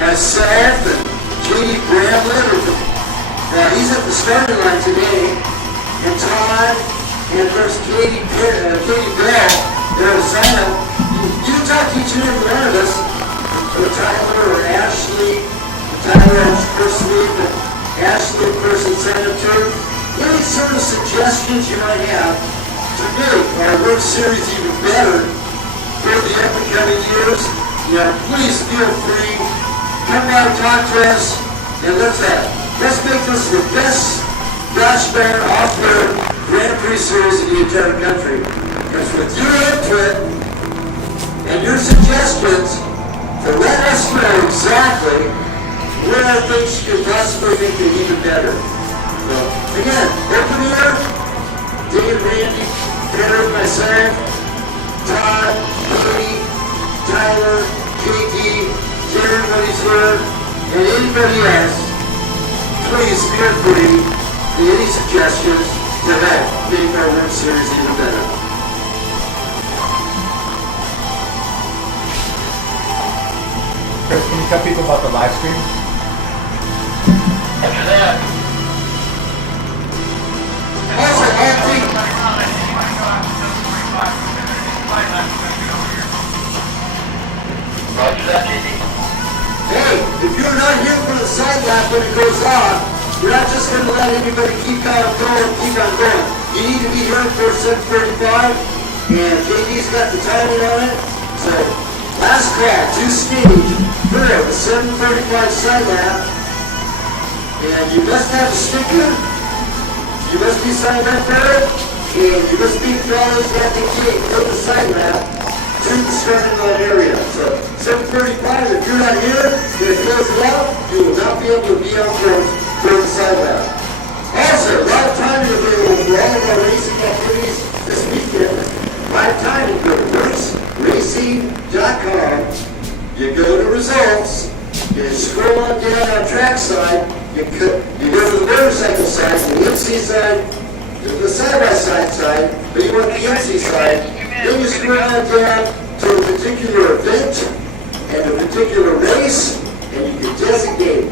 myself and J.D. Bramlett, he's at the starting line today, and Todd, and of course Katie Bell, they're to sign up. You can talk to each and every one of us, or Tyler or Ashley. Tyler, first week, but Ashley, of course, and sign up too. Any sort of suggestions you might have to make our WORCS series even better for the upcoming years, please feel free. Come by and talk to us, and let's make this the best gosh darn off-road Grand Prix series in the entire country. Because with your input and your suggestions to let us know exactly where our things could possibly make it even better. So, again, open ear, Dave, Randy, Peter, myself, Todd, Katie, Tyler, JD, everybody's here, and anybody else, please feel free to any suggestions to help make our WORCS series even better. Chris, can you tell people about the live stream? After that. Also, Roger that, JD. Hey, if you're not here for the side lap when it goes off, you're not just going to let anybody keep on going. You need to be here for 7:35, and JD's got the timing on it. So, last call to stage for the 7:35 side lap. And you must have a sticker, you must be signed up for it, and you must be acknowledged at the gate for the side lap to the starting line area. So 7:35, if you're not here, when it goes out, you will not be able to be out for the side lap. Also, live timing available for all of our racing activities this weekend. Live timing, go to WORCSracing.com, you go to results, you scroll on down on track side, you go to the motorcycle side, the MC side, the side-by-side side, but you want the MC side, then you scroll on down to a particular event and a particular race, and you can designate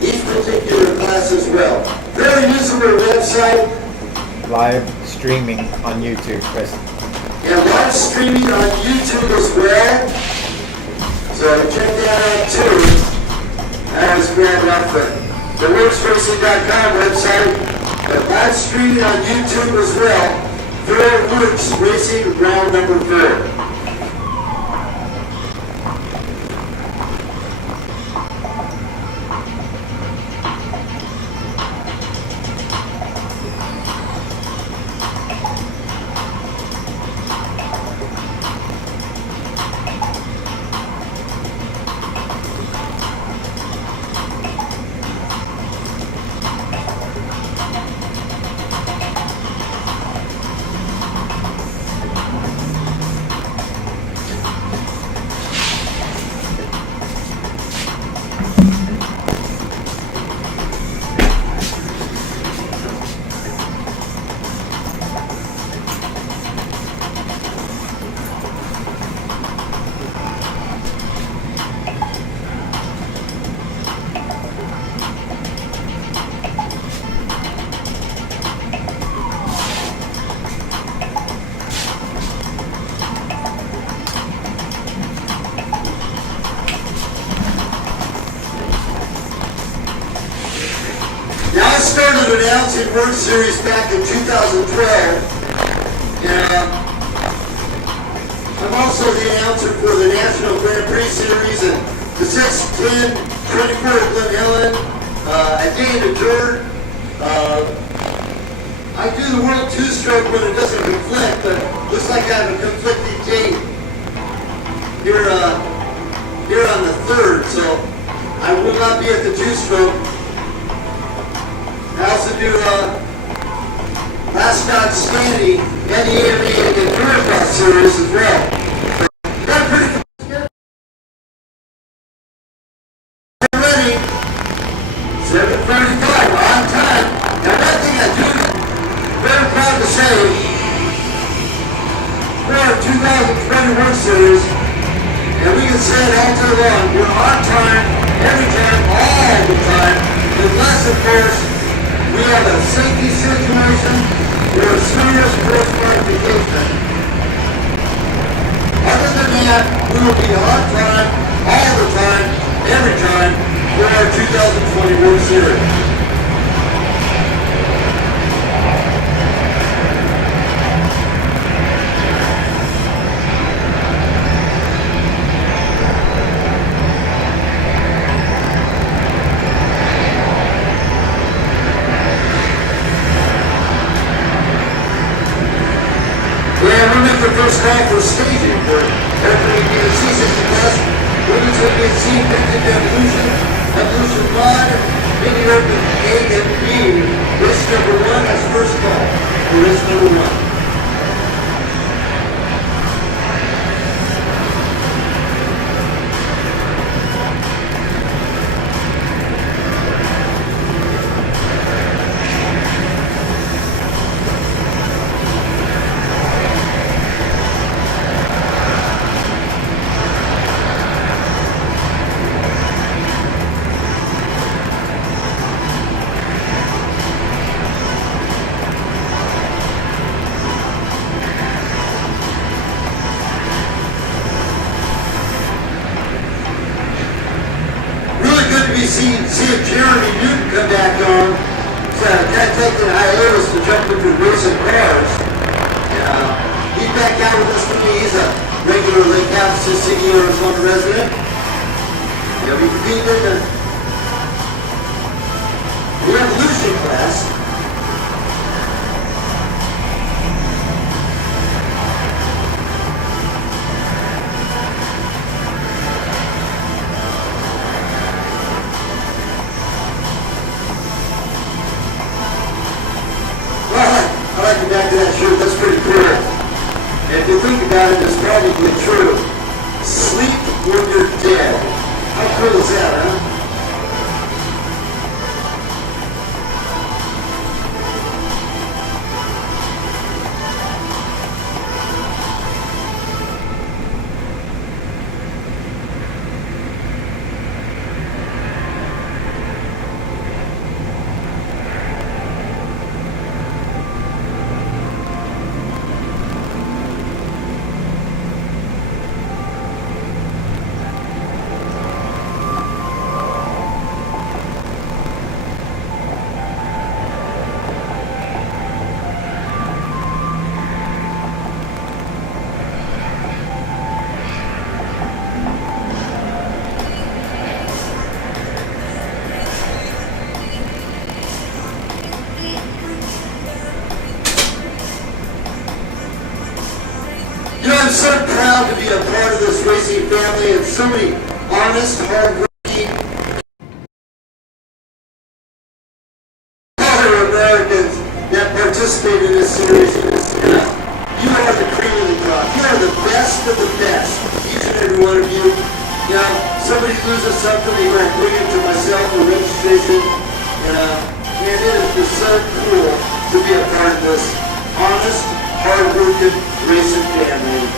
each particular class as well. Very usable website. Live streaming on YouTube, Chris. And live streaming on YouTube as well. So check that out too. That was grabbed off the WORCSracing.com website. But live streaming on YouTube as well for WORCS Racing round number 4. Started announcing WORCS Series back in 2012, and I'm also the announcer for the National Grand Prix Series and the 6, 10, 24 at Glen Helen, at Dana Dirt. I do the World 2-stroke when it doesn't conflict, but looks like I have a conflicting date here on the 3rd, so I will not be at the 2-stroke. I also do last stop standing and the AMA and the Endurocross series as well. Got pretty good. Ready. 7:35 on time. Now one thing I do very proud to say for our 2020 WORCS series, and we can say it all day long, we're on time. every time, all the time, unless, of course, we have a safety situation or a serious force modification. Other than that, we will be on time, all the time, every time, for our 2020 World Series. The first call for staging for opening the C60 class, women's opening C, Vintage Evolution, Evolution Mod, Mini Open A and B. Race number 1 as first call for race number 1. See Jeremy Newton come back on. He's kind of taking a hiatus to jump into racing cars. He's back out with us today. He's a regular Lake Havasu City, Arizona resident. We competed in the Evolution class. Back to that shirt, that's pretty cool. And if you think about it, it's probably true. Sleep when you're dead. How cool is that, huh? I'm so proud to be a part of this racing family and so many honest, hard-working other Americans that participate in this series. You are the cream of the crop. You are the best of the best, each and every one of you. Now, somebody loses something, they might bring it to myself for registration. And it is just so cool to be a part of this honest, hard-working racing family.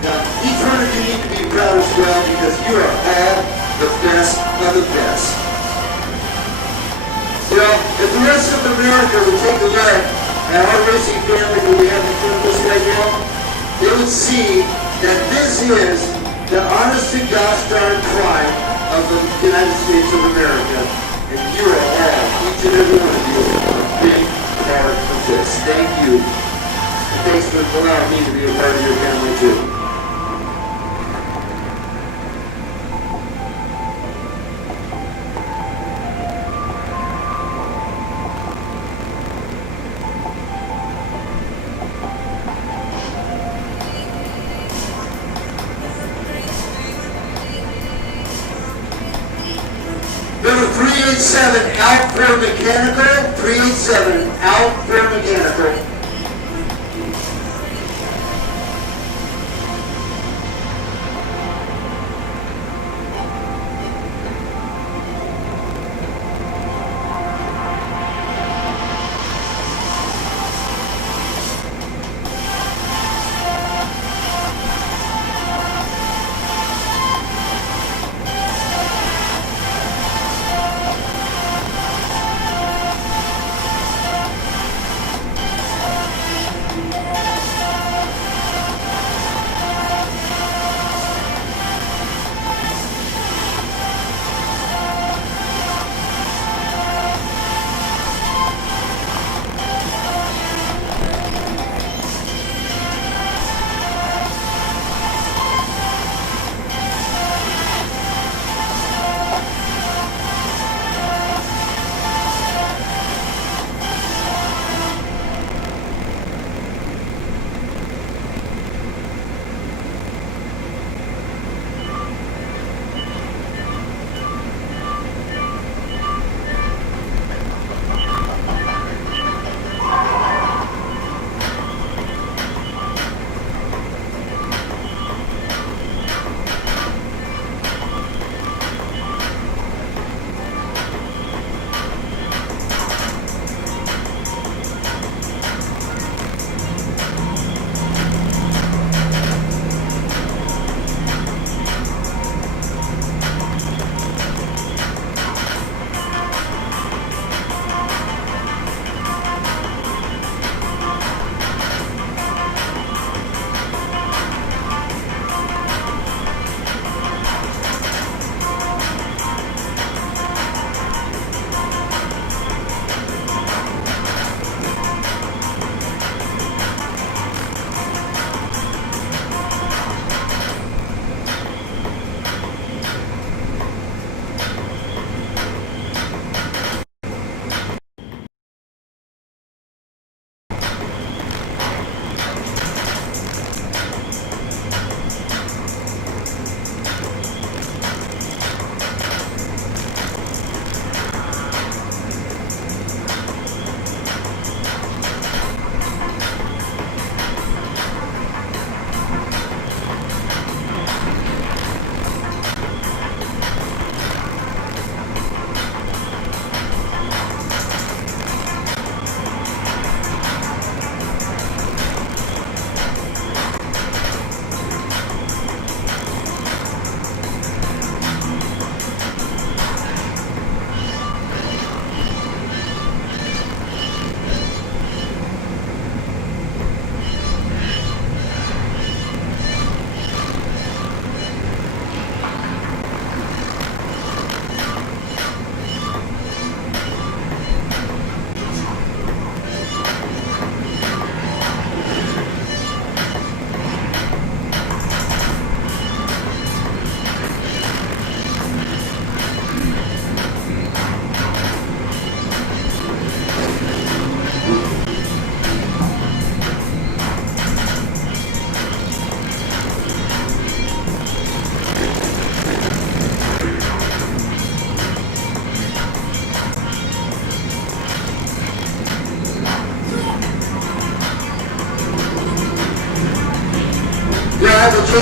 Now, each one of you need to be proud as well because you are all the best of the best. You know, if the rest of America would take a look at our racing family that we have in front of us right now, they would see that this is the honest to gosh darn pride of the United States of America. And you are all, each and every one of you, a big part of this. Thank you. And thanks for allowing me to be a part of your family too. Number 387, out for mechanical. 387, out for mechanical.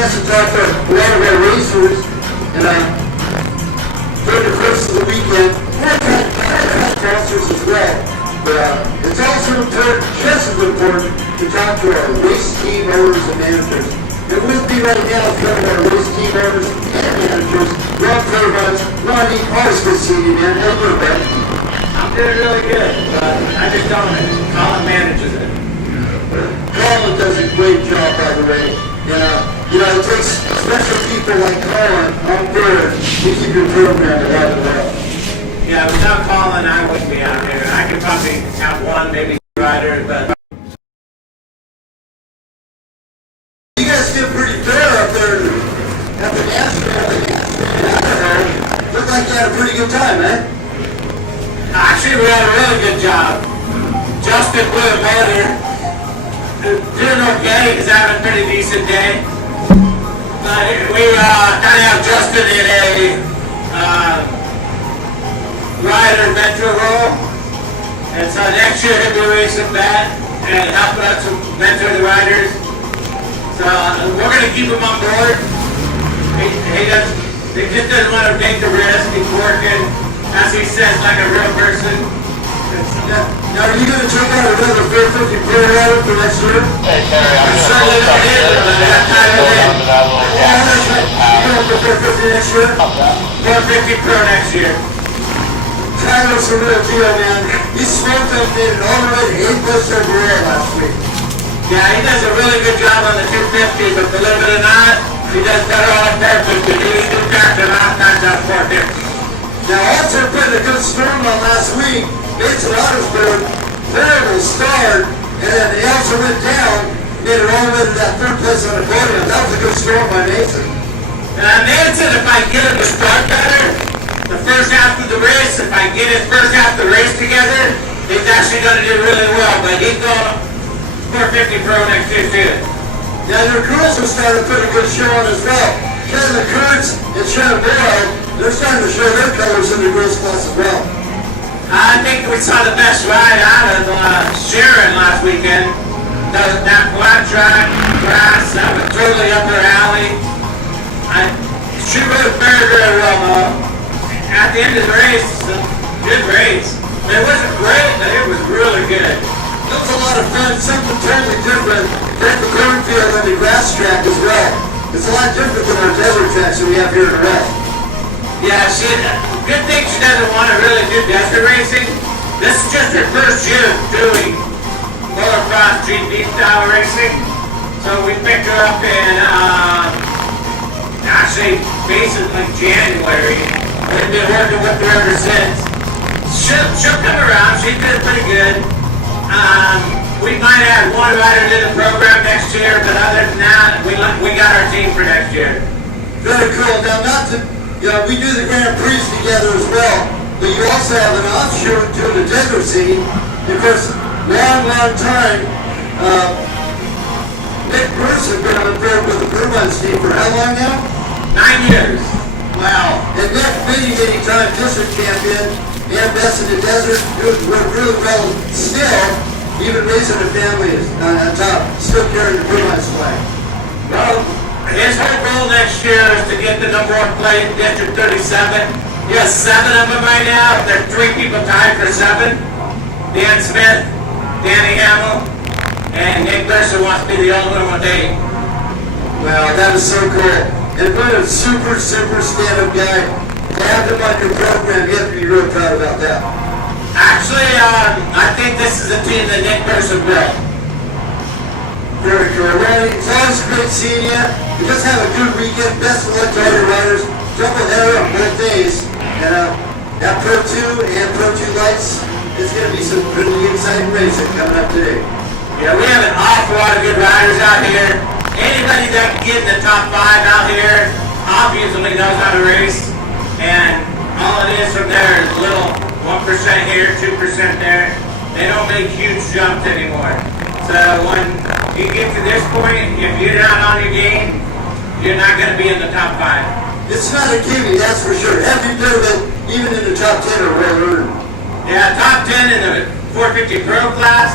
chance to talk to a lot of our racers, and during the course of the weekend, and sponsors as well. But it's also important, just as important, to talk to our race team owners and managers. And with me right now is one of our race team owners and managers, Rob Fairbanks. Ronnie, always good seeing you, man. How you doing, man? I'm doing really good. I just don't. Colin manages it. Colin does a great job, by the way. It takes special people like Colin on board to keep your program alive and well. Yeah, without Colin, I wouldn't be out here. I could probably have one, maybe two riders, but You guys did pretty fair up there at the National. Looked like you had a pretty good time, eh? actually we had a really good job. Justin blew a motor. Doing okay. He's having a pretty decent day. But we kind of have Justin in a rider mentor role. And so next year he'll be racing that and helping us to mentor the riders. So we're going to keep him on board. He just doesn't want to take the risk. He's working, as he says, like a real person. Now, are you going to check out another 450 Pro rider for next year? I'm certainly not in, but I got time to win. You're going for 450 next year? 450 Pro next year. Tyler's a real deal, man. He smoked up, made it all the way to 8th overall last week. Yeah, he does a really good job on the 250, but believe it or not, he does better on the 450. He's good back to last times on 450. Now, also put a good storm on last week. Mason Ottersburg, terrible start, and then they also went down, made it all the way to that third place on the podium. That was a good storm by Mason. Mason, if I get him to start better, the first half of the race, if I get his first half of the race together, he's actually going to do really well, but he's going 450 Pro next year too. Now, your girls are starting to put a good show on as well. Kevin Kurtz and Sharon Boyle, they're starting to show their colors in the girls class as well. I think we saw the best ride out of Sharon last weekend. That flat track grass, that was totally up her alley. She rode very, very well though. At the end of the race, good race. It wasn't great, but it was really good. It was a lot of fun, something totally different than the cornfield and the grass track as well. It's a lot different than our desert tracks that we have here in the West. Yeah, good thing she doesn't want to really do desert racing. This is just her first year doing motocross GP style racing. So we picked her up in, actually basically January. We've been working with her ever since. She'll come around, she's doing pretty good. We might add one rider to the program next year, but other than that, we got our team for next year. Very cool. Now, we do the Grand Prix together as well, but you also have an offshoot doing the desert scene. Of course, long time, Nick Bruce has been on board with the Burmans team for how long now? 9 years. Wow. And Nick, many time district champion, and best in the desert, doing really well still, even raising a family on top, still carrying the Burmans flag. Well, his whole goal next year is to get the number 1 plate in District 37. He has 7 of them right now. There are 3 people tied for 7. Dan Smith, Danny Hamill, and Nick Mercer wants to be the only one with 8. Wow, that is so cool. And what a super stand-up guy. To have him on your program, you have to be real proud about that. Actually, I think this is a team that Nick Mercer built. Very cool. Well, it's always great seeing you. You just have a good weekend. Best of luck to all your riders. Double header on both days. And that Pro 2 and Pro 2 Lights, it's going to be some pretty exciting racing coming up today. Yeah, we have an awful lot of good riders out here. Anybody that can get in the top 5 out here obviously knows how to race. And all it is from there is a little 1% here, 2% there. They don't make huge jumps anymore. So when you get to this point, if you're not on your game, you're not going to be in the top 5. It's not a gimme, that's for sure. Every bit of it, even in the top 10 are well earned. Yeah, top 10 in the 450 Pro class,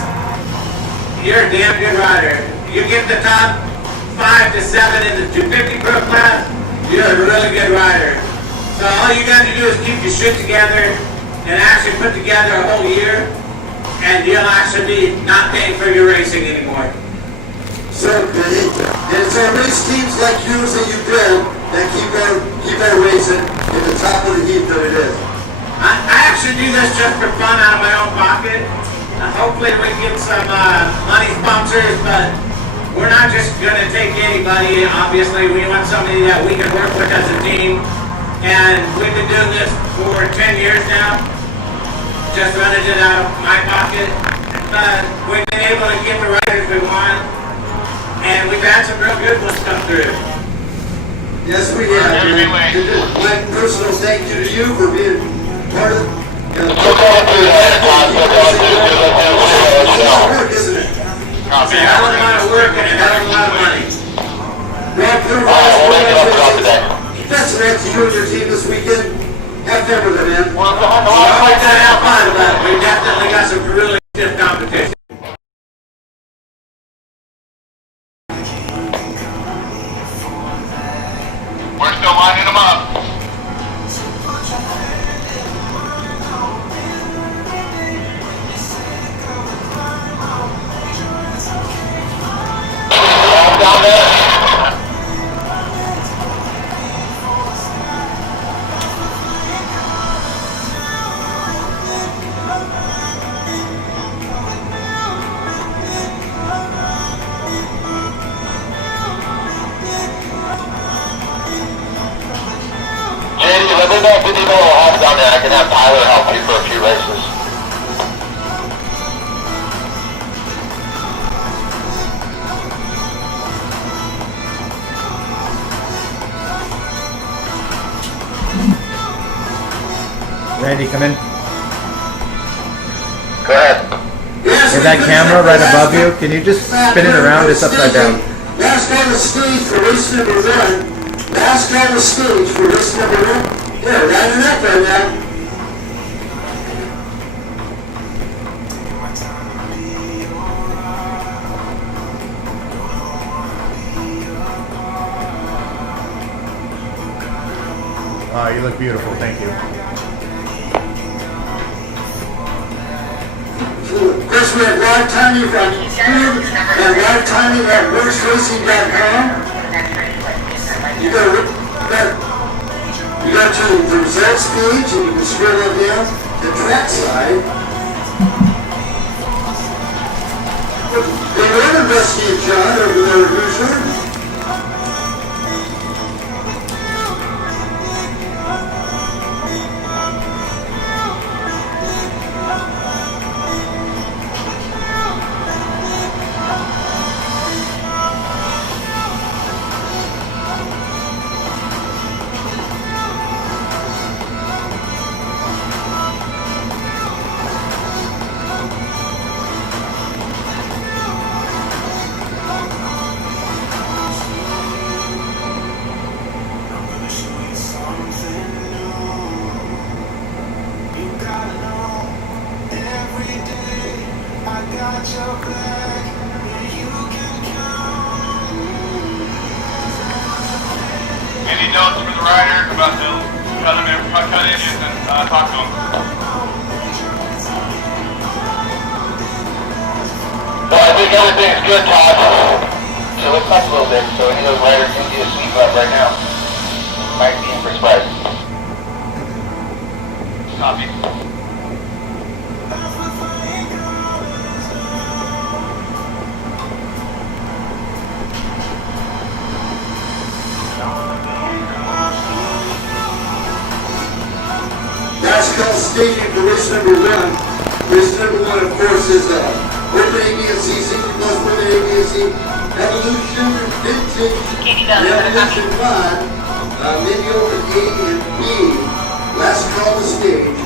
you're a damn good rider. You get the top 5 5 to 7 in the 250 pro class, you're a really good rider. So all you got to do is keep your shit together and actually put together a whole year, and you'll actually be not paying for your racing anymore. So, and it's our race teams like yours that you build that keep our racing in the top of the heap that it is. I actually do this just for fun out of my own pocket. Hopefully we get some money sponsors, but we're not just going to take anybody. Obviously, we want somebody that we can work with as a team. And we've been doing this for 10 years now. Just running it out of my pocket. But we've been able to get the riders we want. And we've had some real good ones come through. Yes, we have. My personal thank you to you for being part of the work, isn't it? It's a hell of a lot of work and a hell of a lot of money. Best of luck to you and your team this weekend. Have fun with it, man. Well, we gotta have fun, but we definitely got some really stiff competition. We're still lining them up. Down there. Let me know if you need a little help down there. I can have Tyler help you for a few races. Randy, come in. Go ahead. Yes, With that camera right above you, can you just spin it around? It's upside down. Last on the stage for race number 1. Last on the stage for race number 1. Yeah, lining up right now. Oh, you look beautiful. Thank you. Of course, we have live timing from YouTube and live timing at WORCSracing.com. You got the results page, and you can scroll that down the track side. They were investigating John over there, Hoosier. Any notes for the rider about the cut in and talk to him? No, I think everything's good, Todd. So it's up a little bit, so any of those riders can get a seat up right now. Might be in for surprise. Copy. NASCAR staging for race number 1. Race number 1, of course, is Open ABSC, 60 plus Women ABSC, Evolution, Vintage, and Evolution 5, maybe Open A and B. Last call to stage.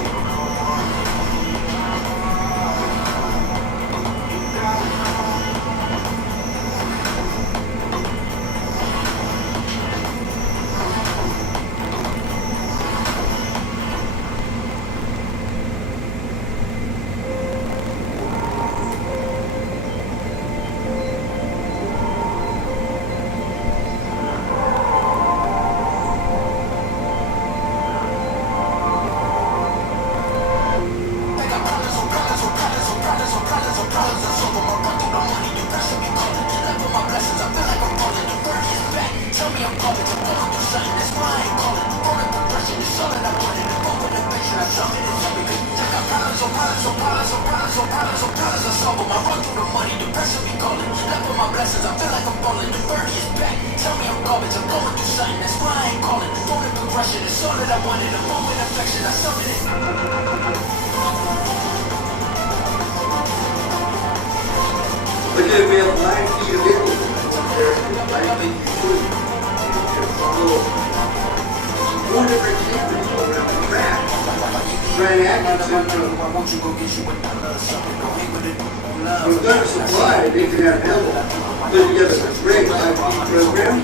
Again, we have 9 feet available. I think you should follow 4 different cameras around the track. Brian Atkinson from Thunder Supply, they can have help put together a great 5-feet program.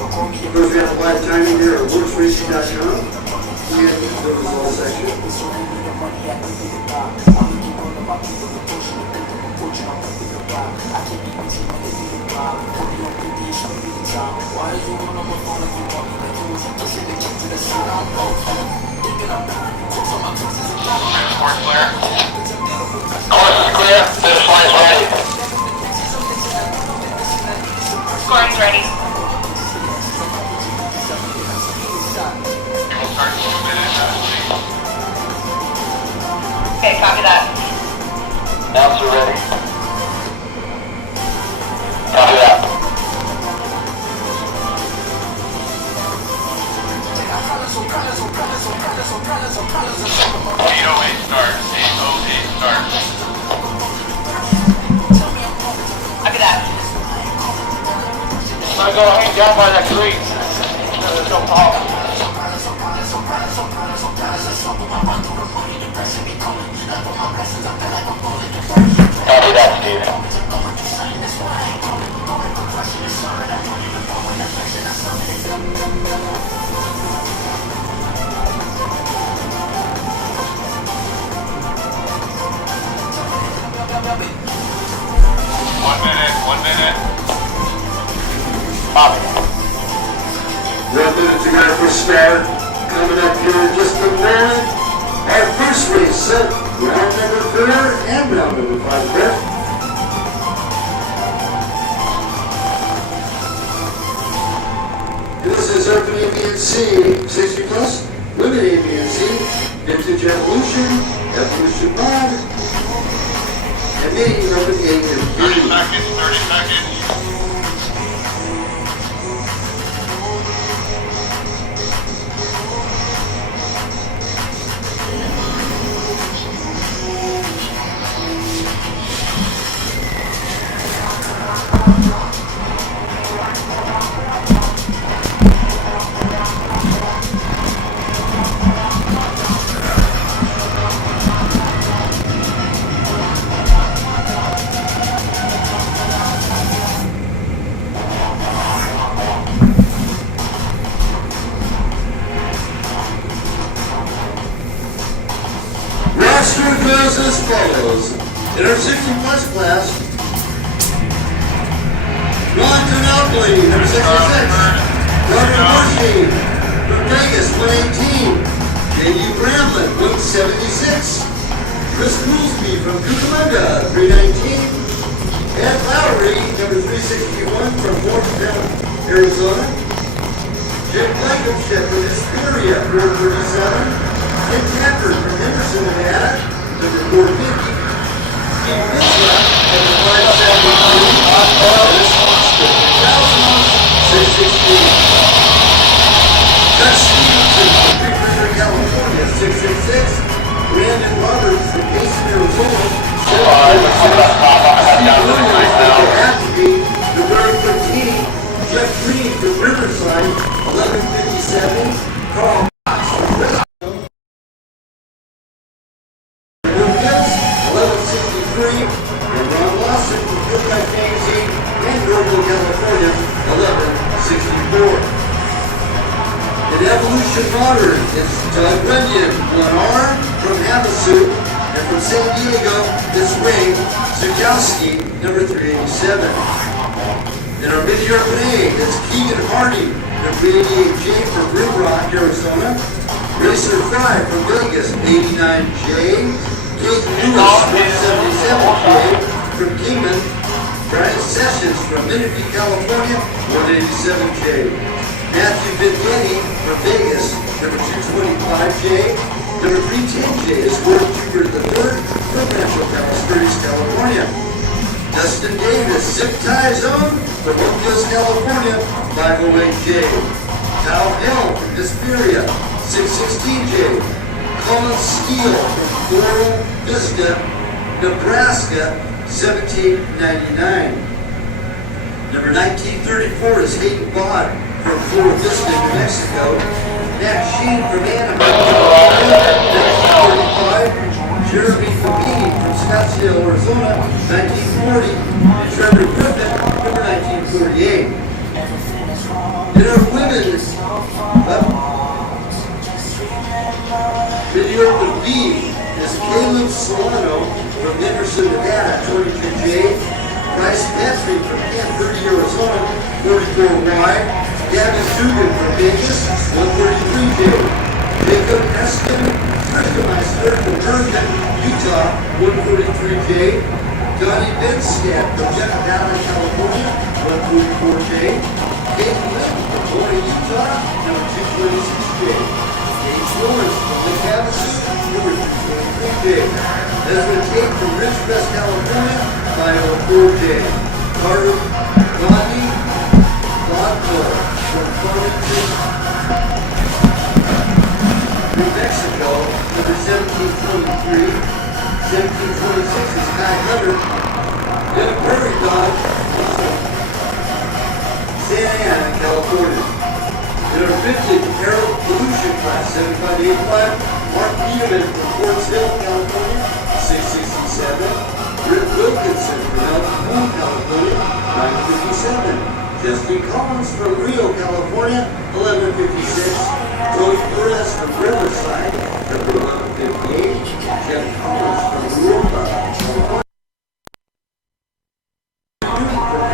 Of course, we have a live timing there at WORCSracing.com and the results section. Course clear. Course is clear. Finish line's ready. Scoring's ready. We will start moving in Okay, copy that. Announcer ready. Copy that. AOA start. AOA start. Copy that. I'm gonna go hang down by that tree. There's no problem. Copy that, Steve. One minute. Copy. 1 minute to go for start. Coming up here in just a moment. Our first race set, round number 4 and round number 5, Brett. This is Open ABNC 60 plus, Women ABNC, Vintage Evolution, Evolution Mod, and Mini Open 30 ABNC. seconds, 30 seconds. Roster goes as follows. In our 60 plus class, Ron Canopoli, number 66. Robert Morshey from Vegas, 118. J.D. Bramlett, 176. Chris Goolsby from Cucamonga, 319. Ed Lowry, number 361 from Morristown, Arizona. Jake Blankenship from Hesperia, 437. Ken Tapper from Henderson, Nevada, number 450. Steve Mishra from the 573. 616. Chuck Stevenson from Big River, California, 666. Brandon Roberts from Payson, Arizona, 747. Steve Williams from Tehachapi, the very 15. Jeff Green from Riverside, 1157. Carl Cox from Bristol. 1163, and Ron Lawson from Field Life Magazine and Northern California, 1164. In Evolution Modern, it's Doug Runyon, 1R from Havasu, and from San Diego, it's Ray Zukowski, number 387. In our Mid-Year Open A, it's Keegan Hardy, number 88J from Blue Rock, Arizona. Racer 5 from Vegas, 89J. Kate Lewis, 177K from Kingman. Brian Sessions from Menifee, California, 187K. Matthew Vignani from Vegas, number 225J. Number 310J is World Junior the third from Rancho Palos Verdes, California. Dustin Davis, zip tie zone from Oak Hills, California, 508J. Kyle Hill from Hesperia, 616J. Colin Steele from Floral Vista, Nebraska, 1799. Number 1934 is Hayden Bott from Floral Vista, New Mexico. Matt Sheen from Anaheim, 1935. Jeremy Fabini from Scottsdale, Arizona, 1940. And Trevor Griffin, number 1948. In our women's video of the B is Caleb Solano from Henderson, Nevada, 22J. Bryce Petrie from Camp 30, Arizona, 44Y. Gavin Dugan from Vegas, 133J. Jacob Eskin, Meister from Bergen, Utah, 143J. Donnie Benstad from Jeff Valley, California, 144J. Kate Lynn from Florida, Utah, number 226J. Kate Lawrence from Lake Havasu, number 223J. Ezra Tate from Ridgecrest, California, 504J. Carter Rodney Godmore from Farmington, New Mexico, number 1723. 1726 is Kai Hunter. In a Prairie Dog, Santa Ana, California. In our 50th Harold Pollution Class, 7585, Mark Newman from Forest Hill, California, 667. Rick Wilkinson from El Cajon, California, 957. Justin Collins from Rio, California, 1156. Tony Perez from Riverside, number 1158. Jeff Collins from Europa, California. From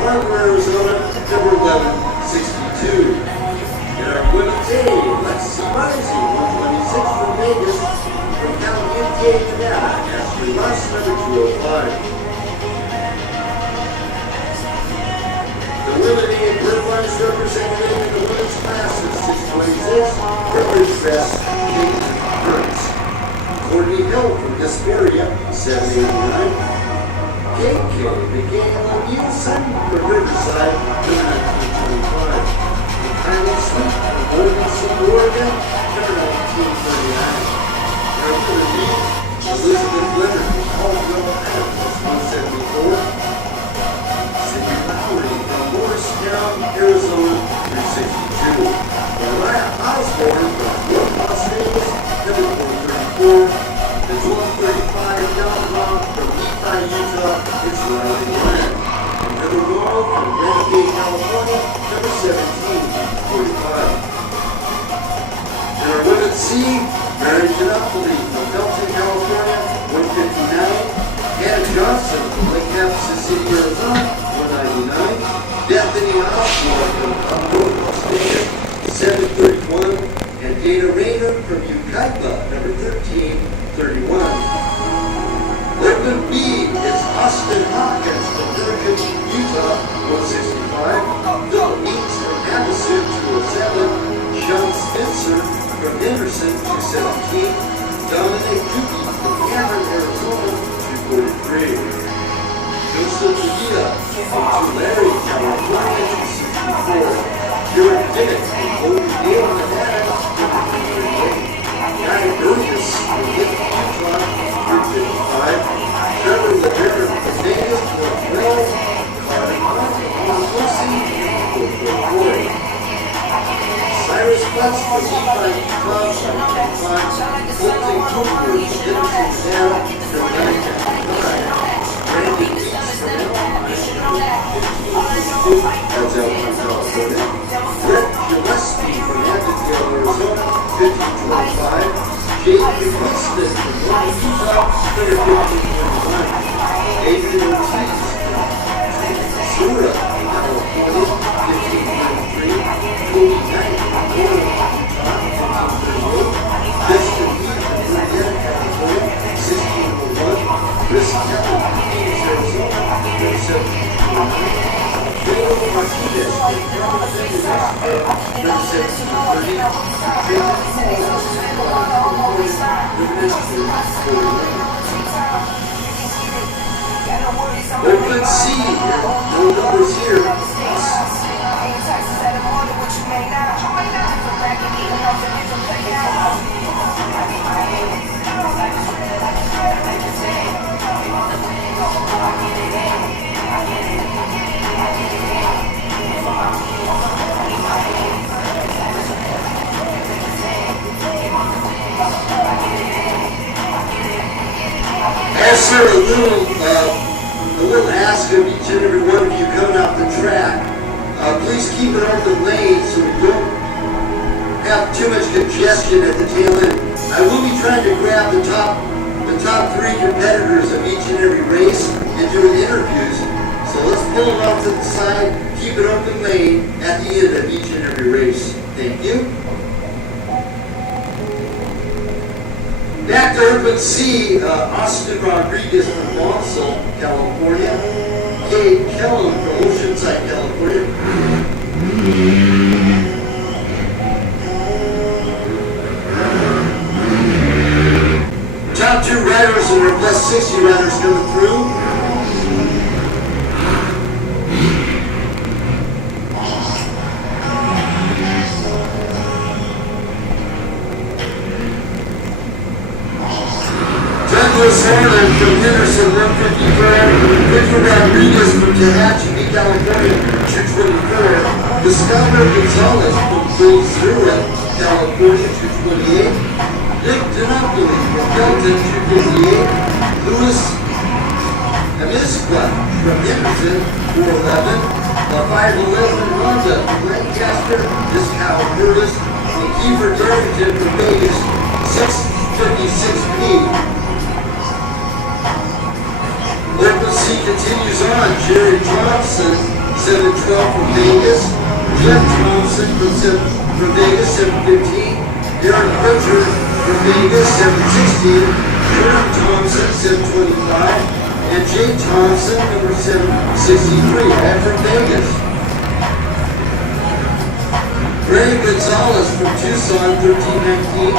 Harbor, Arizona, number 1162. In our women's A, Lexi Rising, 126 from Vegas. From Caliente, Nevada, Ashley Russ, number 205. Women A Birdwise represented in the women's class of 626, Rutledge Best, Kate Burns. Courtney Hill from Hesperia, 789. KK began Nielsen from Riverside, 1925. Kylie Sweet from Golden City, Oregon, 1939. Number 3, Elizabeth Leonard from Caldwell, Iowa, 174. Morristown, Arizona, 362. Mariah Osborne from North Las Vegas, number 434. The 1235 Downtown from Nephi, Utah, it's Riley Ryan. And Heather Laurel from Renegade, California, number 1745. In our women's C, Mary Ginopoli from Belton, California, 159. Hannah Johnson from Lake Havasu City, Arizona, 199. Bethany Osborne from North Las Vegas, 731. And Dana Rayner from Yucaipa, number 1331. Liquid B is Austin Hawkins from Bergen, Utah, 165. Philippines from Havasu, 207. Sean Spencer from Henderson, 217. Dominic Duke from Cameron, Arizona, 243. Joseph Villa from Tulare, California, 264. Jared Bennett from Oakdale, Nevada, 258. Guy Burgess from Utah, 355. Trevor Lavera from Vegas, 412. Carter Hunt from Lucy, 444. Cyrus Butts from Nephi, Utah, 755. Colton Cooper from Henderson, Nevada, 955. Randy Reese from that's out from California. Brett Gillespie from Avondale, Arizona, 1525. Jake Winston from North Utah, 1529. David Ortiz from Sura, California, 1593. Cody Knight from Florida, Utah, 1538. Justin Lee from Virginia, California, 1601. Chris Kelly from Phoenix, Arizona, 1729. Pedro Martinez from Carmen, New Mexico, 1730. James Paul, Open C, no numbers here. Also, a little ask of each and every one of you coming off the track. Please keep an open lane so we don't have too much congestion at the tail end. I will be trying to grab the top three competitors of each and every race and doing interviews. So let's pull them off to the side, keep an open lane at the end of each and every race. Thank you. Back to Open C, Austin Rodriguez from Monson, California. Kate Kellen from Oceanside, California. Top two riders and our plus 60 riders coming through. Douglas Helen from Henderson, 154. Victor Rodriguez from Tehachapi, California, 224. Gustavo Gonzalez from Goldsboro, California, 228. Nick Dinopoli from Belton, 258. Louis Amisqua from Henderson, 411. The 511 Honda from Lancaster, this Kyle Curtis. And Kiefer Darrington from Vegas, 656P. Open C continues on. Jerry Thompson, 712 from Vegas. Jeff Thompson from Vegas, 715. Darren Butcher from Vegas, 716. Jordan Thompson, 725. And Jay Thompson, number 763, back from Vegas. Ray Gonzalez from Tucson, 1319.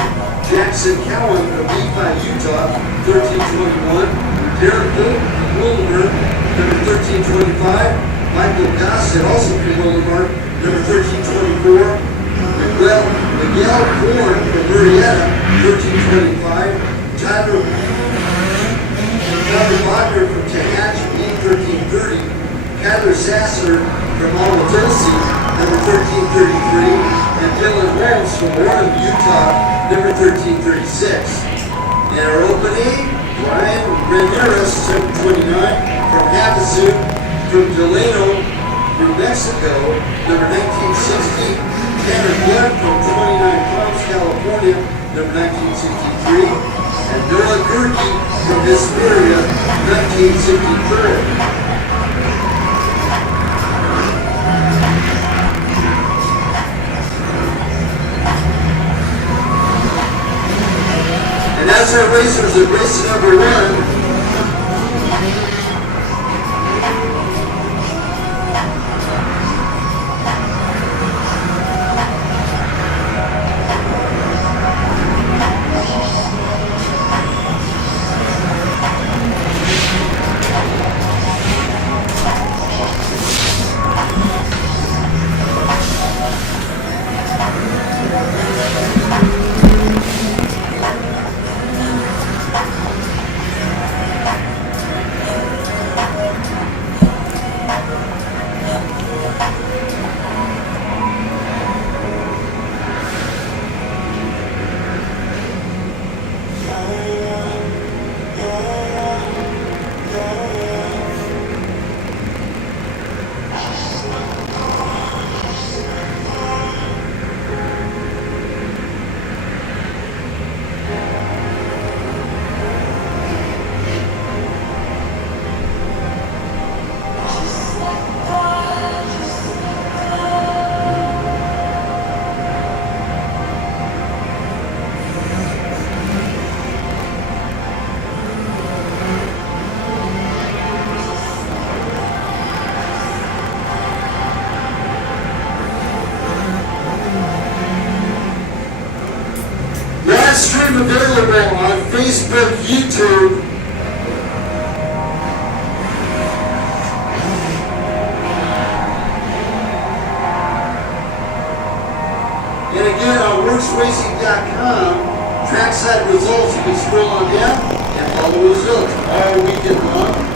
Jackson Cowan from Nephi, Utah, 1321. Derek Boulevard, number 1325. Michael Gossett, also from Boulevard, number 1324. Miguel Korn from Murrieta, 1325. Tyler Wagner from Tehachapi, 1330. Kyler Sasser from Alatosi, number 1333. And Dylan Holmes from Warren, Utah, number 1336. And our opening, Ryan Ramirez, 729, from Havasu, from Delano, New Mexico, number 1960. Tanner Blood from 29 Palms, California, number 1963. And Noah Gurki from Hesperia, 1964. And that's our racers at race number 1. available on Facebook, YouTube, and again on WORCSracing.com, trackside results. You can scroll on down and follow the results all weekend long.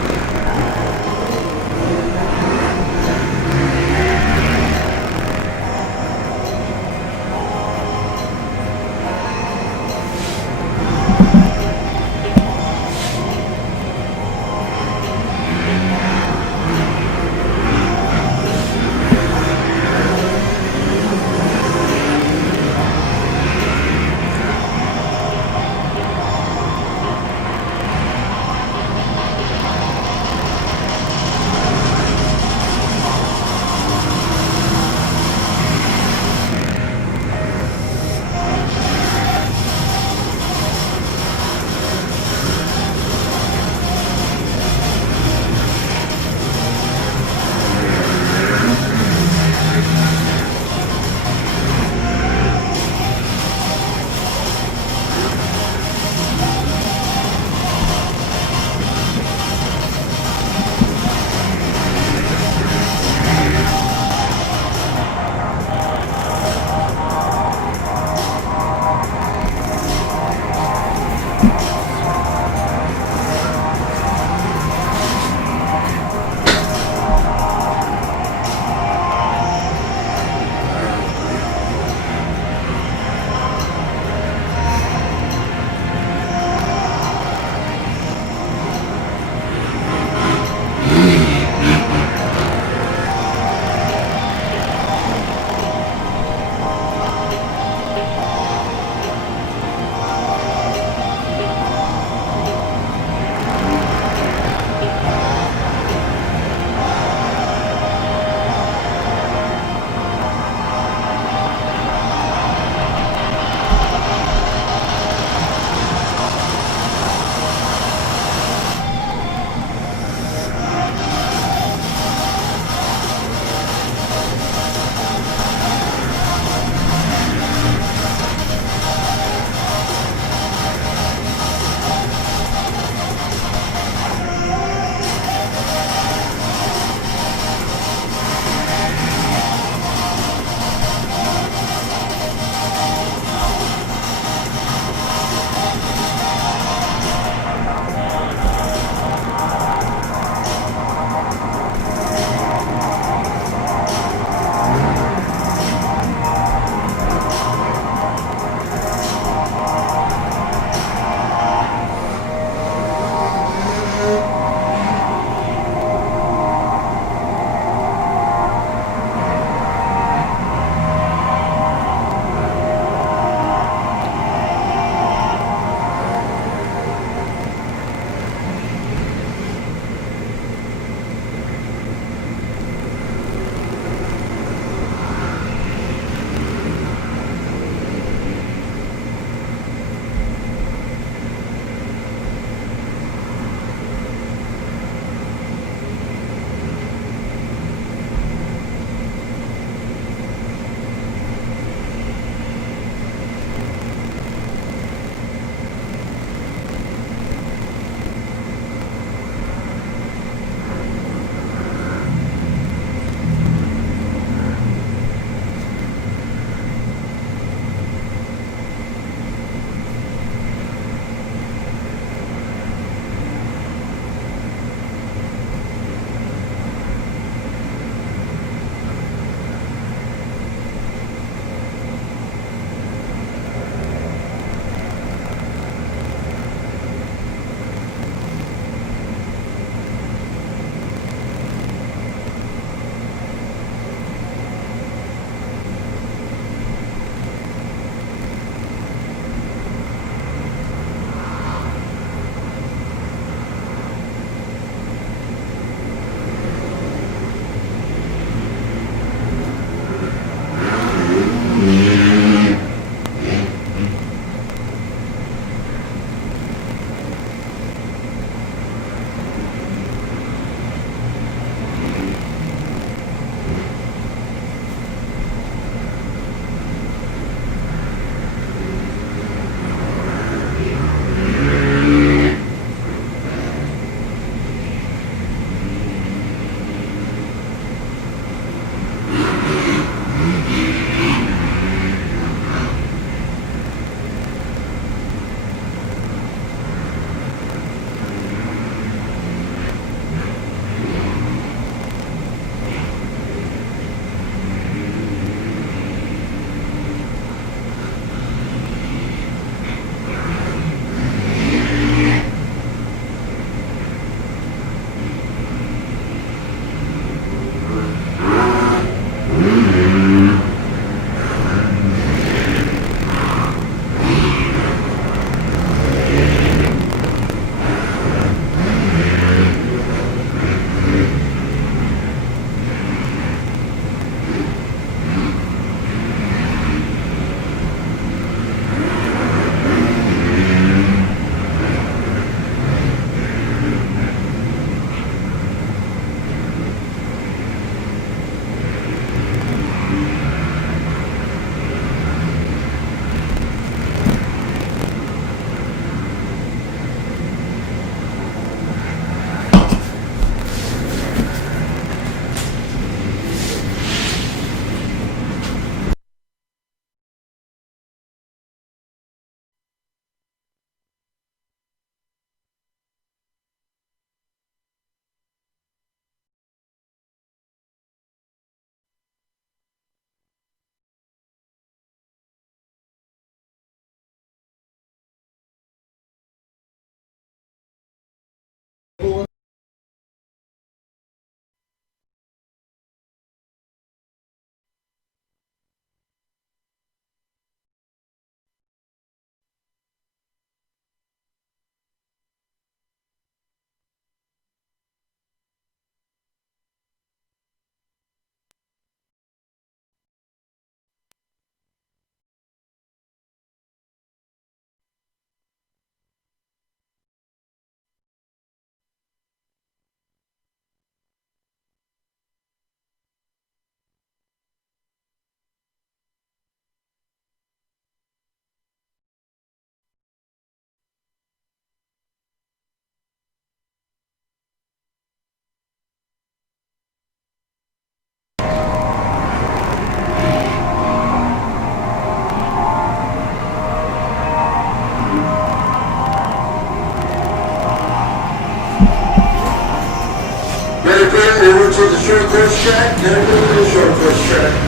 to the short course track, and go to the short course track.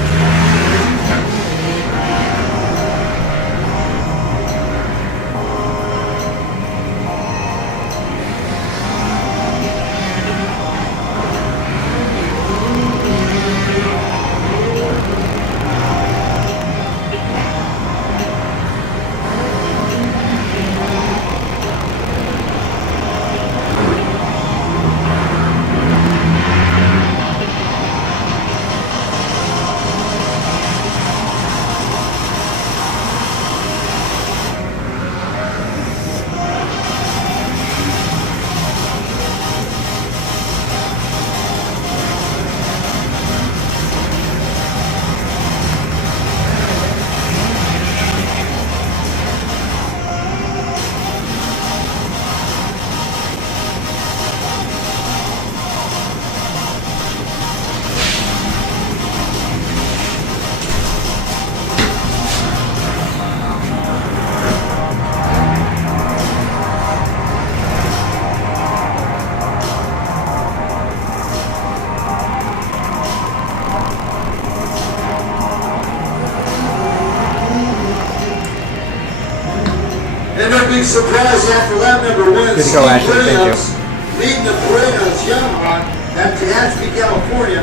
And no big surprise after lap number 1, Good to go, Ashley. Thank you. leading the parade on his Yamaha at Tehachapi, California.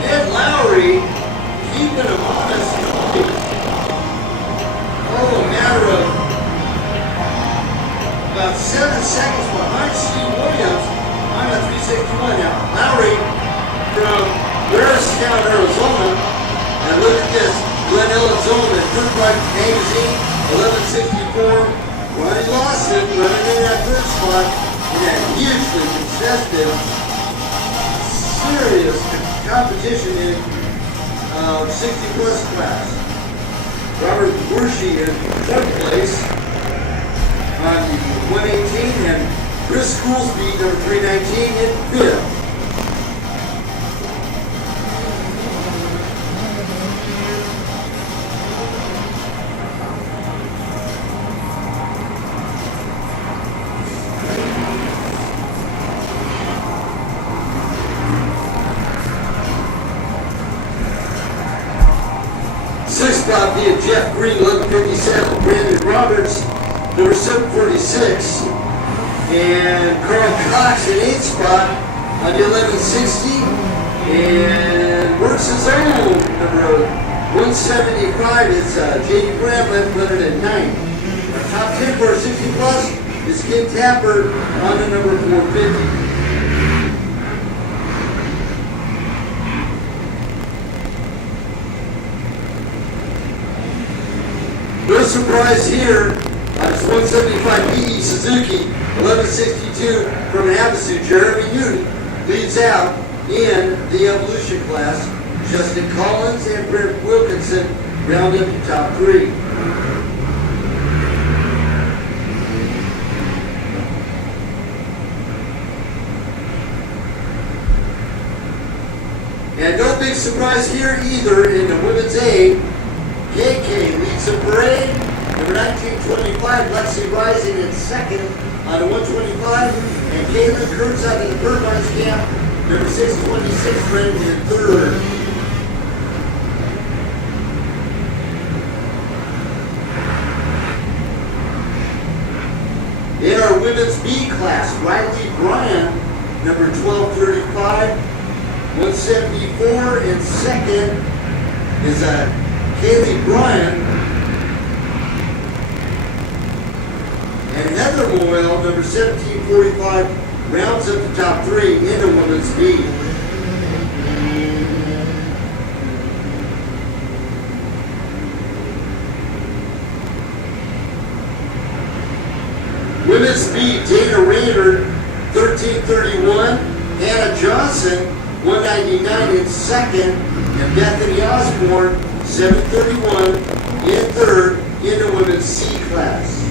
Ned Lowry keeping him honest. Oh, a matter of about 7 seconds behind Steve Williams. I'm at 361 now. Lowry from Bearstown, Arizona. And look at this. Glen Helen Zone at Dirt Bike Magazine, 1164. Ronnie Lawson running in that third spot in that hugely contested, serious competition in 60 plus class. Robert Burshi in fourth place on the 118, and Chris Coolsby, number 319, in fifth. Sixth spot via Jeff Green, 1157. Brandon Roberts, number 746. And Carl Cox in eighth spot on the 1160. And WORCS his own, number 175. It's J.D. Bramlett, 109. Our top 10 for our 60 plus is Ken Tapper on the number 450. No surprise here on his 175 PE Suzuki, 1162 from Havasu. Jeremy Newton leads out in the Evolution class. Justin Collins and Brent Wilkinson round up the top three. And no big surprise here either in the women's A. KK leads the parade. Number 1925, Lexi Rising in second on the 125. And Caitlin Kurtz out of the Birdlines camp. Number 626, Brendan in third. In our women's B class, Riley Bryan, number 1235, 174, and second is Kaylee Bryan. And Heather Moyle, number 1745, rounds up the top three in the women's B. Women's B, Dana Rayner, 1331. Hannah Johnson, 199 in second. And Bethany Osborne, 731 in third in the women's C class.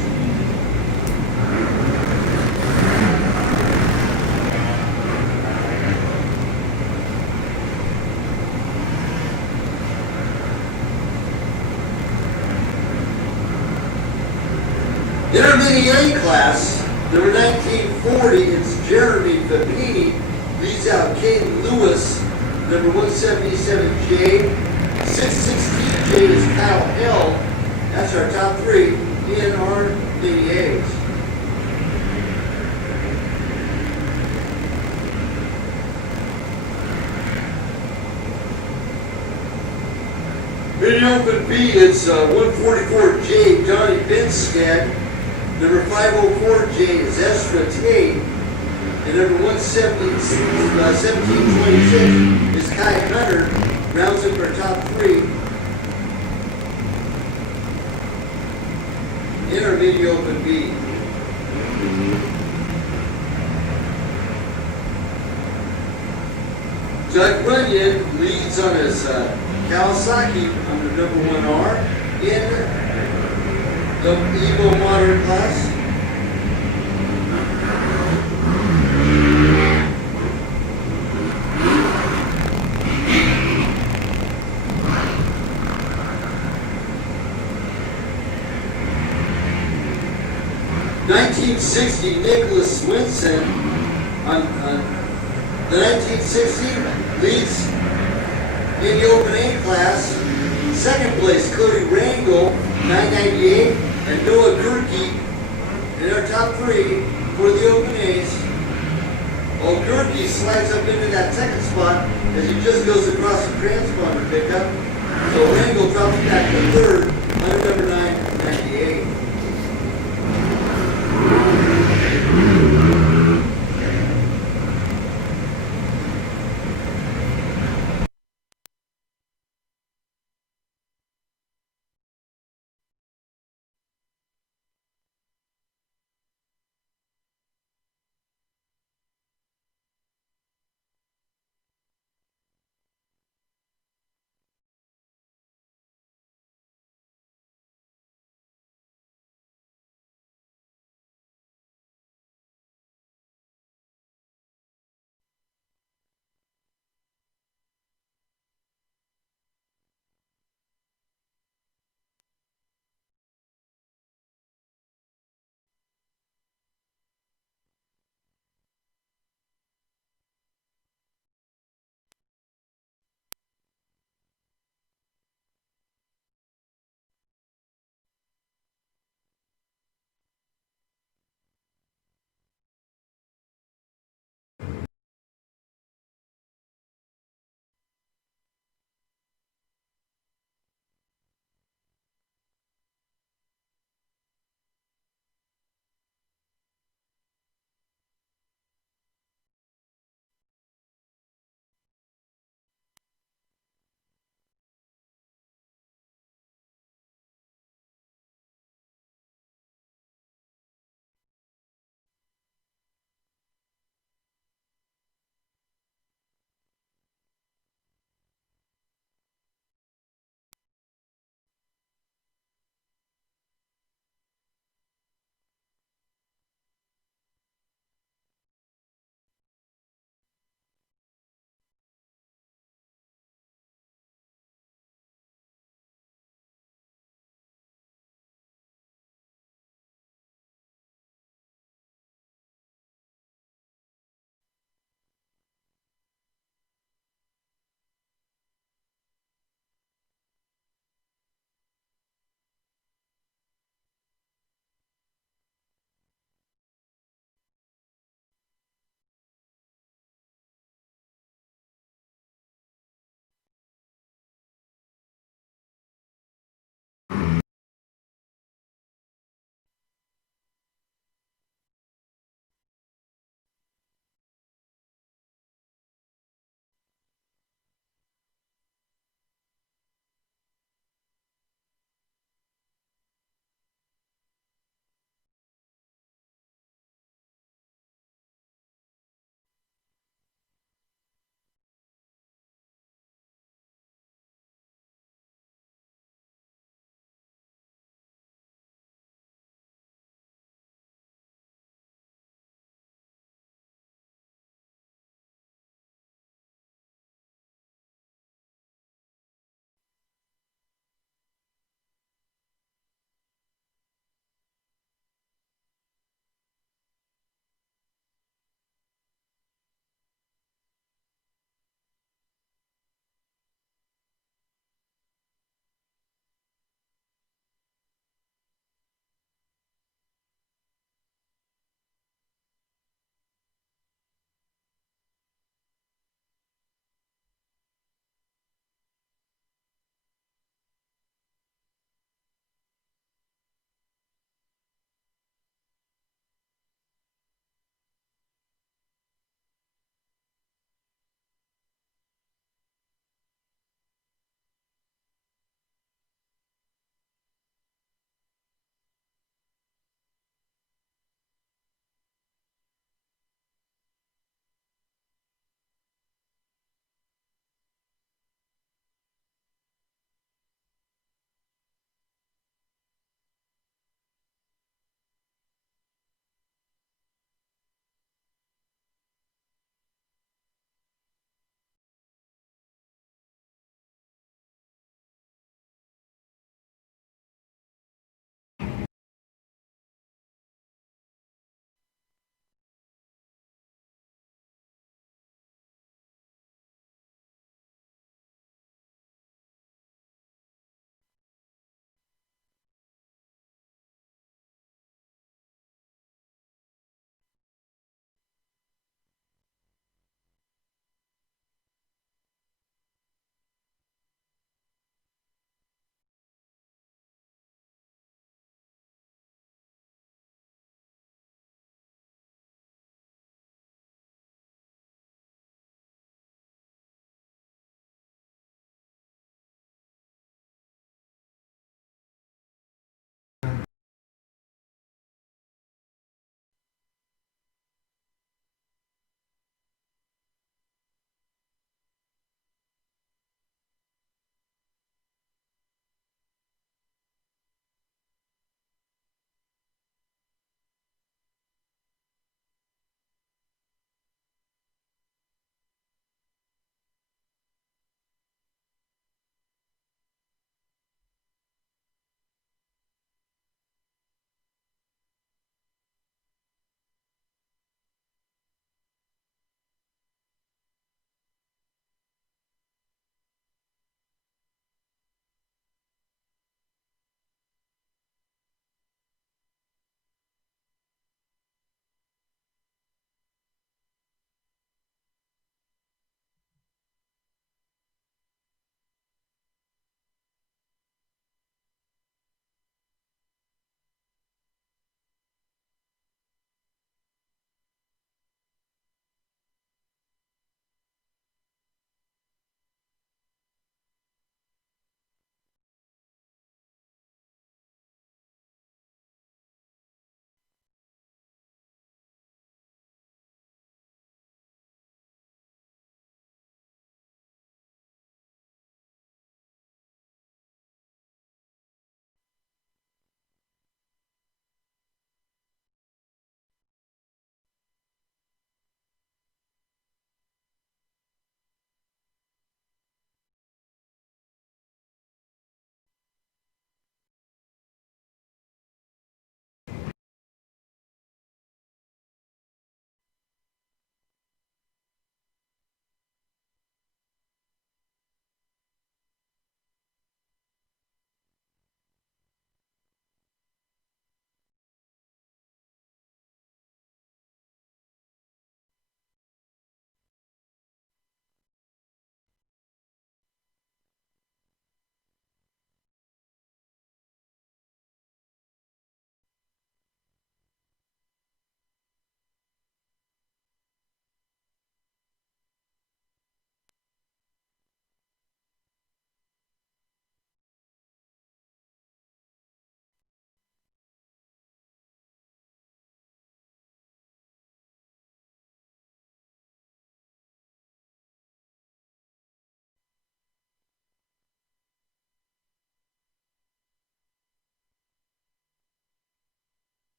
88 class, number 1940, it's Jeremy Fabini, leads out Caden Lewis, number 177J. 616J is Kyle Hill. That's our top three in our 88s. In the open B, it's 144J, Johnny Binskad. Number 504J is Ezra Tate. And number 1726 is Kai Hunter. Rounds up our top three in our mini open B. Doug Runyon leads on his Kawasaki under number 1R in the Evo Modern class. '60 Nicholas Swinson on the 1960 leads in the open A class. Second place, Cody Rangel, 998, and Noah Gurkey in our top three for the open A's. Well, Gurkey slides up into that second spot as he just goes across the transponder pickup. So Rangel drops back to third under number 998.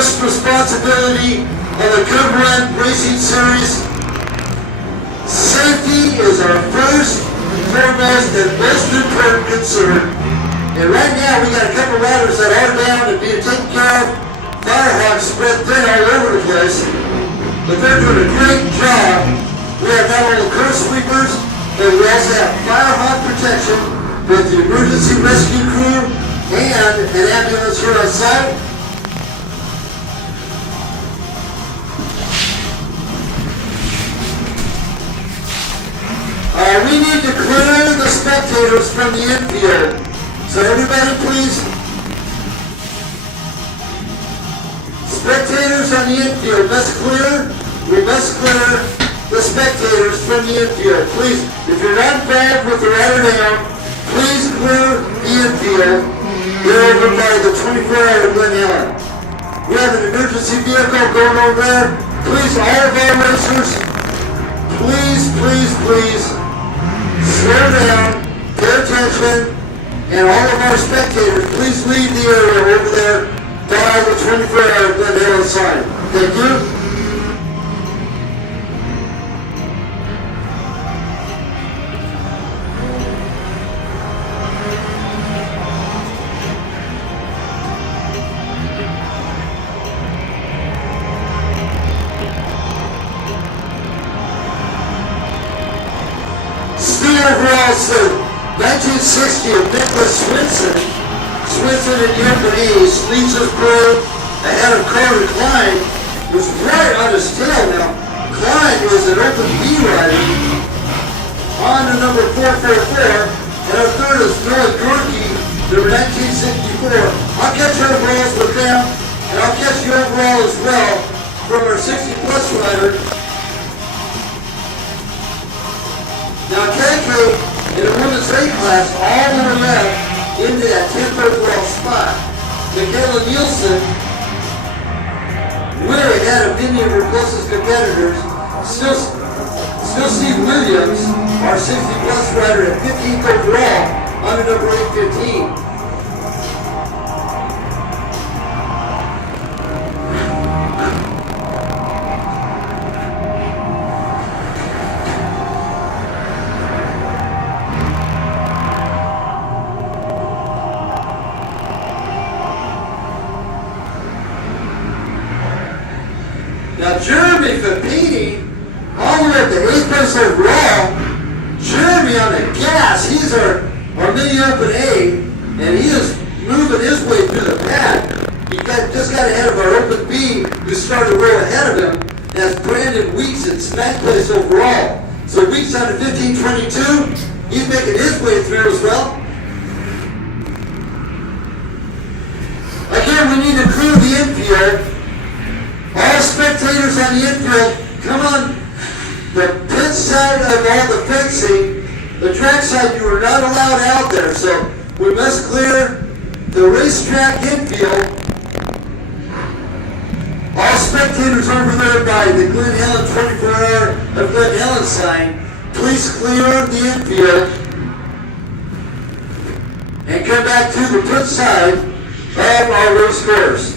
first responsibility of a good run racing series. Safety is our first, foremost, and most important concern. And right now, we got a couple riders that are down and being taken care of. Firehawks spread thin all over the place, but they're doing a great job. We have not only curb sweepers, but we also have Firehawk protection with the emergency rescue crew and an ambulance here on site. We need to clear the spectators from the infield. So everybody please, spectators on the infield, we must clear the spectators from the infield. Please, if you're not involved with the rider down, please clear the infield. They're over by the 24-hour Glen Helen. We have an emergency vehicle going over there. Please, all of our racers, please, slow down, pay attention, and all of our spectators, please leave the area over there by the 24-hour Glen Helen sign. Thank you. Overall, so 1960 of Nicholas Swinson in the open East leads us through ahead of Carter Klein, who's right on his tail now. Klein was an open B rider on to number 444, and our third is Noah Gorky, number 1964. I'll catch overalls with them, and I'll catch you overall as well from our 60-plus rider. Now KK in the women's A class all the way left into that 10th overall spot. Michaela Nielsen way ahead of many of her closest competitors. Still Steve Williams, our 60-plus rider at 15th overall under number 815. Now Jeremy Fapini, all the way up to 8th place overall. Jeremy on the gas, he's our mini open A, and he is moving his way through the pack. He just got ahead of our open B, who started way ahead of him. That's Brandon Weeks at 9th place overall. So Weeks on to 15:22, he's making his way through as well. Again, we need to clear the infield. All spectators on the infield, come on the pit side of all the fencing. The track side, you are not allowed out there, so we must clear the racetrack infield. All spectators over there by the Glen Helen 24-hour of Glen Helen sign, please clear the infield and come back to the pit side of our race course.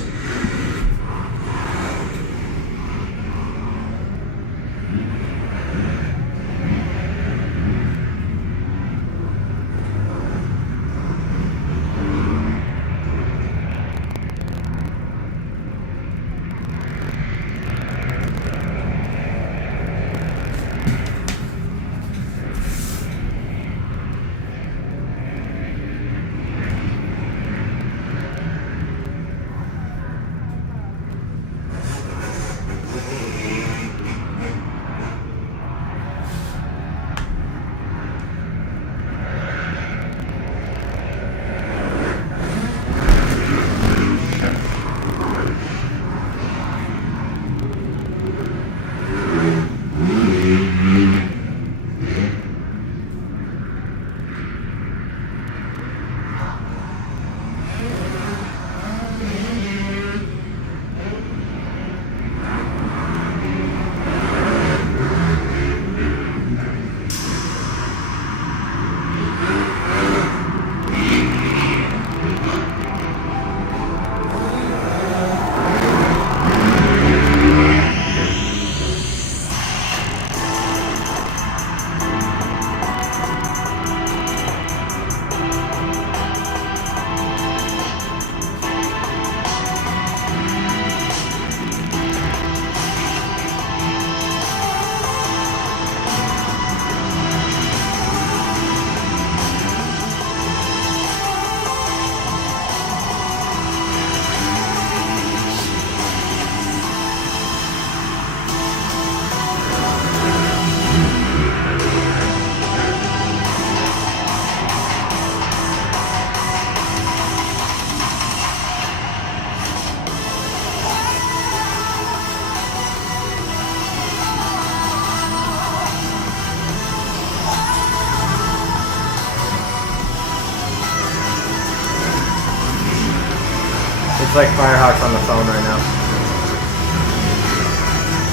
It's like Firehawk's on the phone right now.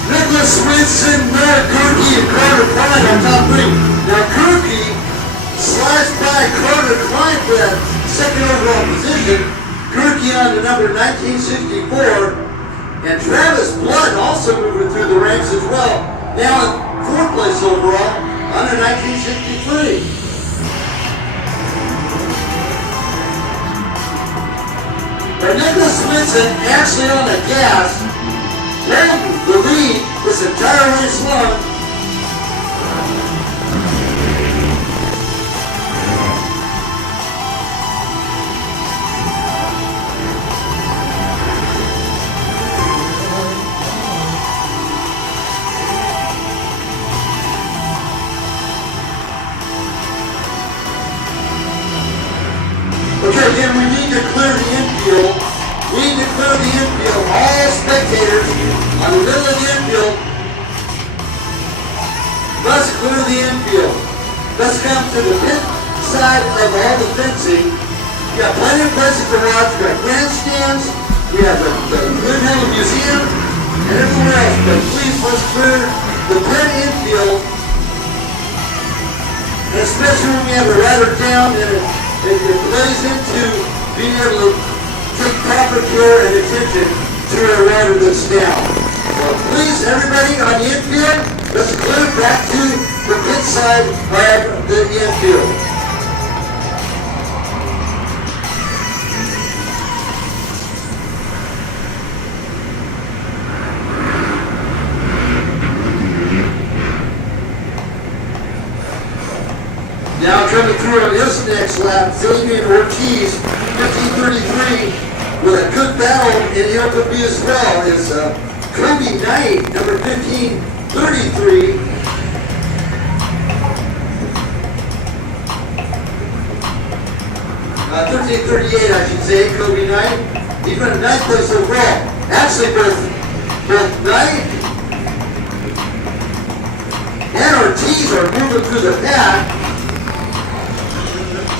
Nicholas Winston, Merritt Kirky, and Carter Klein on top 3. Now Kirky sliced by Carter Klein for that second overall position. Kirky on to number 1964. And Travis Blood also moving through the ranks as well. Now in 4th place overall, under 1963. But Nicholas Winston actually on the gas, holding the lead this entire race long. Okay, again, we need to clear the infield. We need to clear the infield. All spectators on the middle of the infield must clear the infield. Let's come to the pit side of all the fencing. We got plenty of places to watch. We got grandstands. We have the Glen Helen Museum and everywhere else. But please, let's clear the pit infield. And especially when we have a rider down and it plays into being able to take proper care and attention to a rider that's down. So please, everybody on the infield, let's clear back to the pit side of the infield. Now coming through on this next lap, Fabian Ortiz, 1533, with a good battle in the open B as well, is Kobe Knight, number 1533. 1338, I should say, Kobe Knight. He's been in 9th place overall. Actually, both Knight and Ortiz are moving through the pack.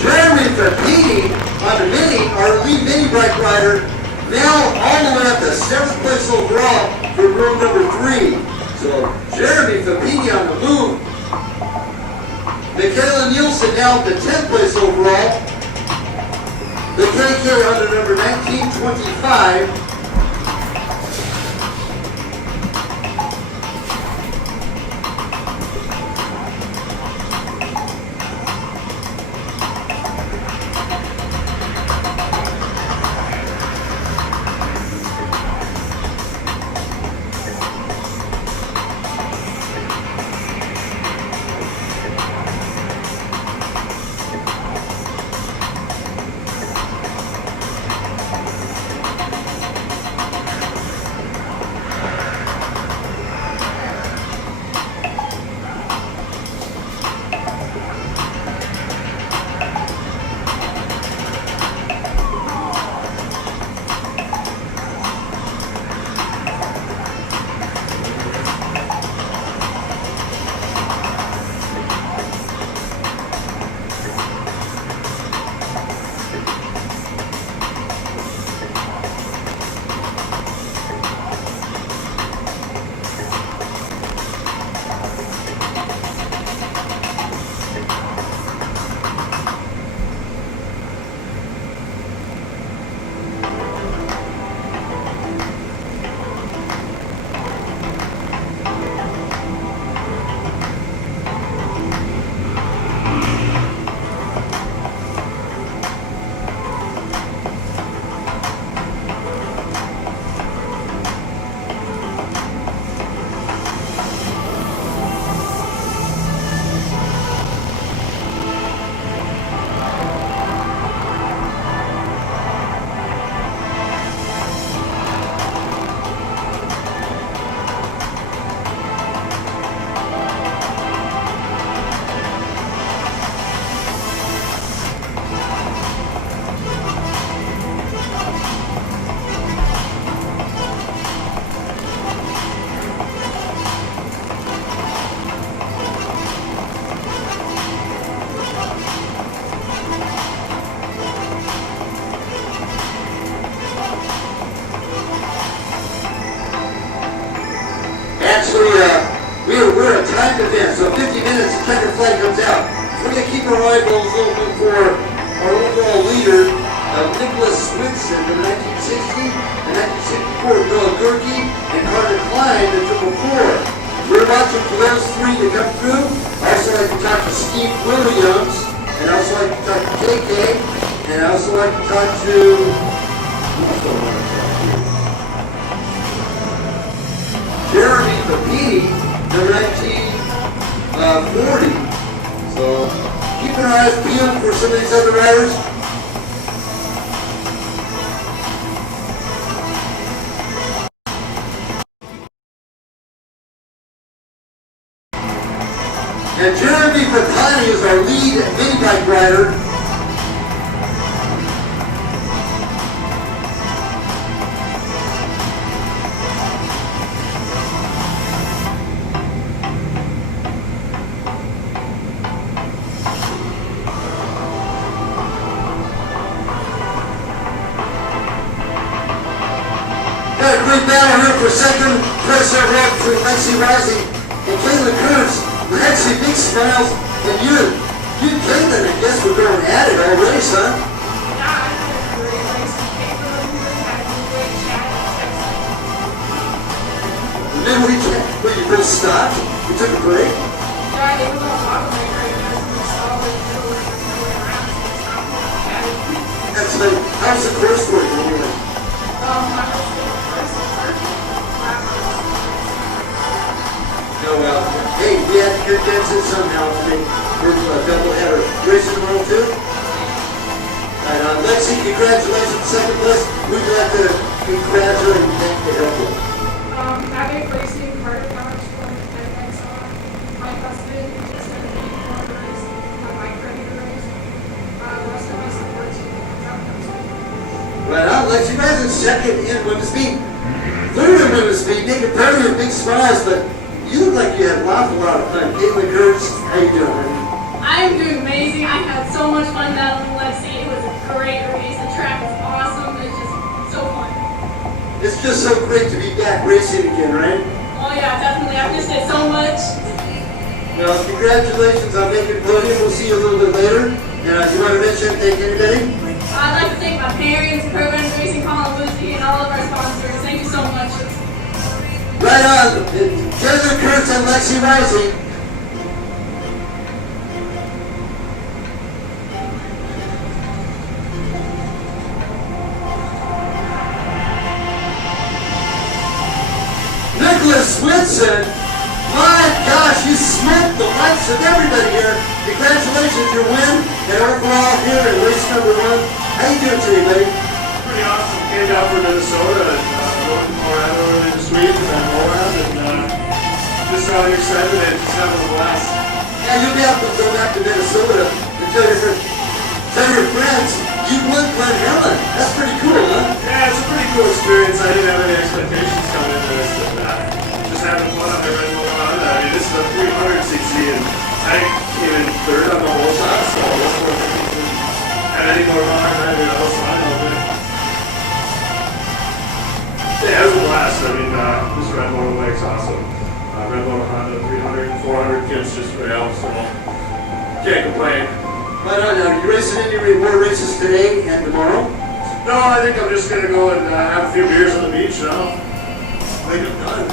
Jeremy Fapini on the mini, our lead mini bike rider, now all the way up to 7th place overall for room number 3. So Jeremy Fapini on the move. Michaela Nielsen now up to 10th place overall. The KK under number 1925. flag comes out. So we're going to keep our eyeballs open for our overall leader, Nicholas Swinson, number 1960 and 1964, Bill Gurkey, and Carter Klein, the 444. We're watching for those three to come through. I also like to talk to Steve Williams, and I also like to talk to KK, and I also like to talk to... Who's going on? Jeremy Papini, number 1940. So keep our eyes peeled for some of these other riders. And Jeremy Papini is our lead mini bike rider. Got a great battle here for second. First over between Lexi Rising and Caitlin Kurtz. Lexi, big smiles, and you and Caitlin, I guess, were going at it already, son. Yeah, I had a great race with Caitlin. We had a great chat. Then we both stopped. We took a break. Yeah, they were on a walk break right there. So we saw where the middle was going around. So we stopped and chatted. That's like, how's the course for you anyway? I was the first person. Oh, well, hey, we had to get dancing somehow today. We're a double header. Racing tomorrow too? And Lexi, congratulations, second place. We'd like to congratulate and thank you. Help you. Having racing Carter Power Sport and I saw my husband just had a big car race, a bike ready to race. Most of my support team comes with. Right on, Lexi, you guys are second in women's speed. Third in women's speed, making plenty of big smiles, but you look like you had a lot of fun. Caitlin Kurtz, how you doing, honey? I'm doing amazing. I had so much fun battling Lexi. It was a great race. The track is awesome. It's just so fun. It's just so great to be back racing again, right? Oh yeah, definitely. I've missed it so much. Well, congratulations on making podium. We'll see you a little bit later. And you want to mention, thank anybody? I'd like to thank my parents, Programs Racing, Colin Lucy, and all of our sponsors. Thank you so much. Right on, Caitlin Kurtz and Lexi Rising. Nicholas Swinson, my gosh, you smoked the likes of everybody here. Congratulations, your win and overall here in race number 1. How you doing today, buddy? Pretty awesome. Came down from Minnesota and going to Colorado early this week and then Moab and just out here excited and just having a blast. Yeah, you'll be able to go back to Minnesota and tell your friends you won Glen Helen. That's pretty cool, huh? Yeah, it's a pretty cool experience. I didn't have any expectations coming into this and just having fun on the Red Bull Honda. I mean, this is a 300cc and I came in third on the whole class, so I wasn't have any more fun than I was fine over it. Yeah, it was a blast. I mean, this Red Bull Lake's awesome. Red Bull Honda 300, 400 kids just rail, so can't complain. Right on. Are you racing any more races today and tomorrow? No, I think I'm just going to go and have a few beers on the beach now. I think I'm done.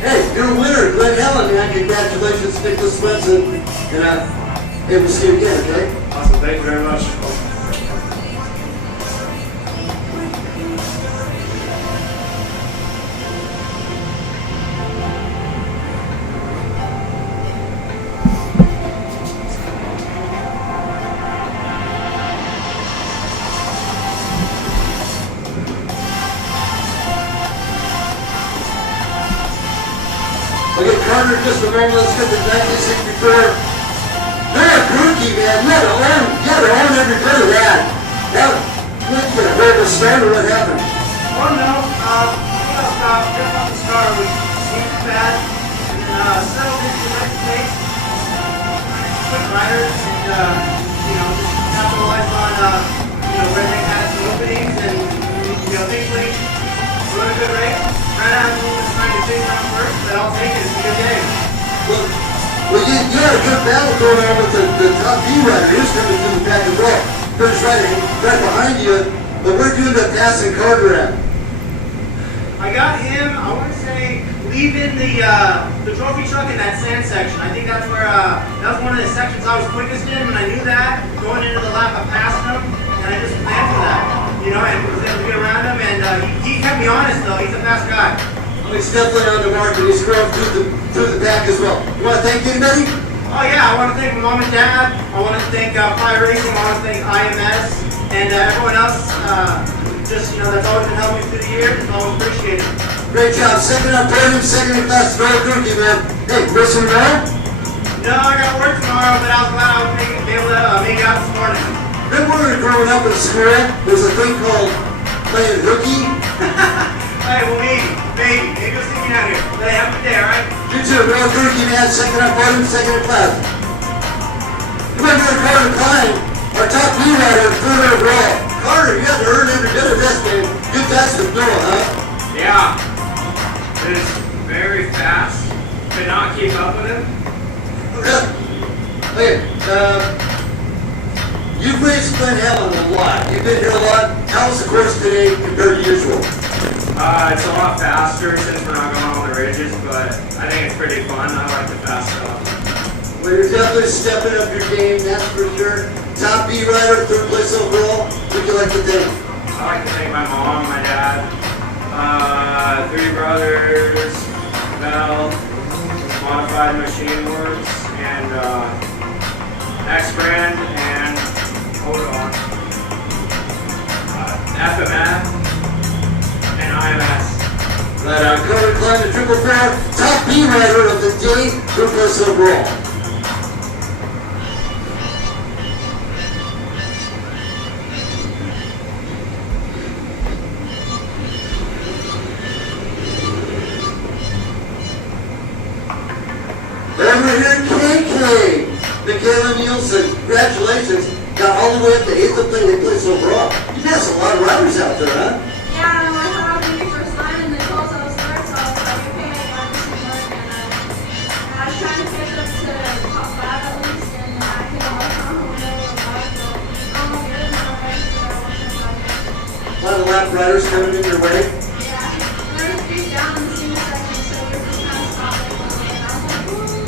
Hey, you're a winner, Glen Helen, man. Congratulations, Nicholas Swinson. And hey, we'll see you again, okay? Awesome. Thank you very much. Okay, Carter, just a moment. Let's get the 1964. They're a groupie, man. You had to own every bit of that. That was a horrible start, or what happened? Oh no, jumped off the car was super bad, and then settled into the next place. Quick riders, and just capitalized on where they had some openings, and thankfully rode a good race. Right out, was trying to chase around first, but I'll take it. It's a good game. Look, Well, you had a good battle going on with the top B rider. He was coming through the back as well. Finished right behind you. But we're doing the pass and Carter at. I got him, I want to say, leaving the trophy truck in that sand section. I think that's where, that was one of the sections I was quickest in, and I knew that. Going into the lap, I passed him, and I just planned for that. You know, and was able to get around him, and he kept me honest, though. He's a fast guy. He's definitely on the market. He's going through the back as well. You want to thank anybody? Oh, yeah, I want to thank my mom and dad. I want to thank Fire Racing. I want to thank IMS, and everyone else. Just, you know, that's always been helping me through the years. It's always appreciated. Great job. Second on podium, second in class, very rookie, man. Hey, racing tomorrow? No, I got work tomorrow, but I was glad I was able to make it out this morning. Remember growing up in school, there's a thing called playing hooky? Hey, well, maybe we'll see you out here. But have a good day, all right? You too, real rookie, man. Second on podium, second in class. You might be Carter Klein, our top B rider, third overall. Carter, you had to earn every bit of this, man. Good fast with Noah, huh? Yeah. It is very fast. Could not keep up with him. Okay, you've raced Glen Helen a lot. You've been here a lot. How was the course today compared to usual? It's a lot faster since we're not going on the ridges, but I think it's pretty fun. I like the fast stuff. Well, you're definitely stepping up your game, that's for sure. Top B rider, third place overall. What'd you like to think? I like to thank my mom, my dad, 3 brothers, Bell, Modified Machine Works, and X-Brand, and hold on, FMF, and IMS. Right on. Carter Klein, the Triple Fair, top B rider of the day, third place overall. Over here, KK, Michaela Nielsen, congratulations. Got all the way up to 8th place overall. You passed a lot of riders out there, huh? Yeah, no, I thought I was going to be first line, and they told us I was third, so I was like, okay, I'm just going to work, and I was trying to catch up to the top 5 at least, and I came up on the middle of the five, so I'm going to get it in my way, so I want to try to. A lot of lap riders coming in your way. Yeah, there was 3 down in the single section, so we were just kind of stopping, and I was like, ooh.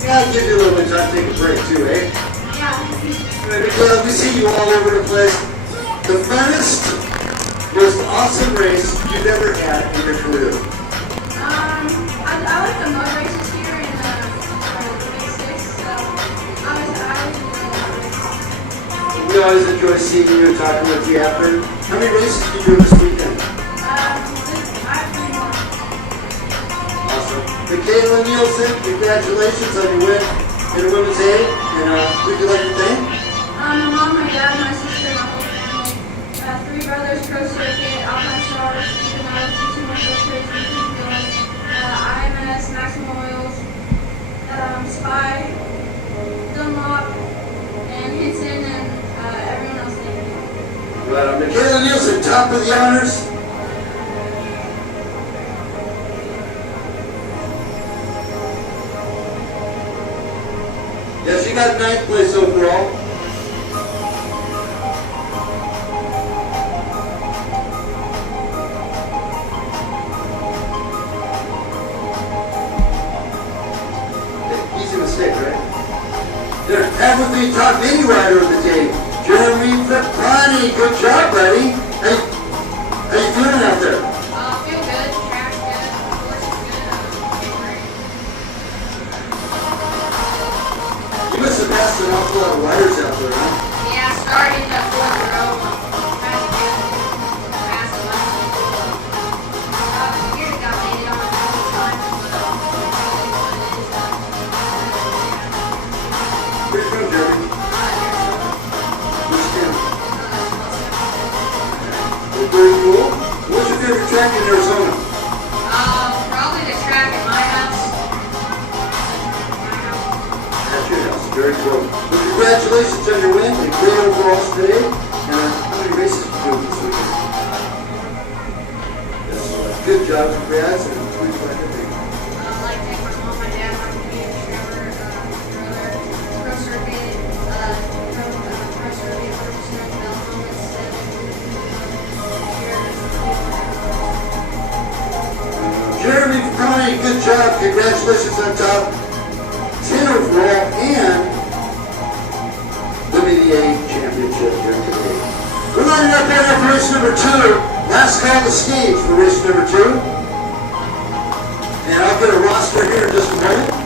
Yeah, I'll give you a little bit of time to take a break too, eh? Yeah. Michaela, we see you all over the place. The funnest, most awesome race you've ever had in your career. I like the mud races here in the Big Six, so I was We always enjoy seeing you and talking with you after. How many races did you do this weekend? I've been Awesome. Michaela Nielsen, congratulations on your win in the women's A. And who'd you like to thank? my mom, my dad, my sister, my whole family. 3 brothers, Pro Circuit, Alpine Stars, Economics, 2 more filters, IMS, Maximum Oils, Spy, Dunlop, and Hinton, and everyone else. Thank you. Right on. Michaela Nielsen, top of the honors. Yeah, she got 9th place overall. Easy mistake, right? There, that would be top mini rider of the day, Jeremy Trapani. Good job, buddy. How you feeling out there? Feel good, track's good, course is good, great. You must have passed an awful lot of riders out there, huh? Yeah, starting the 4th row, trying to get past the last years ago, made it on the time, Where's you from, Jeremy? Which town? Well, very cool. What's your favorite track in Arizona? probably the track at my house. At your house. Very cool. Well, congratulations on your win and great overalls today. And how many races did you do this weekend? Good job, congrats, and please like everything. Like thank my mom, my dad, my community, Trevor, good job. Congratulations on top 10 overall and winning the A championship here today. We're lining up right now for race number 2. Last call to skate for race number 2. And I'll get a roster here in just a moment.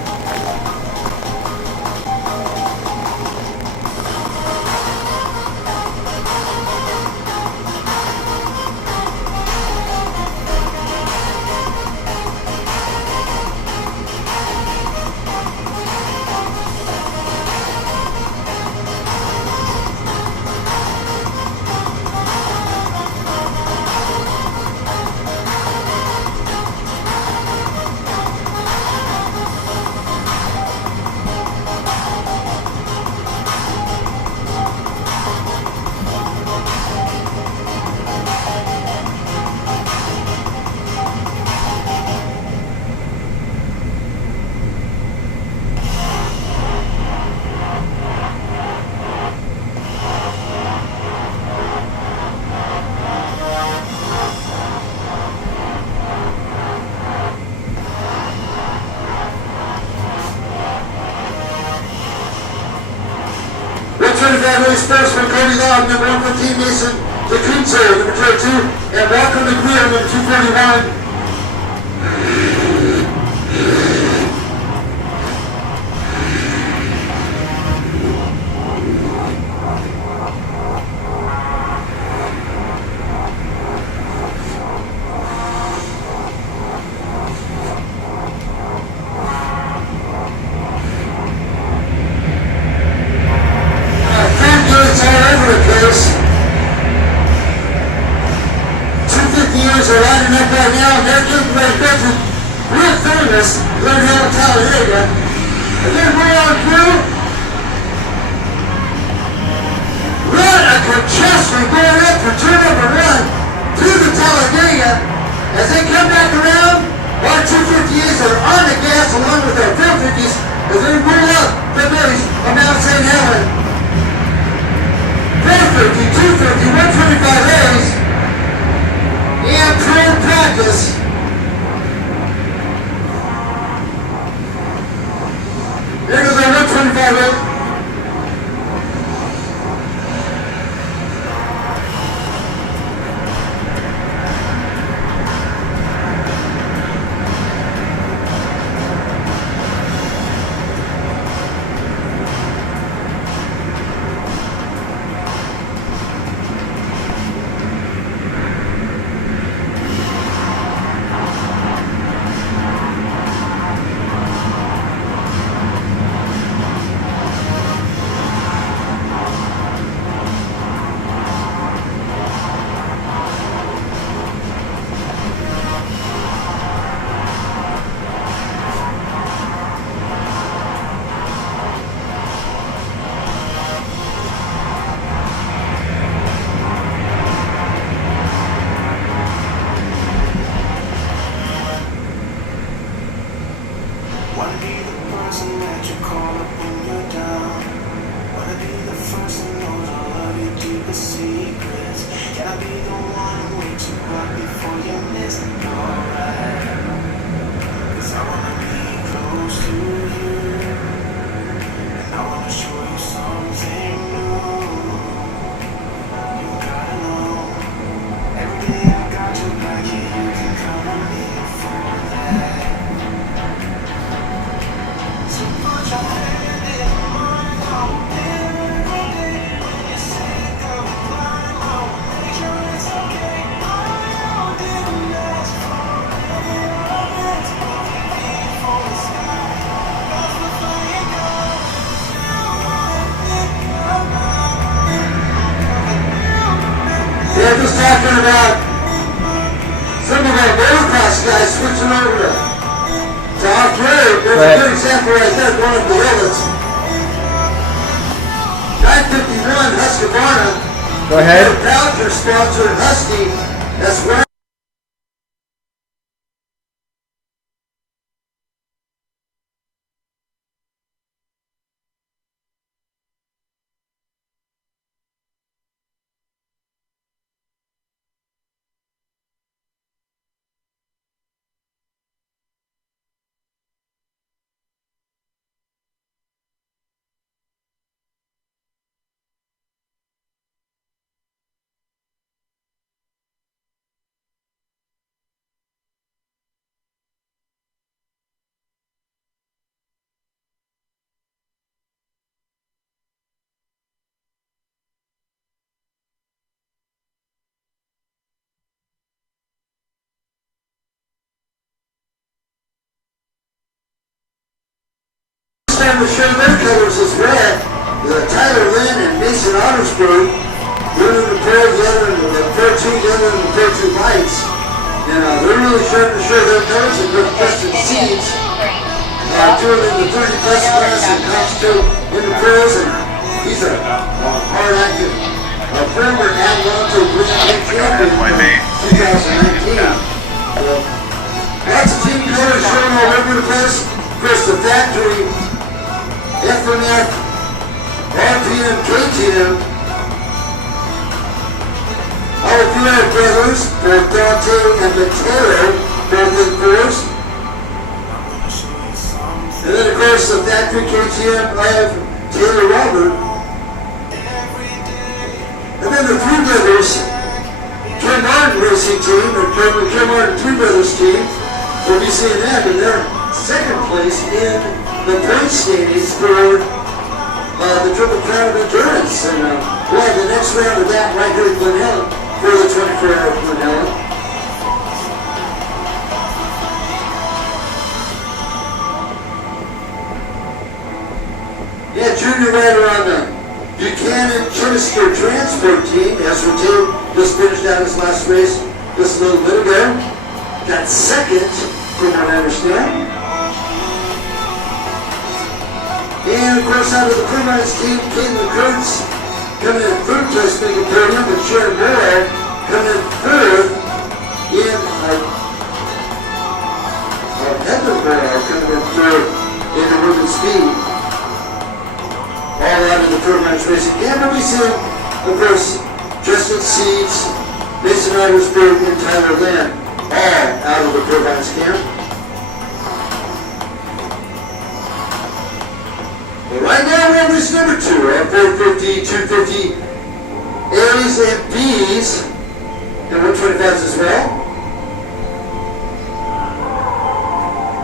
Race first from Cody Long, number 115, Mason Tecunzo, number 22, and Walker McNeil, number 241. Are lining up right now, and they're getting ready to go real famous Glen Helen, Talladega. And then we're on through. What a congestion going up for turn number 1 through the Talladega. As they come back around, our 258s are on the gas along with our 450s as they roll up the base of Mount St. Helen. 450, 250, 125As. And clear practice. There goes our 125. We're just talking about some of our motocross guys switching over to off-road. There's a good example right there going up the hill. It's 951 Husqvarna. Go ahead. They're proud to sponsor Husky. That's where starting to show their colors as well. Tyler Lynn and Mason Ottersburg, one in the pair, the other in the pair 2, the other in the pair 2 lights. And they're really starting to show their colors and good Preston Seeds. Doing in the 30+ class and Costco in the pros, and he's a hard active former Atlanta Glen champion from 2019. Lots of team colors shown all over the place. Of course, the factory, FNF, RPM, KTM, all of you brothers, both Dante and Mateo, both in fours. And then, of course, the factory KTM of Taylor Robert. And then the Three Brothers, Ken Martin Racing Team, and Ken Martin Three Brothers Team, we'll be seeing them in their second place in the point standings for the Triple Crown of Endurance. And we'll have the next round of that right here at Glen Helen for the 24-hour Glen Helen. Yeah, junior rider on the Buchanan Chinister Transport Team, Ezra Tate, just finished out his last race just a little bit ago. Got second, from what I understand. And of course, out of the Permines team, Caitlin Kurtz coming in third place, making podium, and Sharon Morrow coming in fourth in Heather Morrow coming in third in the women's speed. All out of the Permines Racing Camp, and we see, of course, Justin Seeds, Mason Ottersburg, and Tyler Lynn, all out of the Permines Camp. Well, right now we're on race number 2, our 450, 250 A's and B's, and 125s as well.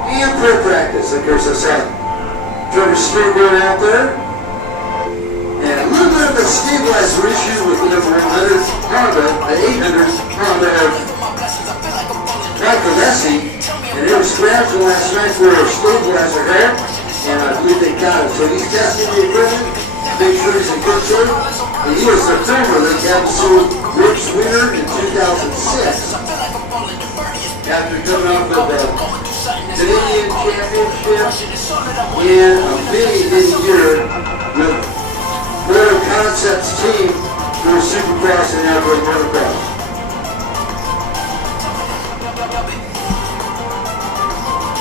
And pro practice, of course, I saw Trevor Stewart going out there. And a little bit of a stabilizer issue with the number 100 Honda, the 800 Honda of Michael Lessie. And they were scratched last night for a stabilizer there, and I believe they got it. So he's testing the equipment, make sure he's in good shape. And he was the former Lake Havasu WORCS winner in 2006. After coming off of the Canadian Championship in a big year with Motor Concepts team for Supercross and Outdoor Motocross.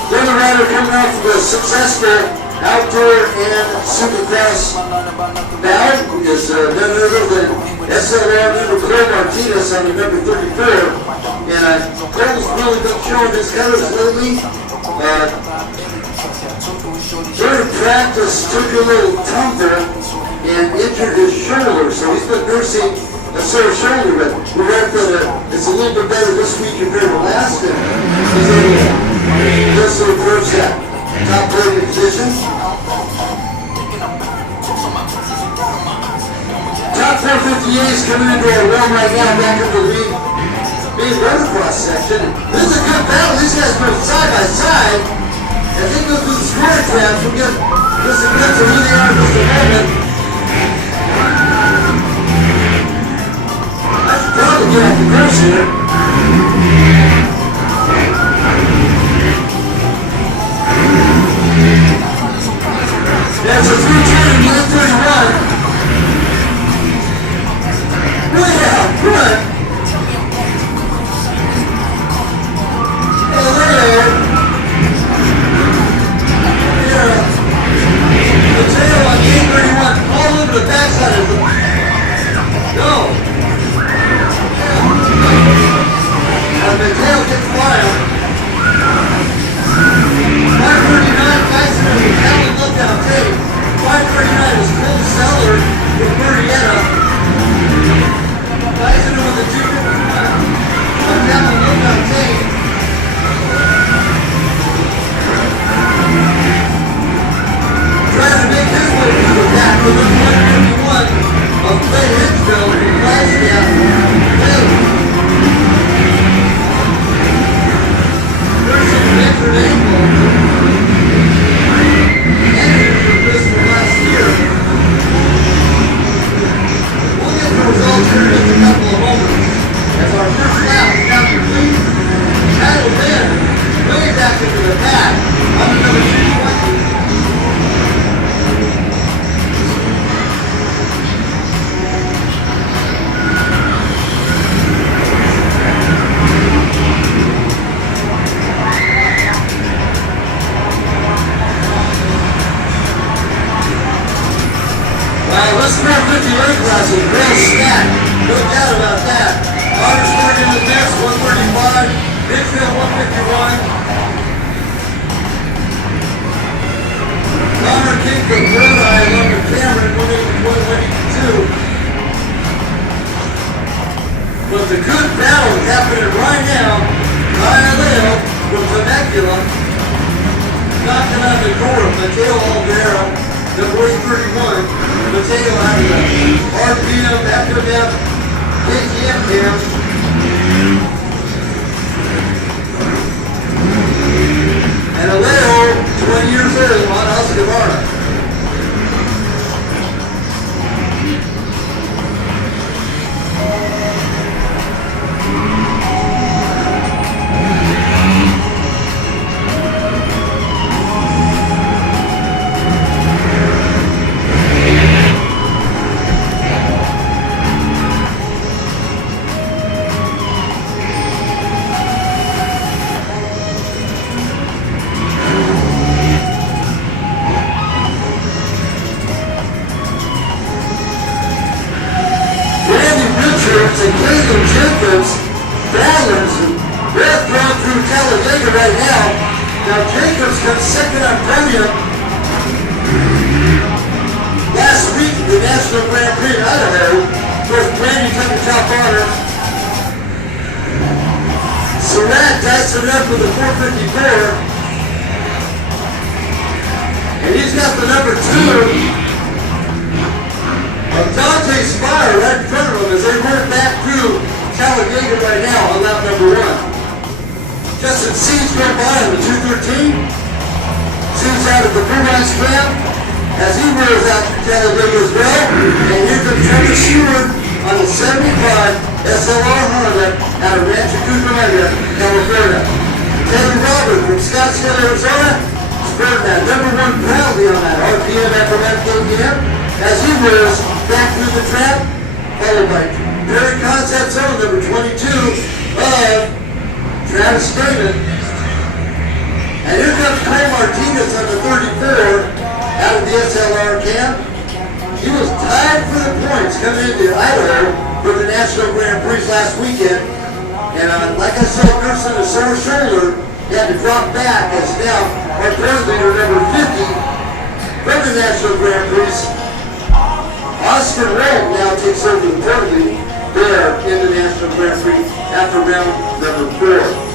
Another rider coming off of a successful Outdoor and Supercross bout is none other than SLR member Claire Martinez on the number 34. And Cole's really been showing his colors lately. During practice, took a little tumble and injured his shoulder, so he's been nursing a sore shoulder, but we hope that it's a little bit better this week compared to last, and he's able to approach that top podium position. Top 458 is coming into our warm right now, back into the main motocross section. This is a good battle. These guys go side by side, and they go through the scoring tabs. We'll get this again to who they are in just a moment. I should probably get off the course here. That's a 310 931. Way out front. Oh, there. Yeah. The tail on 831. This 450 weight class is real stacked. No doubt about that. Orangeburg in the mix, 135. Midfield, 151. Connor King from Rhode Island, Cameron, 182. But the good battle is happening right now. Lyle from Temecula, knocking on the door of Mateo Olvera, number 831. Mateo having a RPM after that KTM camp. And Alejo, 20 years old, on Oscar. And Clayton Jacobs, battlers, and they're thrown through Talladega right now. Now Jacobs comes second on podium last week at the National Grand Prix in Idaho, with Brandy taking top honor. Surratt dicing it up with a 454. And he's got the number 2. Dante Spire right in front of him as they work back through Talladega right now on lap number 1. Justin Seeds going by on the 213. Seeds out of the Brewhouse camp as he whirls out through Talladega as well. And here comes Trevor Stewart on the 75 SLR Honda out of Rancho Cucamonga, California. Teddy Robert from Scottsdale, Arizona, spurring that number 1 proudly on that RPM after that KTM as he whirls back through the trap, followed by Barry Concept Zone, number 22 of Travis Stamen. And here comes Cole Martinez on the 34 out of the SLR camp. He was tied for the points coming into Idaho for the National Grand Prix last weekend. And like I said, nursing a sore shoulder, he had to drop back as now our third leader, number 50, from the National Grand Prix. Oscar Rome now takes over the third lead there in the National Grand Prix after round number 4.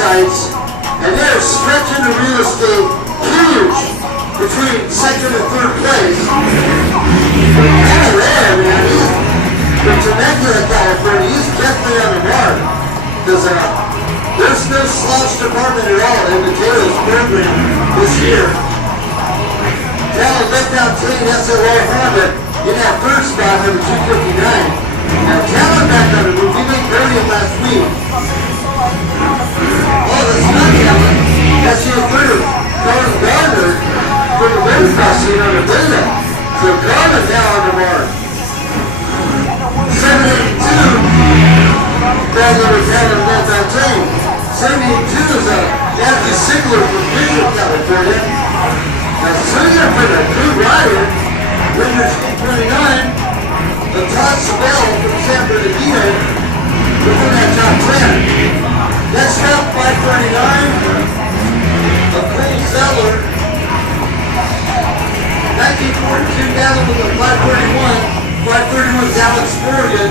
sites, and they're stretching the real estate huge between second and third place. Kind of rare, man. He's from Temecula, California. He's definitely on the mark. Because there's no slouch department at all in Mateo's program this year. Talon left out team SLR Honda in that third spot, number 259. Now Talon back on the move. He made podium last week. Oh, that's not Talon. That's your third. Gordon Gardner for the women's crossing on the beta. So Gardner now on the mark. 782. Bad number Talon left out team. 72 is a Matthew Sigler from Mitchell, California. Now Sigler for the good rider. Winner's 29. The Todd Sabell from San Bernardino within that top 10. Next up, 539. A Cole Zeller. 1942 down with a 531. 531 is Alex Morgan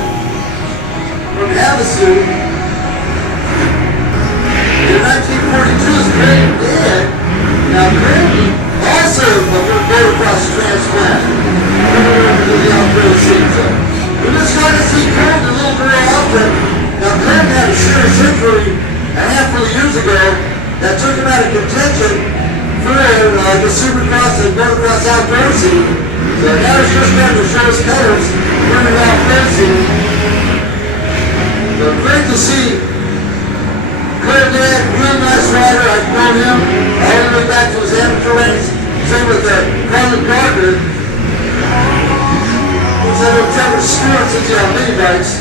from Havasu. In 1942 is Craig Dead. Now Craig also a motocross transplant. To the off-road scene. So we're just trying to see Craig, the little girl outfit. Now Craig had a serious injury a handful of years ago that took him out of contention for the Supercross and motocross outdoor scene. So now he's just trying to show his colors in the off-road scene. So great to see. Clear Dad, real nice rider. I've known him all the way back to his amateur ranks. Same with Carlin Gardner. He's had a Trevor Stewart since he had mini bikes.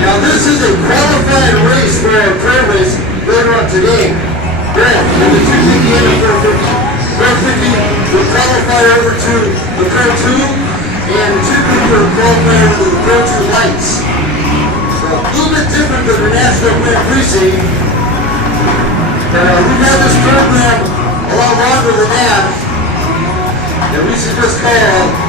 Now this is a qualifying race for our pro race later on today. Grant, number 250 and 450. 450 will qualify over to the Pro 2, and the 250 will qualify over to the Pro 2 Lights. So a little bit different than the National Grand Prix scene. We've had this program a lot longer than that, and we should just call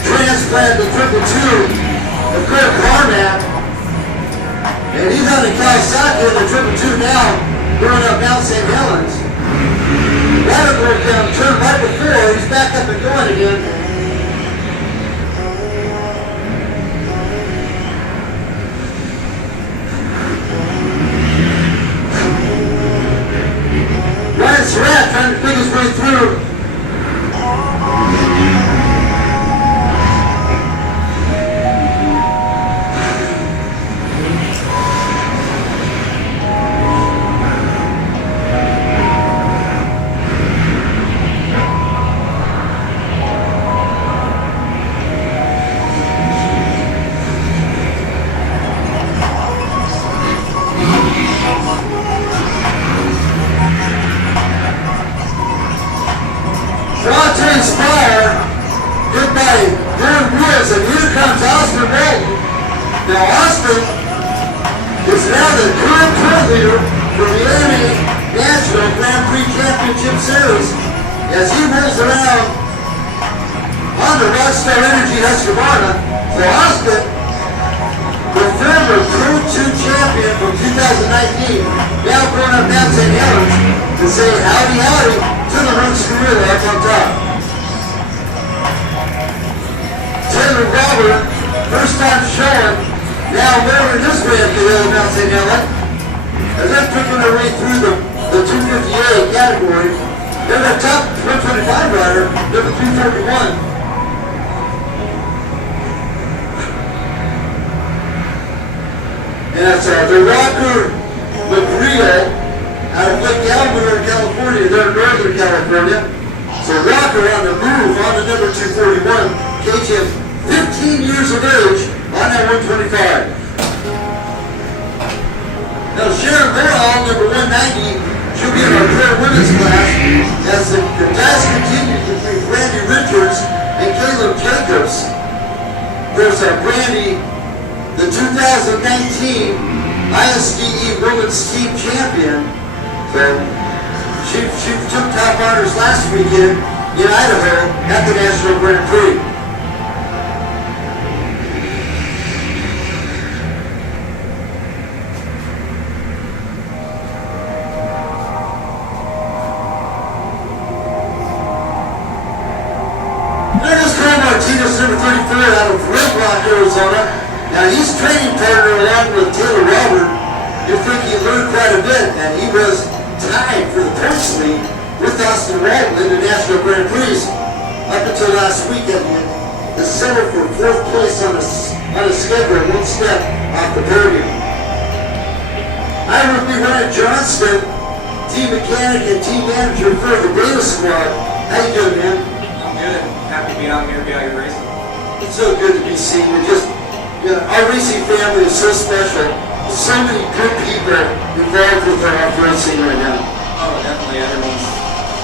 transplant the 222 of Kirk Harmack, and he's on the Kawasaki in the 222 now, going up Mount St. Helens. Water broke down, turned right before, he's back up and going again. Ryan Surratt trying to pick his way through. And here comes Austin Bolton. Now Austin is now the current leader for the Miami National Grand Prix Championship Series as he rolls around on the Rockstar Energy Husqvarna. So Austin, the former Pro 2 champion from 2019, now going up Mount St. Helens to say howdy howdy to the Roots Gorilla up on top. Taylor Robert, first time showing, now wearing this way up the hill of Mount St. Helens. As they're picking their way through the 258 category, they're the top 125 rider, number 341. And that's the Rocker McReal out of Lake Albuquerque, California. They're in Northern California. So Rocker on the move on to number 241. KTM, 15 years of age on that 125. Now Sharon Burrell, number 190, she'll be in our pro women's class as the guys continue between Brandy Richards and Caleb Jacobs. There's Brandy, the 2019 ISDE Women's Team Champion. So she took top honors last weekend in Idaho at the National Grand Prix. There's Cole Martinez, number 34, out of Red Rock, Arizona. Now he's training partner along with Taylor Robert. You think he learned quite a bit, and he was tied for the points lead with Austin Walton in the National Grand Prix up until last weekend. The center for 4th place on a schedule, one step off the podium. I would be Ryan Johnston, team mechanic and team manager for the Beta Squad. How you doing, man? I'm good. Happy to be out here, be out here racing. It's so good to be seen. Our racing family is so special. So many good people involved with our off-road scene right now. Oh, definitely. Everyone's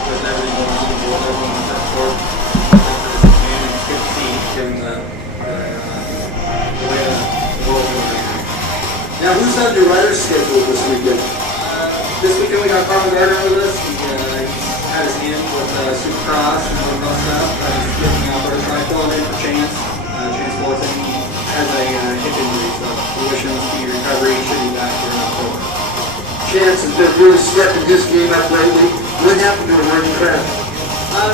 with everything going on in the world. Everyone's up for this game. It's good to see given the way the world's going right now. Now, who's on your rider's schedule this weekend? This weekend we got Carl Gardner with us. He's had his hand with Supercross and all that stuff. He's getting out there trying to fill in for Chance. Chance Fullerton has a hip injury, so we wish him a speedy recovery. He should be back here in October. Chance has been really stepping his game up lately. What happened to him? Where did he crash?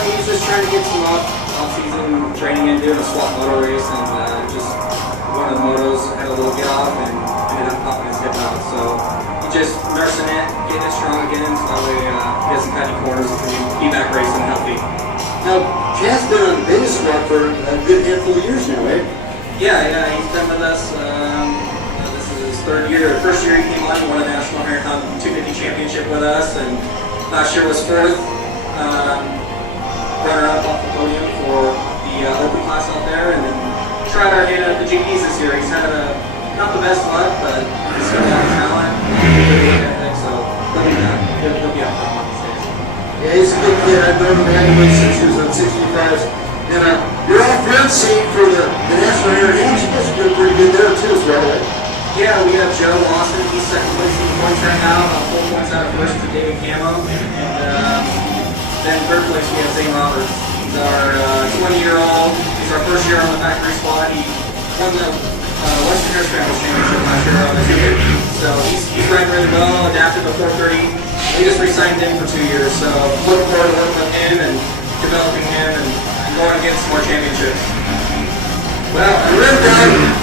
He's just trying to get some off-season training in, doing a swap moto race, and just one of the motos had a little get off and ended up popping his hip out. So he's just nursing it, getting it strong again, so that way he doesn't cut any corners and can be back racing and healthy. Now, Chance been on the Beta Squad for a good handful of years now, right? Yeah, he's been with us. This is his third year. First year he came on, he won a National Marathon 250 championship with us, and last year was 4th runner-up off the podium for the open class out there, and then tried our hand at the GPs this year. He's had not the best luck, but he's got a lot of talent, good work ethic, so he'll be out there one of these days. Yeah, he's a good kid. I've known him anyway since he was on 65s. And your off-road scene for the National International has been pretty good there too as well, right? Yeah, we have Joe Lawson. He's second place in the points right now, 4 points out of first for David Camo. And then third place we have Zane Roberts. He's our 20-year-old. He's our first year on the factory squad. He won the Western Air Scrambles Championship last year on the 250. So he's riding really well, adapted to 430. We just re-signed him for 2 years. So looking forward to working with him and developing him and going to get some more championships. Well, I read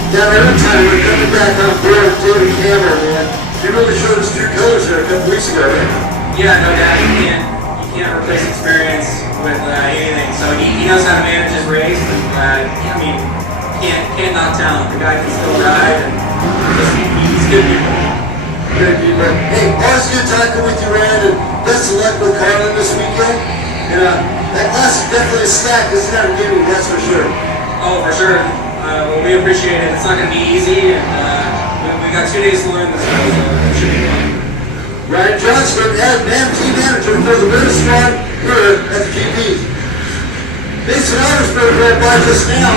down every time we're coming back on board with David Cameron, man. He really showed us true colors there a couple weeks ago, right? Yeah, no doubt. You can't replace experience with anything. So he knows how to manage his race. And, can't knock talent. The guy can still ride, and he's good people. Good people. Hey, always good talking with you, Ryan, and best of luck with Carlin this weekend. And that class is definitely a stack. It's not a gimme, that's for sure. Oh, for sure. Well, we appreciate it. It's not going to be easy, and we got 2 days to learn this, so it should be fun. Ryan Johnston, team manager for the Beta Squad here at the GPs. Mason Ottersberg ran by just now.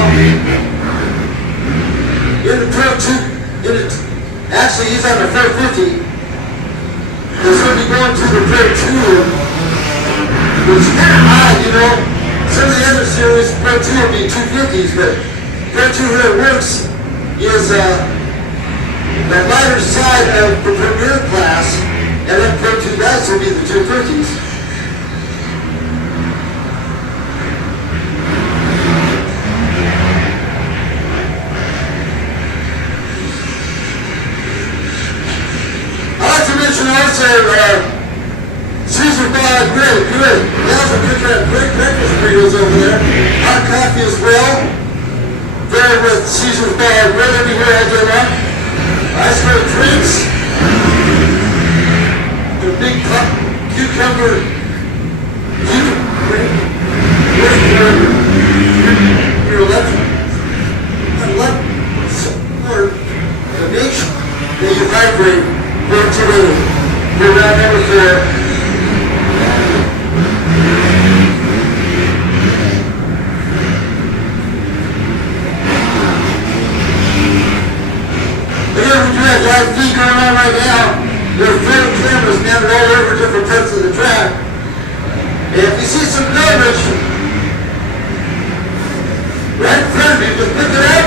In the Pro 2, actually he's on the Pro 50. He's going to be going to the Pro 2. Which is kind of odd, you know. Some of the other series, Pro 2 will be 250s, but Pro 2 here at WORCS is the lighter side of the Premier class, and then Pro 2 guys will be the 250s. I'd like to mention also, Caesar Bar Grill, good. Guys are cooking up great breakfast burritos over there. Hot coffee as well. There with Caesar's Bar Grill, they'll be here all day long. Ice cold drinks. The big cucumber. Your left. celebrate for today. For round number 4. Again, we do have live feed going on right now. There are 4 cameras mounted all over different parts of the track. And if you see some garbage right in front of you, just pick it up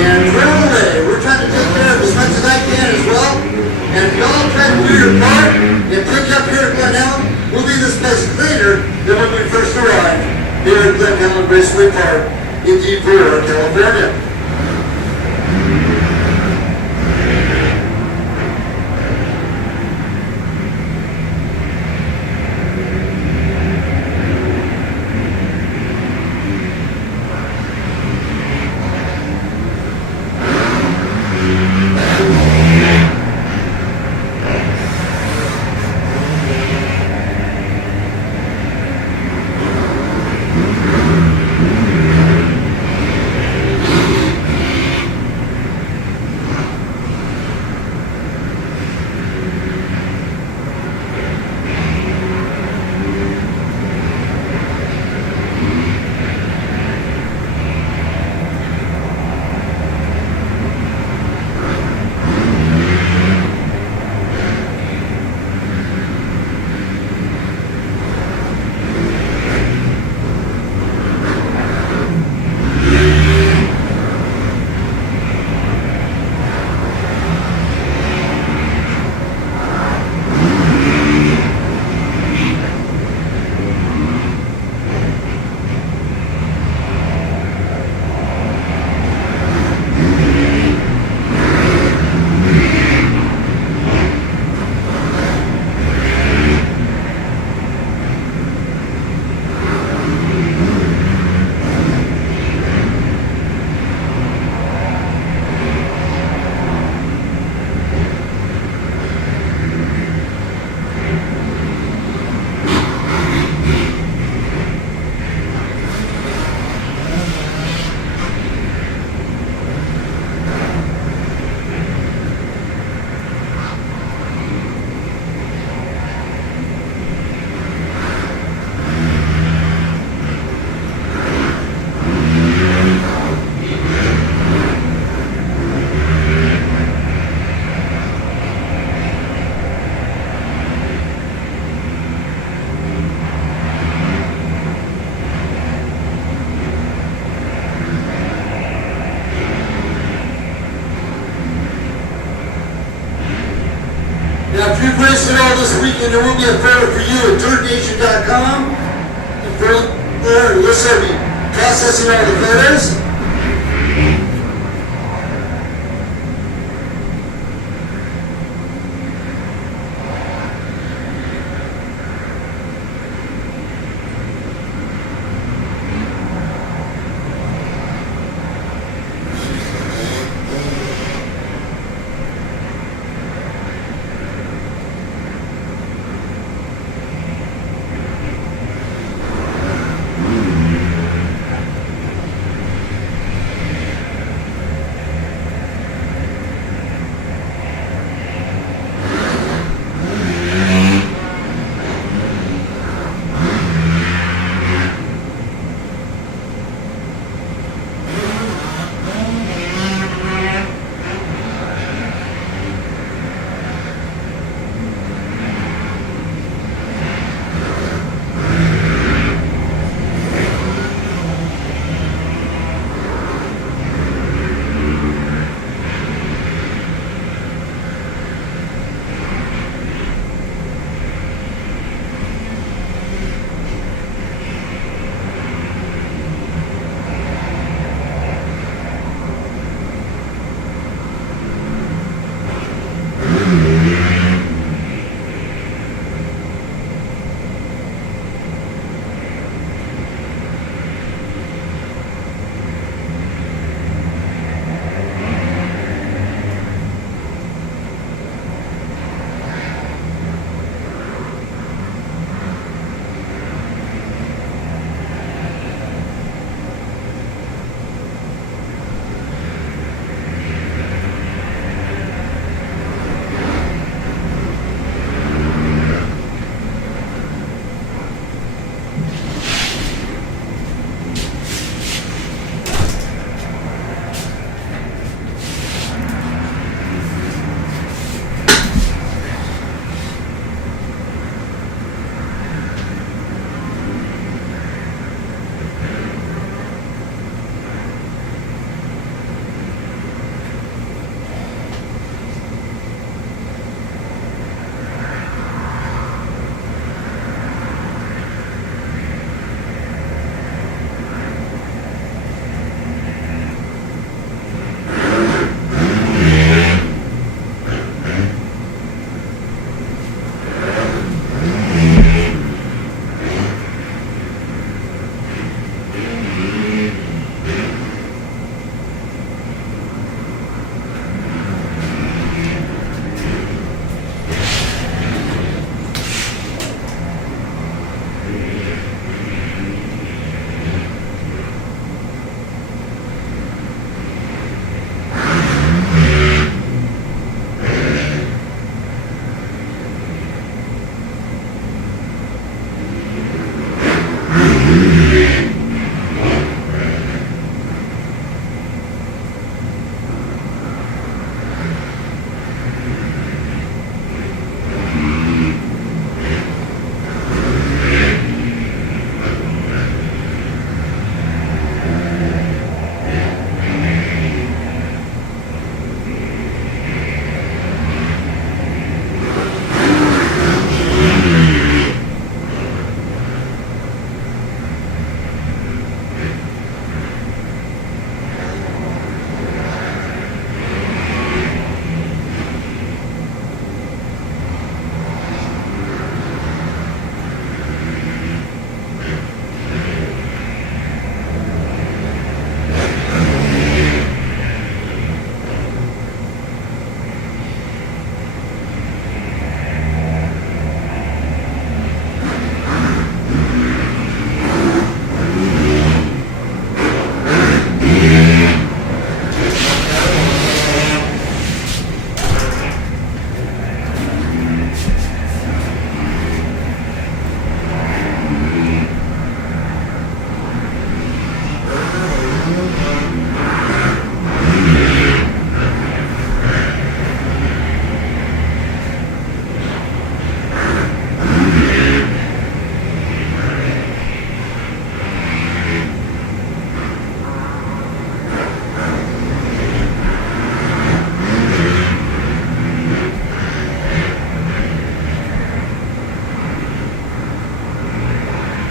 and throw it away. We're trying to take care of as much as I can as well. And if y'all try to do your part and pick up here at Glen Helen, we'll be this place cleaner than when we first arrived here at Glen Helen Raceway Park in Deep River, California. Now, if you've raced it all this weekend, there will be a photo for you at dirtnation.com. And further, you'll still be processing all the photos.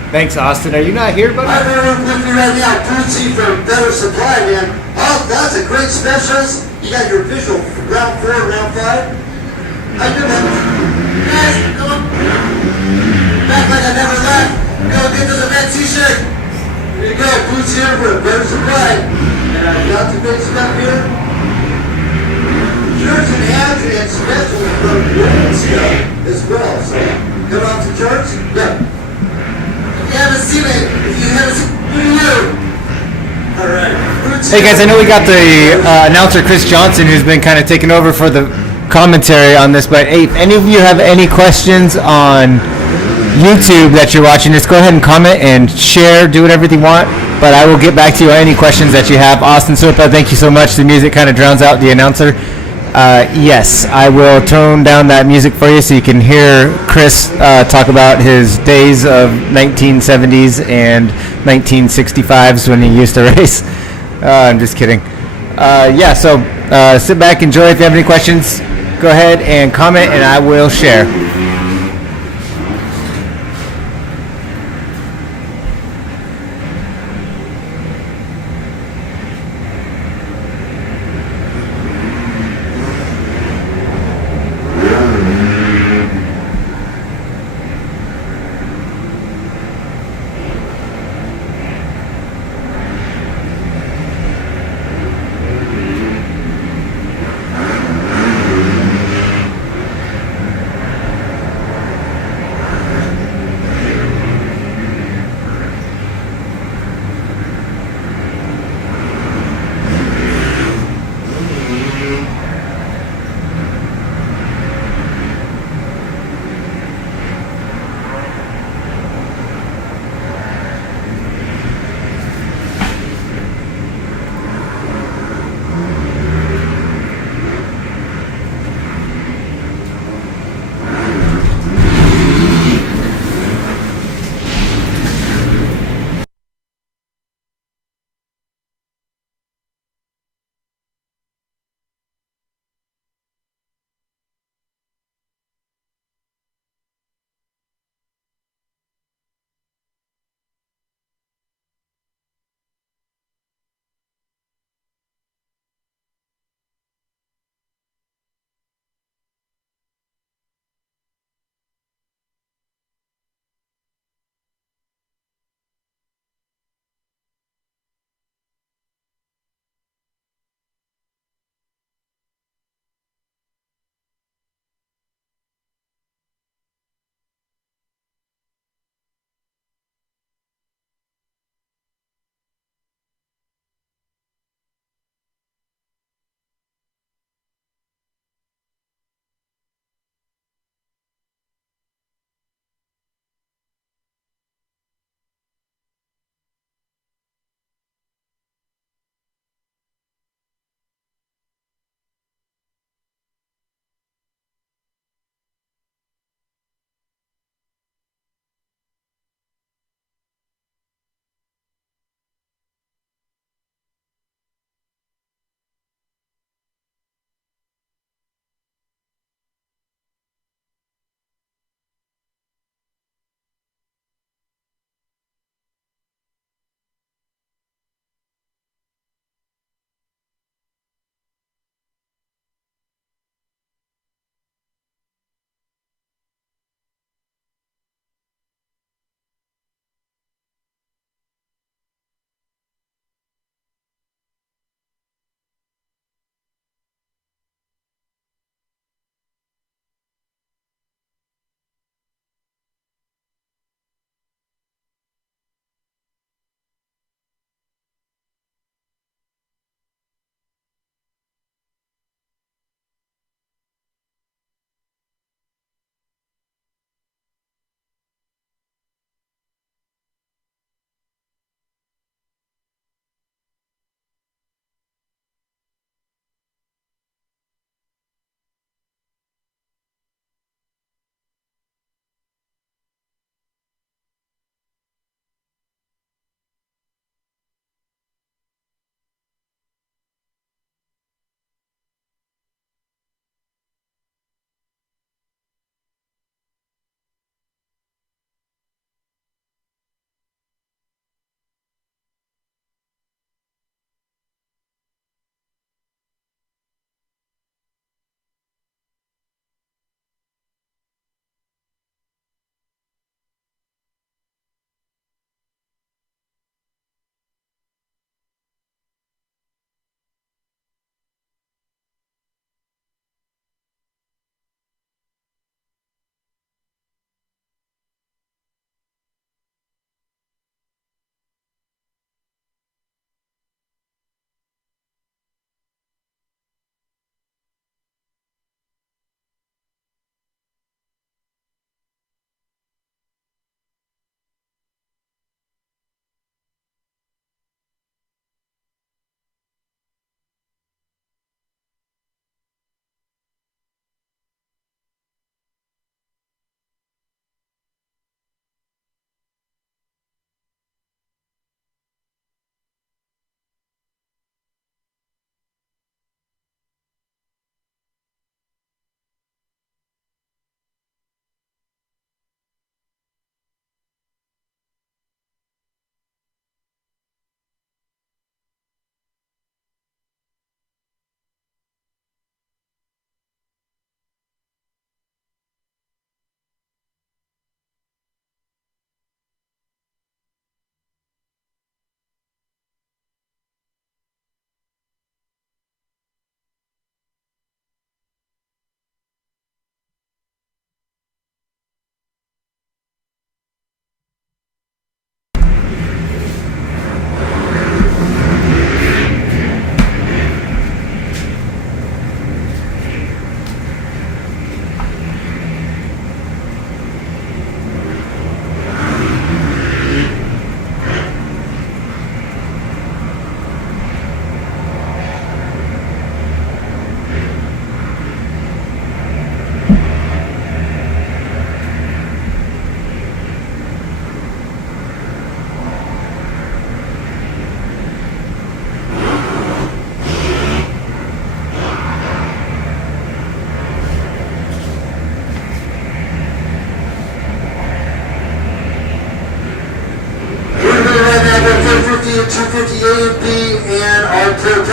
Thanks, Austin. Are you not here, buddy? I'm with you right now, Bootsy from Better Supply, man. Oh, that's a great specialist. You got your official round 4, round 5. How you doing, man? Guys, come on. Back like I never left. Go get this event t-shirt. Here you go, Boots here for Better Supply. And got some big stuff here. Shirts and hats and specials from UNOFFICIal as well. So, come out to church. Yeah. If you haven't seen it, if you haven't seen it, all right. Hey guys, I know we got the announcer Chris Johnson, who's been kind of taking over for the commentary on this, but hey, if any of you have any questions on YouTube that you're watching, just go ahead and comment and share, do whatever you want, but I will get back to you on any questions that you have. Austin Sopa, thank you so much. The music kind of drowns out the announcer. Yes, I will tone down that music for you so you can hear Chris talk about his days of 1970s and 1965s when he used to race. I'm just kidding. Yeah, so sit back, enjoy. If you have any questions, go ahead and comment and I will share.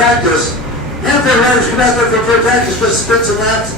practice. Handful of riders come out there for fair practice, just spin some laps.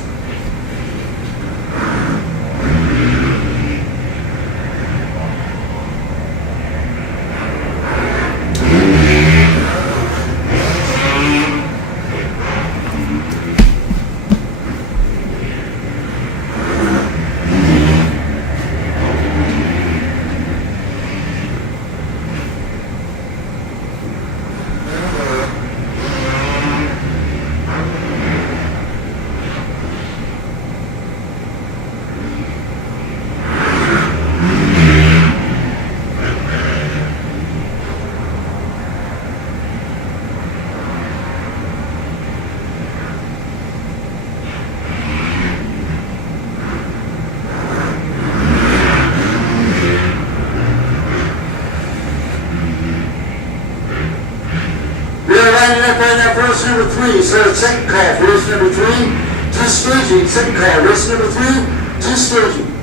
Lining up right now for race number 3. So second call for race number 3, 2 staging. Second call, race number 3, 2 staging.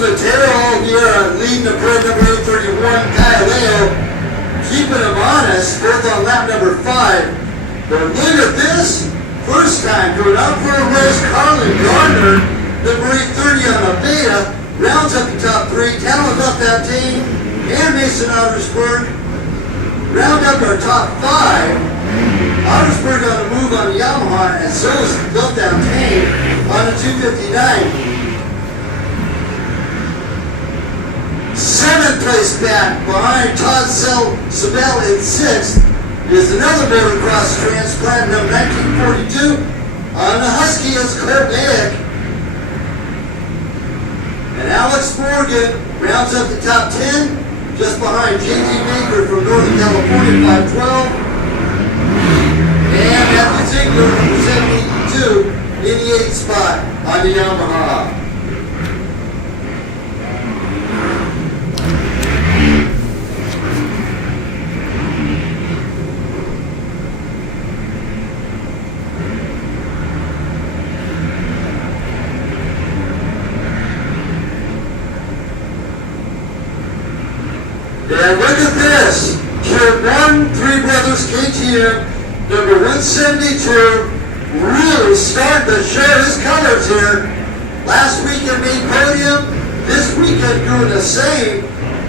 Mateo here leading the play number 831, Kyle, keeping him honest, fourth on lap number 5. But look at this, first time going out for a race, Carlin Gardner, number 830 on a beta, rounds up the top 3, Talent up that team, and Mason Ottersburg round up our top 5. Ottersburg on the move on the Yamaha, and so is Built Down Tane on the 259. 7th place back behind Todd Sabell in 6th is another motocross transplant number 1942 on the Husky is Colt Nick. And Alex Morgan rounds up the top 10 just behind JT Baker from Northern California 512 and Matthew Ziegler number 782 in the 8th spot on the Yamaha. And look at this, Tier 1, Three Brothers KTM, number 172, really starting to show his colors here. Last weekend made podium, this weekend doing the same.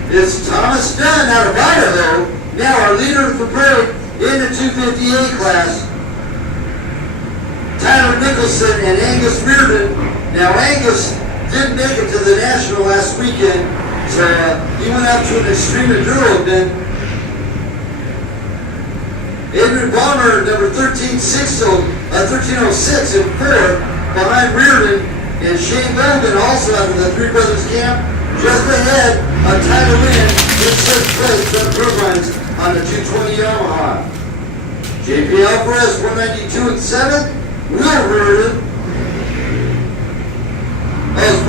It's Thomas Dunn out of Idaho, now our leader for break in the 258 class. Tyler Nicholson and Angus Reardon. Now Angus didn't make it to the National last weekend. So he went out to an extreme enduro event. Adrian Balmer, number 1306 in 4th, behind Reardon, and Shane Logan also out of the Three Brothers camp, just ahead of Tyler Lynn in 6th place for Turbines on the 220 Yamaha. JP Alvarez, 192 in 7th, Will Reardon, It was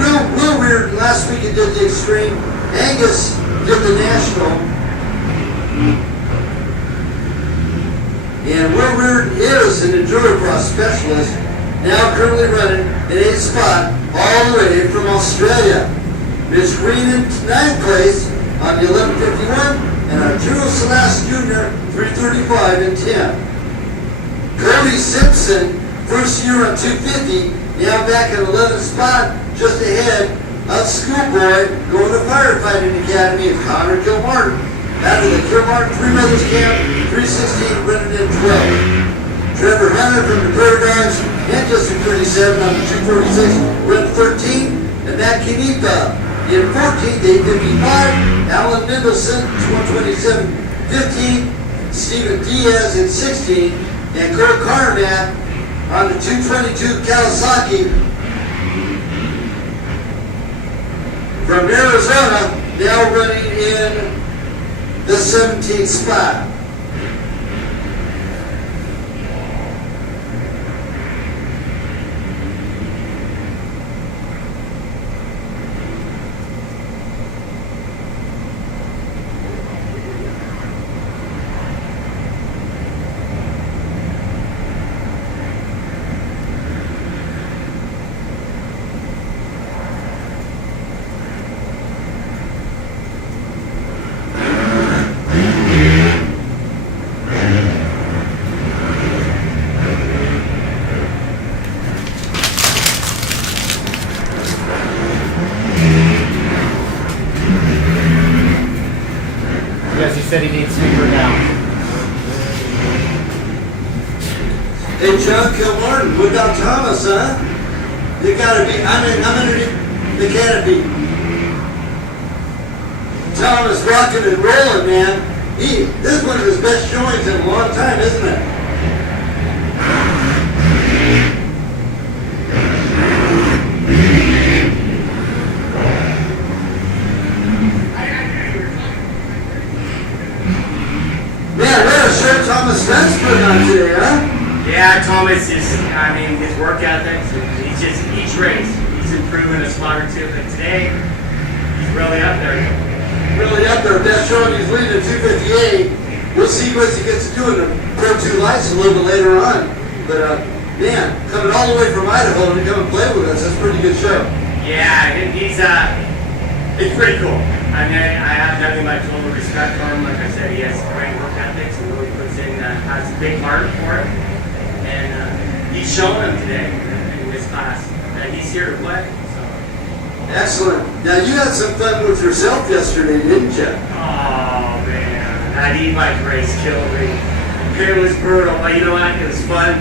real weird. Last week it did the extreme. Angus did the national. And Will Reard is an endurocross specialist, now currently running in 8th spot all the way from Australia. Mitch Green in 9th place on the 1151, and Arturo Salas Jr. 335 and 10. Cody Simpson, first year on 250, now back in 11th spot, just ahead of Schoolboy, going to Firefighting Academy of Connor Kilmartin. Out of the Kilmartin Three Brothers Camp, 316, running in 12. Trevor Hunter from the Prairie Dogs, and just in 37 on the 246, run 13. And Matt Kinipa in 14th, 855. Alan Mendelson, 127, 15. Stephen Diaz in 16. And Cole Carmack on the 222 Kawasaki from Arizona, now running in the 17th spot. Yes, he said he needs sweeper now. Hey, John Kilmartin, what about Thomas, huh? You gotta be, I'm underneath the canopy. Thomas rocking and rolling, man. This is one of his best showings in a long time, isn't it? Man, what a shirt Thomas Spence put on today, huh? Yeah, Thomas is, I mean, his work ethic, he's just, each race, he's improving a spot or two, but today, he's really up there. Really up there. Best showing, he's leading at 258. We'll see what he gets to do in the Pro 2 Lights a little bit later on. But, man, coming all the way from Idaho to come and play with us, that's a pretty good show. Yeah, he's pretty cool. I mean, I have nothing but total respect for him. Like I said, he has great work ethics and really puts in, has a big heart for it. And he's showing them today in this class that he's here to play. So. Excellent. Now, you had some fun with yourself yesterday, didn't you? Oh, man. That e-bike race killed me. It was brutal, but you know what? It was fun.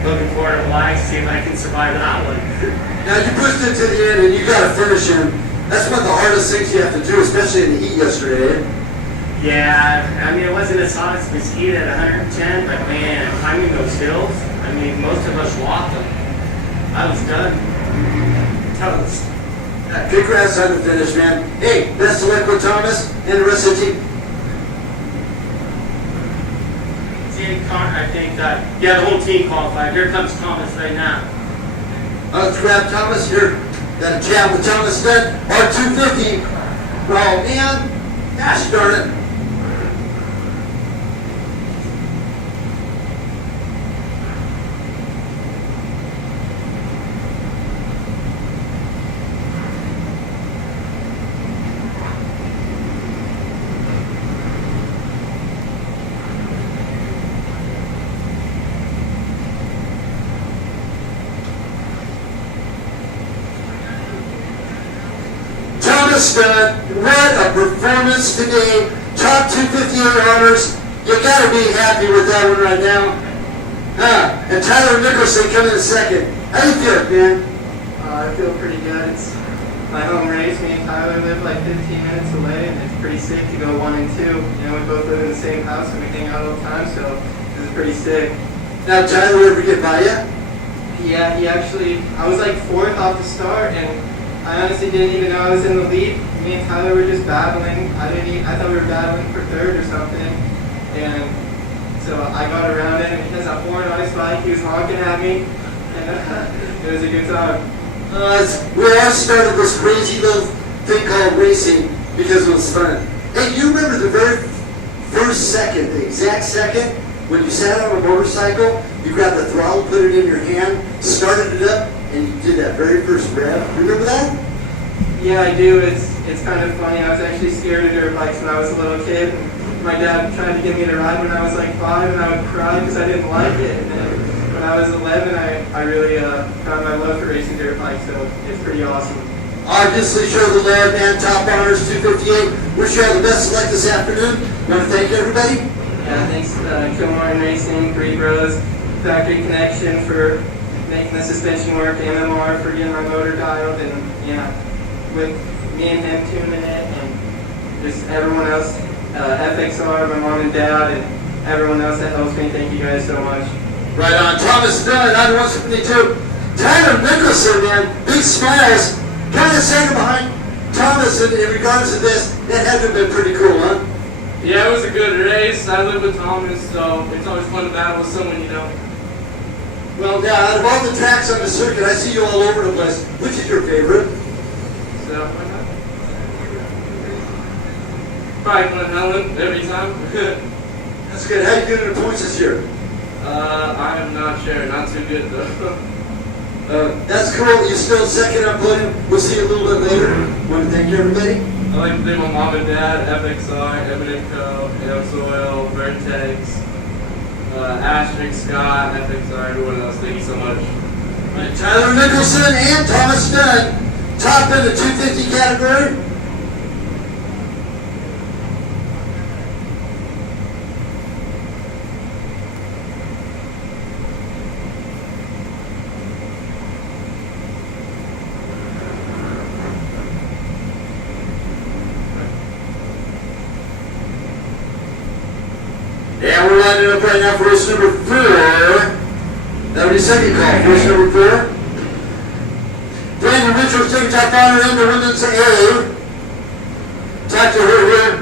Looking forward to life, see if I can survive that one. Now, you pushed it to the end, and you got to finish him. That's one of the hardest things you have to do, especially in the heat yesterday. Yeah, I mean, it wasn't as hot as Mesquite at 110, but man, climbing those hills, I mean, most of us walked them. I was done. Toast. Congrats on the finish, man. Hey, best of luck with Thomas and the rest of the team. I think that, yeah, the whole team qualified. Here comes Thomas right now. Let's grab Thomas here. Got a jab with Thomas Dunn, R250. Oh, man. Gosh darn it. Stud, what a performance today. Top 258 honors. You gotta be happy with that one right now. And Tyler Nicholson coming in second. How you feel, man? I feel pretty good. It's my home race. Me and Tyler live like 15 minutes away, and it's pretty sick to go 1 and 2. You know, we both live in the same house and we hang out all the time, so this is pretty sick. Now, Tyler ever get by you? Yeah, he actually, I was like 4th off the start, and I honestly didn't even know I was in the lead. Me and Tyler were just battling. I thought we were battling for 3rd or something. And so I got around him, and he has a horn on his bike. He was honking at me. And it was a good time. We all started this crazy little thing called racing because it was fun. Hey, you remember the very first second, the exact second, when you sat on a motorcycle, you grabbed the throttle, put it in your hand, started it up, and you did that very first rev? Remember that? Yeah, I do. It's kind of funny. I was actually scared of dirt bikes when I was a little kid. My dad tried to get me to ride when I was like 5, and I would cry because I didn't like it. And then when I was 11, I really found my love for racing dirt bikes, so it's pretty awesome. Obviously, show the love, man. Top honors, 258. Wish you all the best of luck this afternoon. Want to thank everybody? Yeah, thanks Kilmore Racing, Three Bros, Factory Connection for making the suspension work, MMR for getting my motor dialed, and yeah, with me and him tuning it, and just everyone else, FXR, my mom and dad, and everyone else that helps me. Thank you guys so much. Right on. Thomas Dunn, 9172. Tyler Nicholson, man. Big smiles. Kind of standing behind Thomas in regards to this. That had to have been pretty cool, huh? Yeah, it was a good race. I live with Thomas, so it's always fun to battle with someone you know. Well, yeah, out of all the tracks on the circuit, I see you all over the place. Which is your favorite? So, probably Glen Helen every time. That's good. How you doing in the points this year? I am not sure. Not too good, though. That's cool. You're still second on podium. We'll see you a little bit later. Want to thank everybody? I like to thank my mom and dad, FXR, Evan & Co., Soil, Vertex, Asterisk, Scott, FXR, everyone else. Thank you so much. Right, Tyler Nicholson and Thomas Dunn, top in the 250 category. Yeah, we're lining up right now for race number 4. That would be second call. Race number 4. Brandon Richards taking top honor in the women's A. Talk to her here.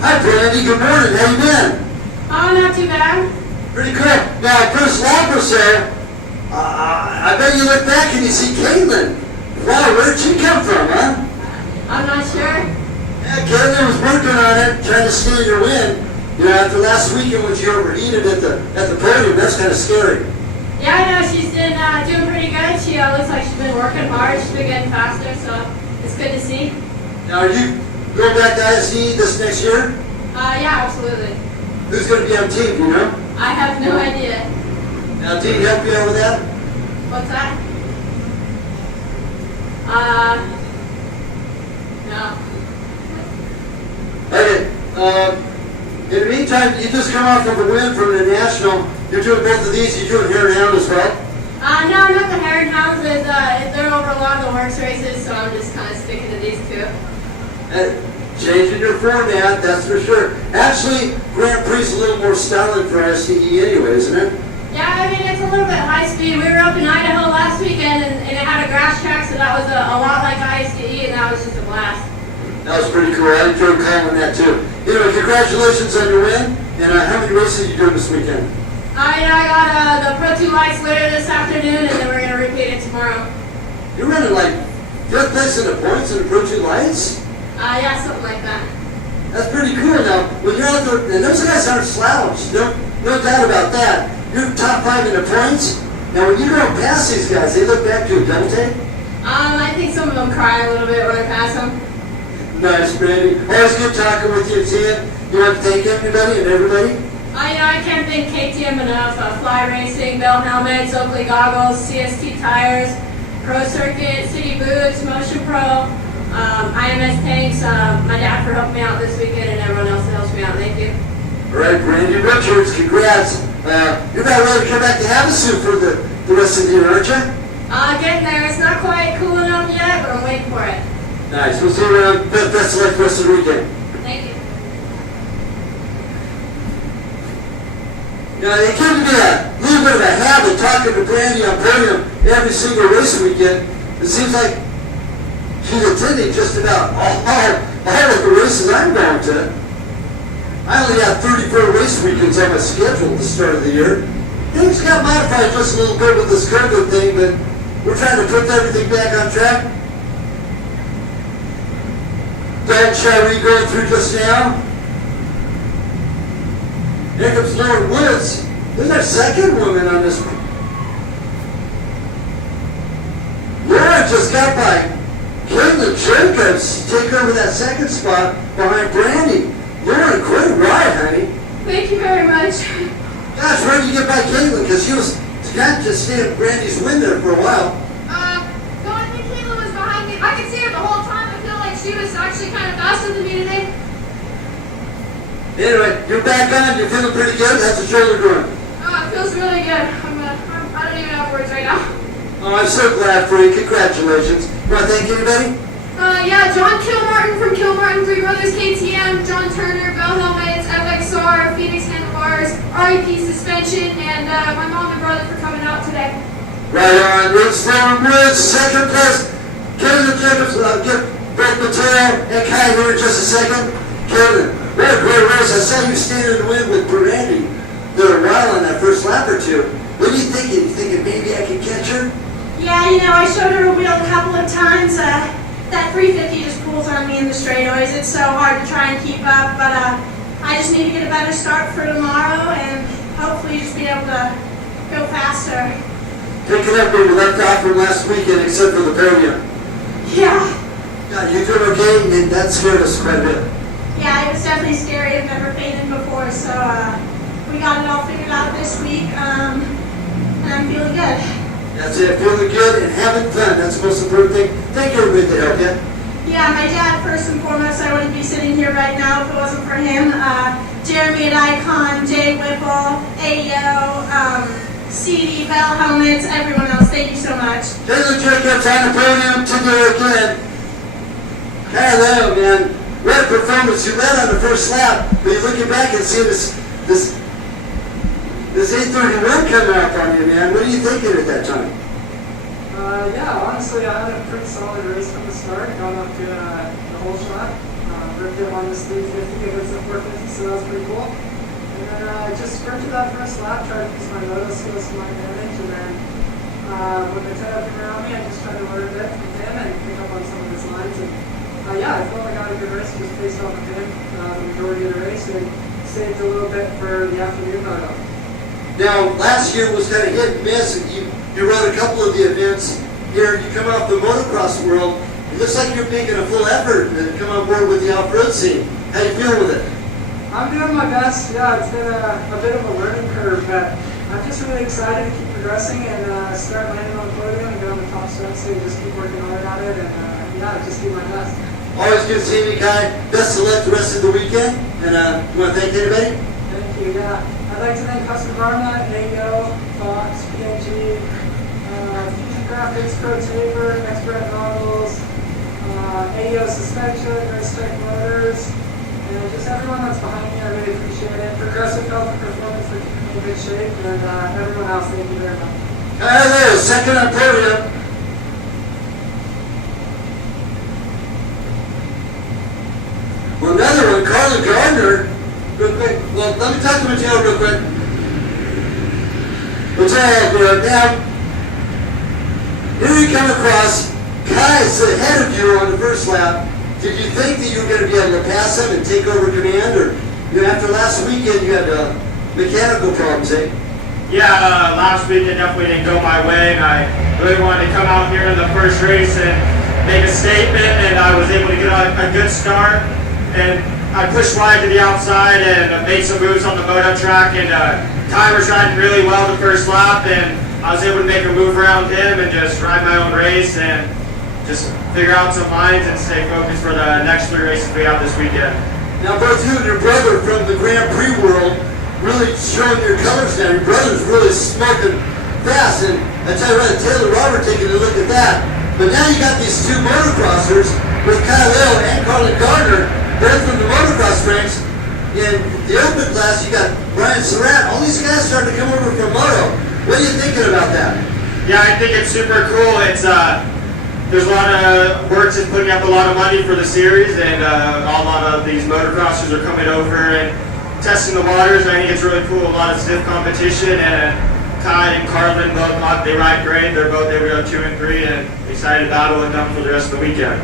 Hi, Brandy. Good morning. How you been? Oh, not too bad. Pretty cool. Now, first lap or so, I bet you look back and you see Caitlin. Wow, where did she come from, huh? I'm not sure. Yeah, Caitlin was working on it, trying to steal your win. You know, after last weekend when she overheated at the podium, that's kind of scary. Yeah, I know. She's been doing pretty good. She looks like she's been working hard. She's been getting faster, so it's good to see. Now, are you going back to ISD this next year? Yeah, absolutely. Who's going to be on team, do you know? I have no idea. Now, Dean, help you out with that? What's that? No. Okay. In the meantime, you just come off of a win from the National. You're doing both of these. You're doing Hare and Hound as well? No, not the Hare and Hounds. They're over a lot of the WORCS races, so I'm just kind of sticking to these two. Changing your format, that's for sure. Actually, Grand Prix is a little more styling for STE anyway, isn't it? Yeah, I mean, it's a little bit high speed. We were up in Idaho last weekend, and it had a grass track, so that was a lot like ISDE, and that was just a blast. That was pretty cool. I enjoyed calling that too. Anyway, congratulations on your win. And how many races are you doing this weekend? I got the Pro 2 Lights later this afternoon, and then we're going to repeat it tomorrow. You're running like 5th place in the points in the Pro 2 Lights? Yeah, something like that. That's pretty cool. Now, when you're out there, and those guys aren't slouched. No doubt about that. You're top 5 in the points. Now, when you go past these guys, they look back to a double take? I think some of them cry a little bit when I pass them. Nice, Brandy. Always good talking with you, Tim. You want to thank everybody and everybody? I can't thank KTM enough. Fly Racing, Bell Helmets, Oakley Goggles, CST Tires, Pro Circuit, City Boots, Motion Pro, IMS Tanks, my dad for helping me out this weekend, and everyone else that helps me out. Thank you. All right, Brandy Richards, congrats. You're about ready to come back to Havasu for the rest of the year, aren't you? Getting there. It's not quite cool enough yet, but I'm waiting for it. Nice. We'll see you around. Best of luck the rest of the weekend. Thank you. Now, it came to be a little bit of a habit talking to Brandy on podium every single race weekend. It seems like she's attending just about all of the races I'm going to. I only have 34 race weekends on my schedule at the start of the year. Things got modified just a little bit with this COVID thing, but we're trying to put everything back on track. That Shiree going through just now. Here comes Lauren Woods. There's our second woman on this one. Lauren just got by Caitlin Jacobs to take over that second spot behind Brandy. Lauren, great ride, honey. Thank you very much. Gosh, where did you get by Caitlin? Because she was trying to stay at Brandy's win there for a while. No, I think Caitlin was behind me. I could see her the whole time. I feel like she was actually kind of faster than me today. Anyway, you're back on. You're feeling pretty good. How's the shoulder going? It feels really good. I don't even have words right now. Oh, I'm so glad for you. Congratulations. You want to thank anybody? Yeah, John Kilmartin from Kilmartin Three Brothers KTM, John Turner, Bell Helmets, FXR, Phoenix Handlebars, REP Suspension, and my mom and brother for coming out today. Right on. It's Lauren Woods, second place. Kevin Jacobs, get Brett Mateo and Kai here in just a second. Kevin, what a great race. I saw you standing in the wind with Brandy there a while on that first lap or two. What are you thinking? You thinking maybe I could catch her? Yeah, you know, I showed her a wheel a couple of times. That 350 just pulls on me in the straightaways. It's so hard to try and keep up, but I just need to get a better start for tomorrow and hopefully just be able to go faster. Picking up where you left off from last weekend, except for the podium. Yeah. God, you doing okay? And that scared us quite a bit. Yeah, it was definitely scary. I've never painted before, so we got it all figured out this week, and I'm feeling good. That's it, feeling good and having fun. That's the most important thing. Thank you, everybody, to help you. Yeah, my dad, first and foremost, I wouldn't be sitting here right now if it wasn't for him. Jeremy at Icon, Jay Whipple, AEO, CD, Bell Helmets, everyone else, thank you so much. Taylor Jacobs on the podium today again. Hello, man. What a performance. You led on the first lap, but you're looking back and seeing this 831 coming up on you, man. What are you thinking at that time? Yeah, honestly, I had a pretty solid race from the start. Got up to the whole shot. Ripped it on this 350 against the 450, so that was pretty cool. And then I just sprinted that first lap, tried to use my moto skills to my advantage, and then when the Ted came around me, I just tried to learn a bit from him and pick up on some of his lines. And yeah, I felt like I got a good race just based off of him the majority of the race, and saved a little bit for the afternoon moto. Now, last year was kind of hit and miss, and you rode a couple of the events. Here, you come off the motocross world. It looks like you're making a full effort to come on board with the off-road scene. How you feeling with it? I'm doing my best. Yeah, it's been a bit of a learning curve, but I'm just really excited to keep progressing and start landing on the podium and get on the top steps and just keep working hard at it and yeah, just do my best. Always good seeing you, Kai. Best of luck the rest of the weekend. And you want to thank anybody? Thank you, yeah. I'd like to thank Husqvarna, AEO, Fox, PNG, Fusion Graphics, Pro Taper, Expert Novels, AEO Suspension, Race Tech Motors, and just everyone that's behind me. I really appreciate it. Progressive Health and Performance for keeping me in good shape, and everyone else, thank you very much. Hello, second on podium. Well, another one, Carla Gardner. Real quick. Well, let me talk to Mateo real quick. Mateo, now, here you come across Kai's ahead of you on the first lap. Did you think that you were going to be able to pass him and take over command? Or, after last weekend, you had mechanical problems, eh? Yeah, last week it definitely didn't go my way, and I really wanted to come out here in the first race and make a statement, and I was able to get a good start, and I pushed wide to the outside and made some moves on the moto track, and Ty was riding really well the first lap, and I was able to make a move around him and just ride my own race and just figure out some lines and stay focused for the next 3 races we have this weekend. Now, both you and your brother from the Grand Prix world really showing your colors now. Your brother's really smoking fast, and I tell you what, Taylor Robert taking a look at that. But now you got these 2 motocrossers with Kyle Hill and Carlin Gardner, both from the motocross ranks. In the open class, you got Brian Surratt. All these guys starting to come over from moto. What are you thinking about that? Yeah, I think it's super cool. It's there's a lot of WORCS is putting up a lot of money for the series, and a lot of these motocrossers are coming over and testing the waters. I think it's really cool. A lot of stiff competition, and Ty and Carlin both they ride great. They would go 2 and 3, and excited to battle with them for the rest of the weekend.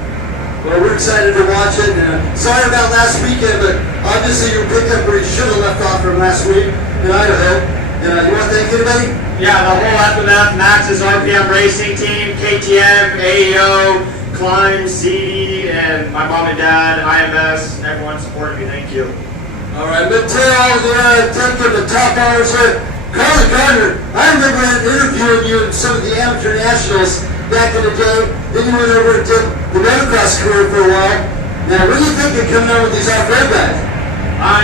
Well, we're excited to watch it. Sorry about last weekend, but obviously you picked up where you should have left off from last week in Idaho. You want to thank anybody? Yeah, the whole FMF, Max's RPM Racing Team, KTM, AEO, Climb, CD, and my mom and dad, IMS, everyone supported me. Thank you. All right, but tell taking the top honors here. Carly Gardner, I remember interviewing you in some of the amateur nationals back in the day. Then you went over and did the motocross career for a while. Now, what do you think of coming on with these off-road guys?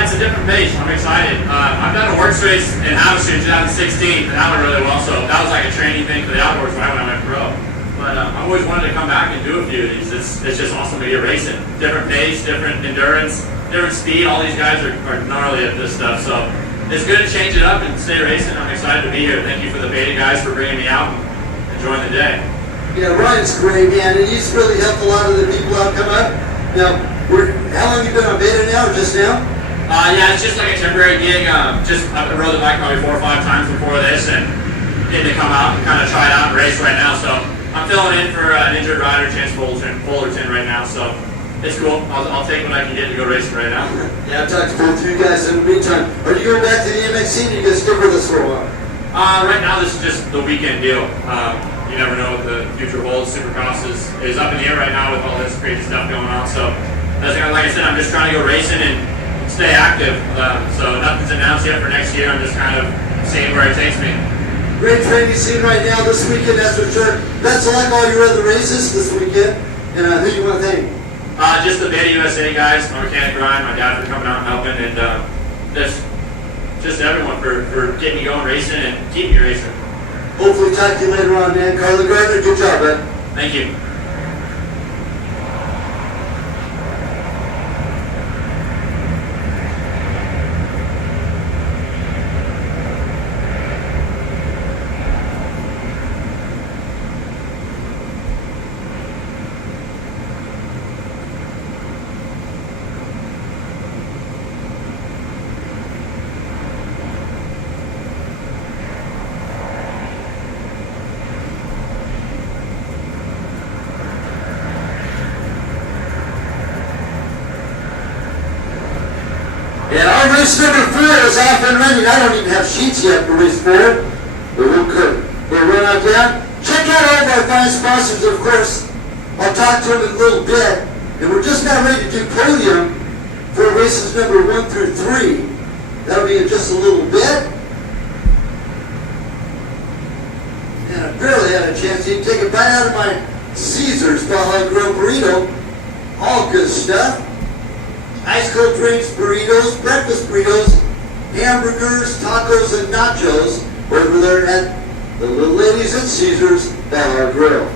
It's a different pace. I'm excited. I've done a WORCS race in Havasu in 2016, and that went really well. So that was like a training thing for the outdoors right when I went pro. But I've always wanted to come back and do a few of these. It's just awesome to get racing. Different pace, different endurance, different speed. All these guys are gnarly at this stuff. So it's good to change it up and stay racing. I'm excited to be here. Thank you for the Beta guys for bringing me out and enjoying the day. Yeah, Ryan's great, man, and he's really helped a lot of the people out come up. Now, how long have you been on Beta now, or just now? Yeah, it's just like a temporary gig. I rode the bike probably 4 or 5 times before this, and getting to come out and kind of try it out and race right now. So I'm filling in for an injured rider, Chance Fullerton right now. So it's cool. I'll take what I can get to go racing right now. Yeah, I've talked to both of you guys in the meantime. Are you going back to the MX scene, or are you going to stick with us for a while? Right now, this is just the weekend deal. You never know what the future holds. Supercross is up in the air right now with all this crazy stuff going on. So, like I said, I'm just trying to go racing and stay active. So nothing's announced yet for next year. I'm just kind of seeing where it takes me. Great training scene right now this weekend, that's for sure. Best of luck all your other races this weekend. And who do you want to thank? Just the Beta USA guys, my mechanic Ryan, my dad for coming out and helping, and just everyone for getting me going racing and keeping me racing. Hopefully talk to you later on, man. Carla Gardner, good job, man. Thank you. Yeah, our race number 4 is off and running. I don't even have sheets yet for race 4, but we'll cook. We'll run out there. Check out all of our fine sponsors, of course. I'll talk to them in a little bit. And we're just now ready to do podium for races number 1 through 3. That'll be in just a little bit. And I barely had a chance to even take a bite out of my Caesar's Baja Grilled Burrito. All good stuff. Ice cold drinks, burritos, breakfast burritos, hamburgers, tacos, and nachos over there at the Little Ladies at Caesar's Baja Grill.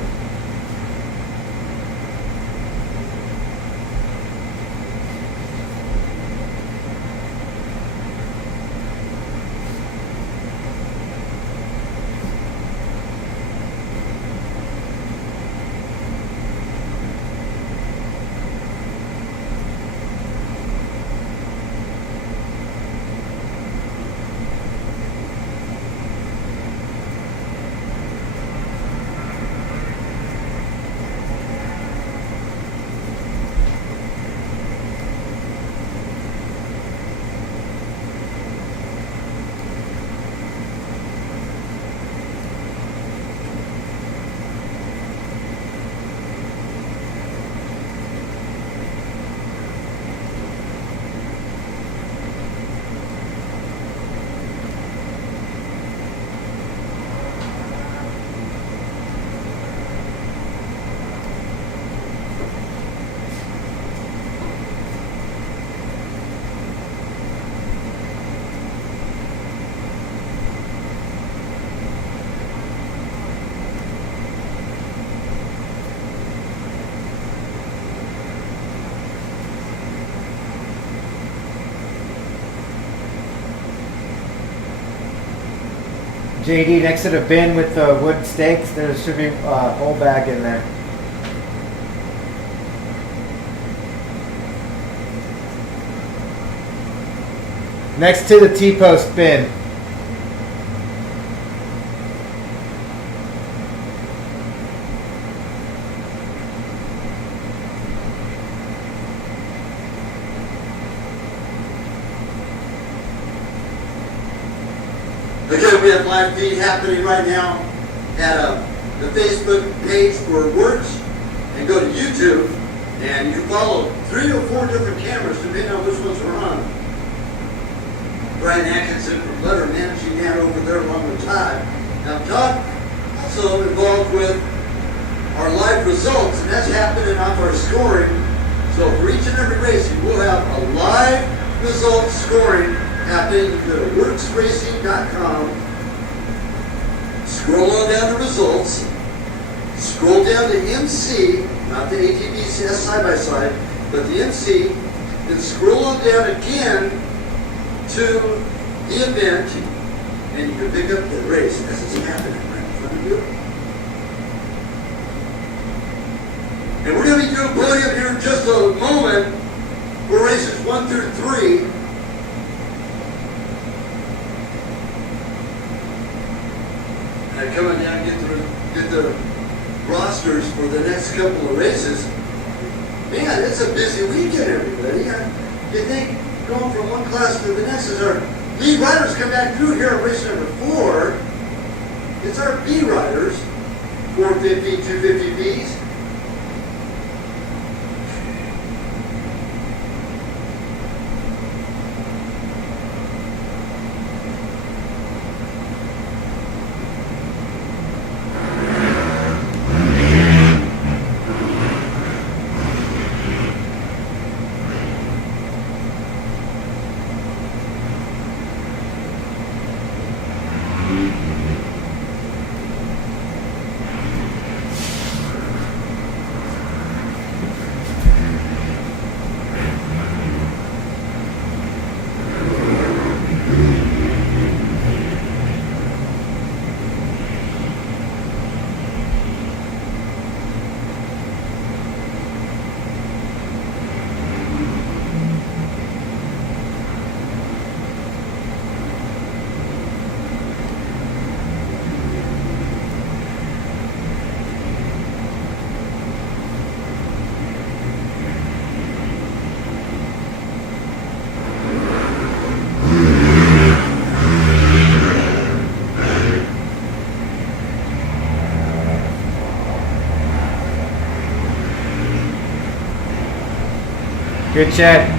JD, next to the bin with the wood stakes, there should be a whole bag in there. Next to the T-post bin. Again, we have live feed happening right now at the Facebook page for WORCS, and go to YouTube, and you can follow 3 or 4 different cameras depending on which ones are on. Brian Atkinson from Letter managing that over there along with Todd. Now Todd also involved with our live results, and that's happening off our scoring. So for each and every race, you will have a live result scoring happening. You go to worcsracing.com, scroll on down to results, scroll down to MC, not the ATVs side-by-side, but the MC, then scroll on down again to the event, and you can pick up the race as it's happening right in front of you. And we're going to be doing podium here in just a moment for races 1 through 3. And coming down and get the rosters for the next couple of races. Man, it's a busy weekend, everybody. You think going from one class to the next as our lead riders come back through here at race number 4. It's our B riders, 450, 250 Bs. Good chat.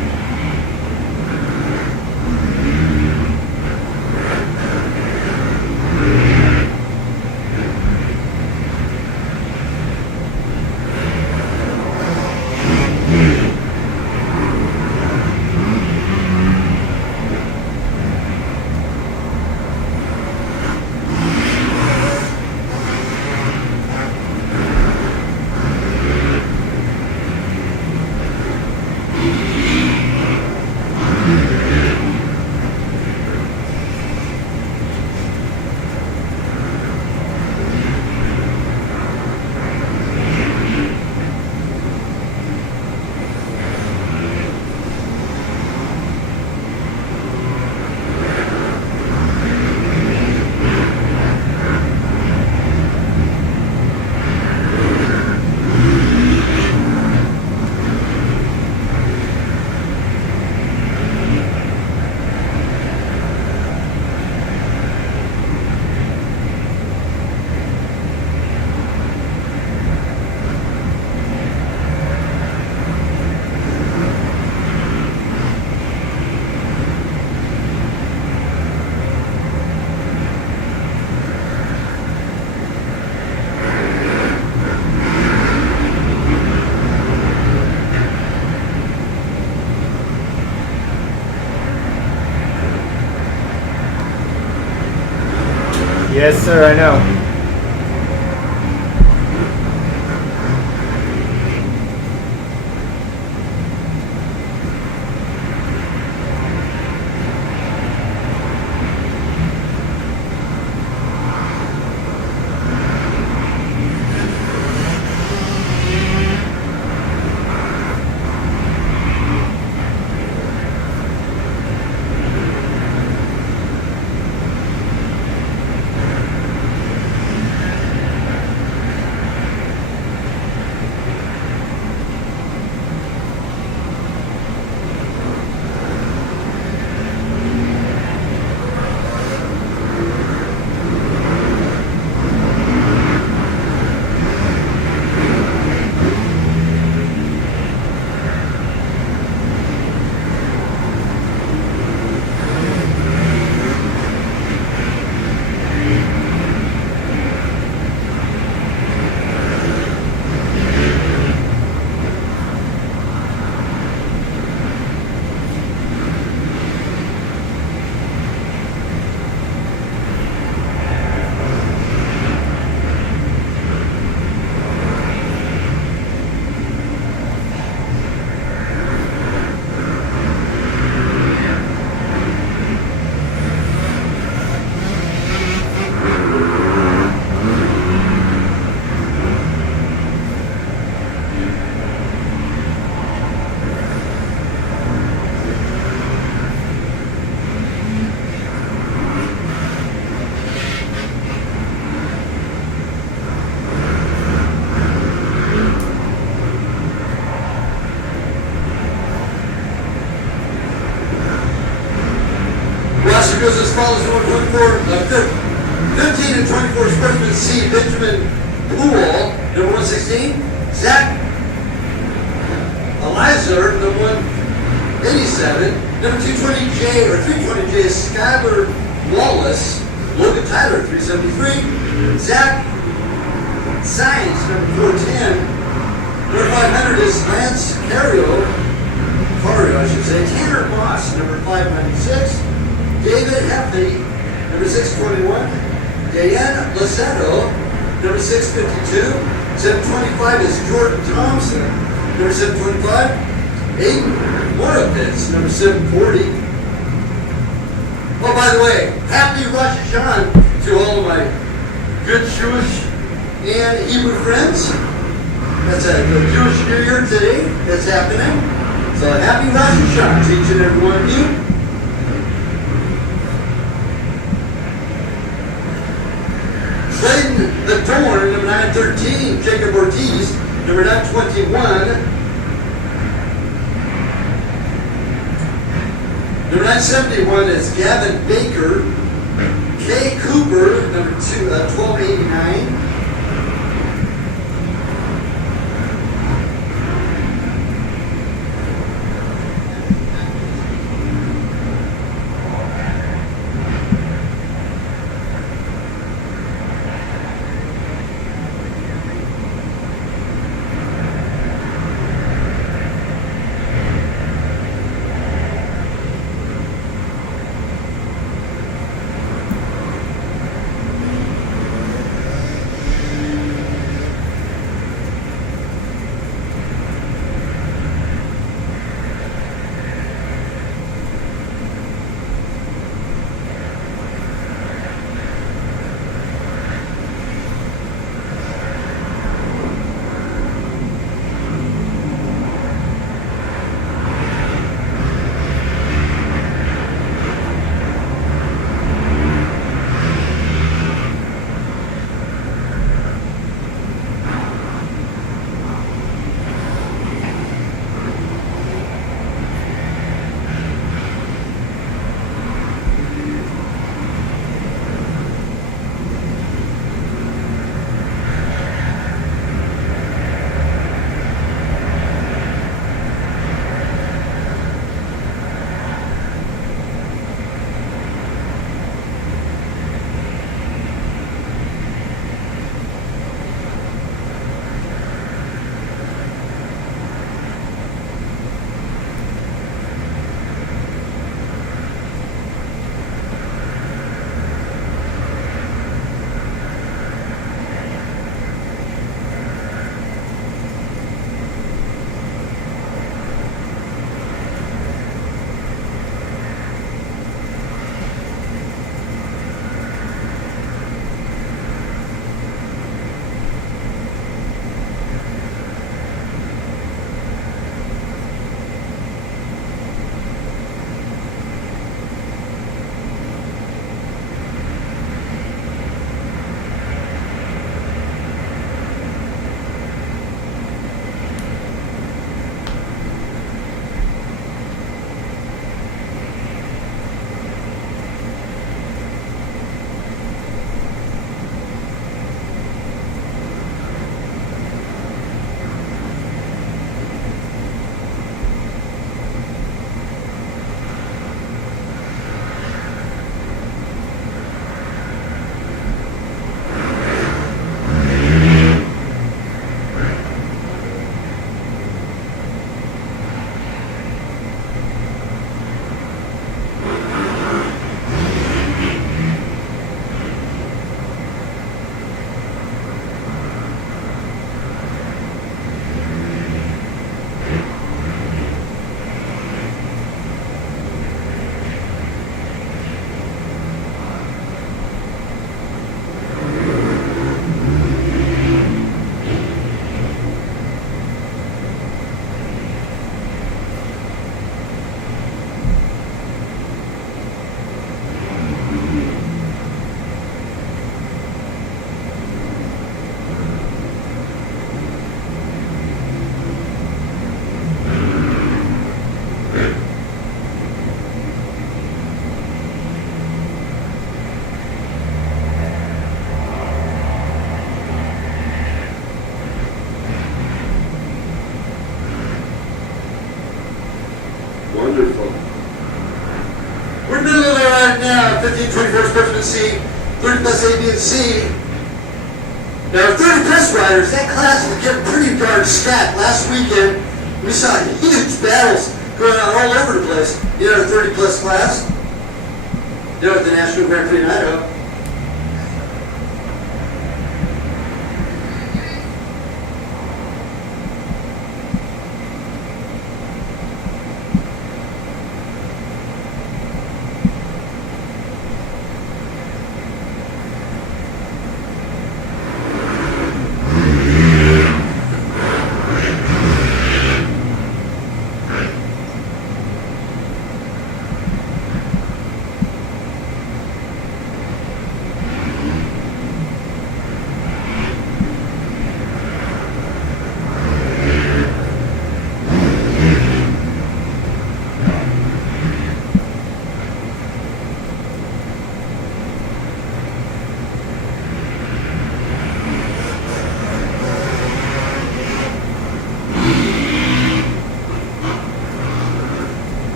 Yes, sir, I know. follows number 15 and 24 Sportsman C. Benjamin Poole, number 116. Zach Elizer, number 187. Number 220J, or 320J is Skylar Wallace. Logan Tyler, 373. Zach Science, number 410. Number 500 is Lance Cario, I should say. Tanner Moss, number 596. David Heffley, number 621. Diane Lasetto, number 652. 725 is Jordan Thompson, number 725. Aiden Moravitz, number 740. Oh, by the way, happy Rosh Hashanah to all of my good Jewish and Hebrew friends. That's a Jewish New Year today that's happening. So happy Rosh Hashanah to each and every one of you. Clayton the Dorn, number 913. Jacob Ortiz, number 921. Number 971 is Gavin Baker. Kay Cooper, number 1289. Wonderful. We're in the middle of it right now, 15, 21st Sportsman C, 30 plus A, B, and C. Now, 30 plus riders, that class is getting pretty darn stacked. Last weekend, we saw huge battles going on all over the place in our 30 plus class. There at the National Grand Prix in Idaho.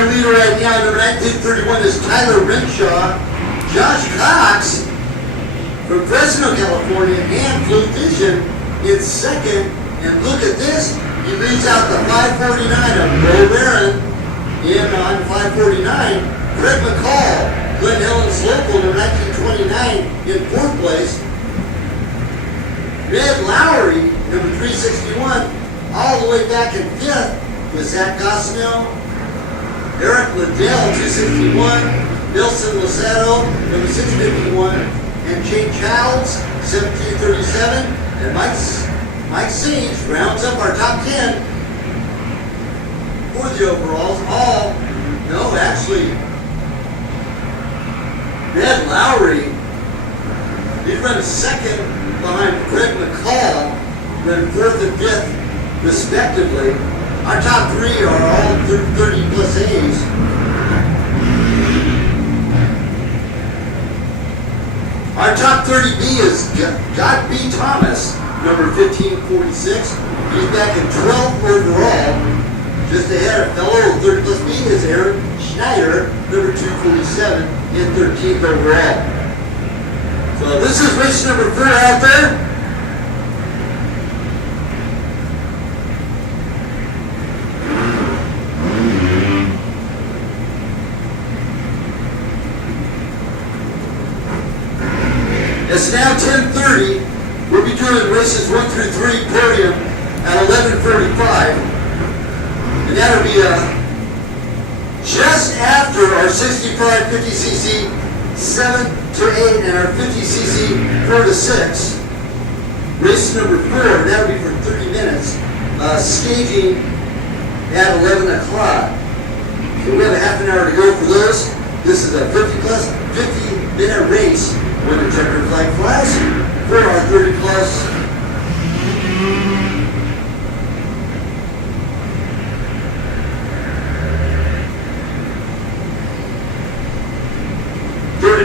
Leader right now, number 1931 is Tyler Renshaw. Josh Cox from Fresno, California, and Blue Vision in second. And look at this, he leads out the 549 of Bo Barron in on 549. Craig McCall, Glen Helen's local, number 1929 in fourth place. Ned Lowry, number 361, all the way back in fifth with Zach Gosnell. Eric Liddell, 261, Nelson Lozado, number 651, and Jane Childs, 1737, and Mike Sage rounds up our top 10 for the overalls. Ned Lowry, he ran second behind Craig McCall, ran fourth and fifth, respectively. Our top three are all 30 plus A's. Our top 30B is God B. Thomas, number 1546. He's back in 12th overall. Just ahead of fellow 30 plus B is Aaron Schneider, number 247, in 13th overall. So this is race number 4 out there. It's now 10:30. We'll be doing races 1 through 3 podium at 11:45. And that'll be just after our 65 50cc 7 to 8 and our 50cc 4 to 6. Race number 4, that'll be for 30 minutes. Staging at 11 o'clock. So we have a half an hour to go for those. This is a 50-minute race with a checkered flag flies for our 30 plus.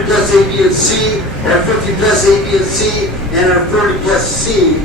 Plus A, B, and C, our 50 plus A, B, and C, and our 30 plus C.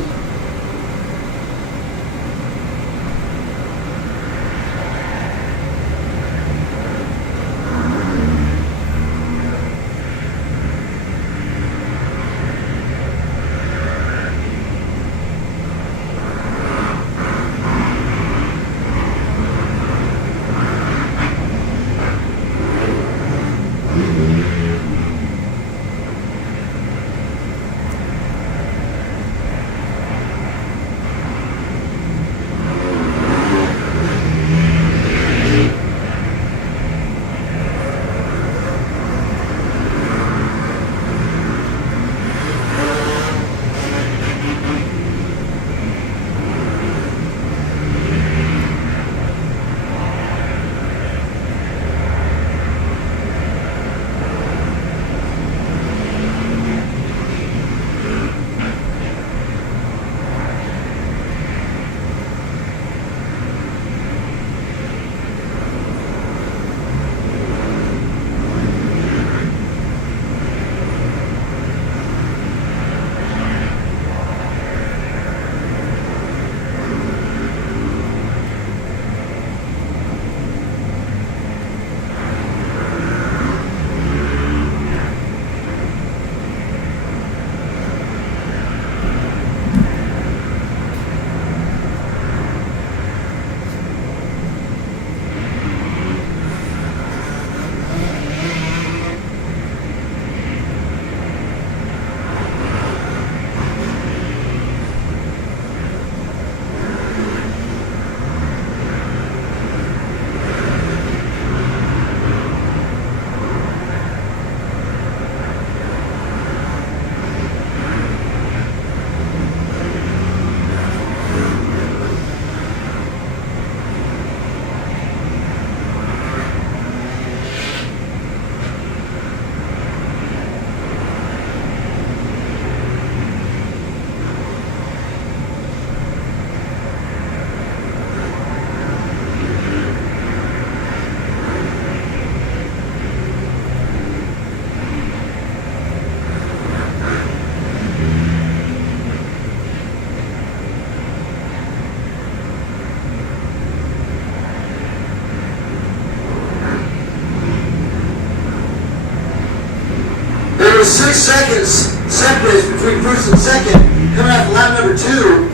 was 6 seconds separates between first and second. Coming off lap number 2,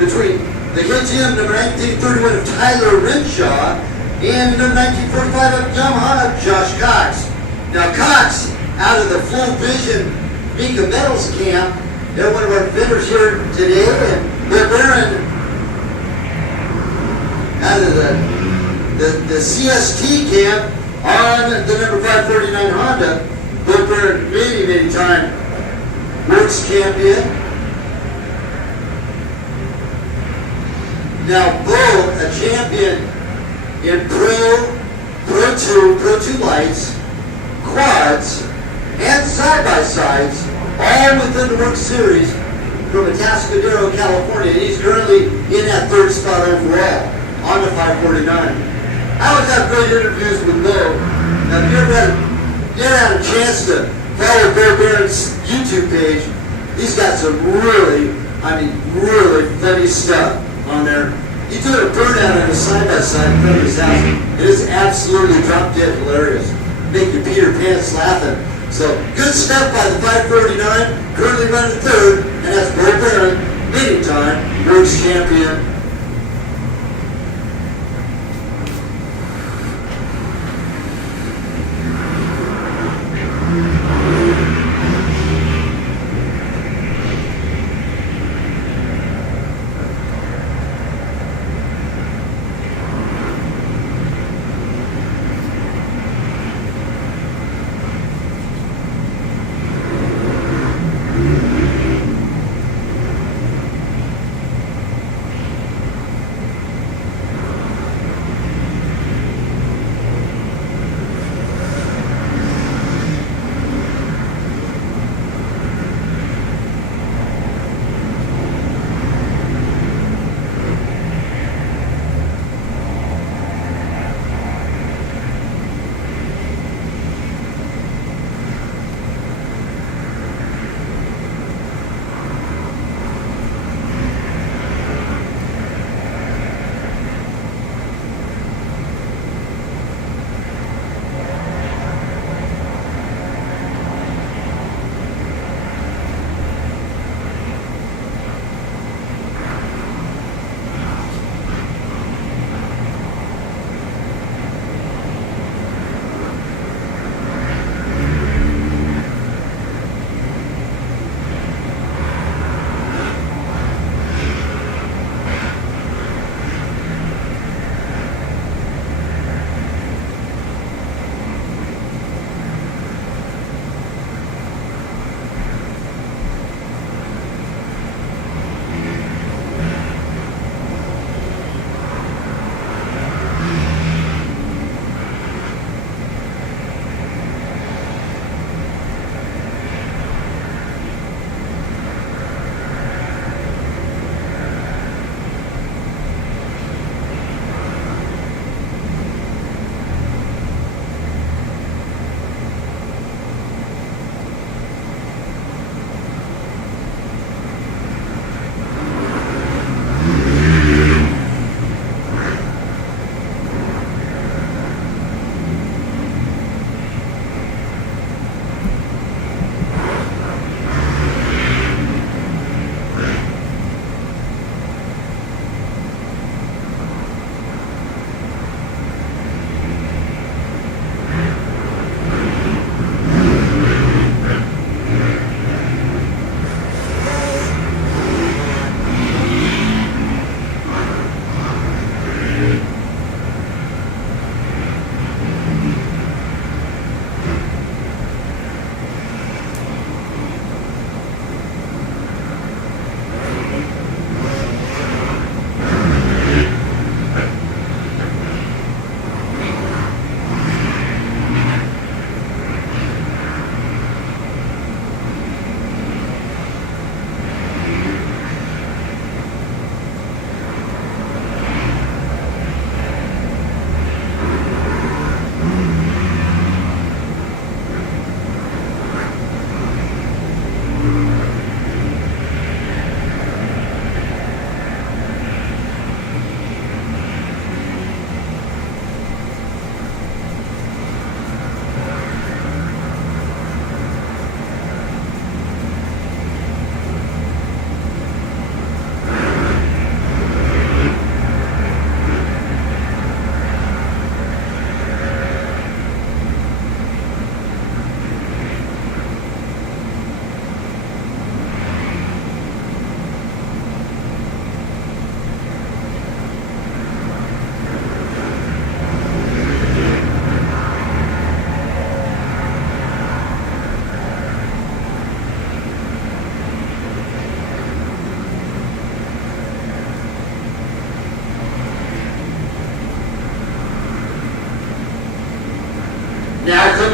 between the KTM number 1931 of Tyler Renshaw and number 1945 of Yamaha, Josh Cox. Now Cox, out of the Full Vision Mika Metals camp, they're one of our vendors here today, and they're wearing out of the CST camp on the number 549 Honda. They're wearing many time WORCS champion. Now both a champion in Pro 2 lights, quads, and side-by-sides, all within the WORCS series from Atascadero, California. And he's currently in that 3rd spot overall on the 549. I always have great interviews with Bo. Now if you ever had a chance to follow Bear Barron's YouTube page, he's got some really funny stuff on there. He did a burnout on a side-by-side in front of his house. It is absolutely drop-dead hilarious. Make you pee your pants laughing. So, good stuff by the 549, currently running 3rd, and that's Bo Barron, many-time WORCS champion.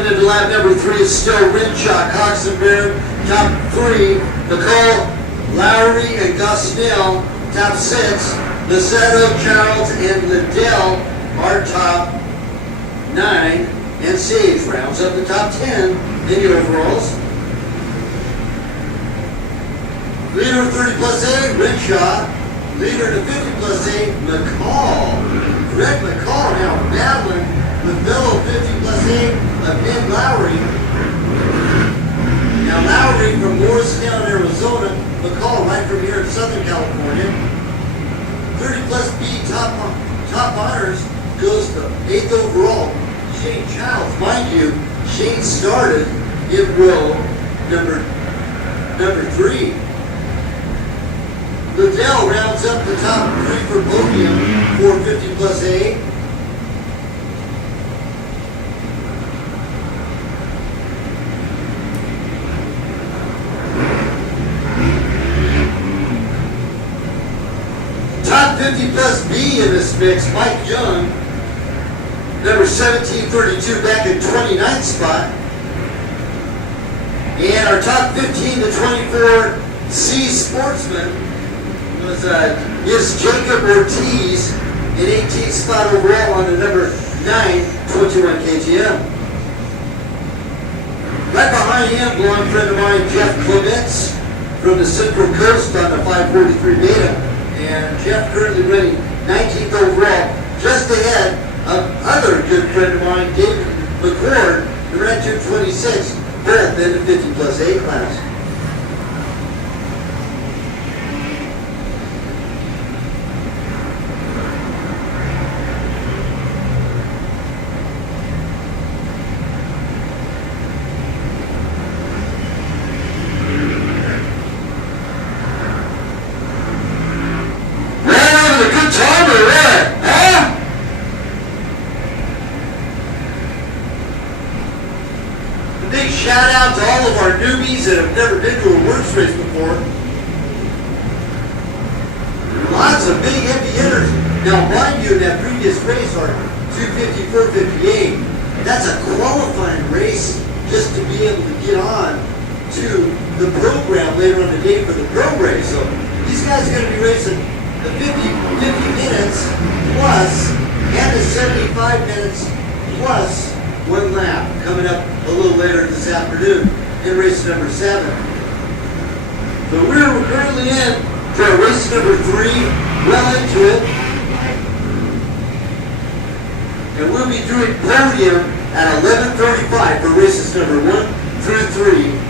Coming into lap number 3 is still Renshaw, Cox and Baird. Top 3, McCall, Lowry, and Gosnell. Top 6, Macedo, Charles, and Liddell are top 9. And Sage rounds up the top 10 in the overalls. Leader 30 plus 8, Renshaw. Leader to 50 plus 8, McCall. Greg McCall now battling with fellow 50 plus 8 of Ben Lowry. Now Lowry from Morristown, Arizona. McCall right from here in Southern California. 30 plus B top honors goes to 8th overall. Shane Childs, mind you, Shane started in row number 3. Liddell rounds up the top 3 for podium, 450 plus 8. Top 50 plus B in this mix, Mike Young, number 1732 back in 29th spot. And our top 15 to 24 C sportsman is Jacob Ortiz in 18th spot overall on the number 9, 21 KTM. Right behind him, long friend of mine, Jeff Clements from the Central Coast on the 543 Beta. And Jeff currently running 19th overall, just ahead of other good friend of mine, David McCord, who ran 226, both in the 50 plus 8 class. Shout out to all of our newbies that have never been to a WORCS race before. Lots of big heavy hitters. Now mind you, in that previous race are 250, 458. That's a qualifying race just to be able to get on to the program later on the day for the pro race. So these guys are going to be racing the 50 minutes plus and the 75 minutes plus 1 lap coming up a little later this afternoon in race number 7. So we're currently in for race number 3, well into it. And we'll be doing podium at 11:35 for races number 1 through 3.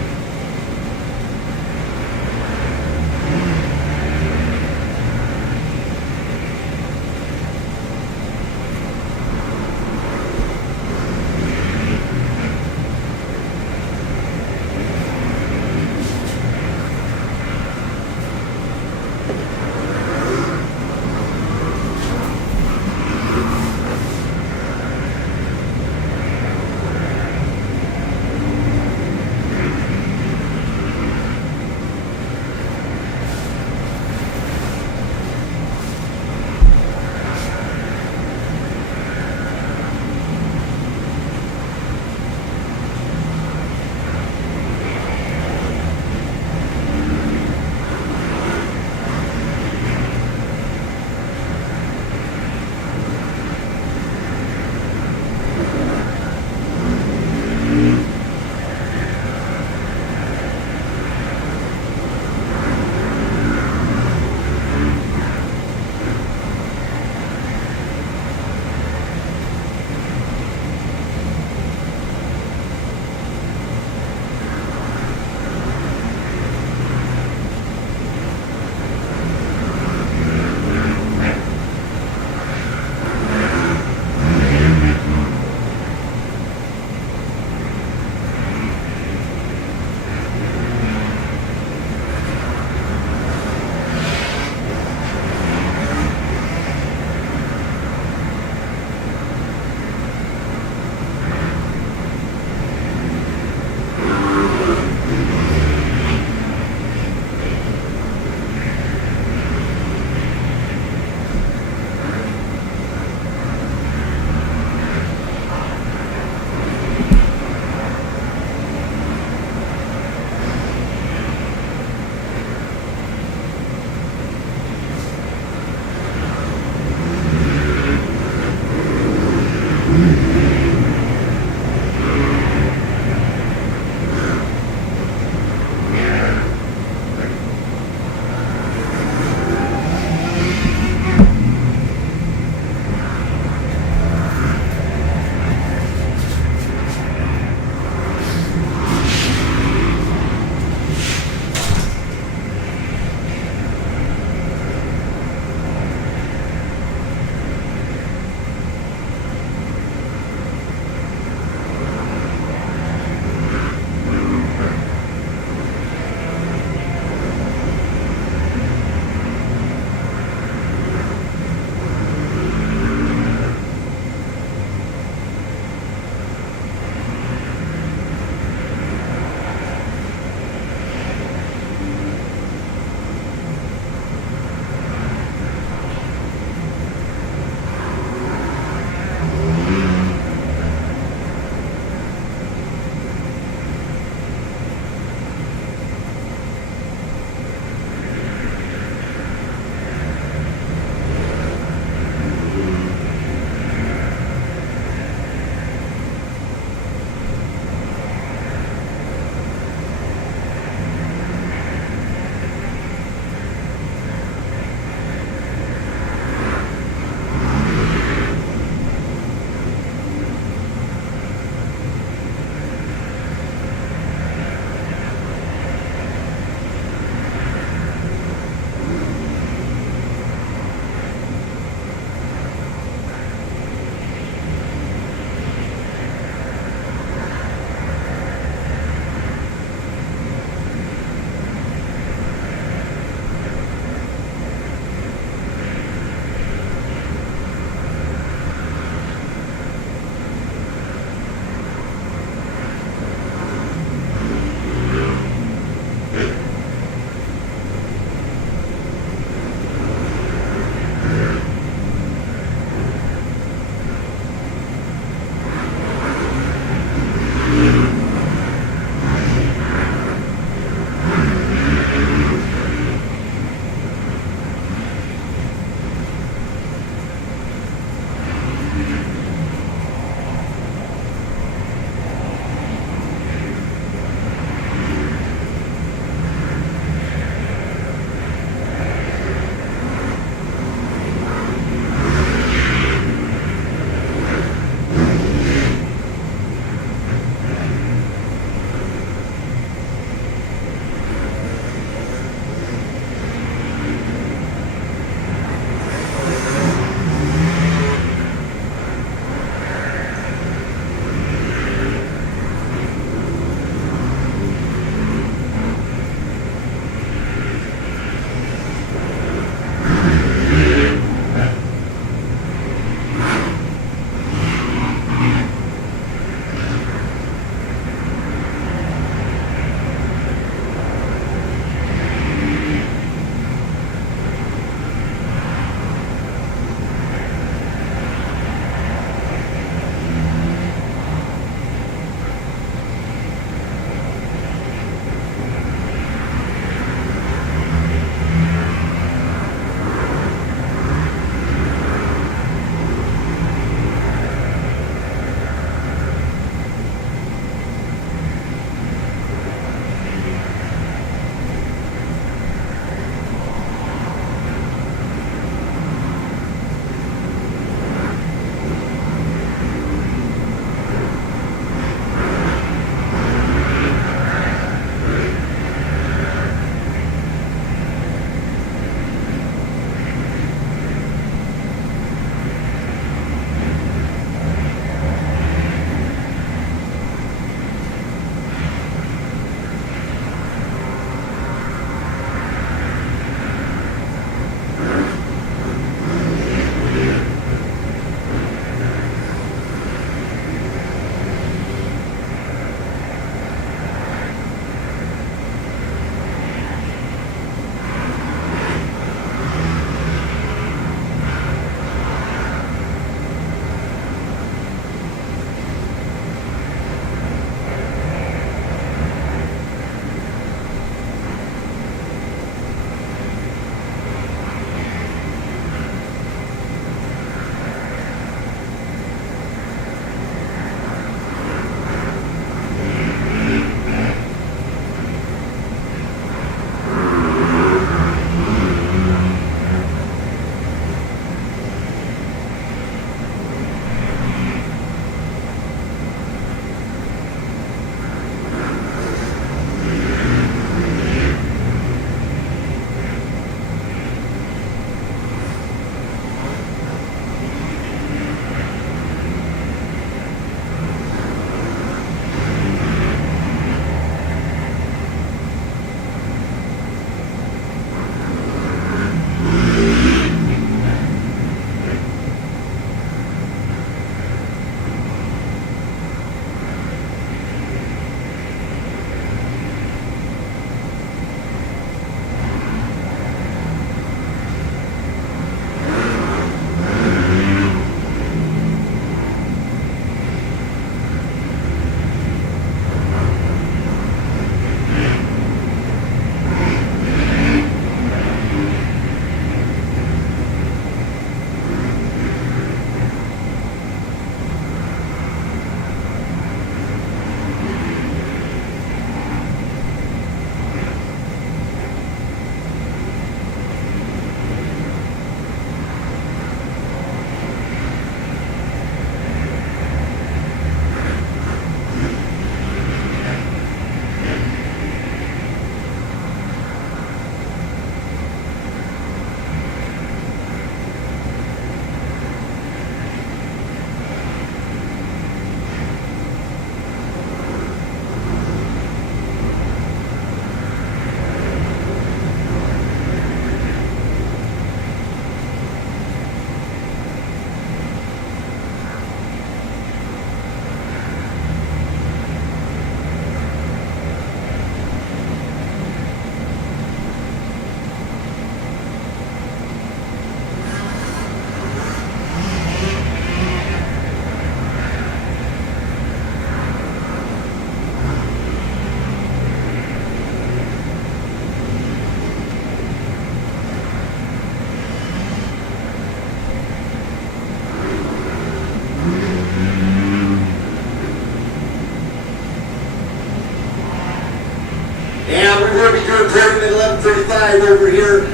And we're going to be doing podium at 11:35 over here.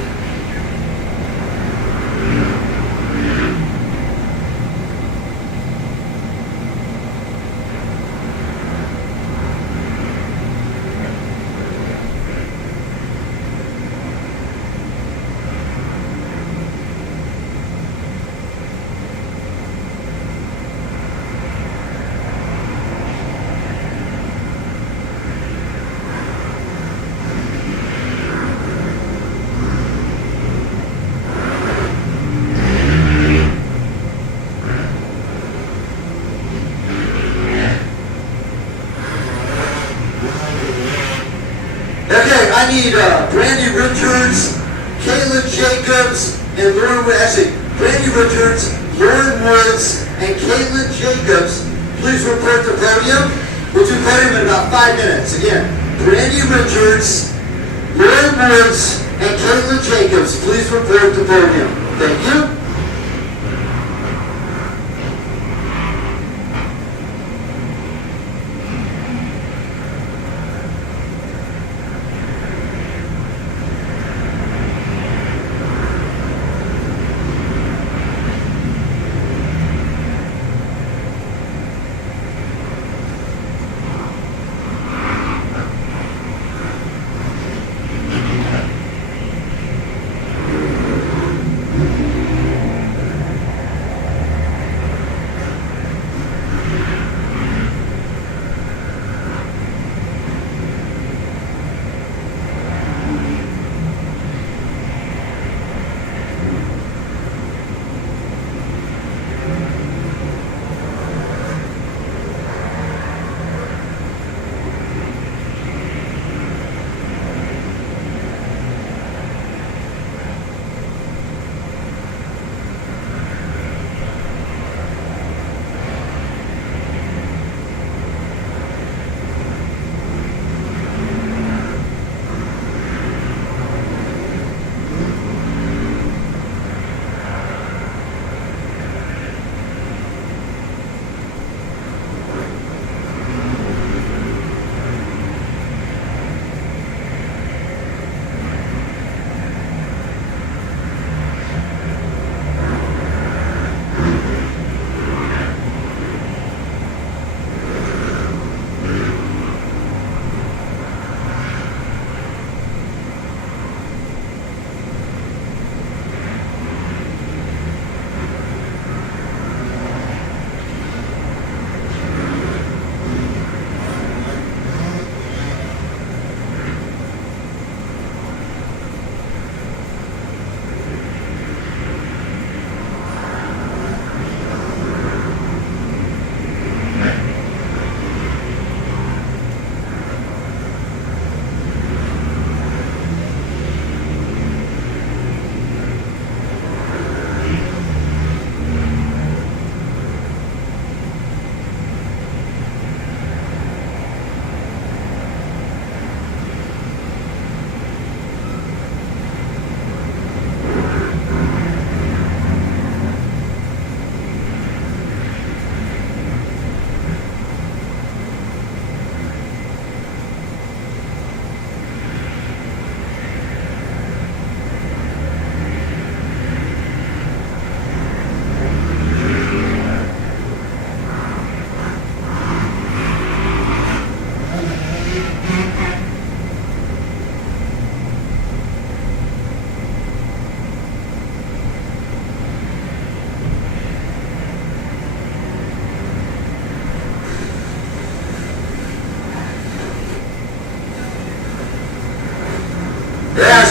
Okay, I need Brandy Richards, Caitlin Jacobs, and Lauren Woods. Actually, Brandy Richards, Lauren Woods, and Caitlin Jacobs. Please report to podium. We'll do podium in about 5 minutes. Again, Brandy Richards, Lauren Woods, and Caitlin Jacobs. Please report to podium. Thank you.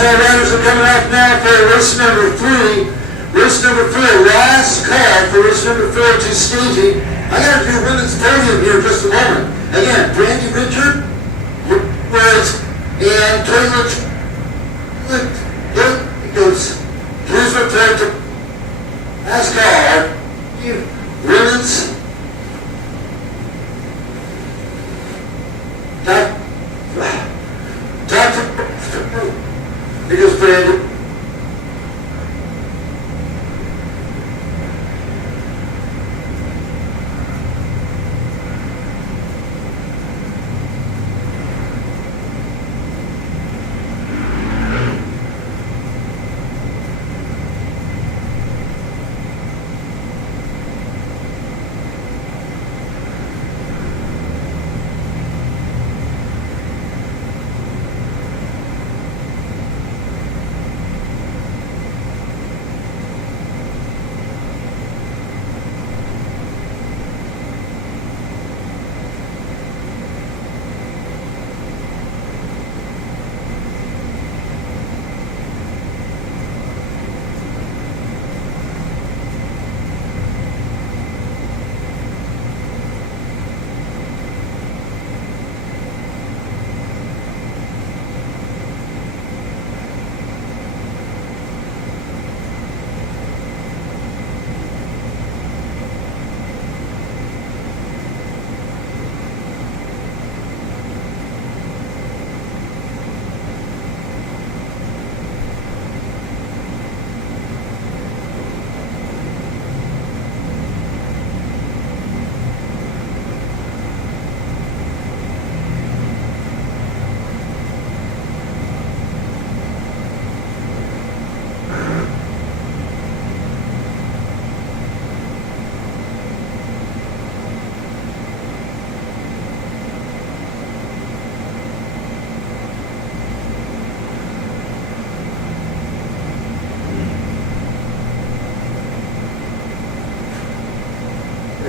Our riders are coming off now for race number 3. Race number 4, last call for race number 4 to staging. I got to do women's podium here in just a moment. Again, Brandy Richard, Woods, and Caitlin. It goes. Please report to last call. Women's. Because Brandy.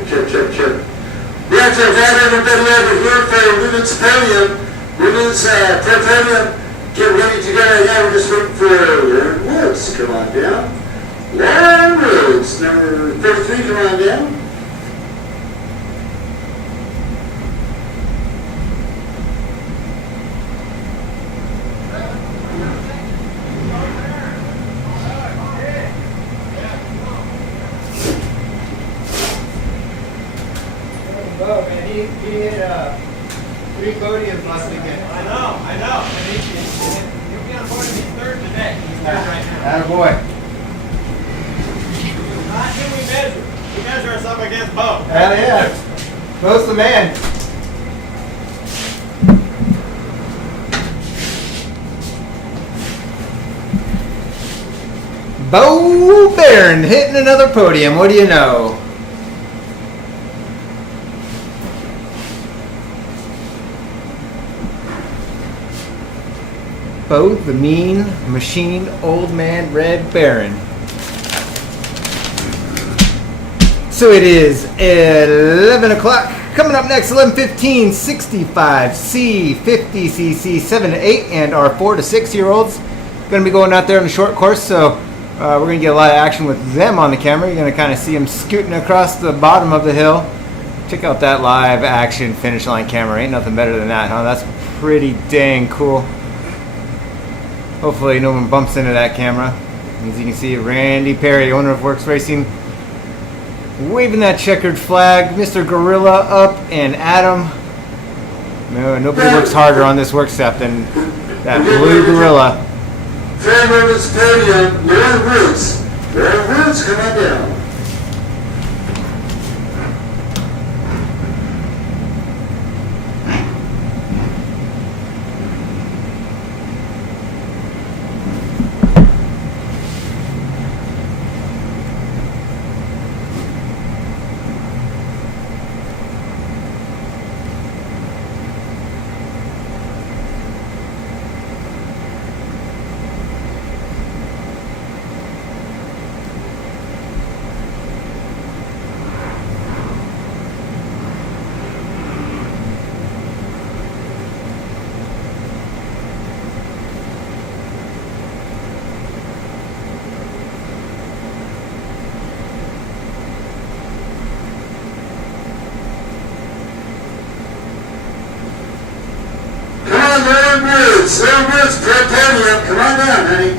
Check. Yeah, to have everybody over here for women's podium, women's podium, get ready to go. Yeah, we're just waiting for Lauren Woods. Come on down. Lauren Woods, number 33, come on down. Oh man, he hit 3 podiums last weekend. I know. You'll be on board to be third today. He's third right now. Attaboy. Not can we measure? We measure ourselves against Bo. Hell yeah. Bo's the man. Bo Barron hitting another podium. What do you know? Bo the Mean Machine Old Man Red Baron. So it is 11 o'clock. Coming up next, 11:15, 65C, 50cc, 7 to 8, and our 4 to 6 year olds. Going to be going out there on the short course, so we're going to get a lot of action with them on the camera. You're going to kind of see them scooting across the bottom of the hill. Check out that live action finish line camera. Ain't nothing better than that, huh? That's pretty dang cool. Hopefully no one bumps into that camera. As you can see, Randy Perry, owner of WORCS Racing, waving that checkered flag. Mr. Gorilla up and Adam. No, nobody works harder on this work staff than that blue gorilla. Fair Women's Podium, Lauren Woods. Lauren Woods, come on down. Lauren Woods, podium, come on down, honey.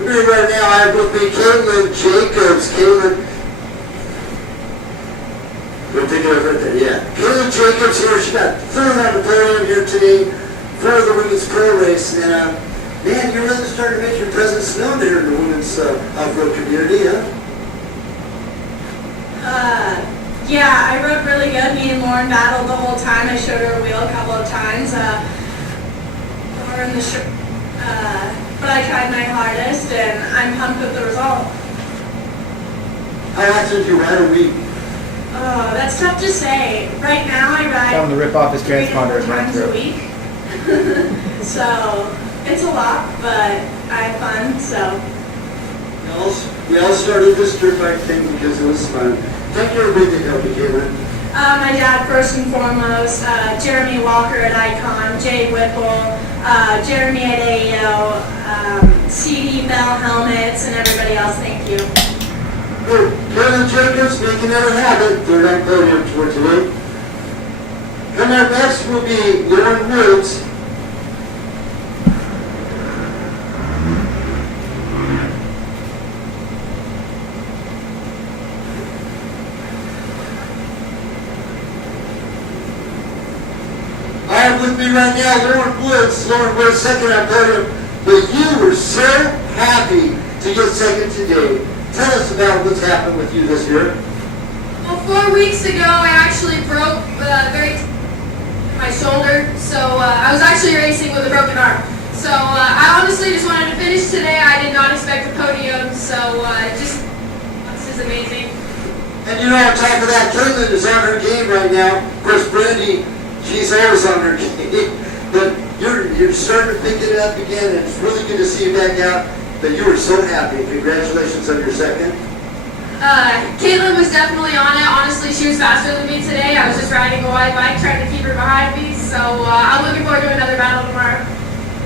Come here right now, I have with me Caitlin Jacobs. Caitlin, we'll take it over there, yeah. Caitlin Jacobs here, she got third on the podium here today for the women's pro race. And man, you're really starting to make your presence known there in the women's off-road community, huh? Yeah, I rode really good. Me and Lauren battled the whole time. I showed her a wheel a couple of times. We're in the but I tried my hardest, and I'm pumped with the result. How often do you ride a week? Oh, that's tough to say. Right now, I ride Tell him to rip off his 3 to 4 transponder and run times a through. week. So it's a lot, but I have fun. So We all started this dirt bike thing because it was fun. Thank you everybody that helped you, Caitlin. my dad first and foremost, Jeremy Walker at Icon, Jay Whipple, Jeremy at AEO, CD Bell Helmets, and everybody else. Thank you. Good. Caitlin Jacobs making it a habit. Third on podium for today. Coming up next will be Lauren Woods. I have with me right now Lauren Woods. Lauren Woods second on podium, but you were so happy to get second today. Tell us about what's happened with you this year. Well, 4 weeks ago, I actually broke my shoulder, so I was actually racing with a broken arm. So I honestly just wanted to finish today. I did not expect a podium, so this is amazing. And you know, on top of that, Caitlin is on her game right now. Of course, Brandy, she's always on her game. But you're starting to pick it up again, and it's really good to see you back out. That you were so happy. Congratulations on your second. Caitlin was definitely on it. Honestly, she was faster than me today. I was just riding a wide bike, trying to keep her behind me. So I'm looking forward to another battle tomorrow.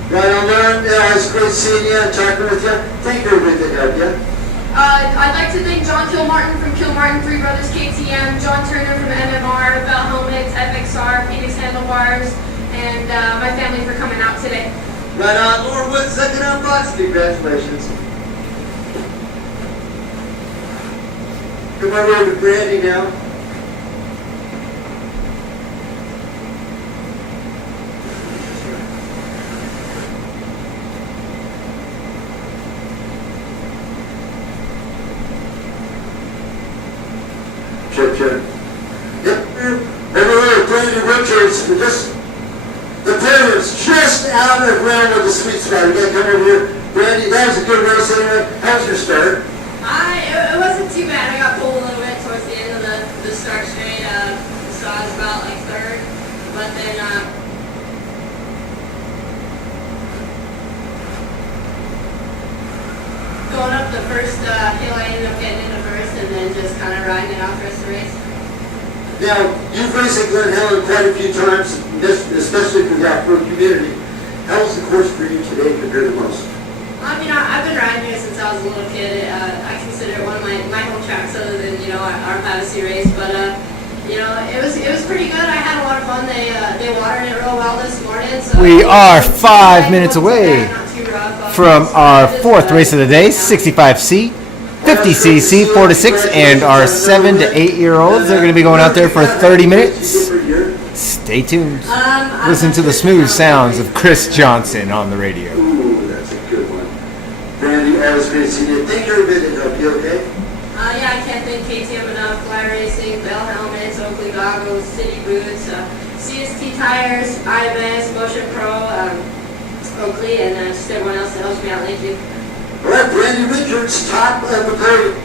Right on, Lauren. It's great seeing you and talking with you. Thank you everybody that helped you. I'd like to thank John Kilmartin from Kilmartin Three Brothers KTM, John Turner from MMR, Bell Helmets, FXR, Phoenix Handlebars, and my family for coming out today. Right on, Lauren Woods, second on box. Congratulations. Come over to Brandy now. Check. Yep. Over there, Brandy Richards. The podium's just out of round of the sweet spot. You gotta come over here. Brandy, that was a good race anyway. How was your start? It wasn't too bad. I got pulled a little bit towards the end of the start straight. So I was about like third. But then going up the first hill, I ended up getting into first and then just kind of riding it out the rest of the race. Now, you've raced at Glen Helen quite a few times, especially for the off-road community. How was the course for you today compared to most? I mean, I've been riding here since I was a little kid. I consider it one of my home tracks other than, our fantasy race. But, it was pretty good. I had a lot of fun. They watered it real well this morning. So We are 5 minutes away from our fourth race of the day, 65C, 50cc, 4 to 6, and our 7 to 8 year olds. They're going to be going out there for 30 minutes. Stay tuned. Listen to the smooth sounds of Chris Johnson on the radio. Ooh, that's a good one. Brandy, always great seeing you. Thank you everybody that helped you, okay? Yeah, I can't thank KTM enough. Fly Racing, Bell Helmets, Oakley Goggles, City Boots, CST Tires, IMS, Motion Pro, Oakley, and just everyone else that helps me out. Thank you. All right, Brandy Richards, top of the podium.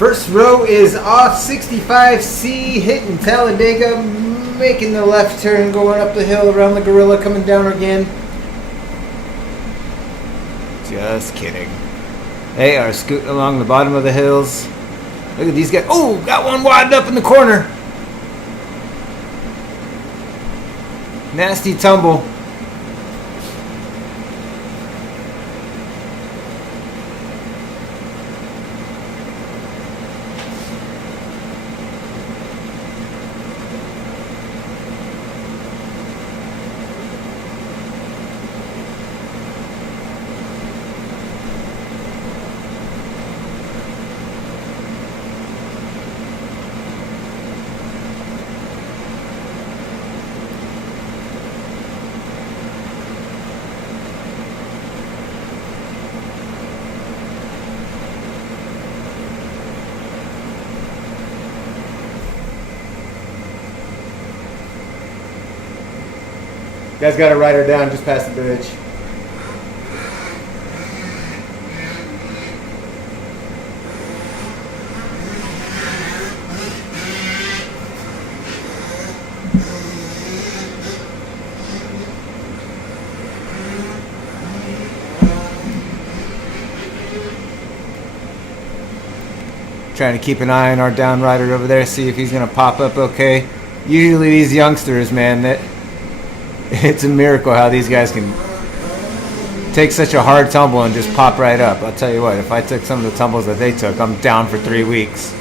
First row is off 65C, hitting Talladega, making the left turn, going up the hill around the Gorilla, coming down again. Just kidding. They are scooting along the bottom of the hills. Look at these guys. Oh, got one wadded up in the corner. Nasty tumble. Guys got a rider down just past the bridge. Trying to keep an eye on our down rider over there, see if he's gonna pop up okay. Usually these youngsters, man, that it's a miracle how these guys can take such a hard tumble and just pop right up. I'll tell you what, if I took some of the tumbles that they took, I'm down for 3 weeks.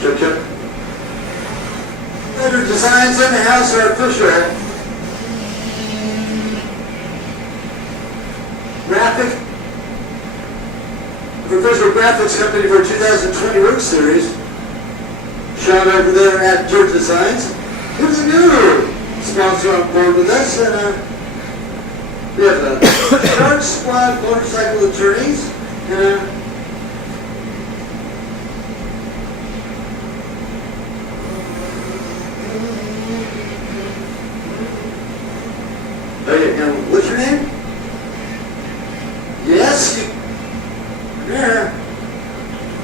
Check, check. Other designs in the house are official. Graphic. Official graphics company for 2020 WORCS series. Shot over there at Dirt Designs. Here's a new sponsor on board with us. And we have a Shark Squad Motorcycle Attorneys. Okay, now what's your name? Yes, you. There.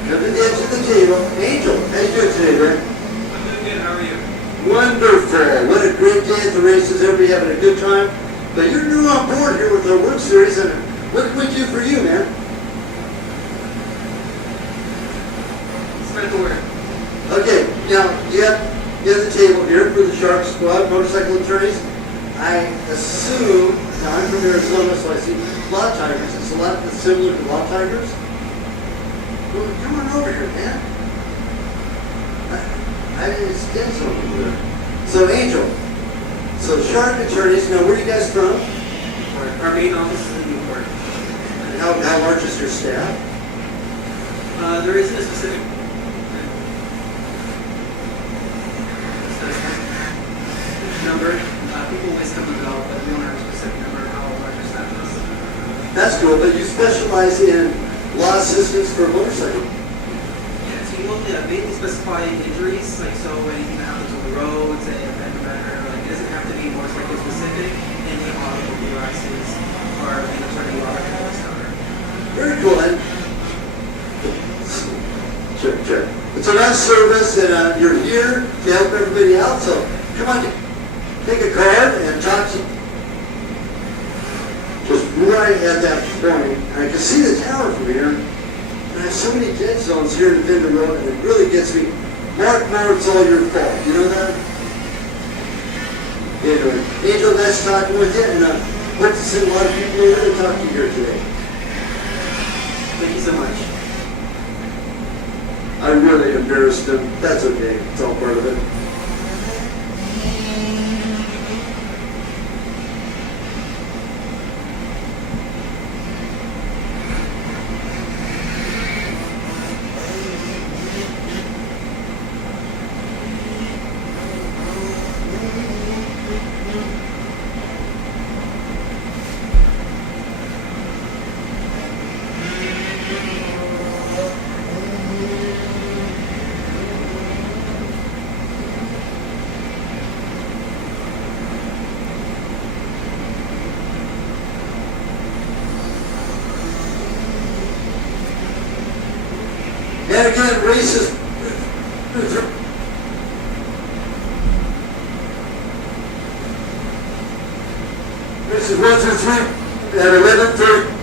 Come to the edge of the table. Angel, how you doing today, man? I'm doing good. How are you? Wonderful. What a great day at the races. Everybody having a good time. But you're new on board here with our WORCS series, and what can we do for you, man? Spread the word. Okay, now you have the table here for the Shark Squad Motorcycle Attorneys. I assume, now I'm from Arizona, so I see law tigers. It's a lot similar to law tigers. Well, come on over here, man. I didn't stand something there. So, Angel. So, Shark Attorneys. Now, where are you guys from? Our main office is in Newport. And how large is your staff? There isn't a specific number. People always come and go, but we don't have a specific number of how large our staff is. That's cool, but you specialize in law assistance for motorcycle. Yeah, so you mainly specify injuries, like so anything that happens on the roads, a fender bender, like it doesn't have to be motorcycle specific, any automobile devices or an attorney law starter. Very cool, and sure. It's a nice service, and you're here to help everybody out, so come on, take a card and talk to just right at that point. And I can see the tower from here, and I have so many dead zones here in Vendor Road, and it really gets me. Mark, it's all your fault. You know that? Anyway, Angel, nice talking with you, and hope to see a lot of people over to talk to you here today. Thank you so much. I really embarrassed him. That's okay. It's all part of it. And again, races. Races 1 through 3 at 11:30.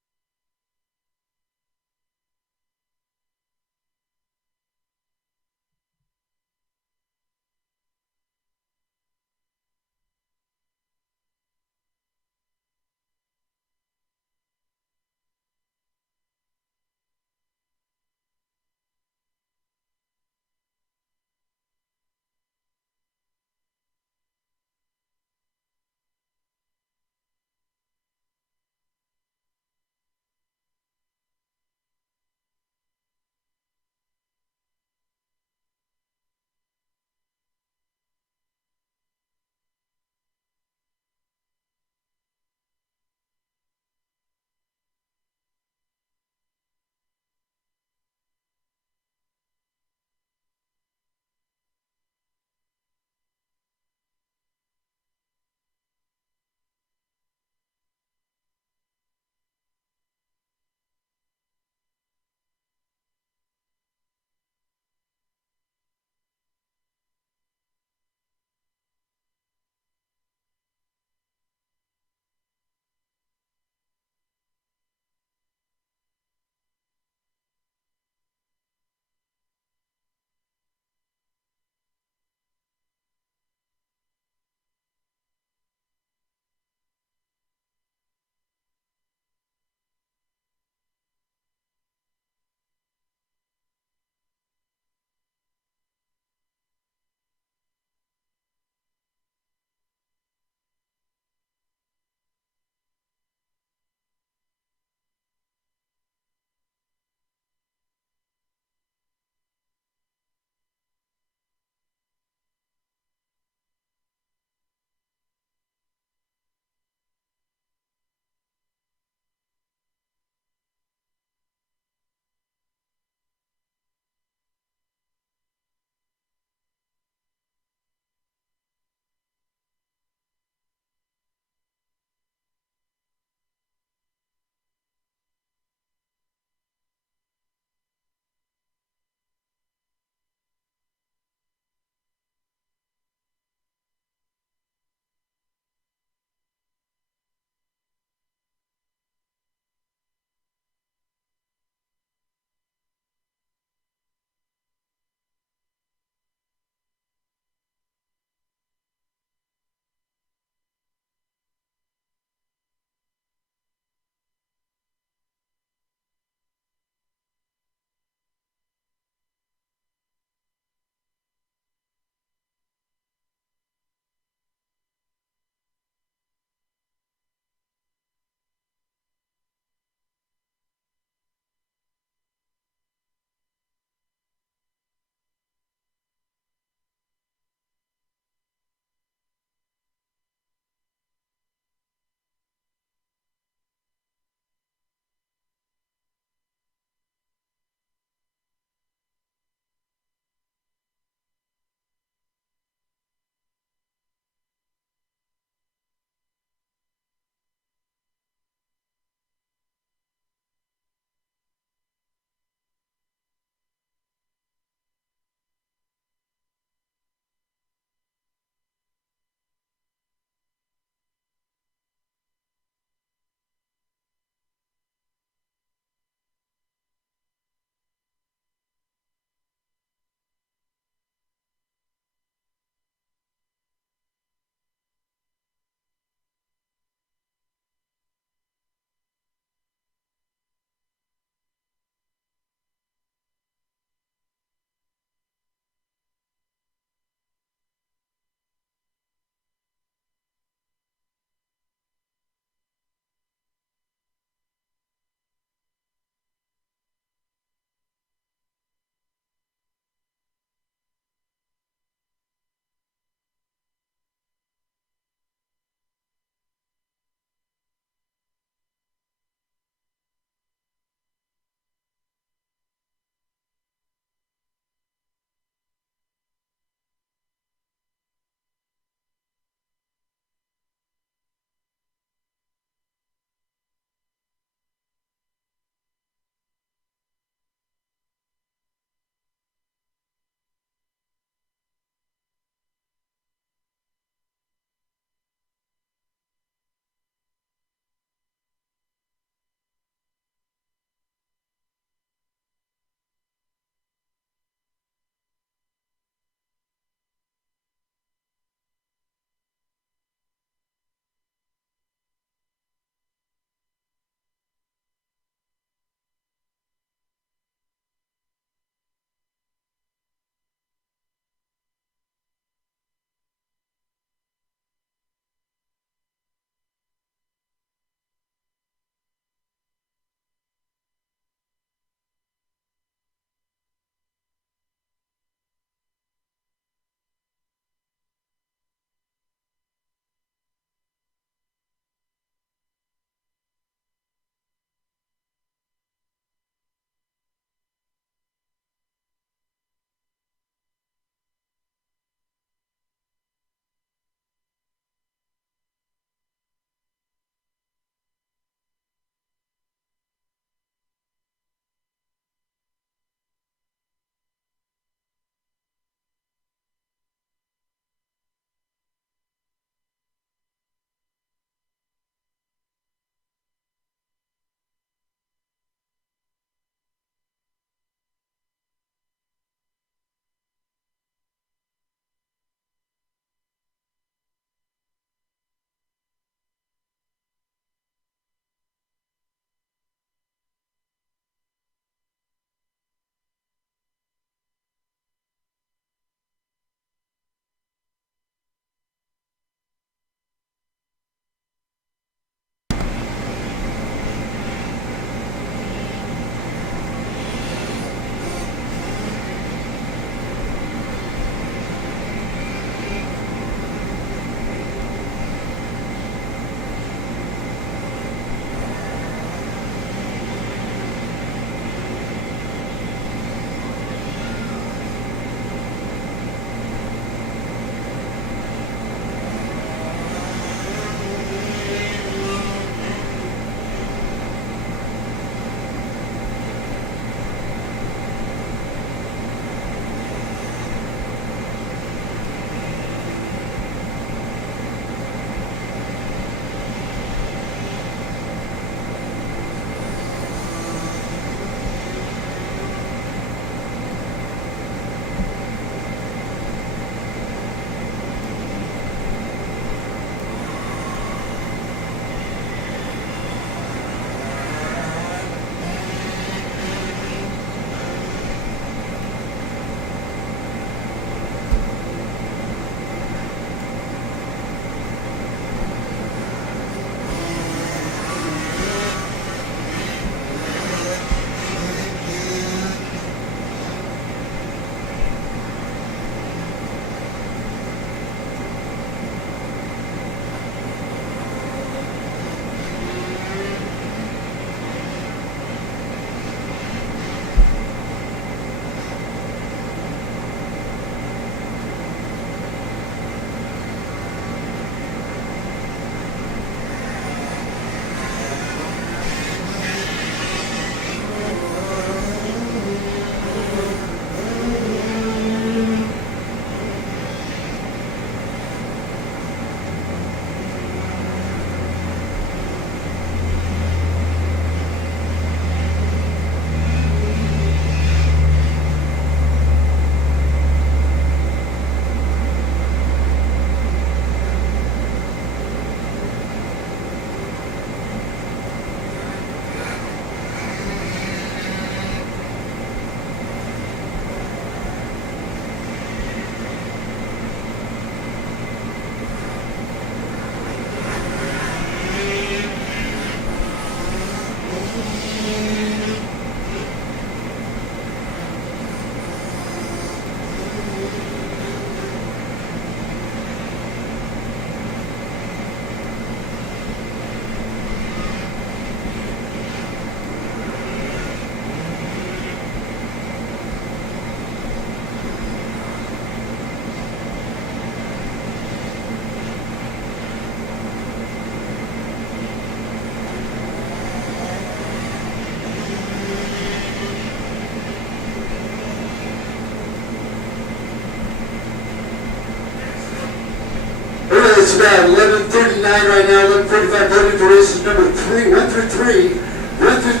it's about 11:39 right now, 11:45 podium for races number 3, 1 through 3. 1 through,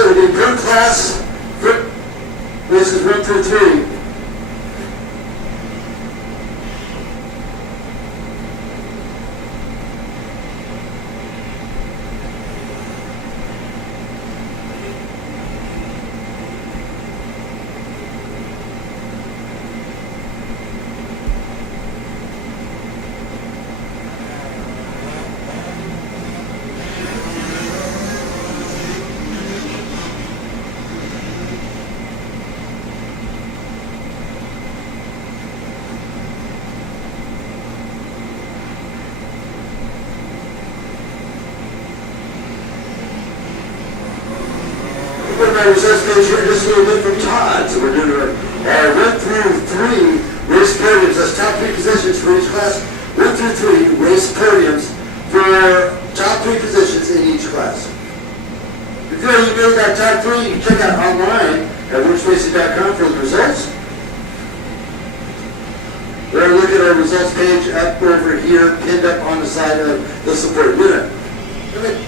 it'll be per class, races 1 through 3. Our results page here just a little bit from Todd. So we're doing our 1 through 3 race podiums. That's top 3 positions for each class. 1 through 3 race podiums for top 3 positions in each class. If you already know that top 3, you can check out online at WORCSracing.com for the results. We're going to look at our results page up over here, pinned up on the side of the support unit. Okay.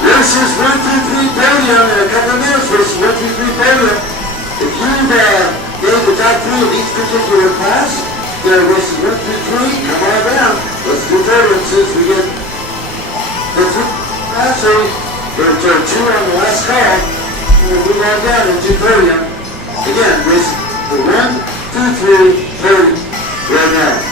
Races 1 through 3 podium in a couple of minutes. Races 1 through 3 podium. If you've made the top 3 of each particular class, there are races 1 through 3. Come on down. Let's do podium since we get the 3 class. So we're going to turn 2 on the last call. we'll move on down into podium. Again, race the 1, 2, 3, 30 right now.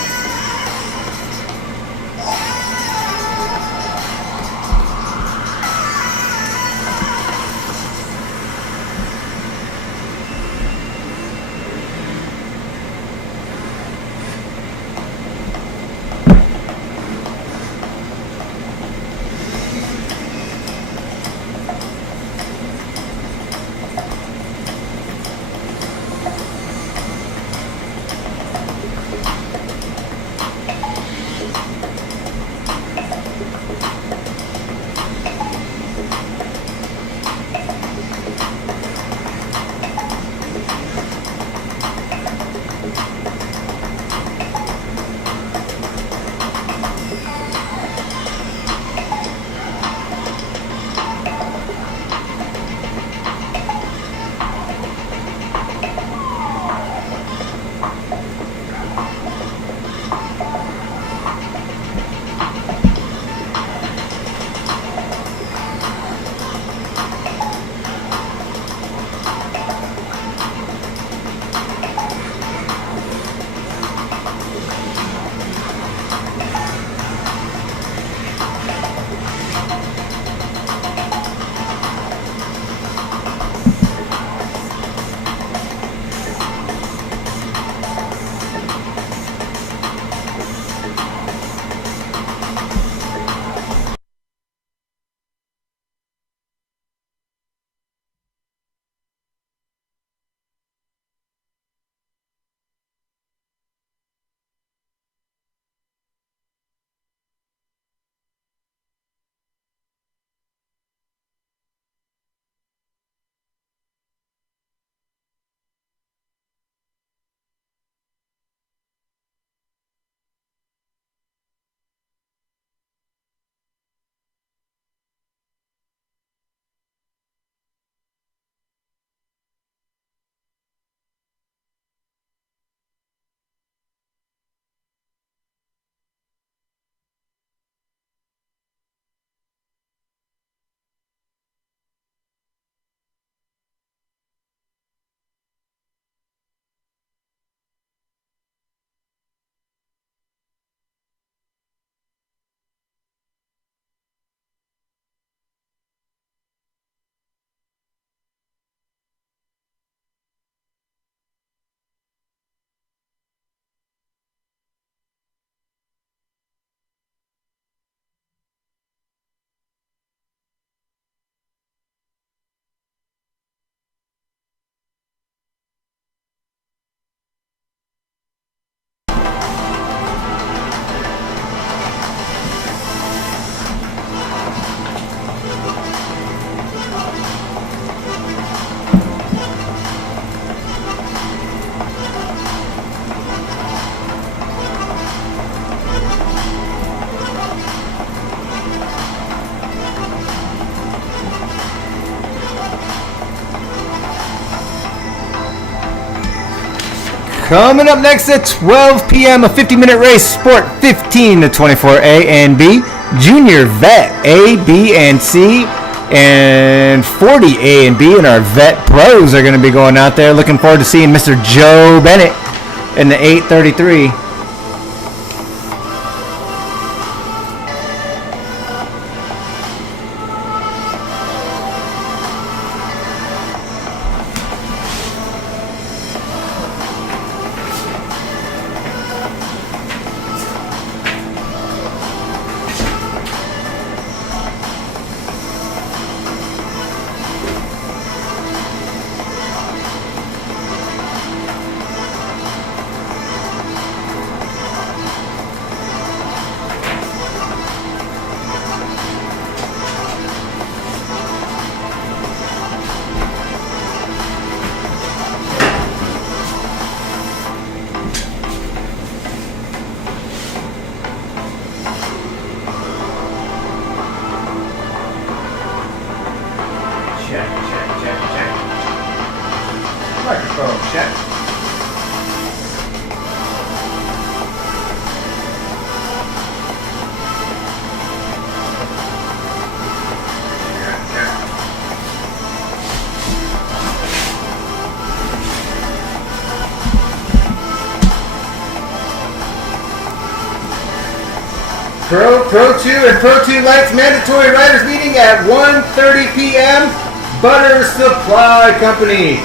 Coming up next at 12 p.m., a 50-minute race, Sport 15 to 24 A and B, Junior Vet A, B, and C, and 40 A and B, and our Vet Pros are going to be going out there. Looking forward to seeing Mr. Joe Bennett in the 833. Microphone check. Pro 2 and Pro 2 Lights mandatory riders meeting at 1:30 p.m. Butter Supply Company.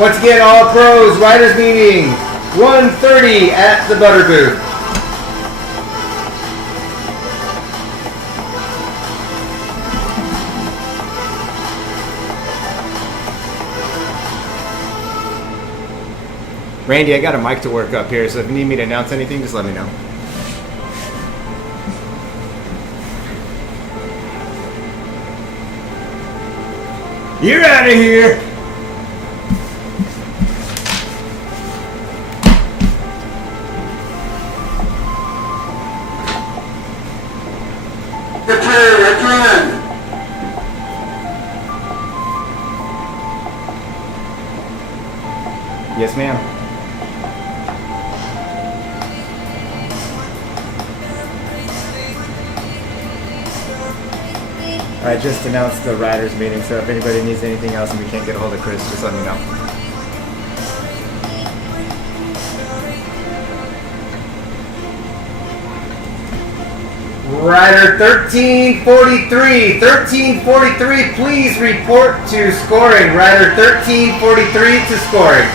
Once again, all pros riders meeting 1:30 at the Butter booth. Randy, I got a mic to work up here, so if you need me to announce anything, just let me know. You're out of here! Return. Yes, ma'am. I just announced the riders meeting, so if anybody needs anything else and we can't get a hold of Chris, just let me know. Rider 1343, please report to scoring. Rider 1343 to scoring.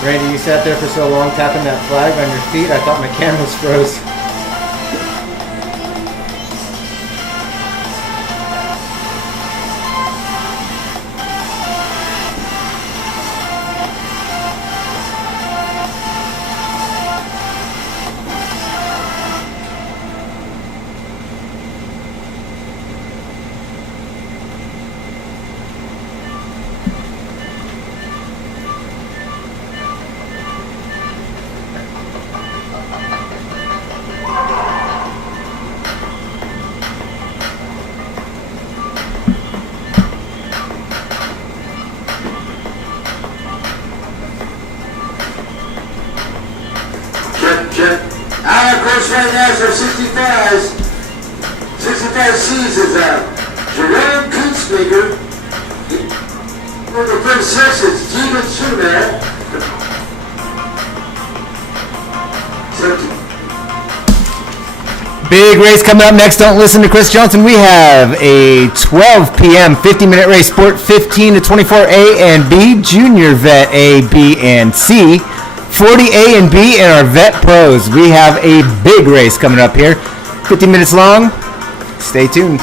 Randy, you sat there for so long tapping that flag on your feet, I thought my cameras froze. Right now for 65s, 65Cs is Jerome Kunstmaker. For the first 6, it's Steven Schumann. Big race coming up next. Don't listen to Chris Johnson. We have a 12 p.m. 50-minute race. Sport 15 to 24 A and B. Junior Vet A, B, and C. 40 A and B in our Vet Pros. We have a big race coming up here. 50 minutes long. Stay tuned.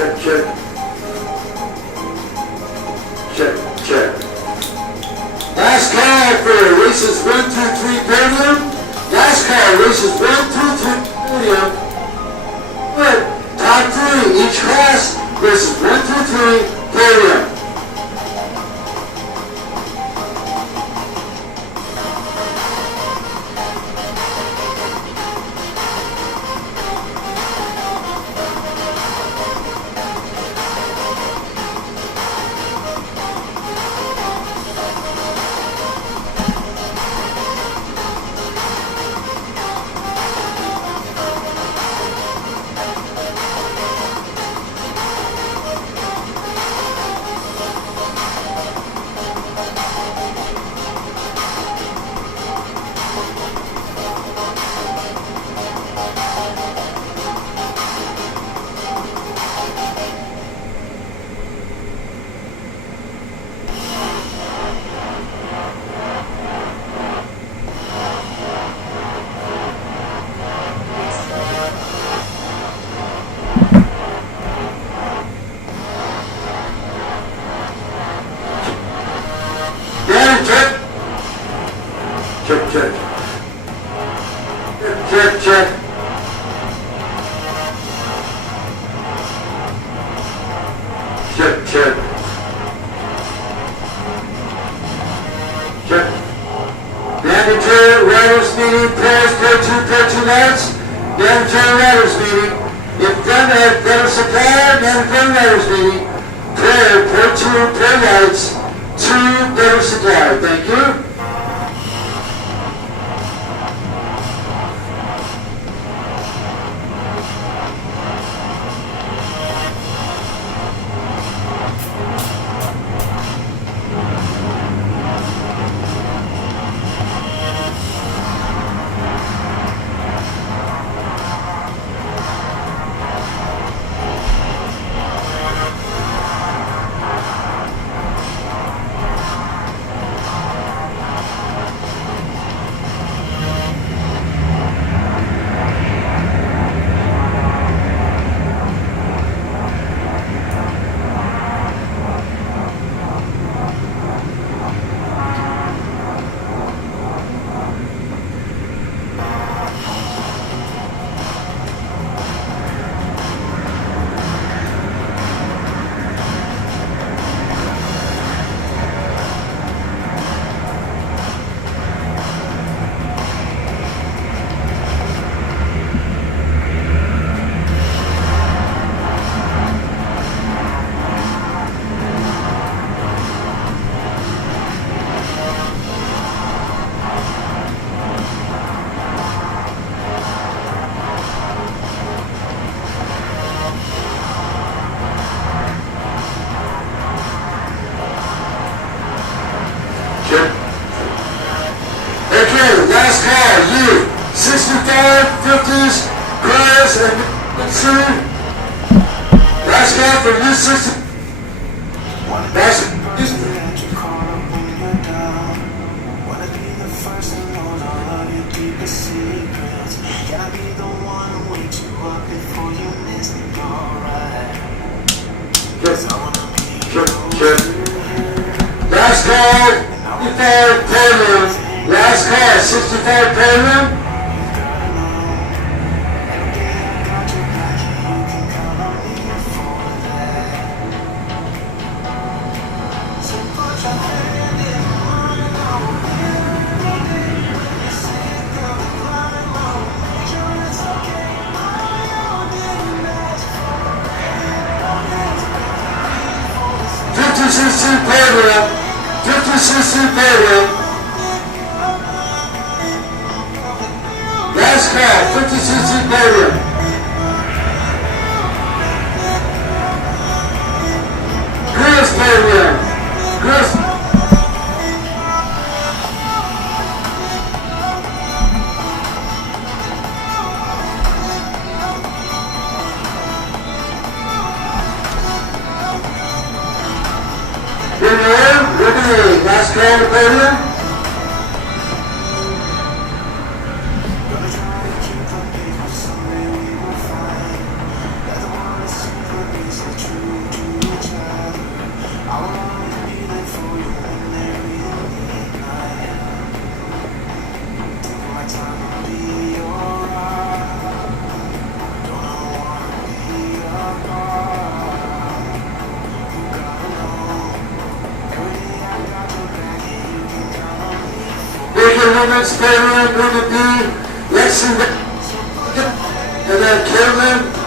Check, check. Check, check. Last call for races 1 through 3 podium. Last call, races 1 through 3 podium. Good. Top 3, each class, races 1 through 3 podium. Check, check. Check, check. Check, check. Check. Mandatory riders meeting, pairs, pair 2 lights. Mandatory riders meeting. If done at better supply, mandatory riders meeting. Pair 2, pair lights. 2 better supply. Thank you. Last call, you, 65, 50s, cars, and soon. Last call for you, 60. Last Last call, 65 podium. Last call, 65 podium. Podium. 50cc podium. Last call, 50cc podium. Chris podium. Chris. Last call to podium. tournaments, Fairland, Ruby B, Lexington, and then Carolyn.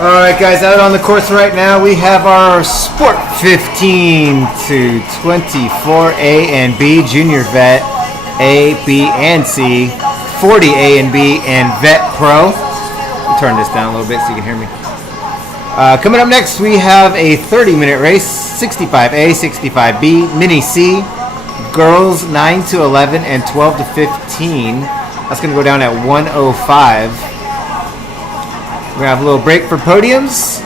Alright guys, out on the course right now we have our Sport 15 to 24 A and B, Junior Vet, A, B, and C, 40 A and B, and Vet Pro. I'll turn this down a little bit so you can hear me. Coming up next we have a 30-minute race, 65A, 65B, Mini C, girls 9 to 11 and 12 to 15. That's going to go down at 105. We're going to have a little break for podiums.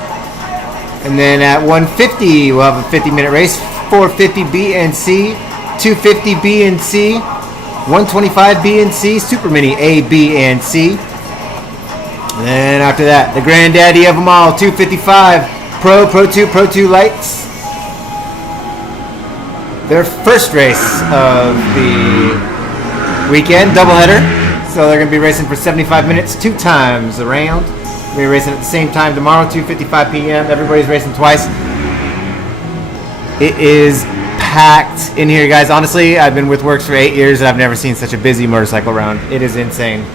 And then at 150, we'll have a 50-minute race. 450 B and C, 250 B and C, 125 B and C, Super Mini A, B, and C. And then after that, the granddaddy of them all, 255 Pro, Pro 2, Pro 2 Lights. Their first race of the weekend, doubleheader. So they're going to be racing for 75 minutes, 2 times around. We're racing at the same time tomorrow, 2:55 p.m. Everybody's racing twice. It is packed in here, guys. Honestly, I've been with WORCS for 8 years and I've never seen such a busy motorcycle round. It is insane.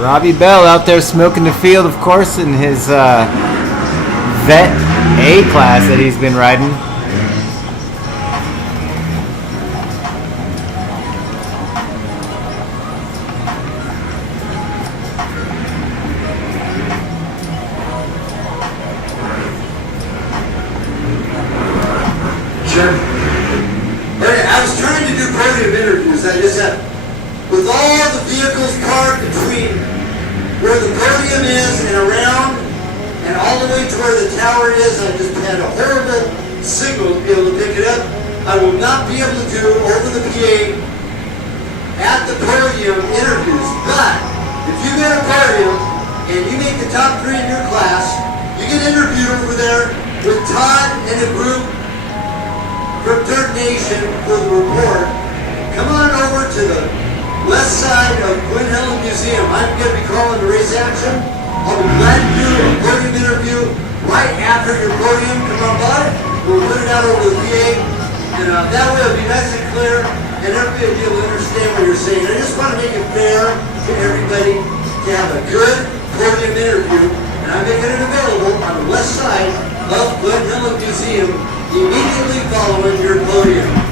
Robbie Bell out there smoking the field, of course, in his Vet A class that he's been riding. Sure. Hey, I was trying to do podium interviews. I just had, with all the vehicles parked between where the podium is and around, and all the way to where the tower is, I just had a horrible signal to be able to pick it up. I will not be able to do over the PA at the podium interviews, but if you get a podium and you make the top 3 in your class, you get interviewed over there with Todd and the group from Dirt Nation for the report. Come on over to the west side of Glen Helen Museum. I'm going to be calling the race action. I'll be glad to do a podium interview right after your podium. Come on by. We'll put it out over the PA. And that way it'll be nice and clear and everybody will be able to understand what you're saying. I just want to make it fair to everybody to have a good podium interview. And I'm making it available on the west side of Glen Helen Museum immediately following your podium.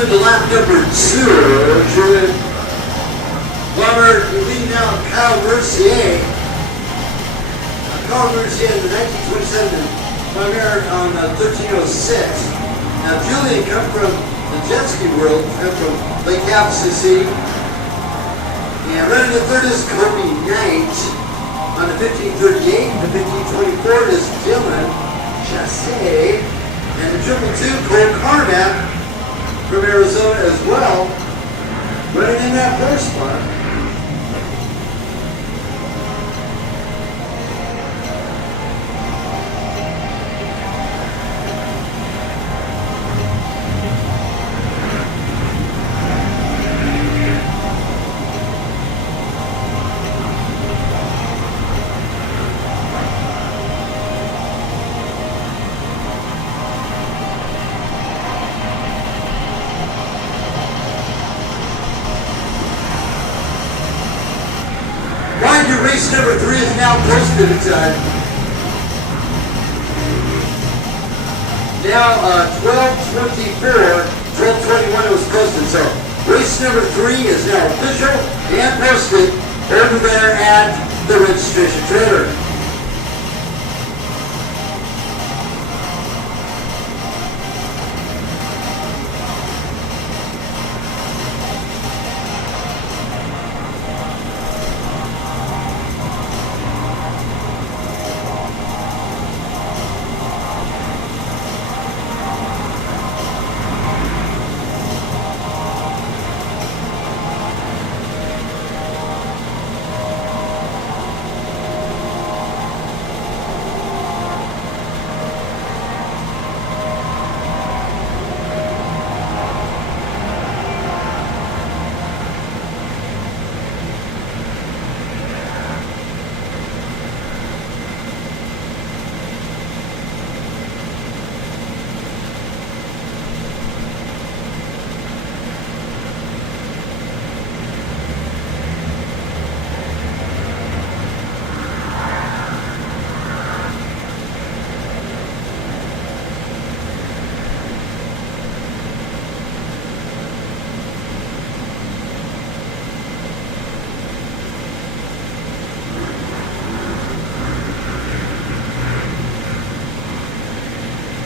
into lap number 2. Julian Plummer leading out Kyle Mercier. Kyle Mercier in the 1927 Plummer on 1306. Now Julian come from the jet ski world, come from Lake Havasu. And running the third is Kobe Knight on the 1538. The 1524 is Dylan Chassé. And the 222, Cole Carmack from Arizona as well, running in that first spot. Race number 3 is now posted. It's now 12:24, 12:21 it was posted. So race number 3 is now official and posted over there at the registration trailer.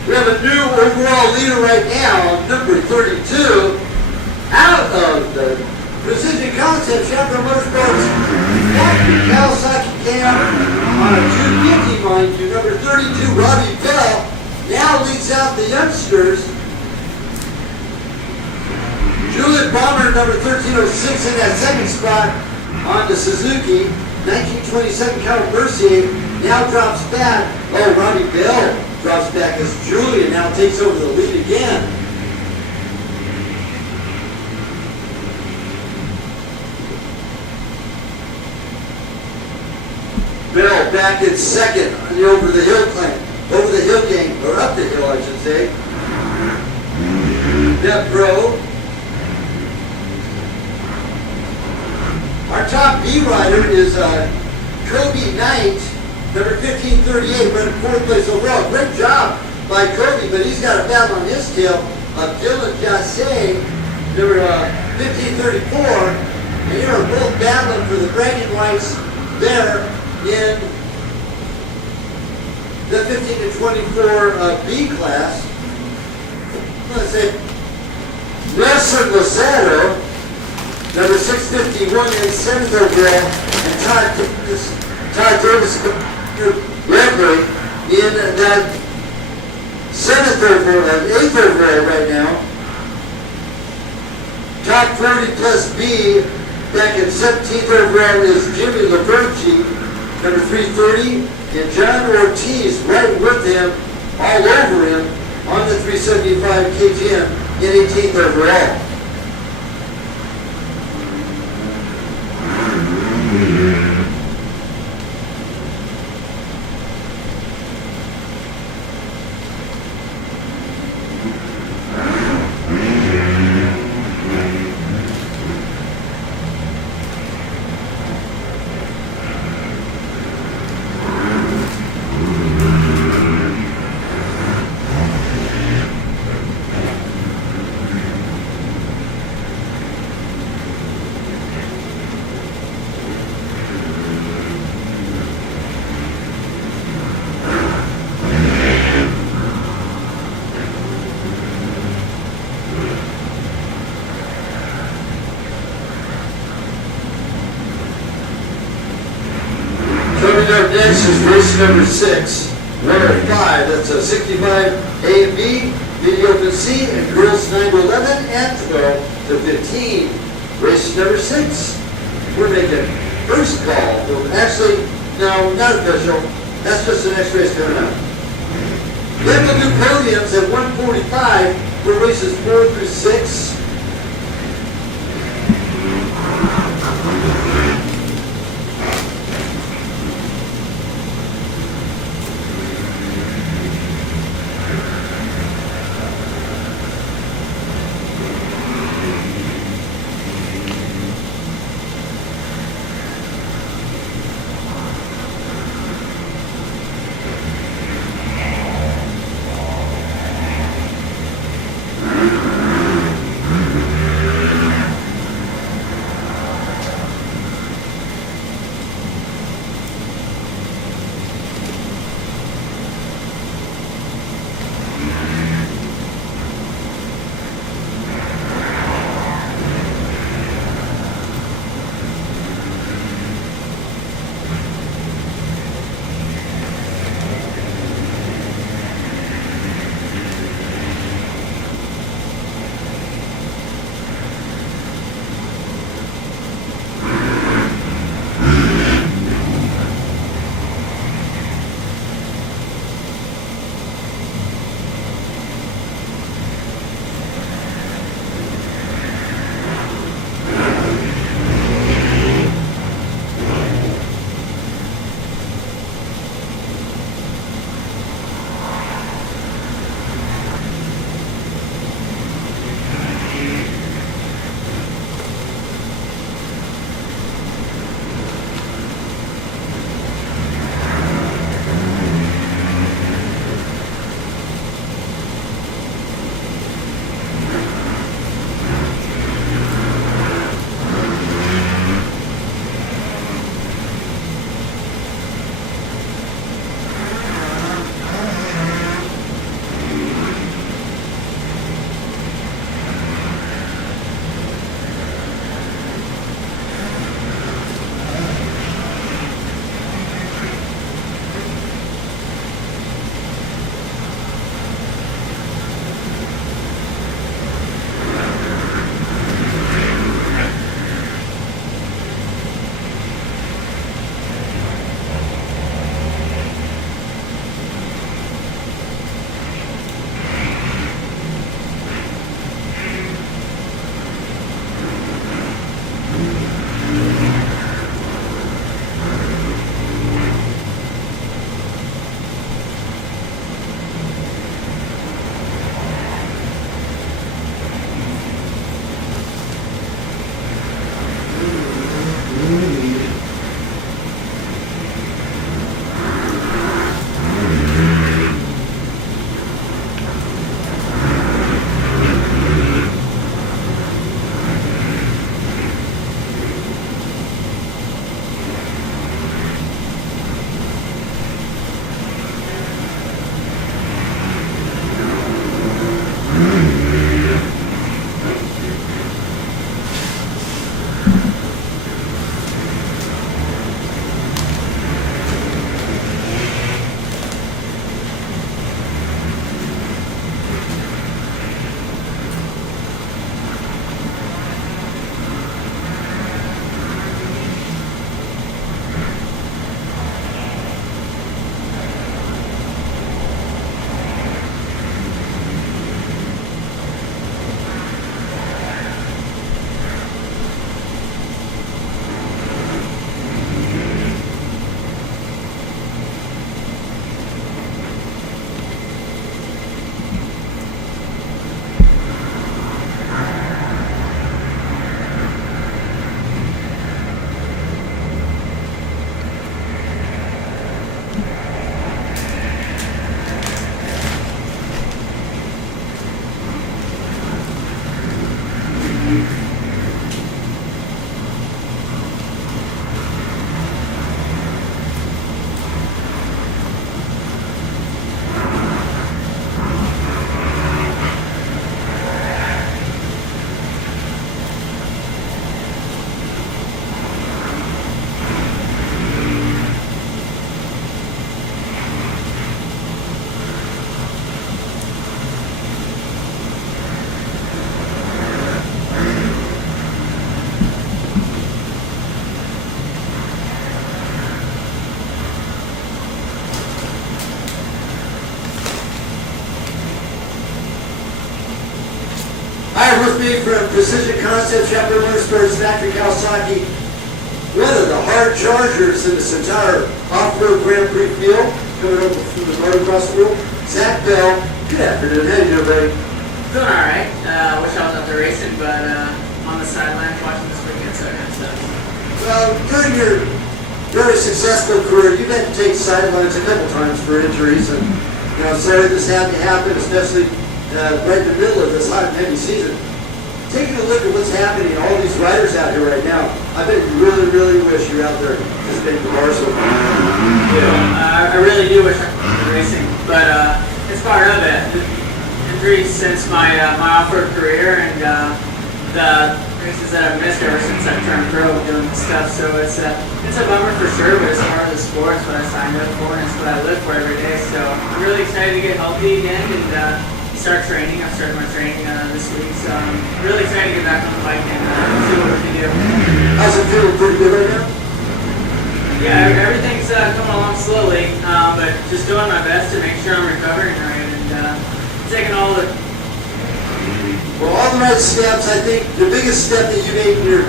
We have a new overall leader right now, number 32, out of the Precision Concepts Chapter Motorsports Kawasaki Cam on a 250, mind you. Number 32, Robbie Bell, now leads out the youngsters. Julian Bomber, number 1306, in that second spot on the Suzuki. 1927 Kyle Mercier now drops back. Oh, Robbie Bell drops back as Julian now takes over the lead again. Bell back in second on the over the hill clan. Over the hill gang, or up the hill I should say. Dep Pro. Our top B rider is Kobe Knight, number 1538, running fourth place overall. Great job by Kobe, but he's got a battle on his tail of Dylan Jassé, number 1534. And they are both battling for the bragging rights there in the 15 to 24 B class. Let's say Nelson Lozano, number 651 in seventh overall, and Todd Davis referee in that seventh overall, eighth overall right now. Top 40 plus B back in 17th overall is Jimmy Laberge, number 330, and John Ortiz right with him, all over him on the 375 KTM in 18th overall. race number 6, winner 5, that's a 65 A and B, medium to C, and girls 9 to 11 and 12 to 15. Race number 6, we're making first call. Actually, no, not official. That's just the next race coming up. Then we'll do podiums at 1:45 for races 4 through 6. with me from Precision Concepts, Chapter Motorsports, Factory Kawasaki, one of the hard chargers in this entire off-road Grand Prix field, coming over from the motocross world, Zach Bell. Good afternoon. How you doing, buddy? Doing alright. Wish I was out there racing, but on the sidelines watching this weekend, so it kind of sucks. Well, during your very successful career, you've had to take sidelines a couple times for injuries, and sorry this had to happen, especially right in the middle of this hot and heavy season. Taking a look at what's happening, all these riders out here right now, I bet you really, really wish you're out there participating in the Barstool. I really do wish I could be racing, but it's part of it. The injuries since my off-road career and the races that I've missed ever since I turned pro doing this stuff. So it's a bummer for sure, but it's part of the sport. It's what I signed up for, and it's what I live for every day. So I'm really excited to get healthy again and start training. I've started my training this week, so I'm really excited to get back on the bike and see what we can do. How's it feeling? Pretty good right now? Yeah, everything's coming along slowly, but just doing my best to make sure I'm recovering right and taking all the... Well, all the right steps. I think the biggest step that you made in your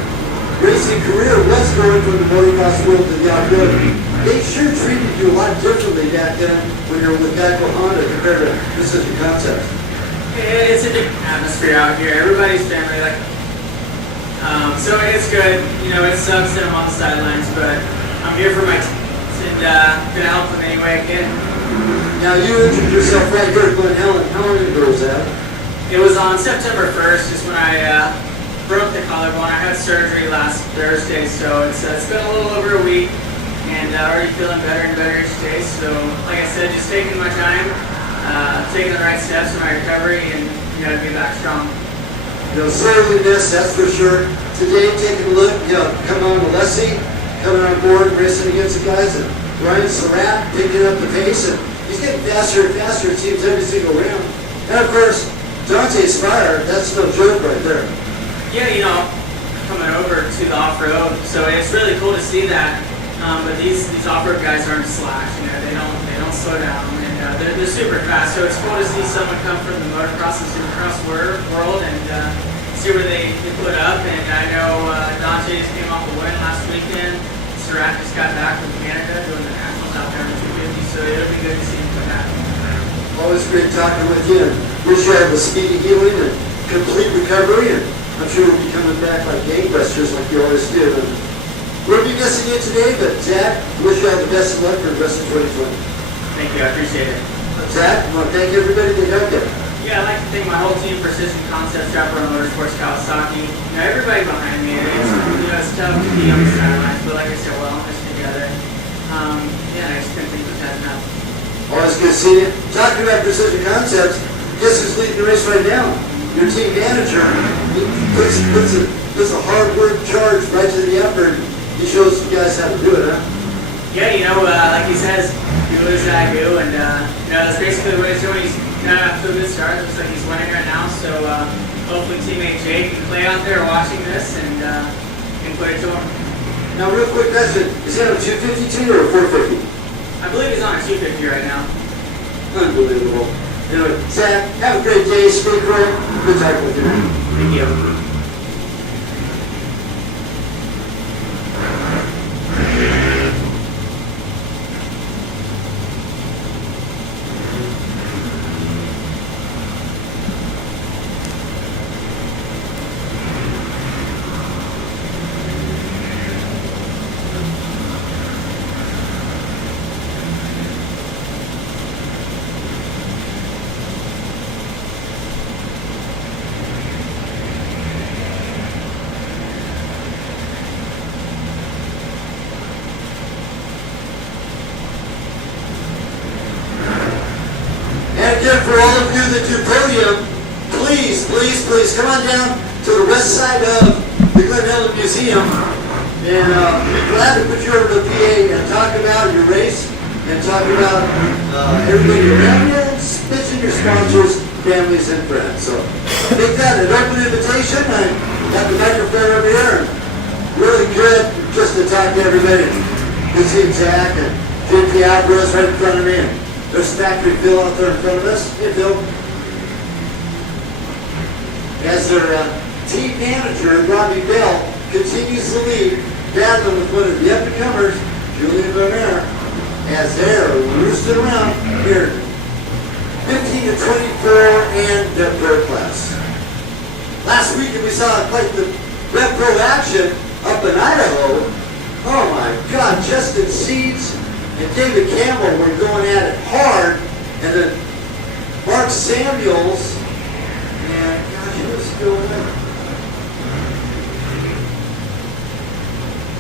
racing career was going from the motocross world to the off-road. They sure treated you a lot differently back then when you were with Geico Honda compared to Precision Concepts. It's a different atmosphere out here. Everybody's family, so it's good. It sucks that I'm on the sidelines, but I'm here for my teams and gonna help them any way I can. Now you injured yourself right here at Glen Helen. How long ago was that? It was on September 1st, just when I broke the collarbone. I had surgery last Thursday, so it's been a little over a week, and already feeling better and better each day. So, like I said, just taking my time, taking the right steps in my recovery, and to be back strong. Sorely missed, that's for sure. Today, taking a look, coming on to Leslie, coming on board, racing against the guys, and Ryan Surratt picking up the pace, and he's getting faster and faster, it seems, every single round. And of course, Dante's Fire, that's no joke right there. Yeah, coming over to the off-road, so it's really cool to see that. But these off-road guys aren't slacks, they don't slow down, and they're super fast. So it's cool to see someone come from the motocross and supercross world and see where they put up. And I know Dante just came off a win last weekend. Surratt just got back from Canada doing the nationals out there in the 250, so it'll be good to see him come back. Always great talking with you, and wish you have a speedy healing and complete recovery, and I'm sure we'll be coming back like gangbusters like you always do. And we'll be missing you today, but Zach, wish you all the best of luck for the rest of 2020. Thank you, I appreciate it. Zach, I want to thank everybody that helped you. Yeah, I'd like to thank my whole team, Precision Concepts, Chapter Motorsports, Kawasaki. Everybody behind me. It's tough to be on the sidelines, but like I said, we're all in this together. I just couldn't think of that enough. Always good to see you. Talking about Precision Concepts, guess who's leading the race right now? Your team manager. He puts a hard work charge right to the effort. He shows you guys how to do it, huh? Yeah, like he says, do as I do, and that's basically what he's doing. He's got off to a good start. Looks like he's winning right now, so hopefully teammate Jake can play out there watching this and can put it to him. Now, real quick question, is he on a 252 or a 450? I believe he's on a 250 right now. Unbelievable. Anyway, Zach, have a great day. Speak right. Good talking with you. Thank you. Again, for all of you that do podium, please come on down to the west side of the Glen Helen Museum, and we'd be glad to put you over to the PA and talk about your race and talk about everybody around you, and mention your sponsors, families, and friends. So make that an open invitation. I have the microphone over here. Really good just to talk to everybody. Good seeing Zach and JP Alvarez right in front of me. There's Factory Phil out there in front of us. Hey, Phil. As they're team manager, Robbie Bell, continues to lead, battling with one of the up-and-comers, Julian Vermeer, as they're roosting around here. 15 to 24 and the pro class. Last weekend we saw quite the Red Pro action up in Idaho. Oh my God, Justin Seeds and David Campbell were going at it hard, and then Mark Samuels and gosh, who was still there?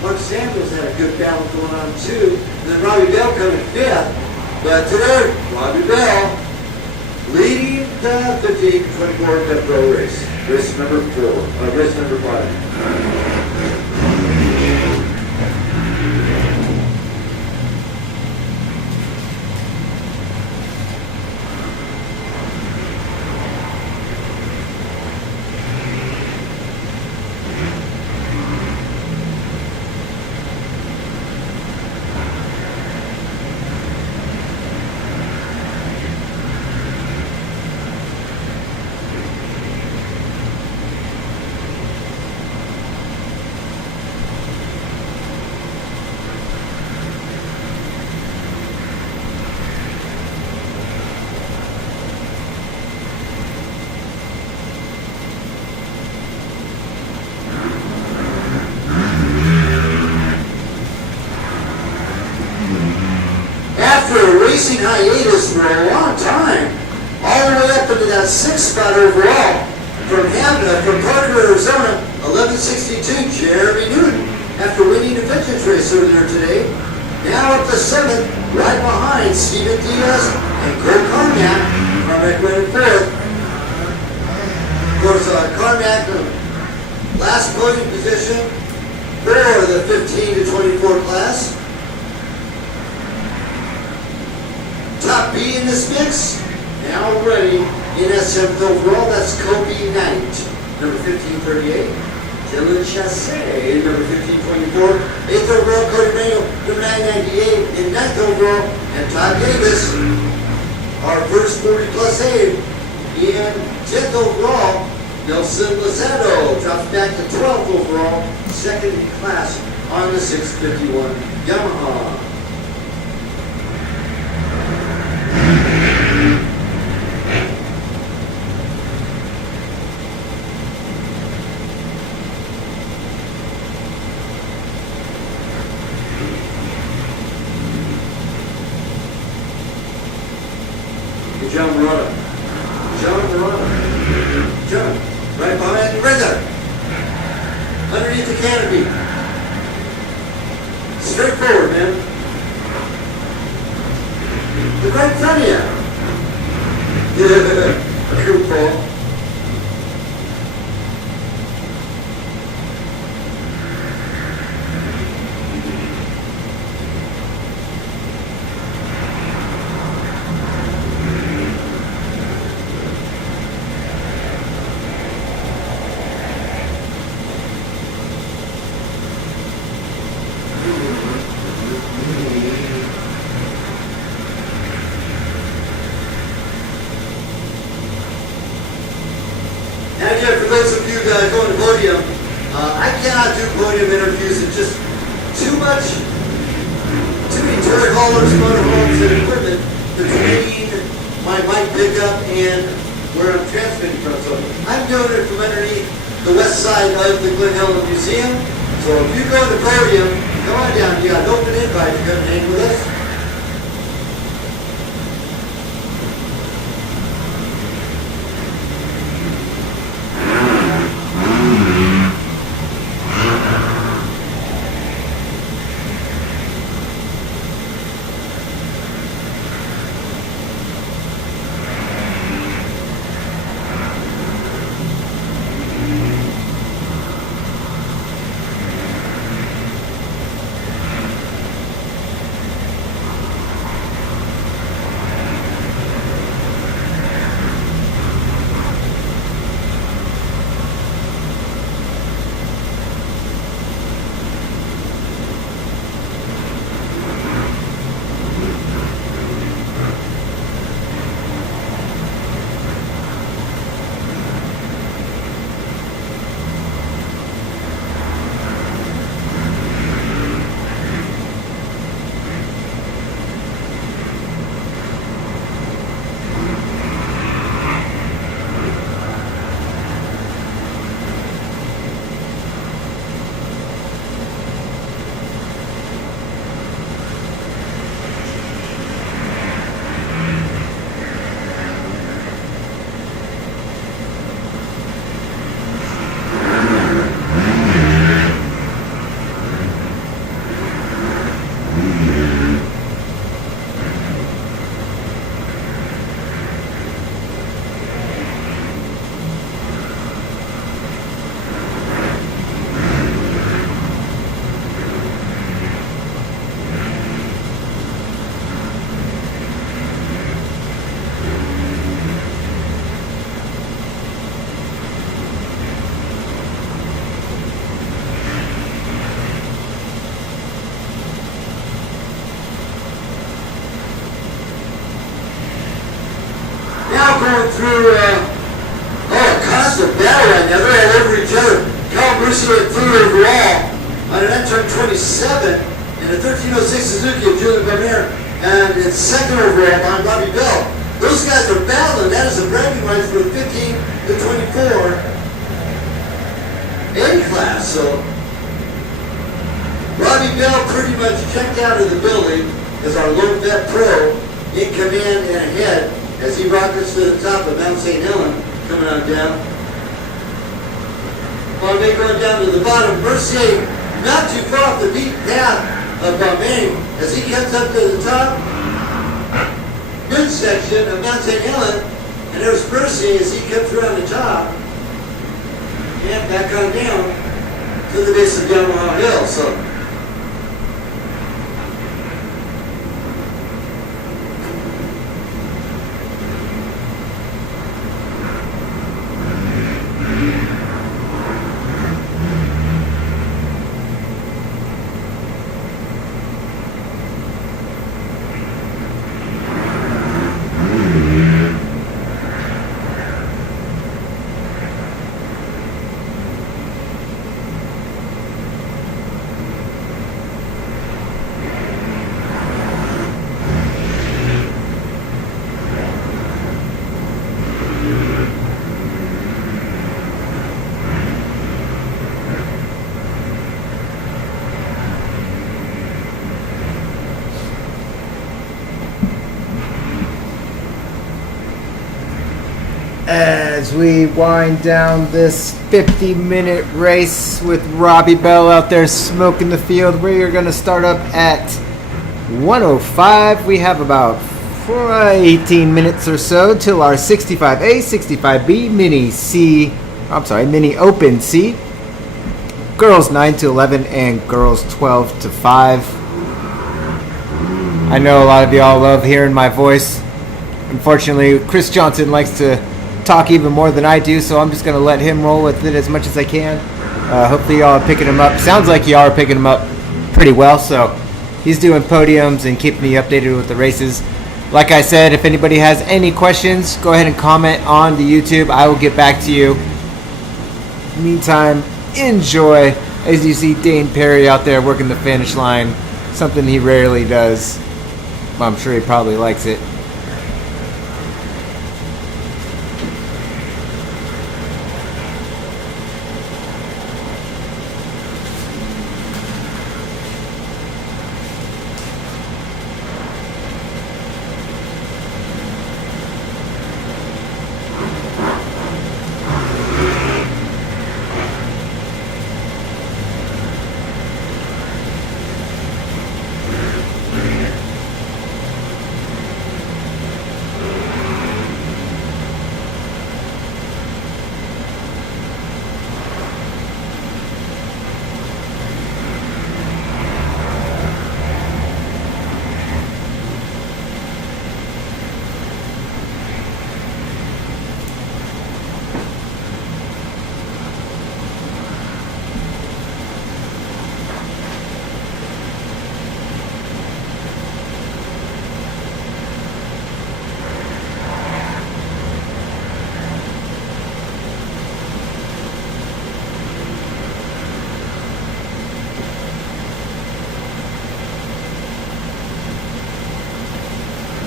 Mark Samuels had a good battle going on too, and then Robbie Bell coming fifth. But today, Robbie Bell leading the 15-24 Red Pro race. Race number 5. Racing hiatus for a long time, all the way up into that 6th spot overall. From Parker, Arizona, 11:62, Jeremy Newton, after winning the vintage race earlier today. Now up to 7th, right behind Steven Diaz and Cole Carmack. Carmack running 4th. Of course, Carmack, last podium position for the 15 to 24 class. Top B in this mix, now ready in SM overall, that's Kobe Knight, number 1538. Dylan Chassé, number 1524. 8th overall, Cody Mayo, number 998. In 9th overall, and Todd Davis, our first 40-plus aide. In 10th overall, Nelson Lozado drops back to 12th overall, second in class on the 651 Yamaha. John Morata. John, right behind Rizzo. Underneath the canopy. Straight forward, man. The right in front of you. Yeah, good ball. Going to podium, I cannot do podium interviews. It's just too many toy haulers, motorhomes, and equipment between my mic pickup and where I'm transmitting from. So I'm doing it from underneath the west side of the Glen Helen Museum. So if you go to the podium, come on down. You got an open invite to come and hang with us. going through a constant battle right now. They're all over each other. Kyle Mercier at 3rd overall on an N-turn 27, and a 1306 Suzuki of Julian Bernard, and it's 2nd overall behind Bobby Bell. Those guys are battling. That is a bragging rights for the 15 to 24 A class. So Bobby Bell pretty much checked out of the building as our low vet pro in command and ahead as he rockets to the top of Mount St. Helen coming on down. While they going down to the bottom, Mercier not too far off the beaten path of Balmain as he comes up to the top midsection of Mount St. Helen, and there's Mercier as he comes around the top and back on down to the base of Yamaha Hill. So as we wind down this 50-minute race with Robbie Bell out there smoking the field, we are going to start up at 1:05. We have about 18 minutes or so till our 65A, 65B, mini open C. Girls 9 to 11 and girls 12 to 5. I know a lot of y'all love hearing my voice. Unfortunately, Chris Johnson likes to talk even more than I do, so I'm just going to let him roll with it as much as I can. Hopefully y'all are picking him up. Sounds like y'all are picking him up pretty well, so he's doing podiums and keeping me updated with the races. Like I said, if anybody has any questions, go ahead and comment on the YouTube. I will get back to you. Meantime, enjoy as you see Dane Perry out there working the finish line, something he rarely does. I'm sure he probably likes it.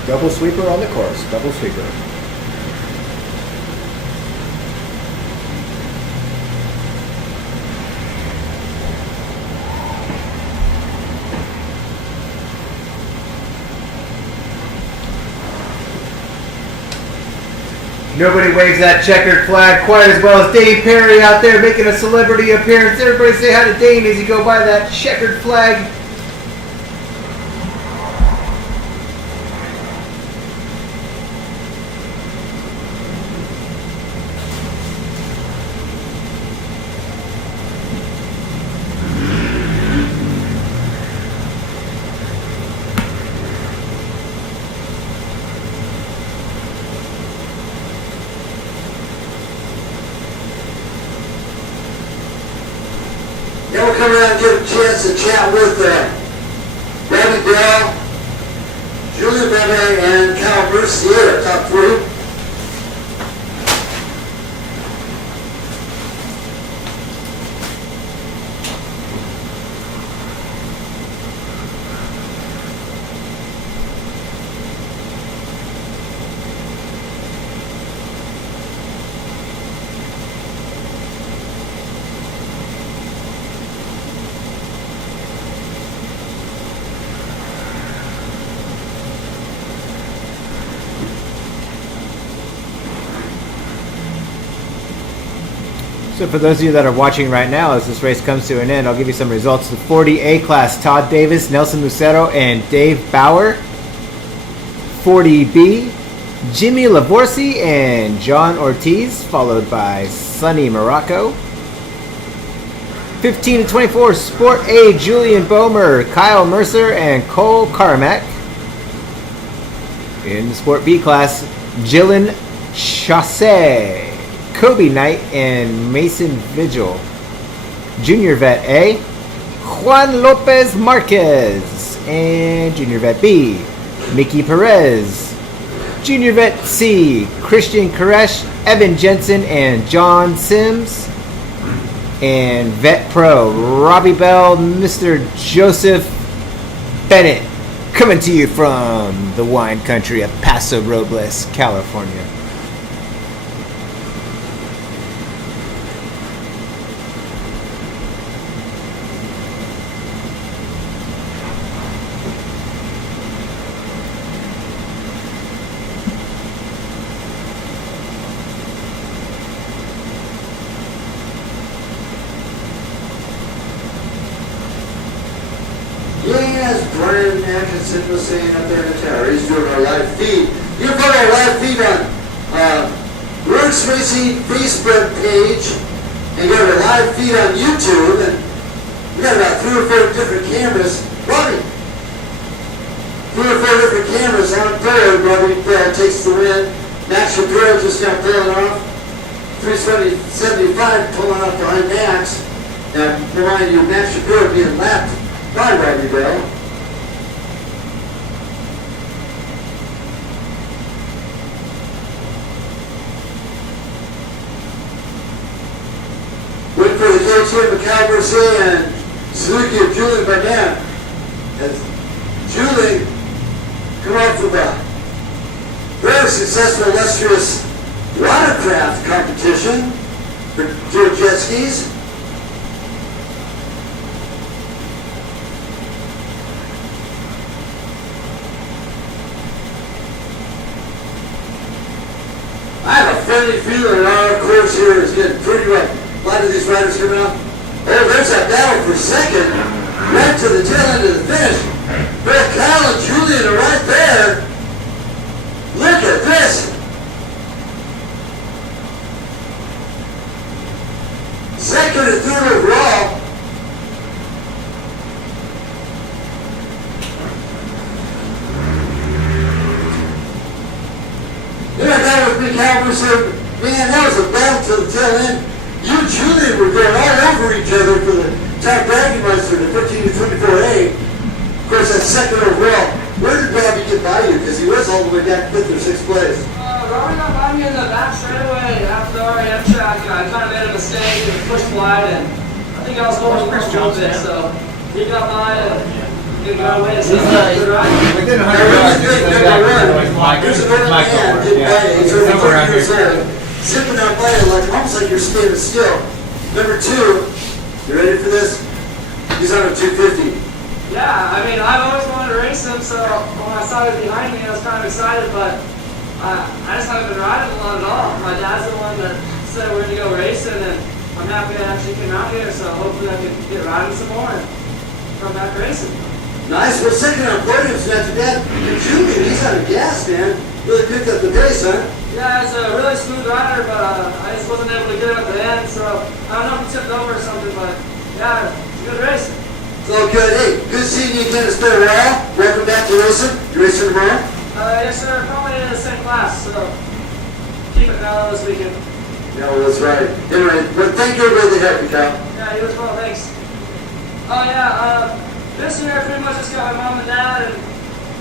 Double sweeper on the course. Double sweeper. Nobody waves that checkered flag quite as well as Dane Perry out there making a celebrity appearance. Everybody say hi to Dane as you go by that checkered flag. Then we'll come around and get a chance to chat with Robbie Bell, Julian Bebe, and Kyle Mercier, top three. So for those of you that are watching right now, as this race comes to an end, I'll give you some results. The 40A class, Todd Davis, Nelson Lucero, and Dave Bauer. 40B, Jimmy Lavorsi and John Ortiz, followed by Sonny Morocco. 15 to 24, Sport A, Julian Bomer, Kyle Mercer, and Cole Carmack. In the Sport B class, Jillian Chassé, Kobe Knight, and Mason Vigil. Junior Vet A, Juan Lopez Marquez. And Junior Vet B, Mickey Perez. Junior Vet C, Christian Koresh, Evan Jensen, and John Sims. And Vet Pro, Robbie Bell, Mr. Joseph Bennett. Coming to you from the wine country of Paso Robles, California. As Brian Atkinson was saying up there in the tower, he's doing our live feed. You can put our live feed on WORCS Racing Facebook page, and go to live feed on YouTube, and we got about 3 or 4 different cameras. Robbie! 3 or 4 different cameras on third. Robbie Bell takes the win. Max Shapiro just got pulling off. 375 pulling off behind Max. Now, remind you, Max Shapiro being lapped by Robbie Bell. Wait for the K2 McAlbercy and Suzuki of Julian Barnett. As Julian come off of a very successful, illustrious watercraft competition for jet skis. I have a friendly feeling our course here is getting pretty rough. A lot of these riders coming out. Oh, there's that battle for second. Right to the tail end of the finish. But Kyle and Julian are right there. Look at this. Second and third overall. Yeah, that was me, Calvin said, man, that was a battle to the tail end. You and Julian were going all over each other for the top bragging rights for the 15 to 24A. Of course, that second overall. Where did Robbie get by you? Because he was all the way down 5th or 6th place. Robbie got by me in the back straightaway after the REM track. I kind of made a mistake and pushed wide, and I think I was going over a little bit, so he got by and he got away. So good ride. Within 100 yards, There's another man did by you. He's over 30 years old. Zipping on by you like almost like you're standing still. Number 2, you ready for this? He's on a 250. Yeah, I mean, I've always wanted to race him, so when I saw it behind me, I was kind of excited, but I just haven't been riding a lot at all. My dad's the one that said we're going to go racing, and I'm happy I actually came out here, so hopefully I can get riding some more and come back racing. Nice. Well, second on podium's not too bad. And Julian, he's out of gas, man. Really picked up the pace, huh? Yeah, it's a really smooth rider, but I just wasn't able to get him at the end, so I don't know if he tipped over or something, but yeah, it's a good race. It's all good. Hey, good seeing you again. It's been a while. Welcome back to racing. You racing tomorrow? Yes, sir. Probably in the same class, so keep it now this weekend. Yeah, well, that's right. Anyway, but thank you everybody that helped you, Kyle. Yeah, you as well. Thanks. Oh, yeah, this year I pretty much just got my mom and dad and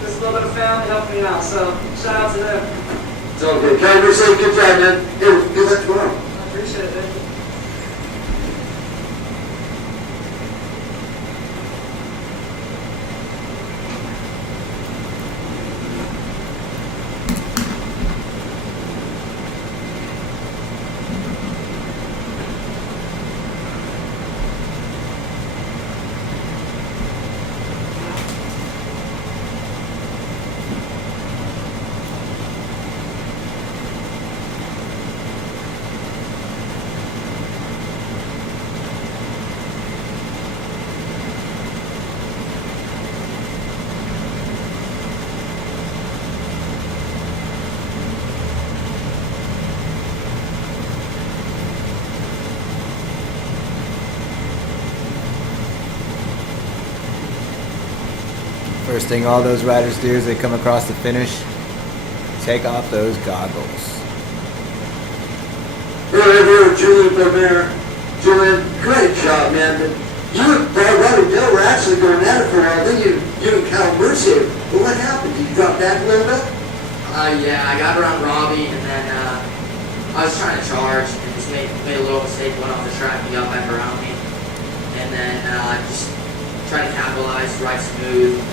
just a little bit of family helping me out, so shout out to them. It's all good. Kyle, you're saying good job, man. Hey, we'll do that tomorrow. I appreciate it. Thank you. First thing all those riders do is they come across the finish, take off those goggles. Here, Julian Bobert. Julian, great job, man. You and Robbie Dell were actually going at it for a while. Then you and Cal Mercier. Well, what happened? Did you drop back a little bit? Yeah, I got around Robbie, and then I was trying to charge, and just made a little mistake, went off the track, he got back around me, and then just tried to capitalize, ride smooth,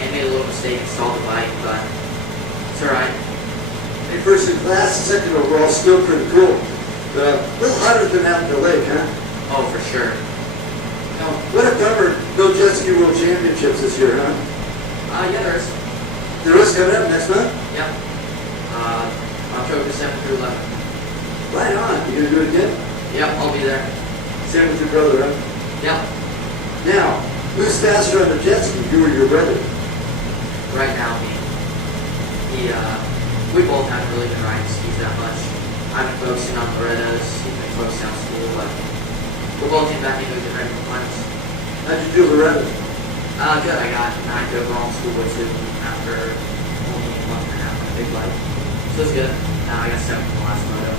and made a little mistake and stalled the bike, but it's alright. Hey, first in class, second overall, still pretty cool. But a little hotter than out in the lake, huh? Oh, for sure. Now, what a bummer, no Jet Ski World Championships this year, huh? Yeah, there is. There is coming up next month? Yep. October 7th through 11th. Right on. You gonna do it again? Yep, I'll be there. Same with your brother, huh? Yep. Now, who's faster on the jet ski, you or your brother? Right now, me. We both haven't really been riding skis that much. I've been focusing on Loretta's, he's been focusing on school, but we're both getting back into it different months. How'd you do Loretta? Good. I got 9th overall in school with 2 after only a month and a half on a big bike. So it's good. I got 7th in the last moto.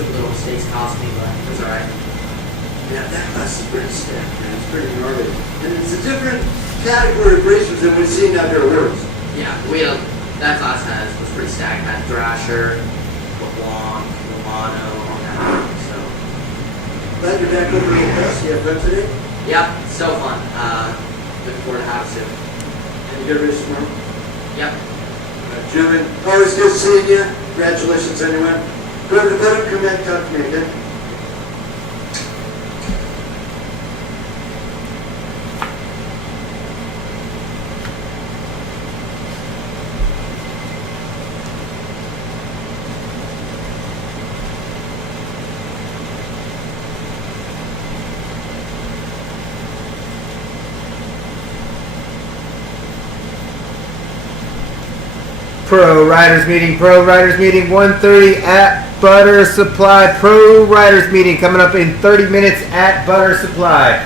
Some little mistakes cost me, but it was alright. Yeah, that's pretty stacked, man. It's pretty gnarly. And it's a different category of racers than we've seen out there at WORCS. Yeah, that class was pretty stacked. Had Thrasher, LeBlanc, Romano, all that. So. Glad you're back over in the press. You have fun today? Yep, so fun. Looking forward to have it soon. And you get a race tomorrow? Yep. Julian, always good seeing you. Congratulations, anyway. Go over to the podium, come back and talk to me again. Pro Riders Meeting, 1:30 at Butter Supply. Pro Riders Meeting coming up in 30 minutes at Butter Supply.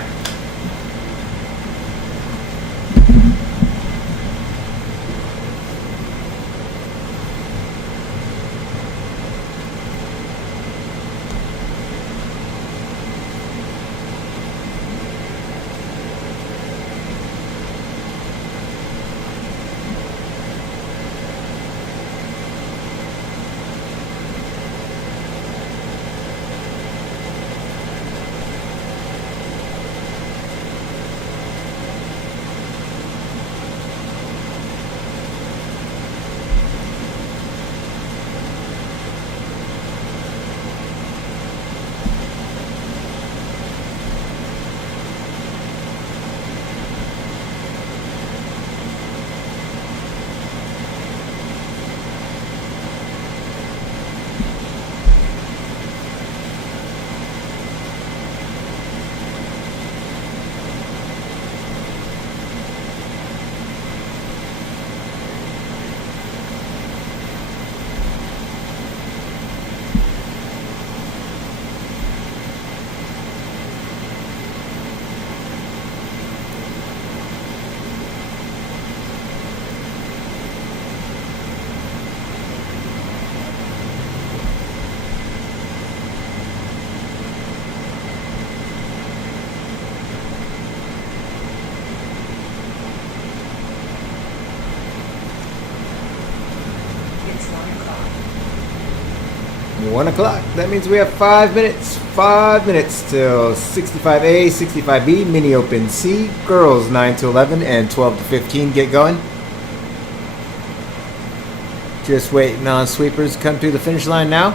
It's 1 o'clock. 1 o'clock. That means we have 5 minutes. 5 minutes till 65A, 65B, Mini Open C. Girls 9 to 11 and 12 to 15 get going. Just waiting on sweepers to come to the finish line now.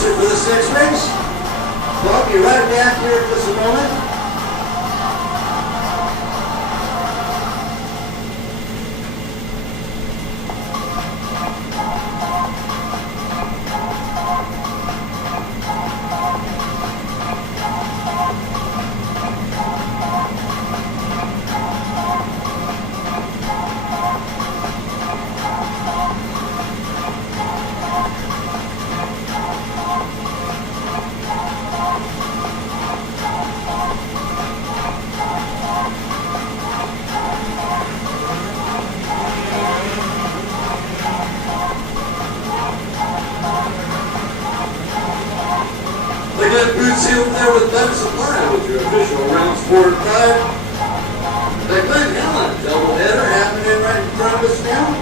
announcer for this next race. Well, I'll be right back here in just a moment. Over there with Better Supply with your official rounds 4 and 5. The Glen Helen doubleheader happening right in front of us now.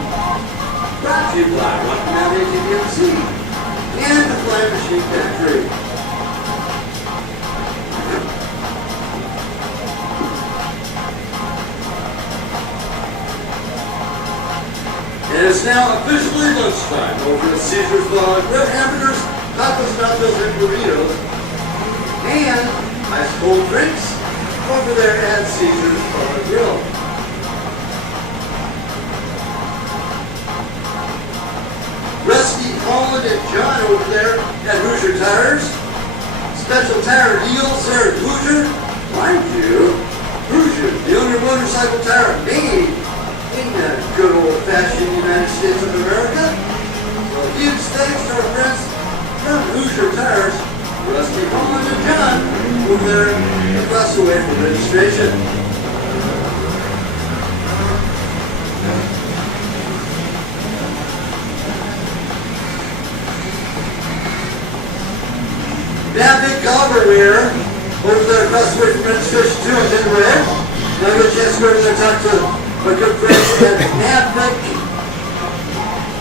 Brought to you by Rocky Mountain ATPMC and the Flying Machine Factory. And it's now officially lunchtime over at Caesar's Bar. Grilled hamburgers, tacos, nachos, and burritos. And ice cold drinks over there at Caesar's Bar and Grill. Rusty, Holland, and John over there at Hoosier Tires. Special tire deals there at Hoosier. Mind you, Hoosier, the only motorcycle tire made in the good old-fashioned United States of America. Well, huge thanks to our friends from Hoosier Tires. Rusty, Holland, and John over there across the way for registration. Now, Big Galver over there across the way from registration too on Denver Red. Now, I get a chance to go over there and talk to my good friends at Navnik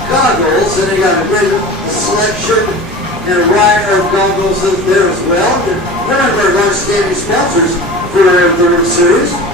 Goggles, and they got a great selection and a riot of goggles there as well. And one of our long-standing sponsors for the WORCS series.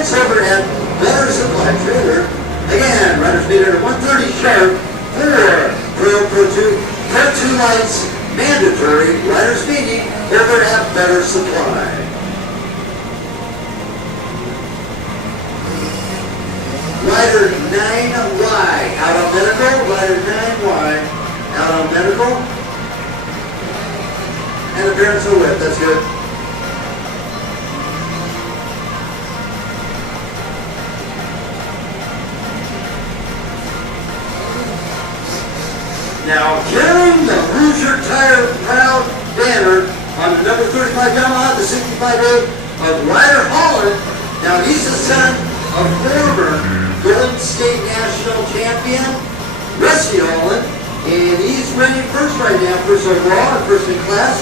That's over at Better Supply Trailer. Again, riders meet at 1:30 sharp for Pro 2 lights mandatory riders meeting over at Better Supply. Rider 9Y out on medical. Rider 9Y out on medical. And the parents are with. That's good. Now, carrying the Hoosier Tire Proud banner on the number 35 Yamaha, the 65A of Ryder Holland. Now, he's the son of former Golden State National Champion, Rusty Holland, and he's running first right now, first overall in first in class.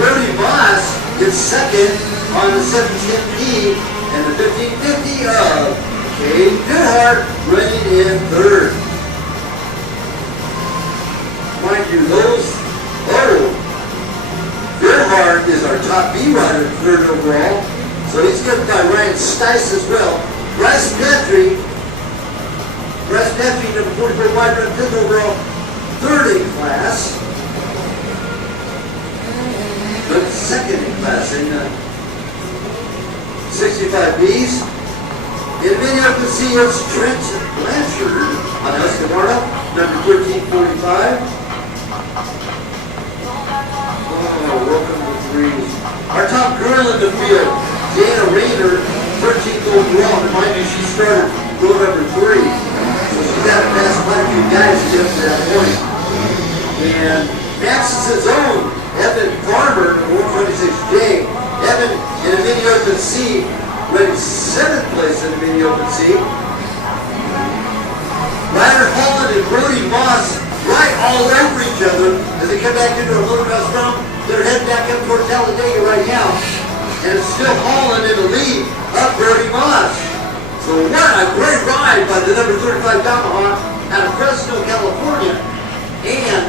Brody Moss gets second on the 17P, and the 1550 of Cade Goodhart running in third. Mind you, Goodhart is our top B rider, third overall, so he's given by Ryan Stice as well. Bryce Petrie, number 44 wide run, fifth overall, third in class, but second in class in 65Bs. In the video, you can see it's Trent Blanchard on Escobar, number 1345. Oh, welcome to threes. Our top girl in the field, Dana Rayner, 13th overall. Mind you, she started row number 3. So she's got to pass quite a few guys to get to that point. And Max's own Evan Farmer, number 126J. Evan in the mini open C, rated 7th place in the mini open C. Ryder Holland and Brody Moss right all over each other as they come back into a little restaurant. They're heading back up toward Talladega right now. And it's still Holland in the lead of Brody Moss. So what a great ride by the number 35 Yamaha out of Fresno, California. And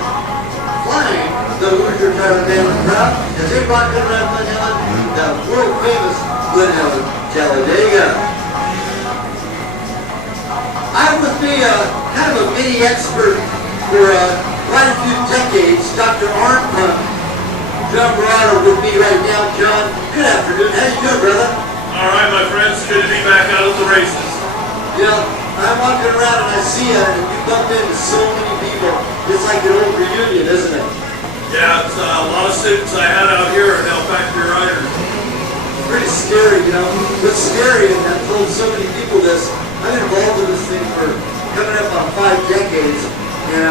flying the Hoosier Tire Banner Proud as they brought coming out of Glen Helen, the world famous Glen Helen, Talladega. I would be kind of a mini expert for quite a few decades. Dr. Arndt, John Barado with me right now. John, good afternoon. How you doing, brother? All right, my friends. Good to be back out at the races. You know, I'm walking around and I see you, and you bumped into so many people. It's like an old reunion, isn't it? Yeah, it's a lot of students I had out here at El Factory Riders. Pretty scary, you know. What's scary, and I've told so many people this, I've been involved in this thing for coming up on 5 decades, and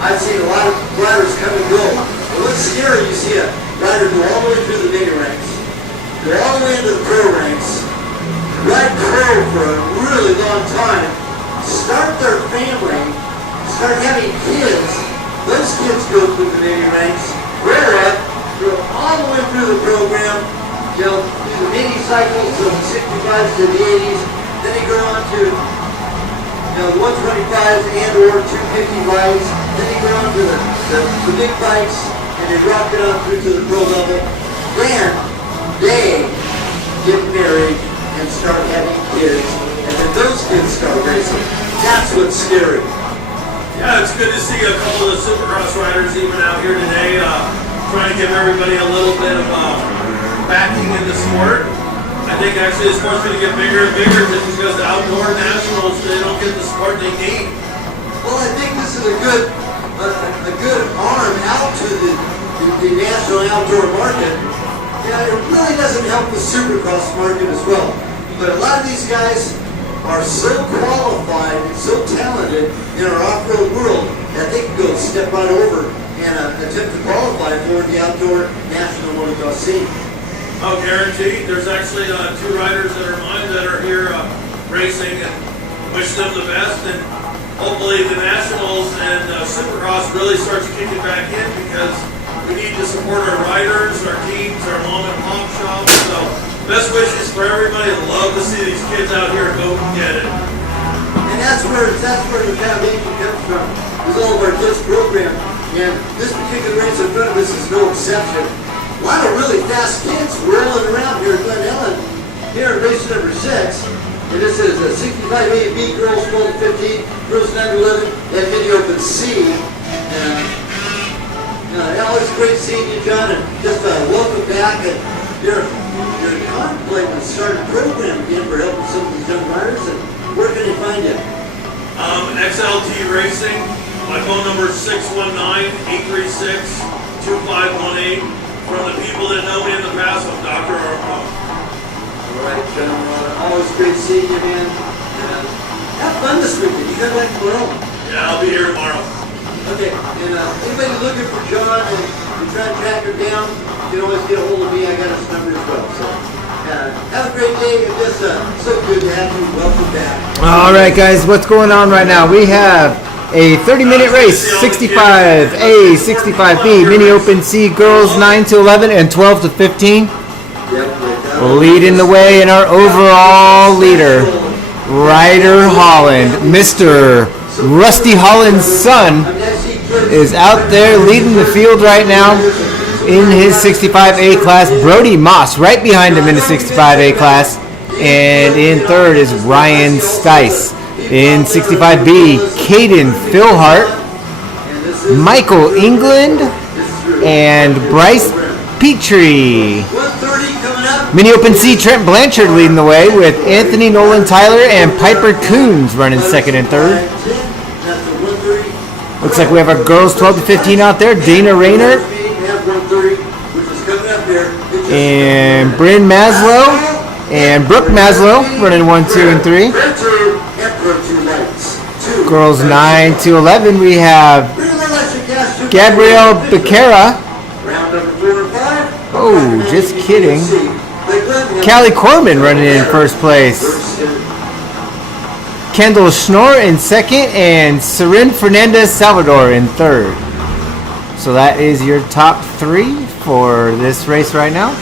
I've seen a lot of riders come and go. But what's scary, you see a rider go all the way through the mini ranks, go all the way into the pro ranks, ride pro for a really long time, start their family, start having kids. Those kids go through the mini ranks, grow up, go all the way through the program, you know, do the mini cycles of the 65s to the 80s, then they go on to, you know, the 125s and or 250 bikes, then they go on to the big bikes, and they rock it on through to the pro level. Then they get married and start having kids, and then those kids start racing. That's what's scary. Yeah, it's good to see a couple of Supercross riders even out here today, trying to give everybody a little bit of backing in the sport. I think actually the sport's going to get bigger and bigger just because the outdoor nationals, they don't get the support they need. Well, I think this is a good arm out to the national outdoor market. Yeah, it really doesn't help the Supercross market as well. But a lot of these guys are so qualified and so talented in our off-road world that they can go step right over and attempt to qualify for the outdoor national motocross scene. Oh, guaranteed. There's actually 2 riders that are mine that are here racing, and wish them the best. And hopefully the nationals and Supercross really starts kicking back in, because we need to support our riders, our teams, our mom and pop shops. So best wishes for everybody. Love to see these kids out here go and get it. And that's where the foundation comes from. Is all of our kids program, and this particular race in front of us is no exception. A lot of really fast kids rolling around here at Glen Helen, here in race number 6. And this is 65A B, girls 12 to 15, girls 9 to 11, and mini open C. Alex, great seeing you, John, and just welcome back. And you're contemplating starting a program again for helping some of these young riders. And where can they find you? XLT Racing. My phone number is 619-836-2518. From the people that know me in the past, I'm Dr. Arpaio. All right, John. Always great seeing you, man. And have fun this weekend. You got back tomorrow? Yeah, I'll be here tomorrow. Okay, and anybody looking for John and you try to track her down, you can always get a hold of me. I got his number as well. So have a great day. It's just so good to have you. Welcome back. All right, guys, what's going on right now? We have a 30-minute race, 65A, 65B, mini open C, girls 9 to 11 and 12 to 15. Leading the way in our overall leader, Ryder Holland. Mr. Rusty Holland's son is out there leading the field right now in his 65A class. Brody Moss right behind him in the 65A class. And in third is Ryan Stice. In 65B, Caden Philhart, Michael England, and Bryce Petrie. Mini Open C, Trent Blanchard leading the way with Anthony Nolan Tyler and Piper Coons running second and third. Looks like we have our girls 12 to 15 out there. Dana Rayner and Bryn Maslow and Brooke Maslow running 1, 2, and 3. Girls 9 to 11, we have Gabrielle Becerra. Oh, just kidding. Callie Corman running in first place. Kendall Schnorr in second, and Seren Fernandez Salvador in third. So that is your top three for this race right now.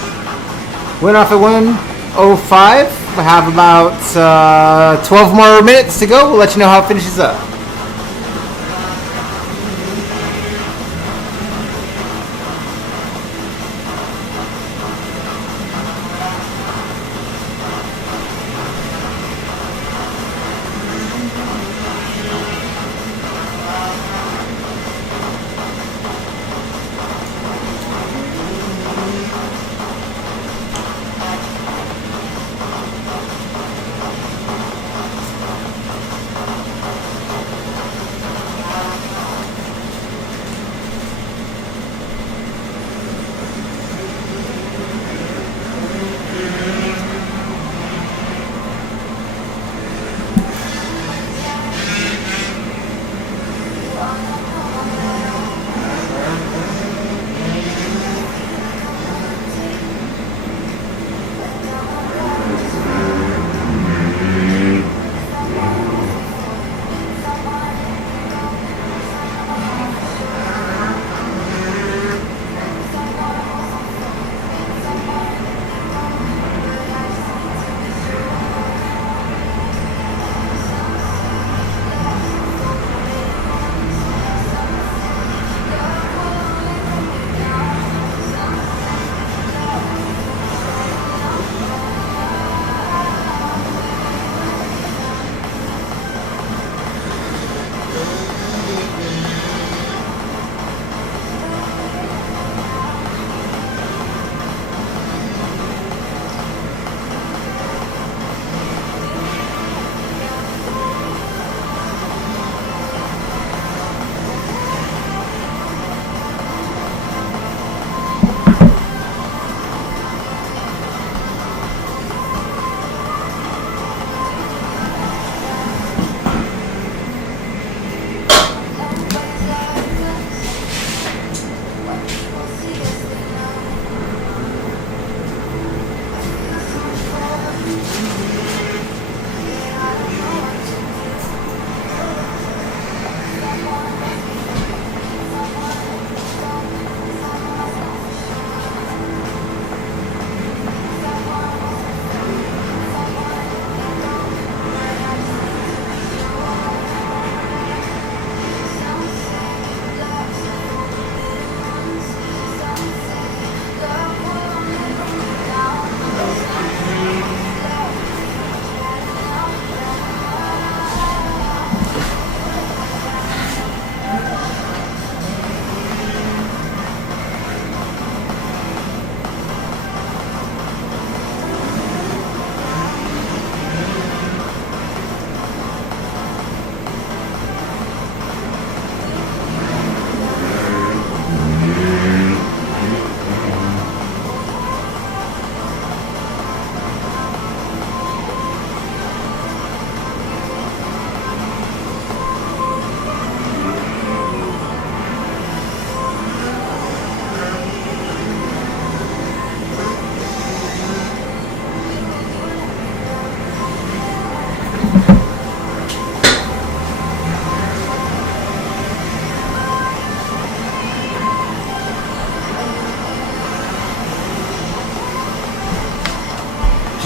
Went off at 1:05. We have about 12 more minutes to go. We'll let you know how it finishes up.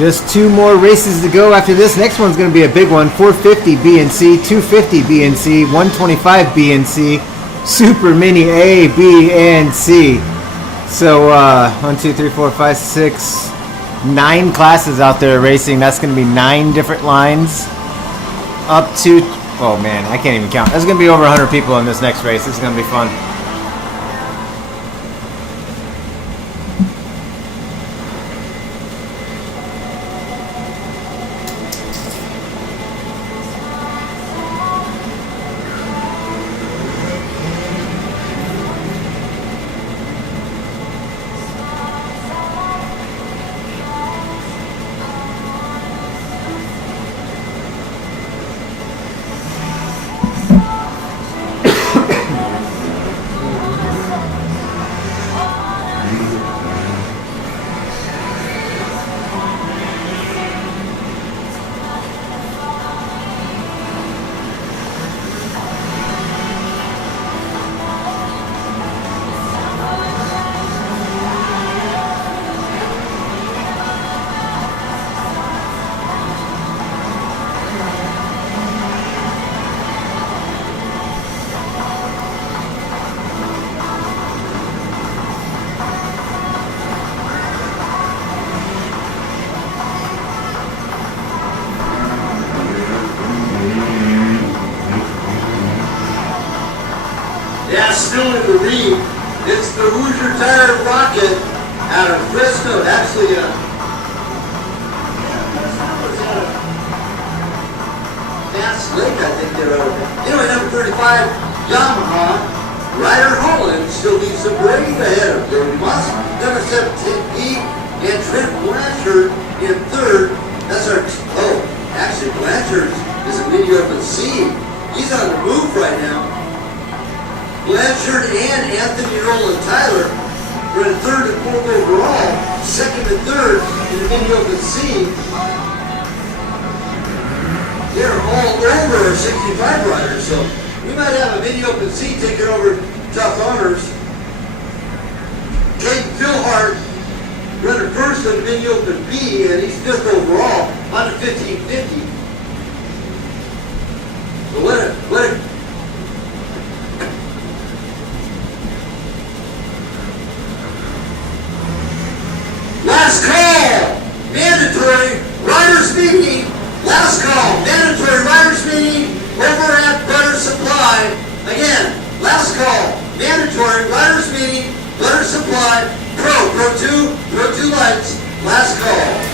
Just 2 more races to go after this. Next one's going to be a big one. 450 B and C, 250 B and C, 125 B and C, Super Mini A, B, and C. So 1, 2, 3, 4, 5, 6, 9 classes out there racing. That's going to be 9 different lines. Up to, oh man, I can't even count. There's going to be over 100 people in this next race. It's going to be fun. Yeah, still in the lead. It's the Hoosier Tire Rocket out of Fresno. Actually, Bass Lake, I think they're out. Anyway, number 35, Yamaha. Ryder Holland still leads the parade ahead of Brody Moss. Number 17, Pete, and Trent Blanchard in third. That's our, actually Blanchard is a mini open C. He's on the move right now. Blanchard and Anthony Nolan Tyler were in third and fourth overall, second and third in the mini open C. They're all over 65 riders, so we might have a mini open C taking over Tough Honors. Kate Philhart running first in the mini open B, and he's fifth overall on the 1550. So what a last call! Mandatory riders meeting! Last call! Mandatory riders meeting over at Butter Supply. Again, last call! Mandatory riders meeting, Butter Supply, Pro 2 lights, last call.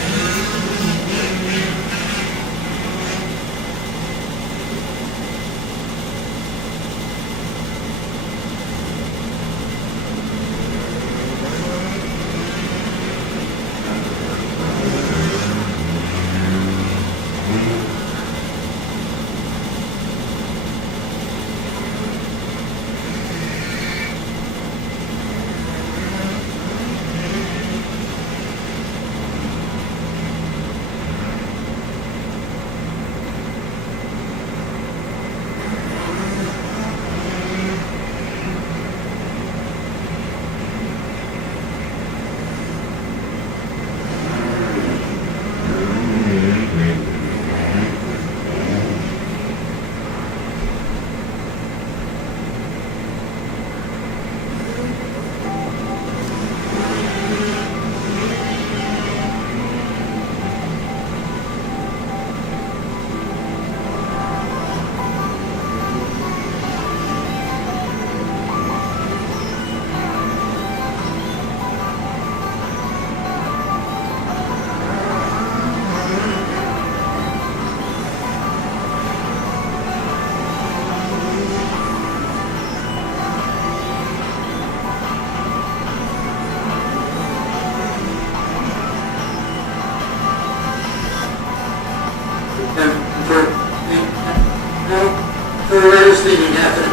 For riders meeting happening.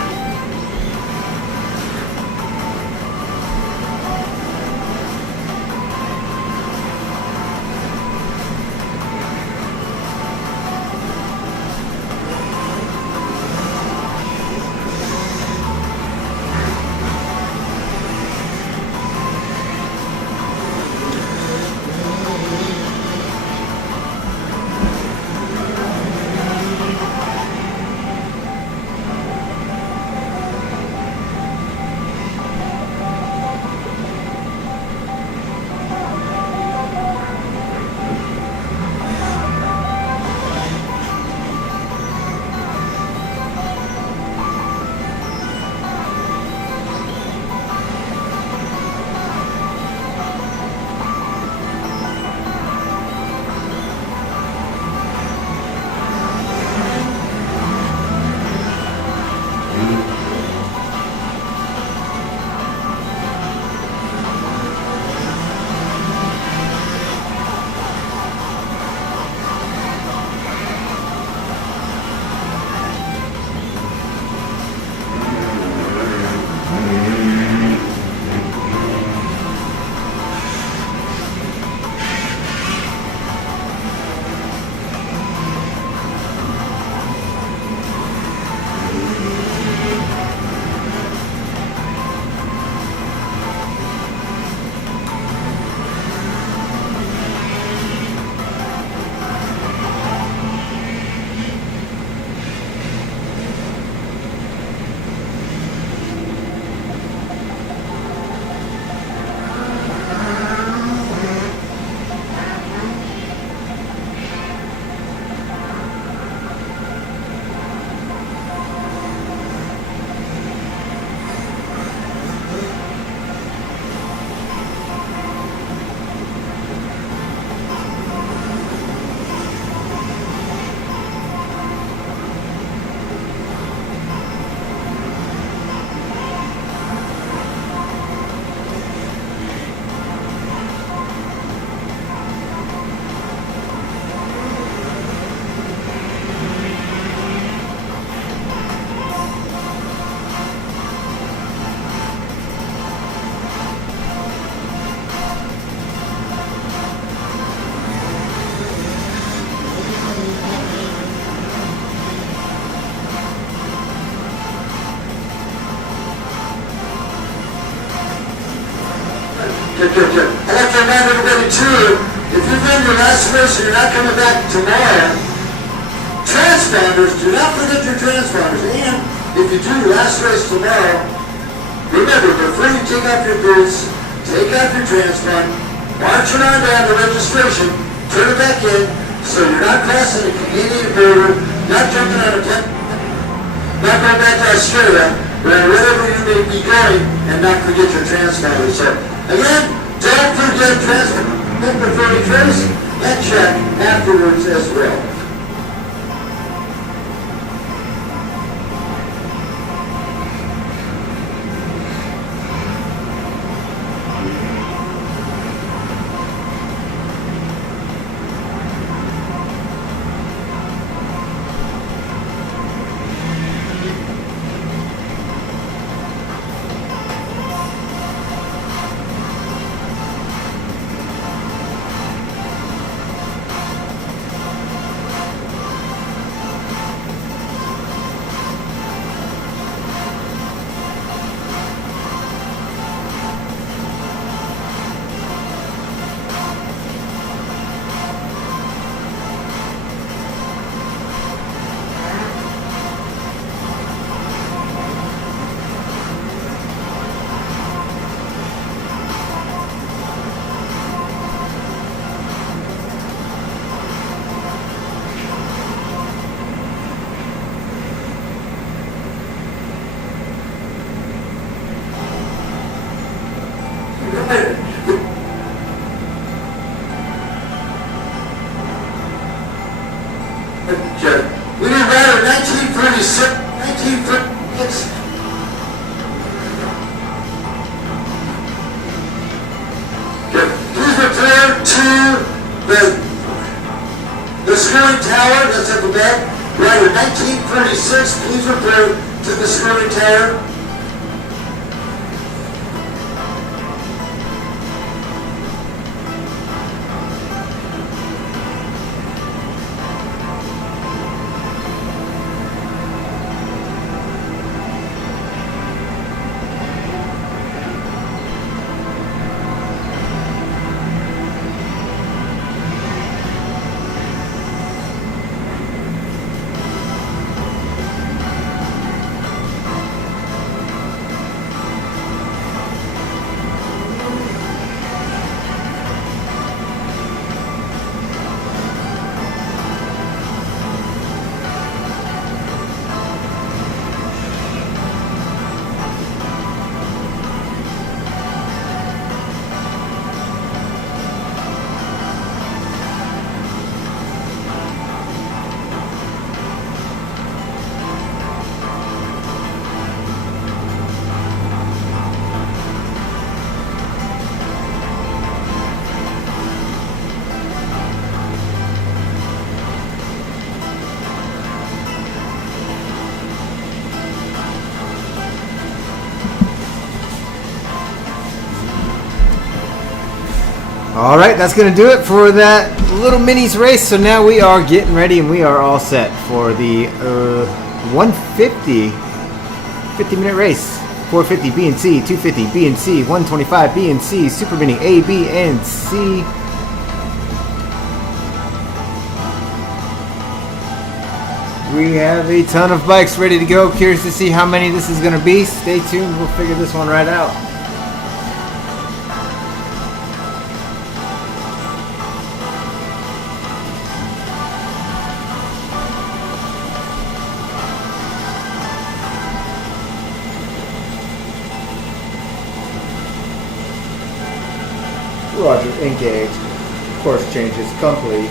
Good. I'd like to remind everybody too, if you've been your last race and you're not coming back tomorrow, transponders, do not forget your transponders. And if you do your last race tomorrow, remember, before you take off your boots, take off your transponder, march around down the registration, turn it back in, so you're not crossing the Canadian border, not jumping on a plane, not going back to Australia, or wherever you may be going, and not forget your transponder. So, again, don't forget transponder before you race, and check afterwards as well. We did that in 1936. Okay. Please return to the schooling tower that's at the back. Right in 1946, please return to the schooling tower. All right, that's going to do it for that little minis race. So now we are getting ready and we are all set for the 150 50-minute race. 450 B and C, 250 B and C, 125 B and C, Super Mini A, B, and C. We have a ton of bikes ready to go. Curious to see how many this is going to be. Stay tuned. We'll figure this one right out. Roger, engaged. Course changes complete.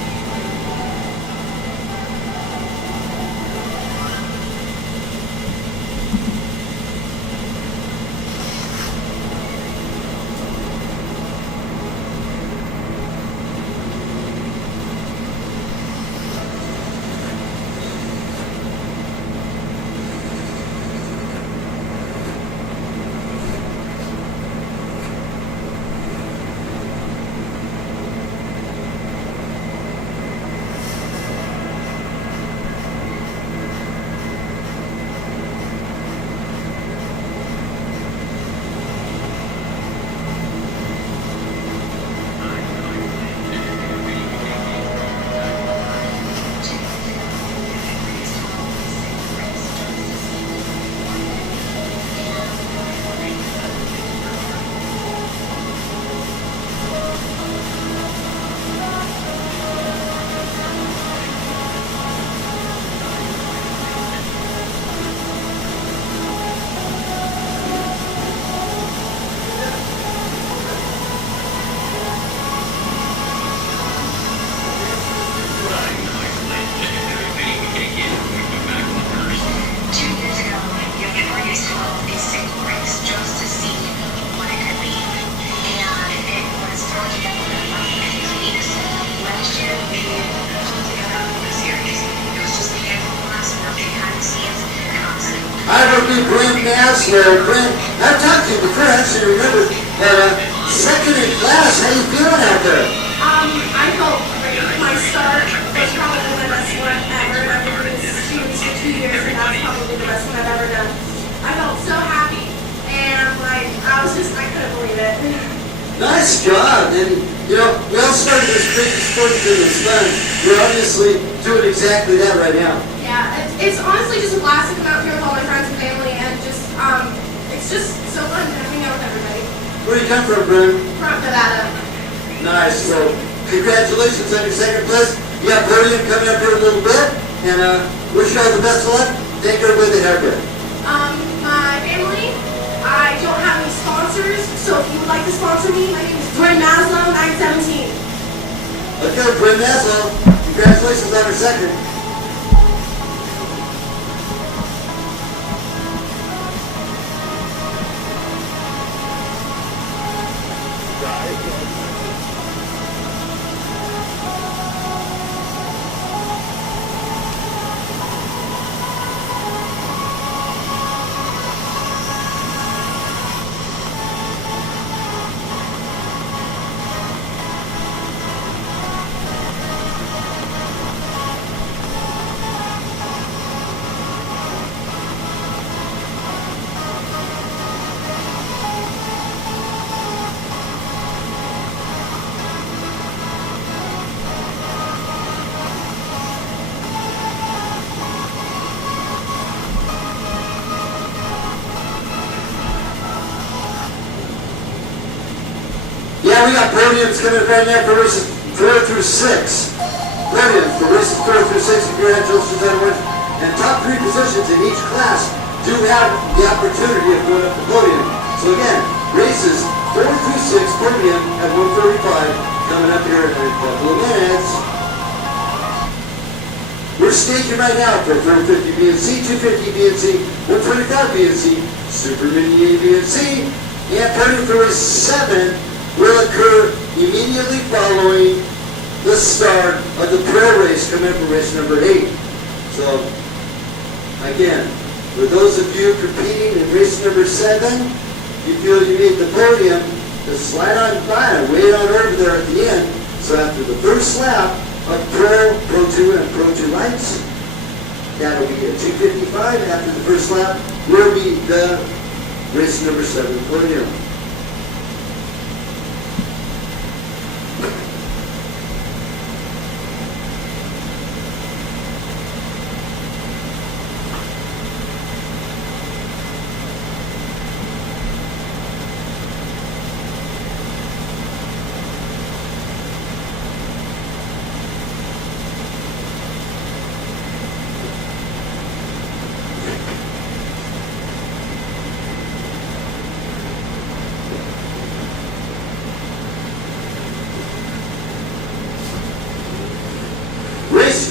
Maslow. Brent, I've talked to you before, I actually remember, second in class. How you feeling out there? I felt great. My start was probably the best one ever. I've been doing students for 2 years, and that's probably the best one I've ever done. I felt so happy, and I couldn't believe it. Nice job. And, you know, we all started this crazy sport because it was fun. You're obviously doing exactly that right now. Yeah, it's honestly just a blast to come out here with all my friends and family, and it's just so fun to hang out with everybody. Where do you come from, Brent? From Nevada. Nice. So, congratulations on your second place. You got podium coming up here in a little bit, and wish you all the best of luck. Thank everybody that helped you. My family, I don't have any sponsors, so if you would like to sponsor me, my name is Glen Helen, 917. Okay, Brent Maslow, congratulations on your second. Yeah, we got podiums coming up right now for races 4 through 6. Podium for races 4 through 6. Congratulations, everyone. And top 3 positions in each class do have the opportunity of going up the podium. So again, races 4 through 6, podium at 1:35, coming up here in a couple of minutes. We're staging right now for 450 B and C, 250 B and C, 125 B and C, Super Mini A B and C, and podium for race 7 will occur immediately following the start of the pro race coming up for race number 8. So, again, for those of you competing in race number 7, you feel you need the podium, just slide on by and wait on over there at the end. So after the first lap of Pro 2, and Pro 2 lights, that'll be at 2:55. After the first lap will be the race number 7 podium.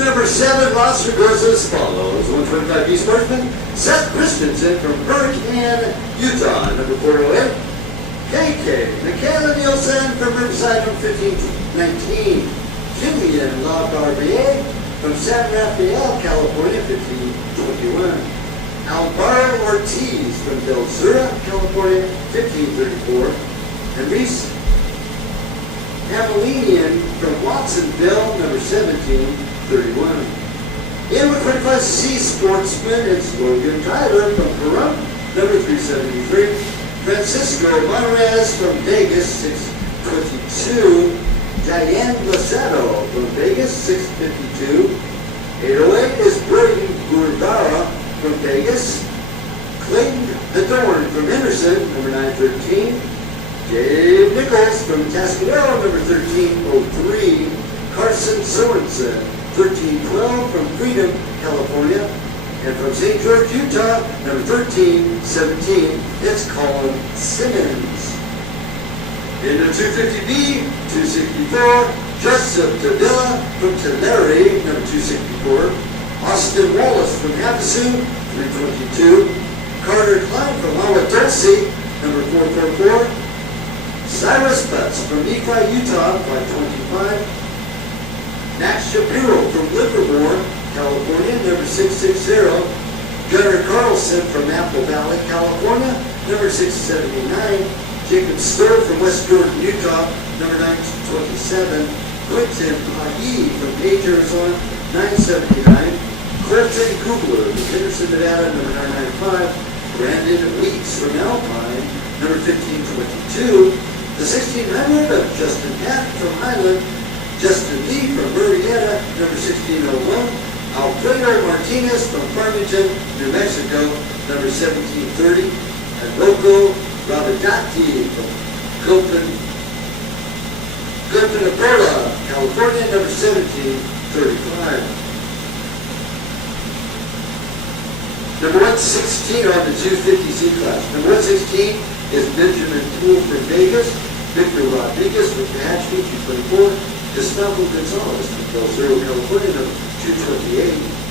Number 7 roster goes as follows. 125B sportsman, Seth Christensen from Hurricane, Utah. Number 408, KK Michaela Nielsen from Riverside, number 1519. Jillian LaBarbier from San Rafael, California, 1521. Alvaro Ortiz from Del Sur, California, 1534. And Reese Amelinian from Watsonville, number 1731. In 125C sportsman, it's Logan Tyler from Pahrump, number 373. Francisco Monrez from Vegas, 622. Diane Lacedo from Vegas, 652. 808 is Braden Gurdara from Vegas. Clayton Adorn from Henderson, number 913. Dave Nichols from Tascadero, number 1303. Carson Sorensen, 1312 from Freedom, California. And from St. George, Utah, number 1317, it's Colin Simmons. In the 250B, 264, Joseph Davila from Tulare, number 264. Austin Wallace from Havasu, 322. Carter Klein from Awadulce, number 444. Cyrus Butts from Nephi, Utah, 525. Max Shapiro from Livermore, California, number 660. Gunnar Carlson from Apple Valley, California, number 679. Jacob Sturr from West Jordan, Utah, number 927. Quentin Pagi from Page, Arizona, 979. Colton Kugler from Henderson, Nevada, number 995. Brandon Weeks from Alpine, number 1522. The 1600 of Justin Papp from Highland. Justin Lee from Murrieta, number 1601. Alfredo Martinez from Farmington, New Mexico, number 1730. And Loco Rabadati from Copenhagen, California, number 1735. Number 116 on the 250Z class. Number 116 is Benjamin Poole from Vegas, Victor Rodriguez from Tehachapi, 224, Gustavo Gonzalez from Del Cerro, California, number 228.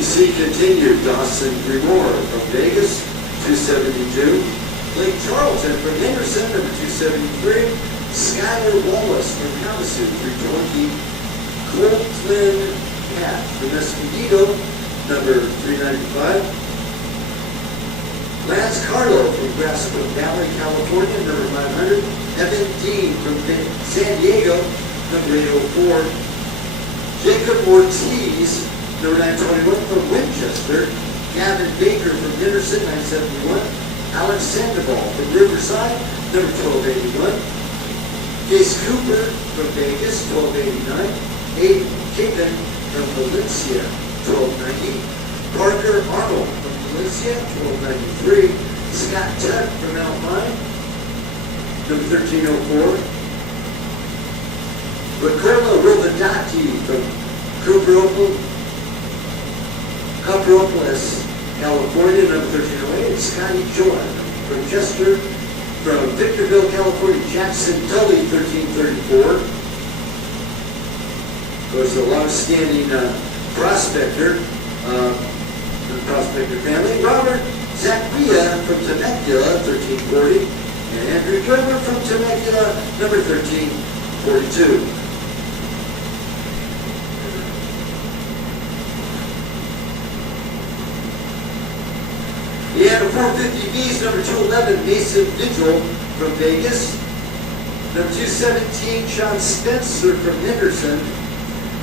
C continued. Dawson Grimoire from Vegas, 272. Blake Charlton from Henderson, number 273. Skyler Wallace from Havasu, 320. Colton Cat from Escondido, number 395. Lance Carlo from Grasco Valley, California, number 500. Evan Dean from San Diego, number 804. Jacob Ortiz, number 921 from Winchester. Gavin Baker from Henderson, 971. Alex Sandoval from Riverside, number 1281. Case Cooper from Vegas, 1289. Aiden Kippen from Valencia, 1290. Parker Arnold from Valencia, 1293. Scott Tuck from Alpine, number 1304. Ricola Rovinati from Cooperopolis, California, number 1308. Scotty Joy from Chester, from Victorville, California. Jackson Tully, 1334. Of course, a long-standing prospector, the prospector family. Robert Zachria from Temecula, 1340. And Andrew Gerber from Temecula, number 1342. He had a 450Bs, number 211, Mason Vigil from Vegas. Number 217, Sean Spencer from Henderson.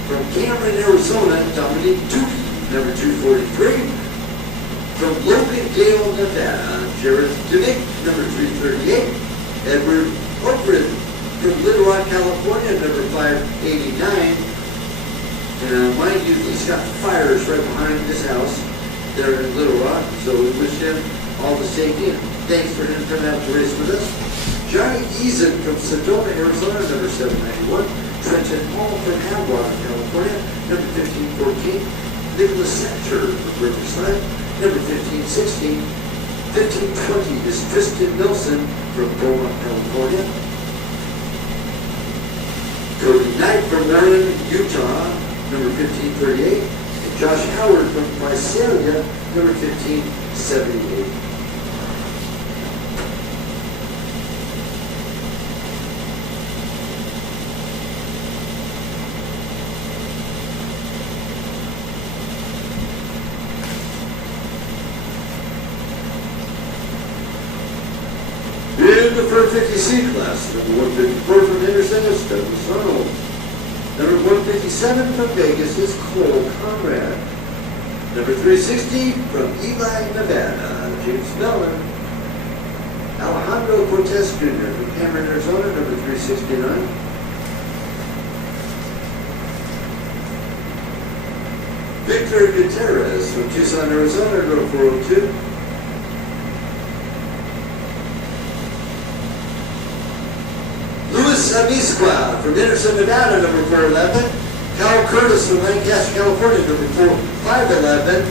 From Cameron, Arizona, Dominique Tukey, number 243. From Locondale, Nevada, Jared Dimick, number 338. Edward Oakland from Little Rock, California, number 589. And mind you, he's got fires right behind his house there in Little Rock, so we wish him all the safety and thanks for him coming out to race with us. Johnny Eason from Sedona, Arizona, number 791. Trenton Hall from Havelock, California, number 1514. Nicholas Satcher from Riverside, number 1516. 1520 is Tristan Nelson from Beaumont, California. Cody Knight from Warren, Utah, number 1538. Josh Howard from Visalia, number 1578. In the 450C class, number 154 from Henderson is Douglas Arnold. Number 157 from Vegas is Cole Conrad. Number 360 from Eli, Nevada, James Mellon. Alejandro Cortez Jr. from Cameron, Arizona, number 369. Victor Gutierrez from Tucson, Arizona, number 402. Amisqua from Henderson, Nevada, number 411. Kyle Curtis from Lancaster, California, number 511.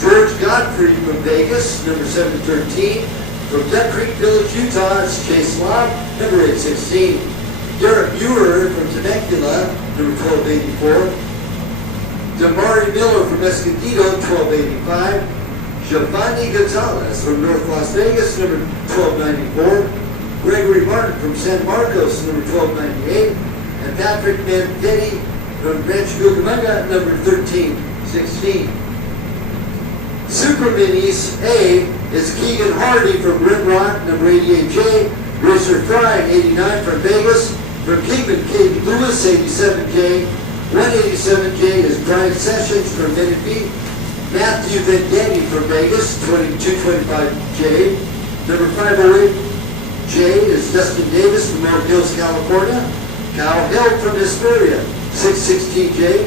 George Godfrey from Vegas, number 713. From Duck Creek Village, Utah, it's Chase Locke, number 816. Derek Ewer from Temecula, number 1284. Damari Miller from Escondido, 1285. Giovanni Gonzalez from North Las Vegas, number 1294. Gregory Martin from San Marcos, number 1298. And Patrick Mandetti from Rancho Cucamonga, number 1316. Super Minis A is Keegan Hardy from Rimrock, number 88J. Racer Fry, 89 from Vegas. From Kingman, Katie Lewis, 87J. 187J is Brian Sessions from Menifee. Matthew Vendetti from Vegas, 225J. Number 508J is Dustin Davis from Mount Hills, California. Kyle Hill from Hesperia, 616J.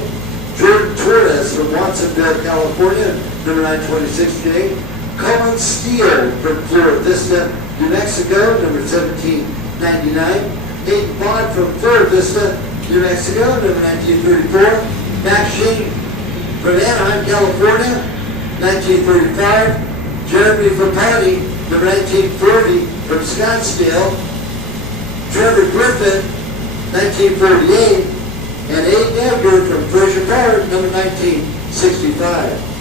Jordan Torres from Watsonville, California, number 926J. Colin Steele from Florida Vista, New Mexico, number 1799. Hayden Bond from Florida Vista, New Mexico, number 1934. Max Shane from Anaheim, California, 1935. Jeremy Vapani, number 1940, from Scottsdale. Trevor Griffin, 1948. And Aiden Edgar from Fraser Park, number 1965.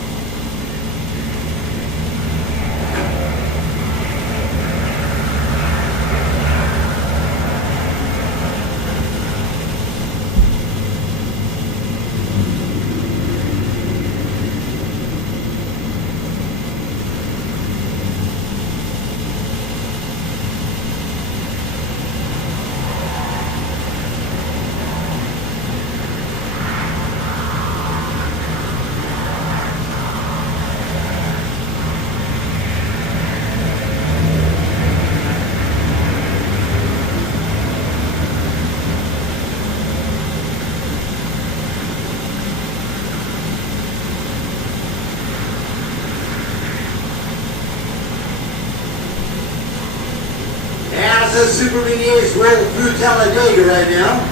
The Super Mini is rolling through Talladega right now.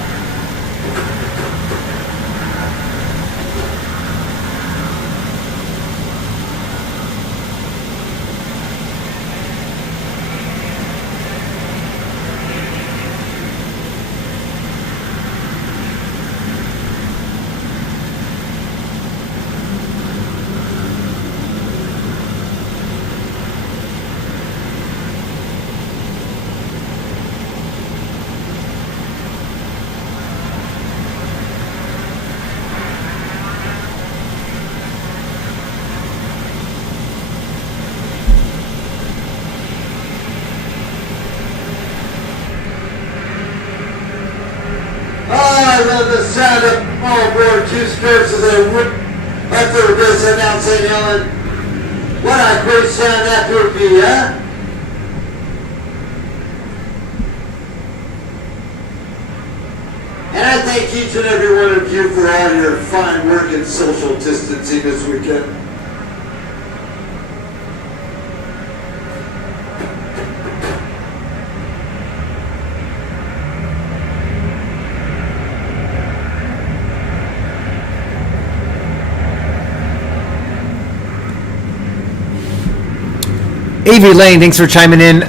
I love the sound of all board two strips as they whip up their base head down St. Helen. What a great sound that would be, huh? And I thank each and every one of you for all your fine work in social distancing this weekend. Avery Lane, thanks for chiming in.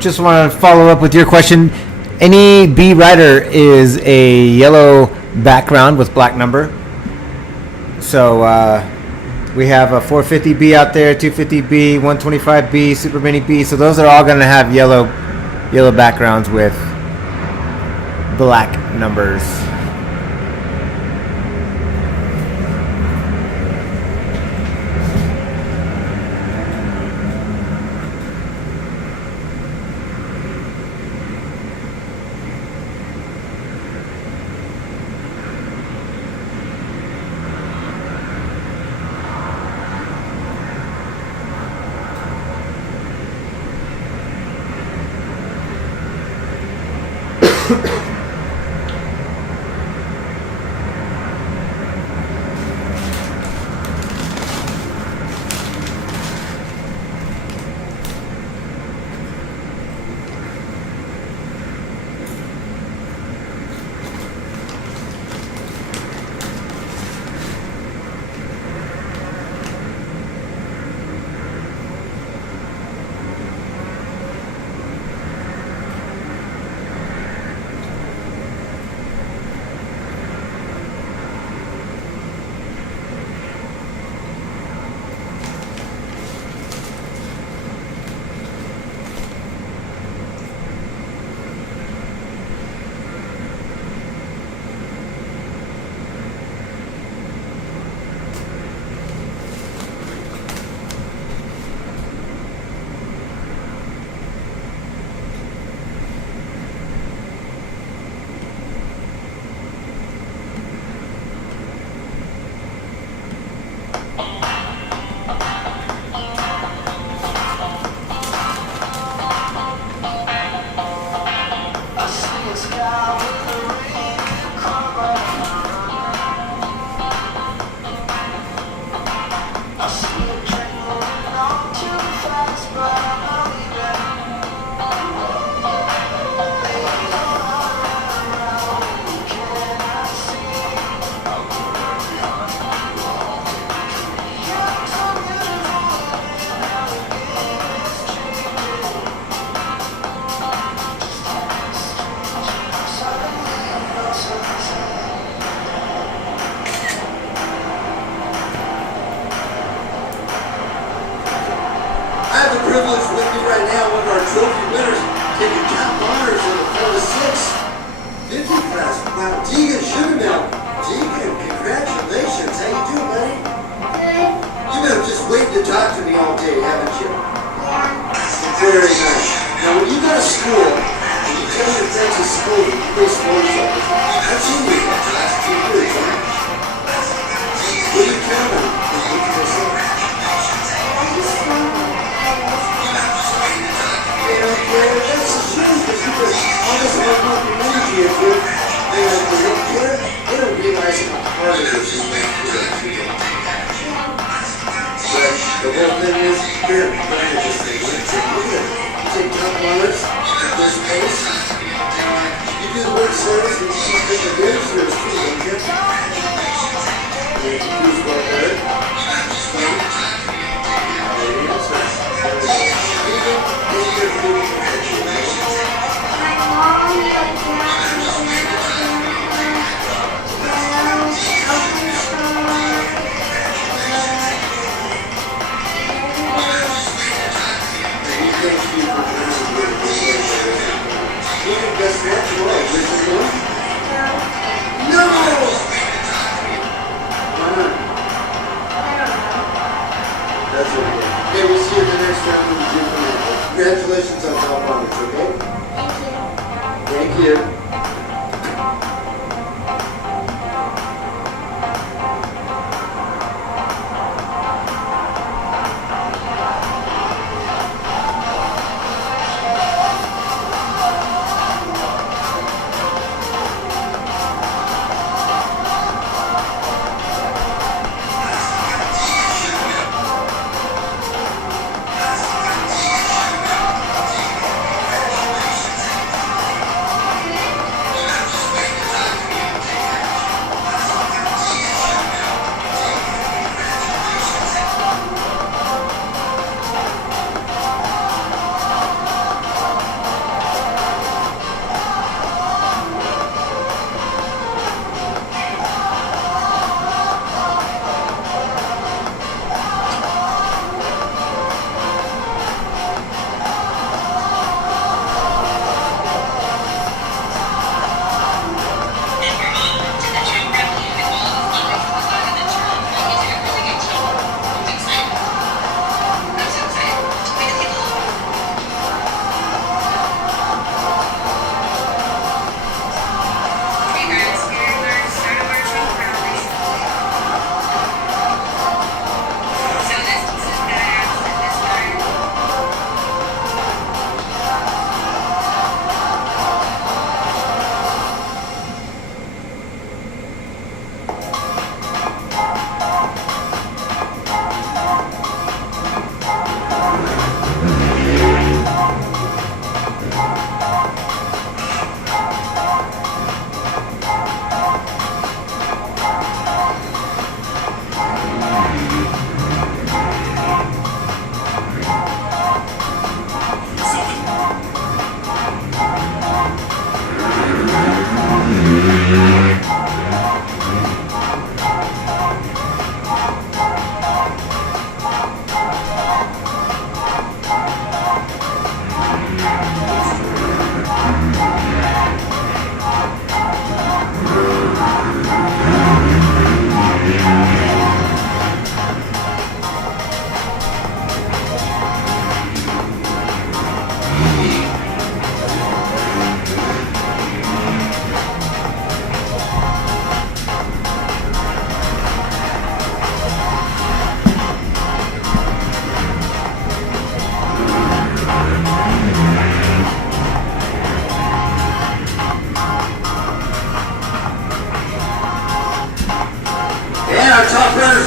Just want to follow up with your question. Any B rider is a yellow background with black number. So we have a 450B out there, 250B, 125B, Super Mini B. So those are all going to have yellow backgrounds with black numbers. Now, Deegan Sugarmill. Deegan, congratulations. How you doing, buddy? Good. You've been just waiting to talk to me all day, haven't you? Yeah. Very nice. Now, when you go to school, and you tell your friends at school that you play sports like this, I've seen you for the last 2 years, huh? What do you count on? What can I say? I just want to That's the truth, because you put all this hard work and energy into it, and they don't care, they don't realize how hard it is to make it. But the whole thing is, here, look at this thing. Look at it. You take top honors, first place, you do the work service, and you keep making the good service too, don't you? And you do well better. my mom, my dad, my Guess what? No! Why not? That's okay. Okay, we'll see you the next time when we do come in. Congratulations on top honors, okay? Thank you.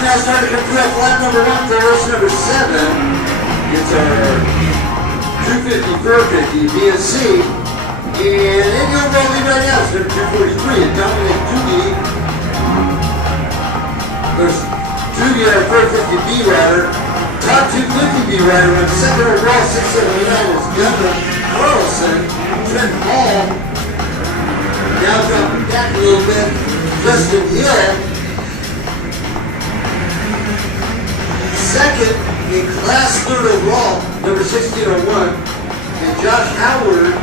Now starting to complete lap number 1 for race number 7. It's our 250 450 BSC. And in your overall lead right now is number 243 and Dominic Doogie. There's Doogie, our 450B rider. Top 250B rider on second overall, 679 is Gunnar Carlson. Trent Hall. Now dropping back a little bit, Justin Hill. Second, in class third overall, number 1601, and Josh Howard.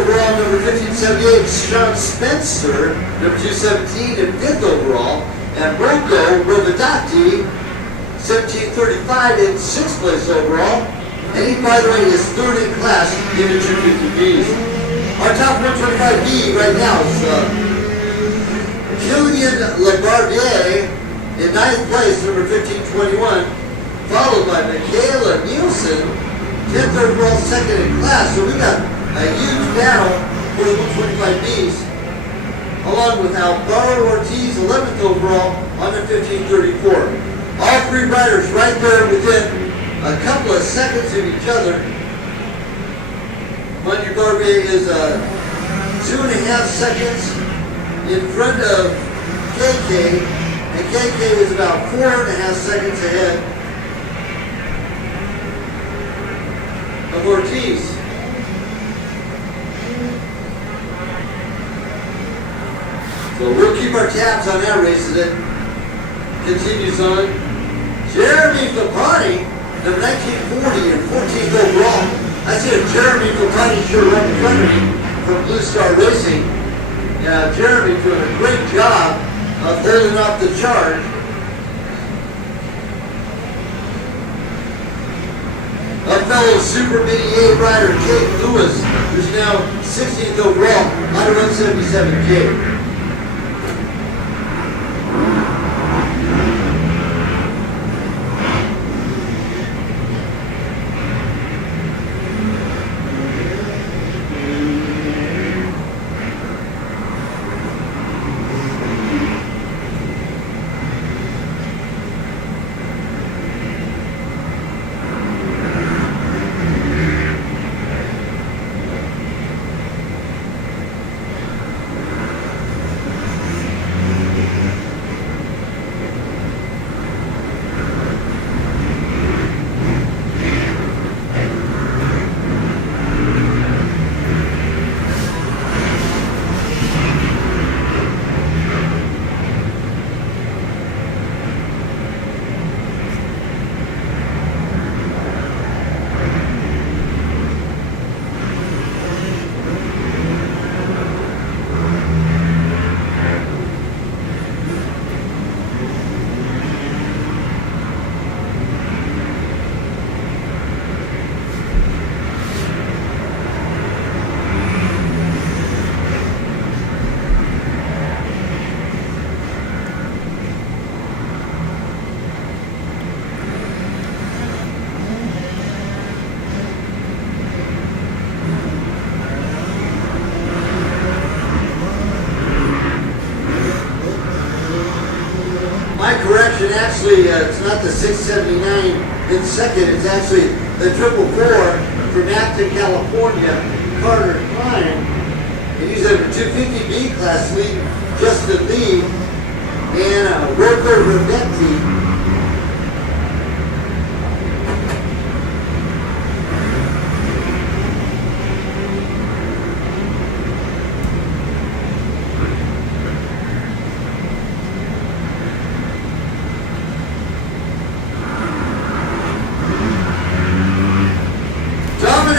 overall, number 1578, Sean Spencer, number 217, and 5th overall. And Rocco Rovidati, 1735, in 6th place overall. And he, by the way, is 3rd in class in the 250Bs. Our top 125B right now is Killian LeBarbier in 9th place, number 1521, followed by Michaela Nielsen, 10th overall, 2nd in class. So we got a huge battle for the 125Bs, along with Alvaro Ortiz, 11th overall, on the 1534. All three riders right there within a couple of seconds of each other. Monty Barbier is 2.5 seconds in front of KK, and KK is about 4.5 seconds ahead of Ortiz. So we'll keep our tabs on that race as it continues on. Jeremy Fapani, number 1940 and 14th overall. I see a Jeremy Fapani shirt right in front of me from Blue Star Racing. Jeremy doing a great job of holding off the charge. A fellow Super Mini A rider, Kate Lewis, who's now 16th overall on a 177K. Actually, it's not the 679 in second, it's actually the 444 from Acton, California, Carter Klein. And he's in the 250B class lead, Justin Lee, and Rocco Rovetti.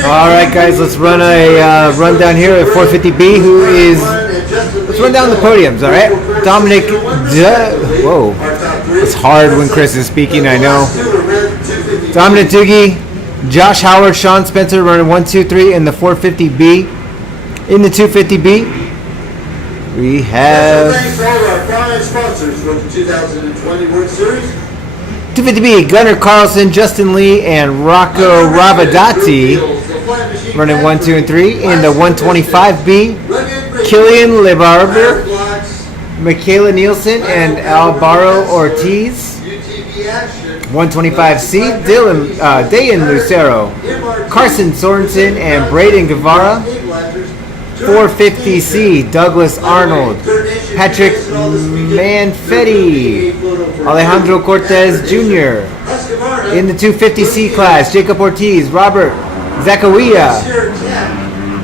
All right, guys, let's run a rundown here at 450B. Who is? Let's run down the podiums. All right, Dominic. Whoa, it's hard when Chris is speaking. I know. Dominic Doogie, Josh Howard, Sean Spencer running 1, 2, 3 in the 450B. In the 250B, we have. Thanks to all of our fine sponsors for the 2020 World Series. 250B, Gunnar Carlson, Justin Lee, and Rocco Ravadati running 1, 2, and 3. In the 125B, Killian LeBarbier, Michaela Nielsen, and Alvaro Ortiz. 125C, Dayan Lucero, Carson Sorensen, and Braden Guevara. 450C, Douglas Arnold, Patrick Manfetti, Alejandro Cortez Jr. In the 250C class, Jacob Ortiz, Robert Zakaria,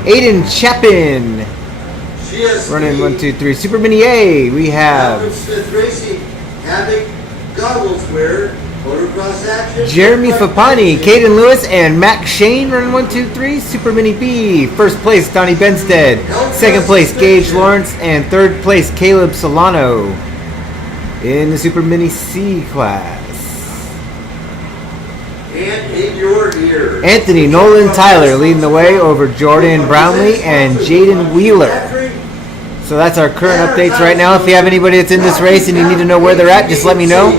Aiden Chapin. Running 1, 2, 3. Super Mini A, we have Motocross action. Jeremy Fapani, Caden Lewis, and Max Shane run 1, 2, 3. Super Mini B. First place, Donnie Benstead. Second place, Gage Lawrence. And third place, Caleb Solano. In the Super Mini C class. And in your ear. Anthony Nolan Tyler leading the way over Jordan Brownlee and Jaden Wheeler. So that's our current updates right now. If you have anybody that's in this race and you need to know where they're at, just let me know.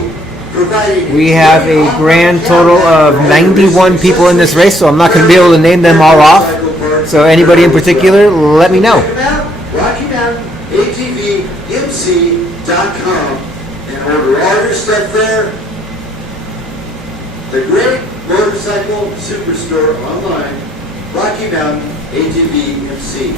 We have a grand total of 91 people in this race, so I'm not going to be able to name them all off. So anybody in particular, let me know. RockyMountainATVMC.com and order all your stuff there. The Great Motorcycle Superstore online, Rocky Mountain ATV MC.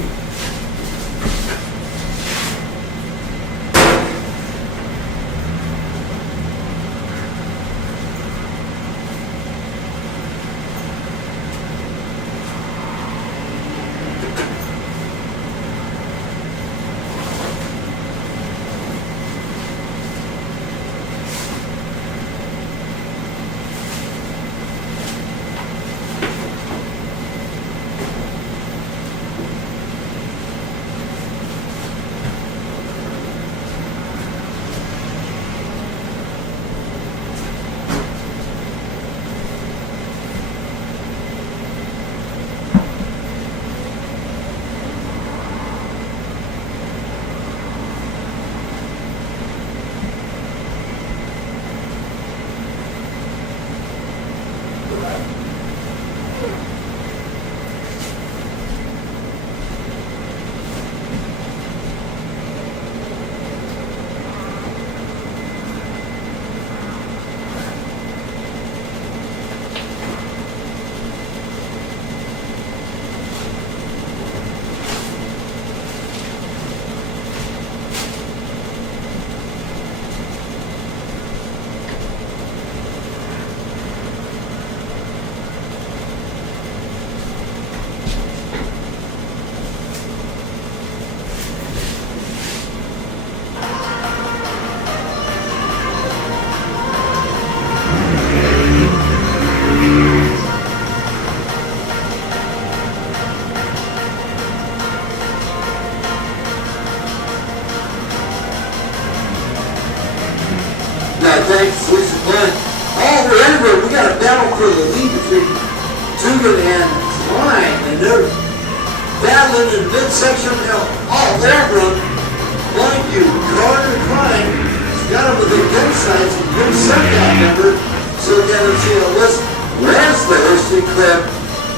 Thanks, Lisa Glenn. Oh, remember, we got a battle for the lead between Dugan and Klein, and they're battling in the midsection. Oh, there, bro. Mind you, Carter Klein got him with the gun sights and good sundown number. So again, let's see a list. Where's the history clip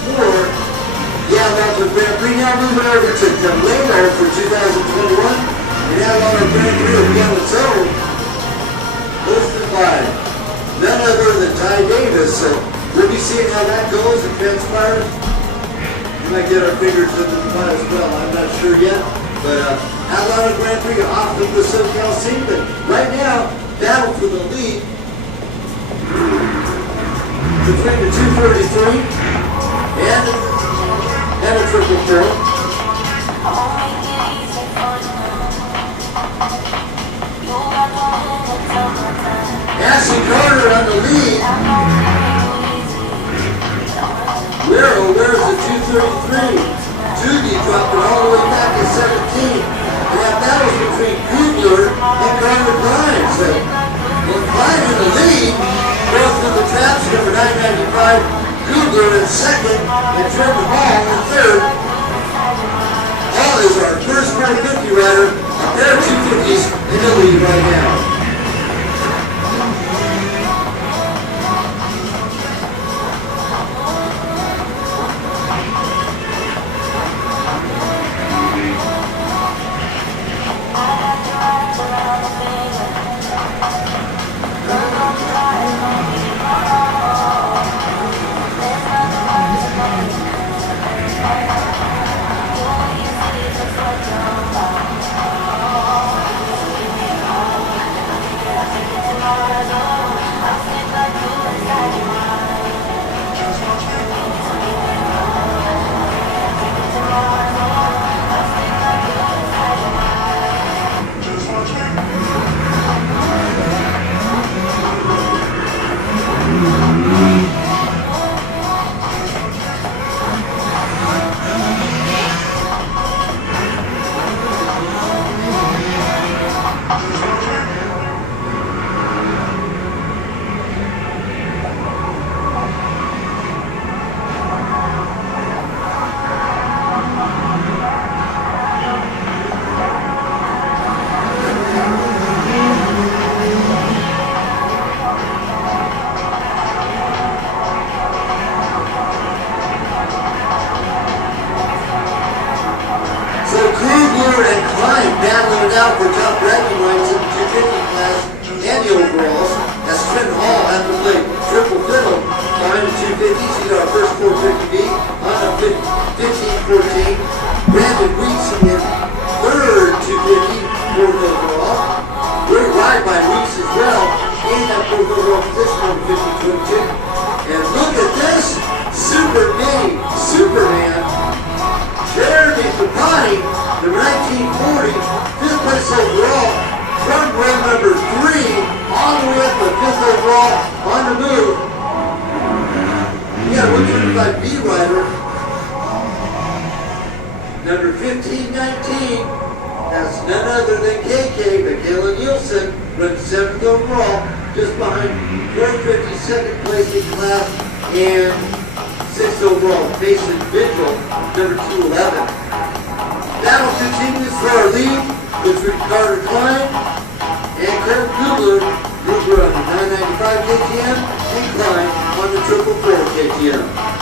for Mountain Grand Prix? Now moving over to Camino for 2021. We have on our Grand Prix of Yamato. Hosted by none other than Ty Davis, so we'll be seeing how that goes and transpires. We might get our fingers into the pot as well, I'm not sure yet. But Atlanta Grand Prix off of the SoCal scene, but right now, battle for the lead between the 243 and the Triple Threat. Ashley Carter on the lead. Where's the 233? Judy dropped it all the way back to 17. We have battles between Kugler and Carter Grimes. So, Grimes in the lead. Goes through the traps, number 995. Kugler in second, and Trevor Hall in third. Hall is our first 450 rider. A pair of 250s in the lead right now. Kugler and Klein battling it out for top bragging rights in the 250 class and the overalls. As Trenton Hall had to play triple fiddle behind the 250s. He's our first 450B on a 15-14. Brandon Weeks in third 250, fourth overall. Great ride by Weeks as well. In that fourth overall position on the 50-22. And look at this super mini Superman. Jeremy Papani, the 1940, fifth place overall, from row number 3, all the way up to fifth overall, on the move. We got a 135B rider, number 1519, that's none other than KK, Michaela Nielsen, runs 7th overall, just behind 452nd place in class, and 6th overall, Mason Vigil, number 211. Battle continues for our lead between Carter Klein and Kurt Kugler. Kugler on the 995 KTM and Klein on the 444 KTM.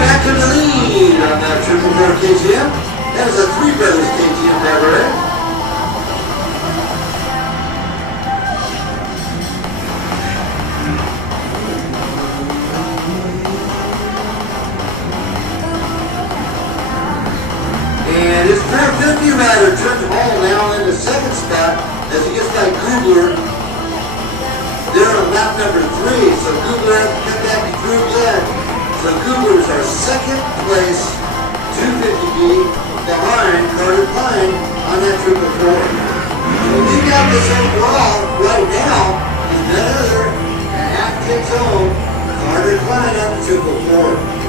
Back in the lead on that 4 KTM. That is a Three Brothers KTM driver. And his 450 rider Trent Hall now in the second spot as he gets by Googler. They're on lap number 3, so Googler hasn't come back through yet. So Googler's our second place 250B behind Carter Klein on that 444. So we got this overall right now is none other than half-kid's own Carter Klein on the 444.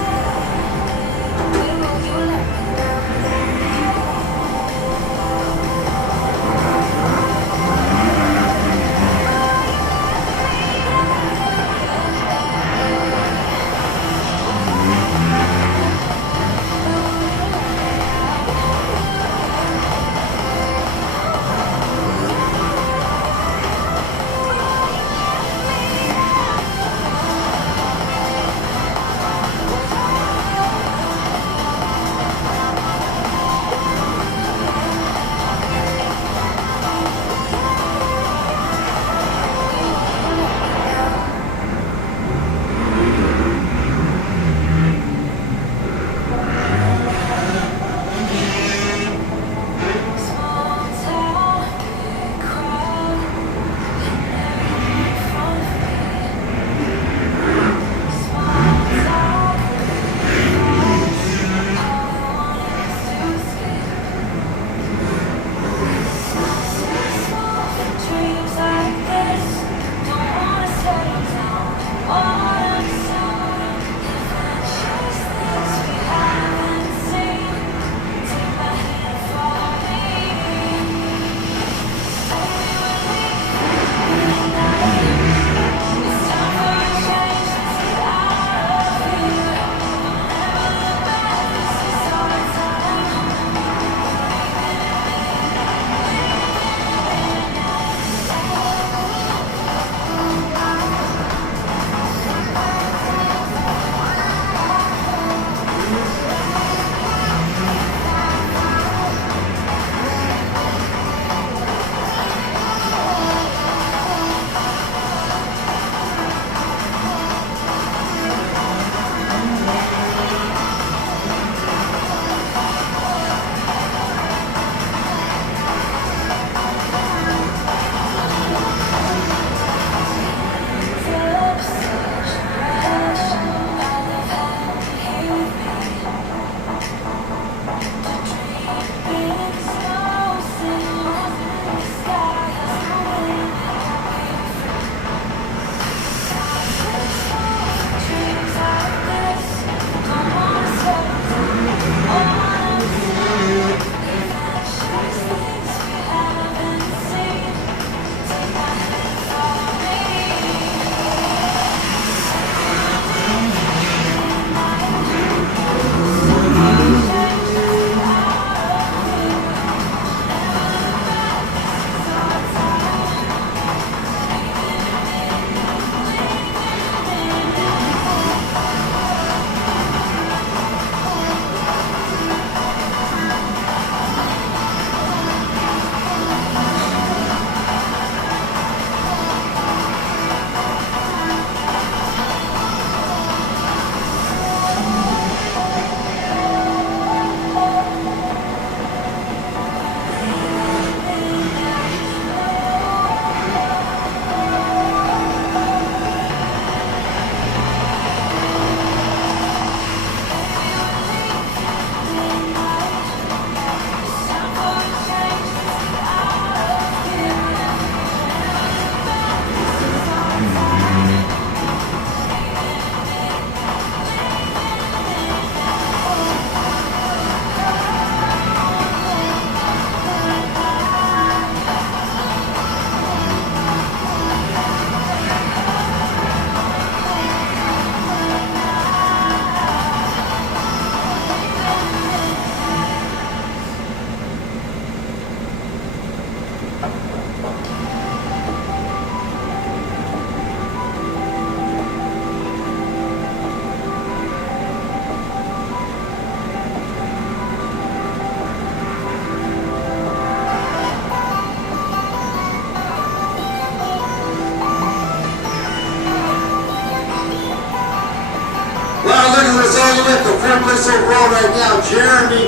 at the fourth place overall right now, Jeremy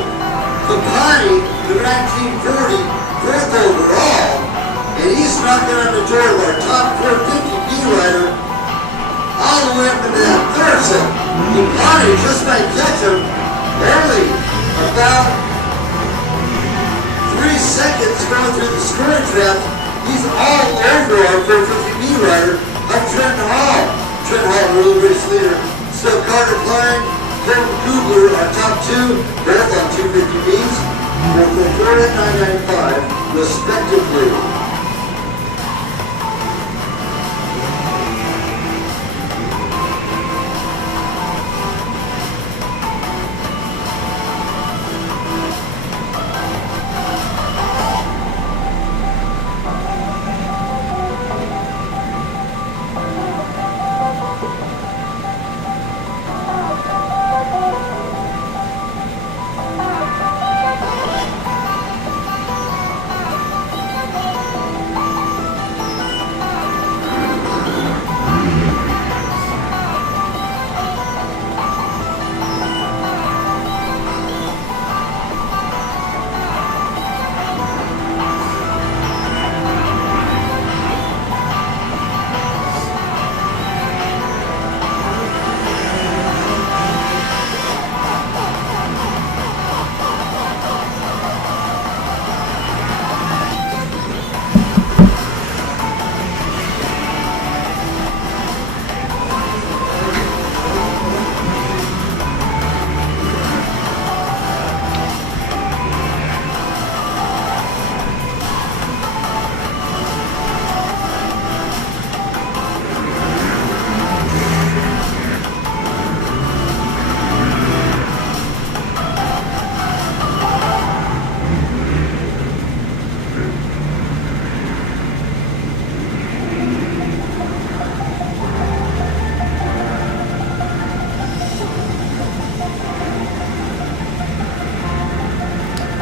Capani, the 1940, fourth overall. And he's knocking on the door of our top 450 B rider all the way up into that third set. Capani just might catch him only about 3 seconds going through the scoring trap. He's all over our 450B rider up Trenton Hall. Trenton Hall, world race leader. Still Carter Klein, Kevin Kugler, our top two, both on 250Bs, for 4 and 995, respectively.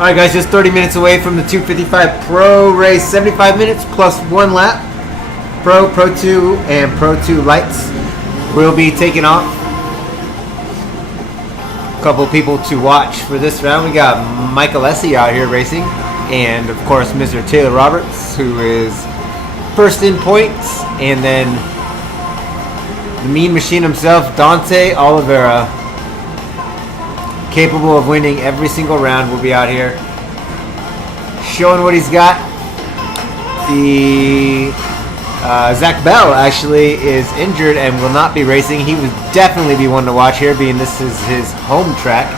All right, guys, just 30 minutes away from the 255 Pro race. 75 minutes plus 1 lap. Pro 2, and Pro 2 lights will be taking off. A couple of people to watch for this round. We got Michael Essie out here racing, and of course Mr. Taylor Roberts, who is first in points, and then the Mean Machine himself, Dante Oliveira, capable of winning every single round, will be out here showing what he's got. The Zach Bell actually is injured and will not be racing. He would definitely be one to watch here, being this is his home track.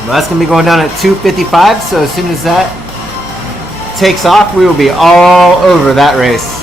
Well, that's going to be going down at 2:55, so as soon as that takes off, we will be all over that race.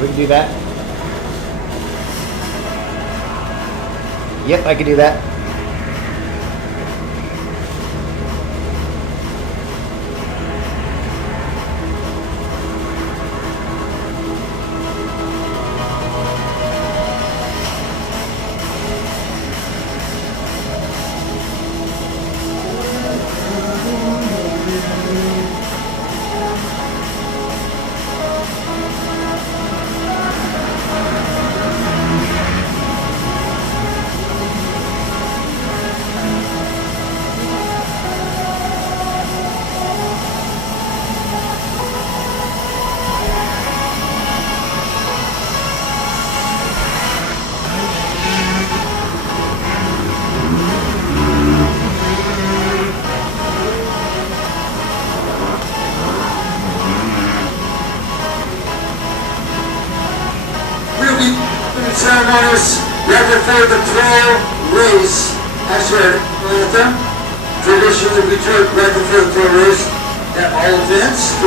Yeah, we can do that. Yep, I can do that. We'll be doing ceremonies right before the trail race. Actually, anthem. Traditionally, we do it right before the trail race at all events.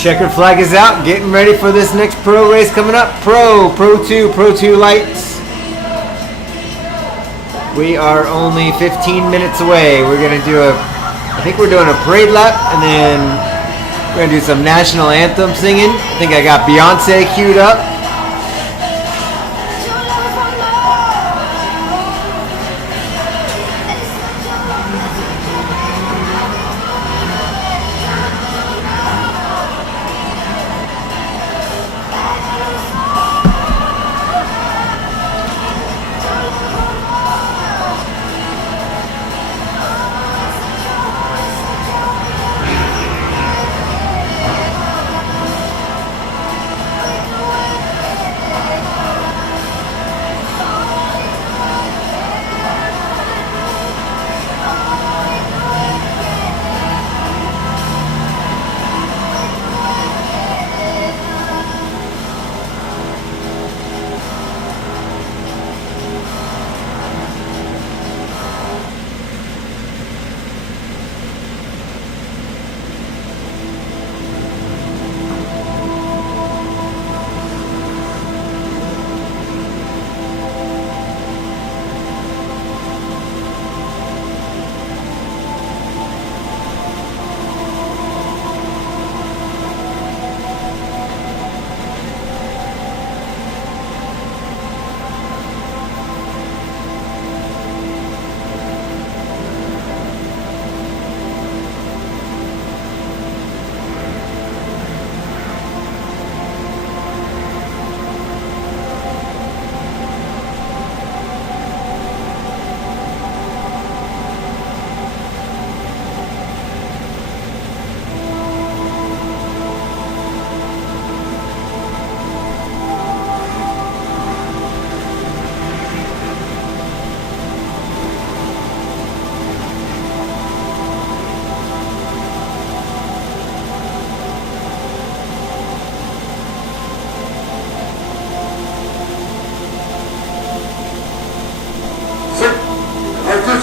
Checkered flag is out. Getting ready for this next pro race coming up. Pro 2 lights. We are only 15 minutes away. We're going to do I think we're doing a parade lap, and then we're going to do some national anthem singing. I think I got Beyonce queued up.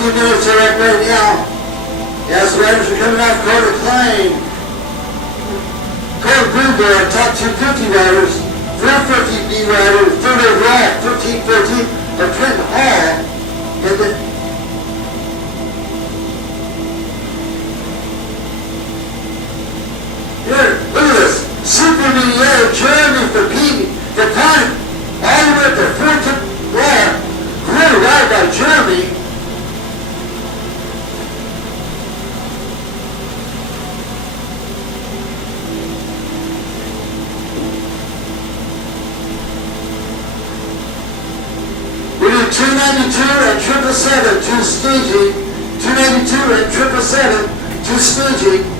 Minutes right now. Yes, riders are coming off Carter Klein. Carter Gruber, our top 250 riders. 450B rider, third overall, 13-14 of Trenton Hall. And then here, look at this. Super Minier, Jeremy for Pete, the time, all the way up to 4th lap. Great ride by Jeremy. We do 292 and 777 to staging. 292 and 777 to staging.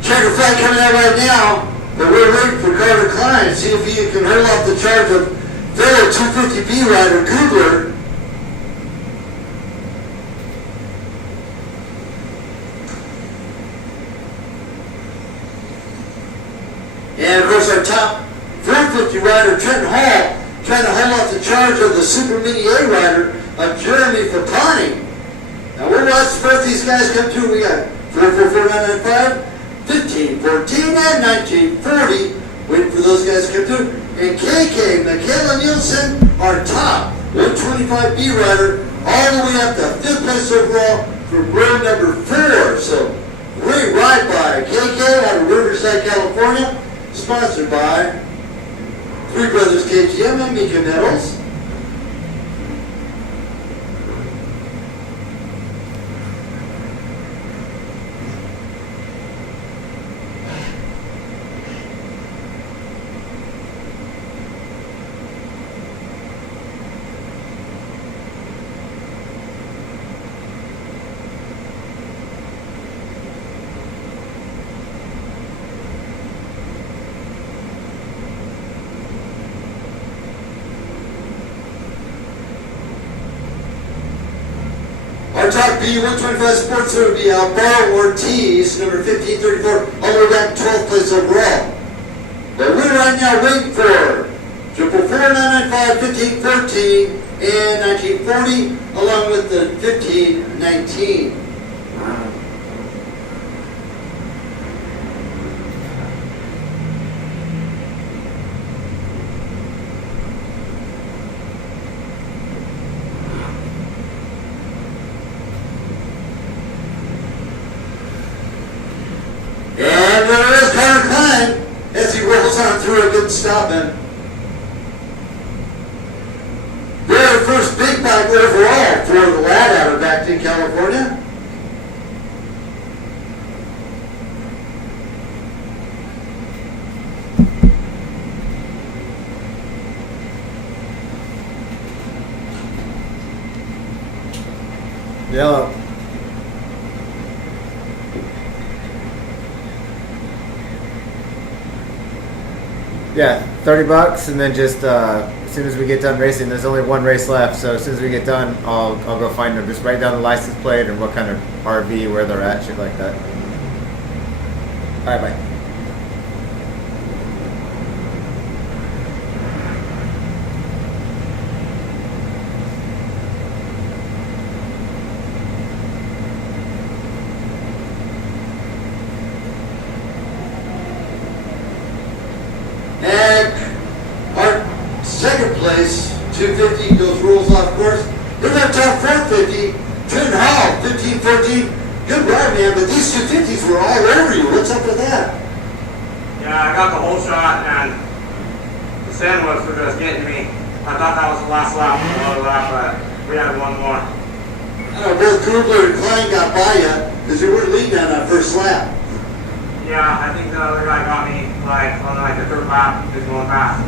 Checker flag coming out right now, but we're waiting for Carter Klein. See if he can hold off the charge of fellow 250B rider Googler. And of course our top 450 rider Trenton Hall trying to hold off the charge of the Super Mini A rider of Jeremy Fapani. Now we're watching both these guys come through. We got 444-995. 15, 14, and 19, 40. Waiting for those guys to come through. And KK, Michaela Nielsen, our top 125B rider, all the way up to 5th place overall for row number 4. So great ride by KK out of Riverside, California, sponsored by Three Brothers KTM and Mika Metals. Our top B125 sports would be Alvaro Ortiz, number 1534, all the way back to 12th place overall. But we're right now waiting for 44995, 1514, and 1940, along with the 1519. And there is Connor Klein as he rolls on through a good stopping. Their first big bike overall for the lad out of Acton, California. Yellow. Yeah, $30, and then just as soon as we get done racing, there's only one race left. So as soon as we get done, I'll go find them. Just write down the license plate and what kind of RV, where they're at, shit like that. All right, bye. And our second place, 250, goes rolls off course. Here's our top 450, Trent Hall, 1514. Good ride, man, but these 250s were all over you. What's up with that? Yeah, I got the whole shot, and the sandwich was just getting me. I thought that was the last lap, but we had one more. I know both Krugler and Klein got by you because you weren't leading on that first lap. Yeah, I think the other guy got me on the third lap, just going fast.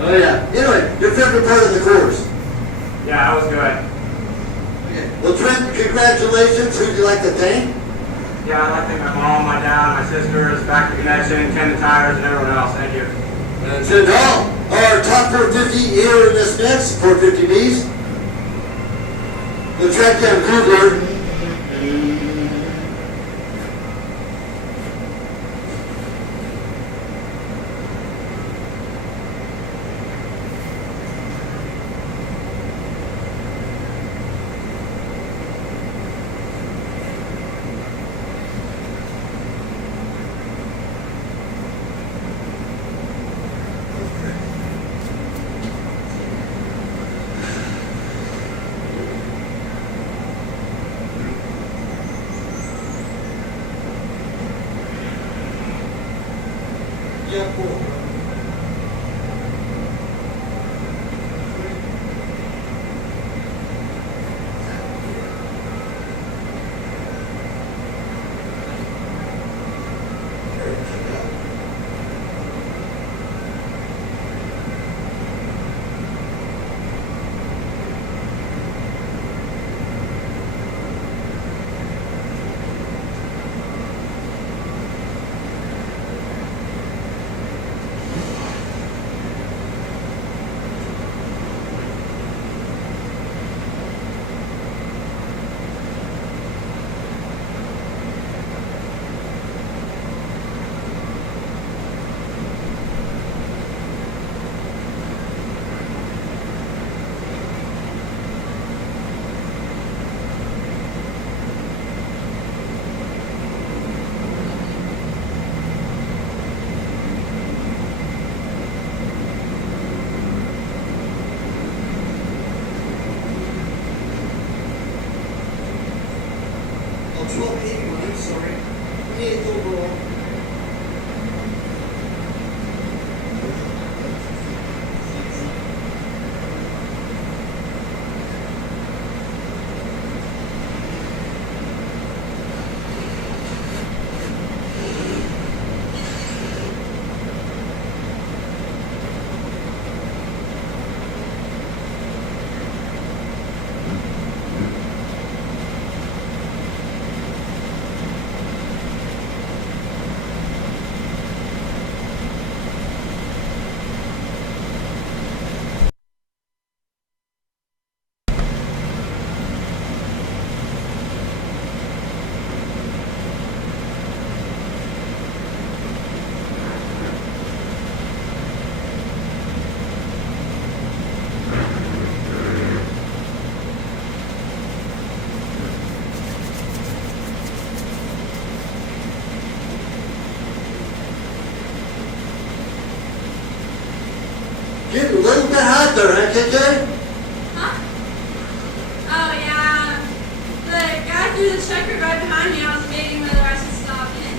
Oh yeah. Anyway, your favorite part of the course? Yeah, that was good. Okay. Well, Trent, congratulations. Who'd you like to thank? Yeah, I'd like to thank my mom, my dad, my sisters, Factory Connection, Ken the Tires, and everyone else. Thank you. And Trent Hall, our top 450 here in this next 450Bs. We'll track down Krugler. Getting a little bit hot there, huh, KK? Huh? Oh, yeah. The guy threw the checker right behind me. I was debating whether I should stop and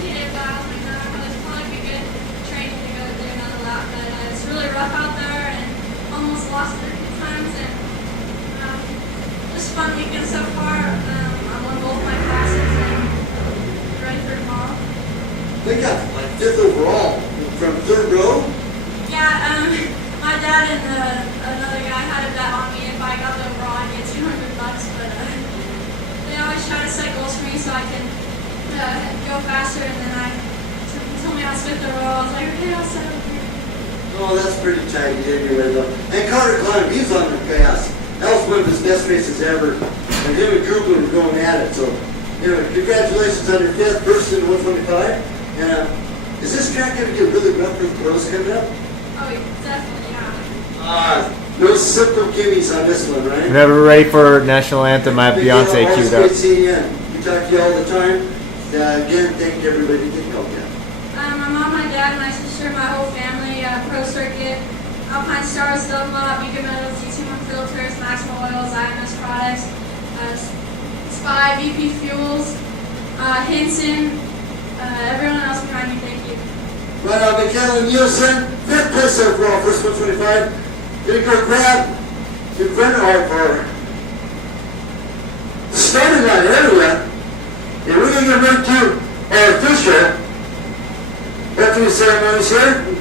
shoot it, but I was like, no, it's probably be good training to go do another lap. But it's really rough out there and almost lost 30 times. And just fun weekend so far. I won both my classes and ready for tomorrow. They got like 5th overall from 3rd row. Yeah, my dad and another guy had a bet on me if I got the overall I'd get $200, but they always try to set goals for me so I can go faster, and then he told me I was 5th overall. I was like, okay, I'll set up here. Oh, that's pretty tight anyway, though. And Carter Klein, he's on the pass. That was one of his best races ever. And him and Kugler were going at it. So, congratulations on your 5th, first in 125. And is this track going to get really rough for the pros coming up? Oh, definitely, yeah. No simple gimmies on this one, right? Whenever we're ready for National Anthem, I have Beyonce queued up. Great seeing you. We talk to you all the time. Again, thank everybody that helped you. My mom, my dad, my sister, my whole family, Pro Circuit, Alpine Stars, Dogma, Beacon Metals, D21 Filters, Maxwell Oils, IMS Products, Spy, BP Fuels, Hinson, everyone else behind me, thank you. Right on, Glen Helen Nielsen, 5th place overall, first 125. Gonna go grab your friend of our starting line area, and we're gonna get right to our official after the ceremonies here.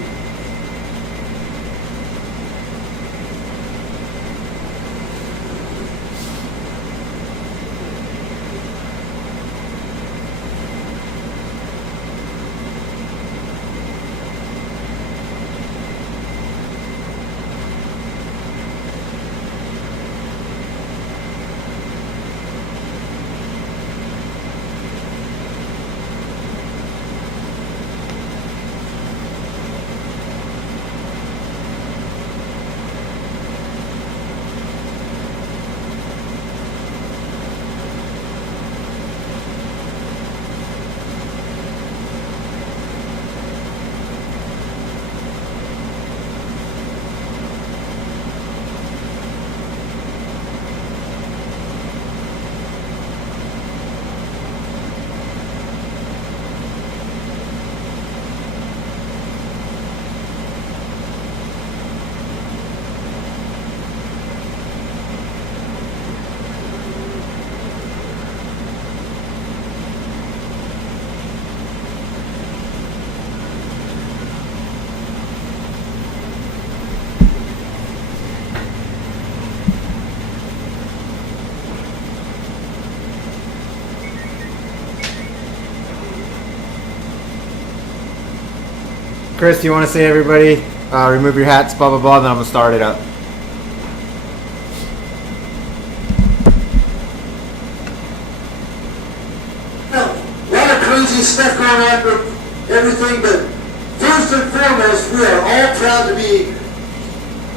Chris, do you want to say everybody, remove your hats, blah, blah, blah, then I'm going to start it up. Now, a lot of crazy stuff going on with everything, but first and foremost, we are all proud to be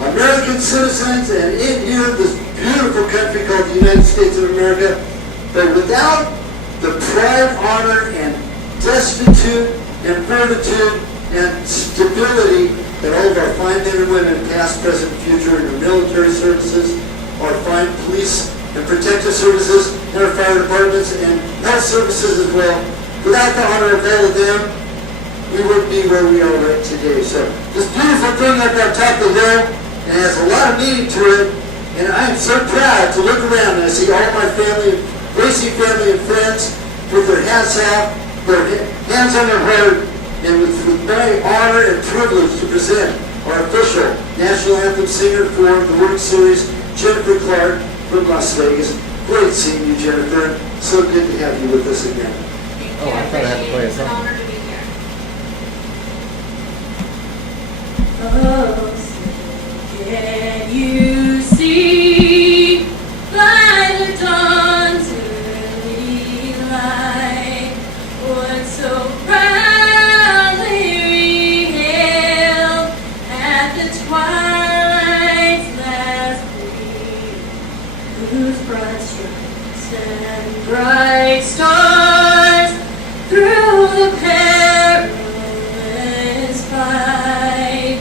American citizens and in here, this beautiful country called the United States of America. But without the pride, honor, and destitute and fortitude and stability that all of our fine men and women, past, present, future, in our military services, our fine police and protective services, and our fire departments and health services as well. Without the honor of all of them, we wouldn't be where we are right today. So this beautiful thing up on top of the hill, and has a lot of meaning to it, and I am so proud to look around and I see all my family, racing family and friends with their hats out, their hands on their heart, and with my honor and privilege to present our official National Anthem singer for the WORCS Series, Jennifer Clark from Las Vegas. Great seeing you, Jennifer. So good to have you with us again. Oh, I thought I had to play a It's an song. honor to be here. Oh, can you see by the dawn's early light what so proudly we hailed at the twilight's last gleam, whose broad stripes and bright stars through the perilous fight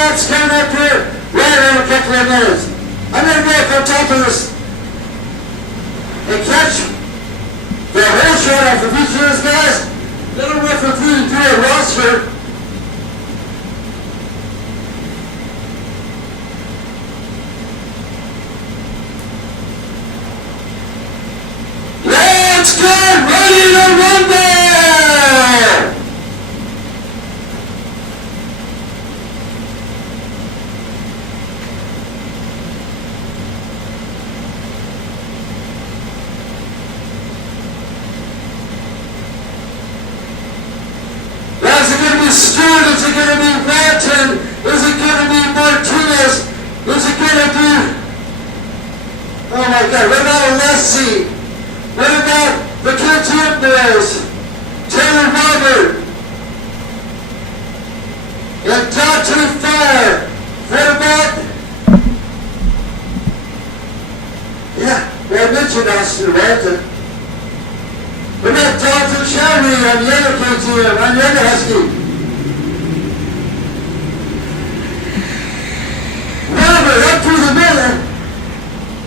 laps coming up here right in a couple of minutes. I'm going to go up on top of this and catch the whole shot off of each of those guys. Then I'll run for 3 and 3 a roster. Let's get ready to rumble! Is it going to be Stewart? Is it going to be Branton? Is it going to be Martinez? Is it going to be... Oh my God, what about Alessi? What about the KTM boys? Taylor Robert and Dante Fire. What about... Yeah, well, I mentioned Austin Branton. What about Dalton Chowdhury on the other KTM, on the other Husky? Robert up through the middle,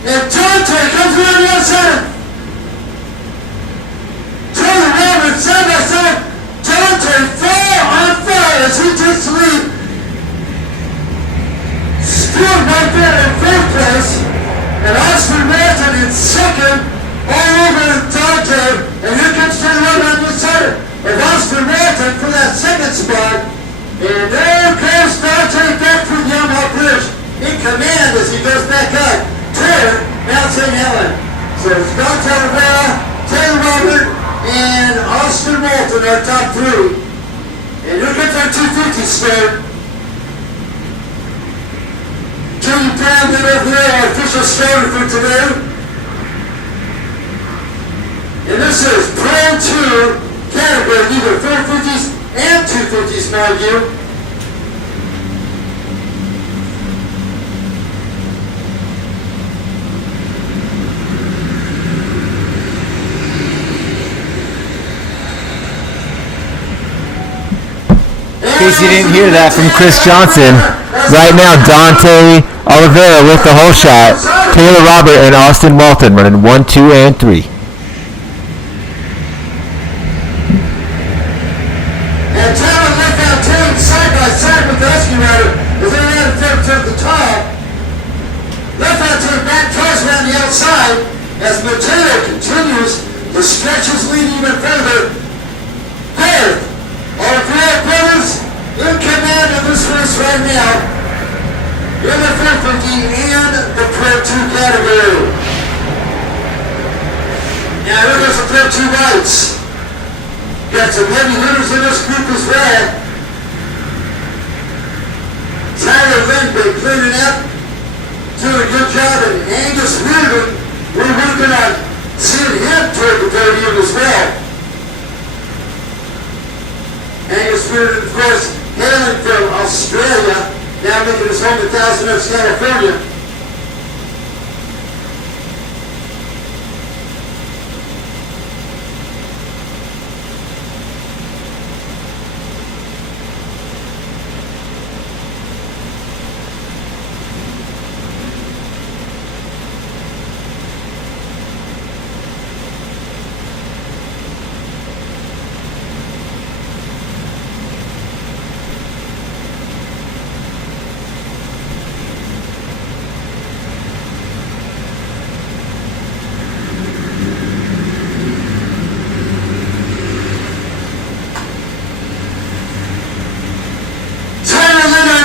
and Dante comes around the outside. Taylor Robert side by side, Dante fire on fire as he takes the lead. Stewart right there in 5th place, and Austin Branton in 2nd, all over Dante, and here comes Taylor Robert on the side of Austin Branton for that 2nd spot. And there goes Dante back through the Yamaha Bridge in command as he goes back up toward Mount St. Helen. So it's Dante Rivera, Taylor Robert, and Austin Moulton are top 3. And here comes our 250 start. Jimmy Brown did over there, our official starter for today. And this is Pro 2 category, either 450s and 250s, mind you. In case you didn't hear that from Chris Johnson, right now Dante Oliveira with the whole shot, Taylor Robert and Austin Moulton running 1, 2, and 3. And Taylor left out Taylor side by side with the Husky rider as they ran to the top. Left out Taylor back twice around the outside as Mateo continues to stretch his lead even further. There, our Grant brothers in command of this race right now in the 450 and the Pro 2 category. Now here goes the Pro 2 lights. Got some heavy hitters in this group as well. Tyler Lindbergh cleaning up, doing a good job, and Angus Reardon, we're working on seeing him toward the podium as well. Angus Reardon, of course, hailing from Australia, now making his home in Thousand Oaks, California.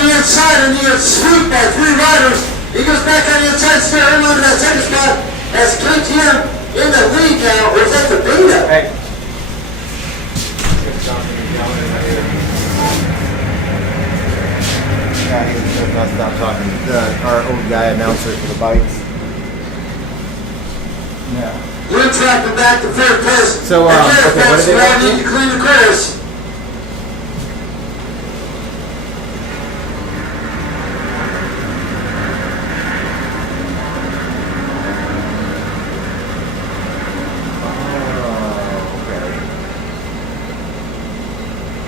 Inside and he gets swooped by 3 riders. He goes back on the inside, staring onto that 2nd spot as KTM in the lead now, or is that the beta? Hey. Yeah, he was not stop talking. Our old guy announcer for the bikes. Yeah. We're tracking back to 3rd place. So, okay, what did they now need to clean the course.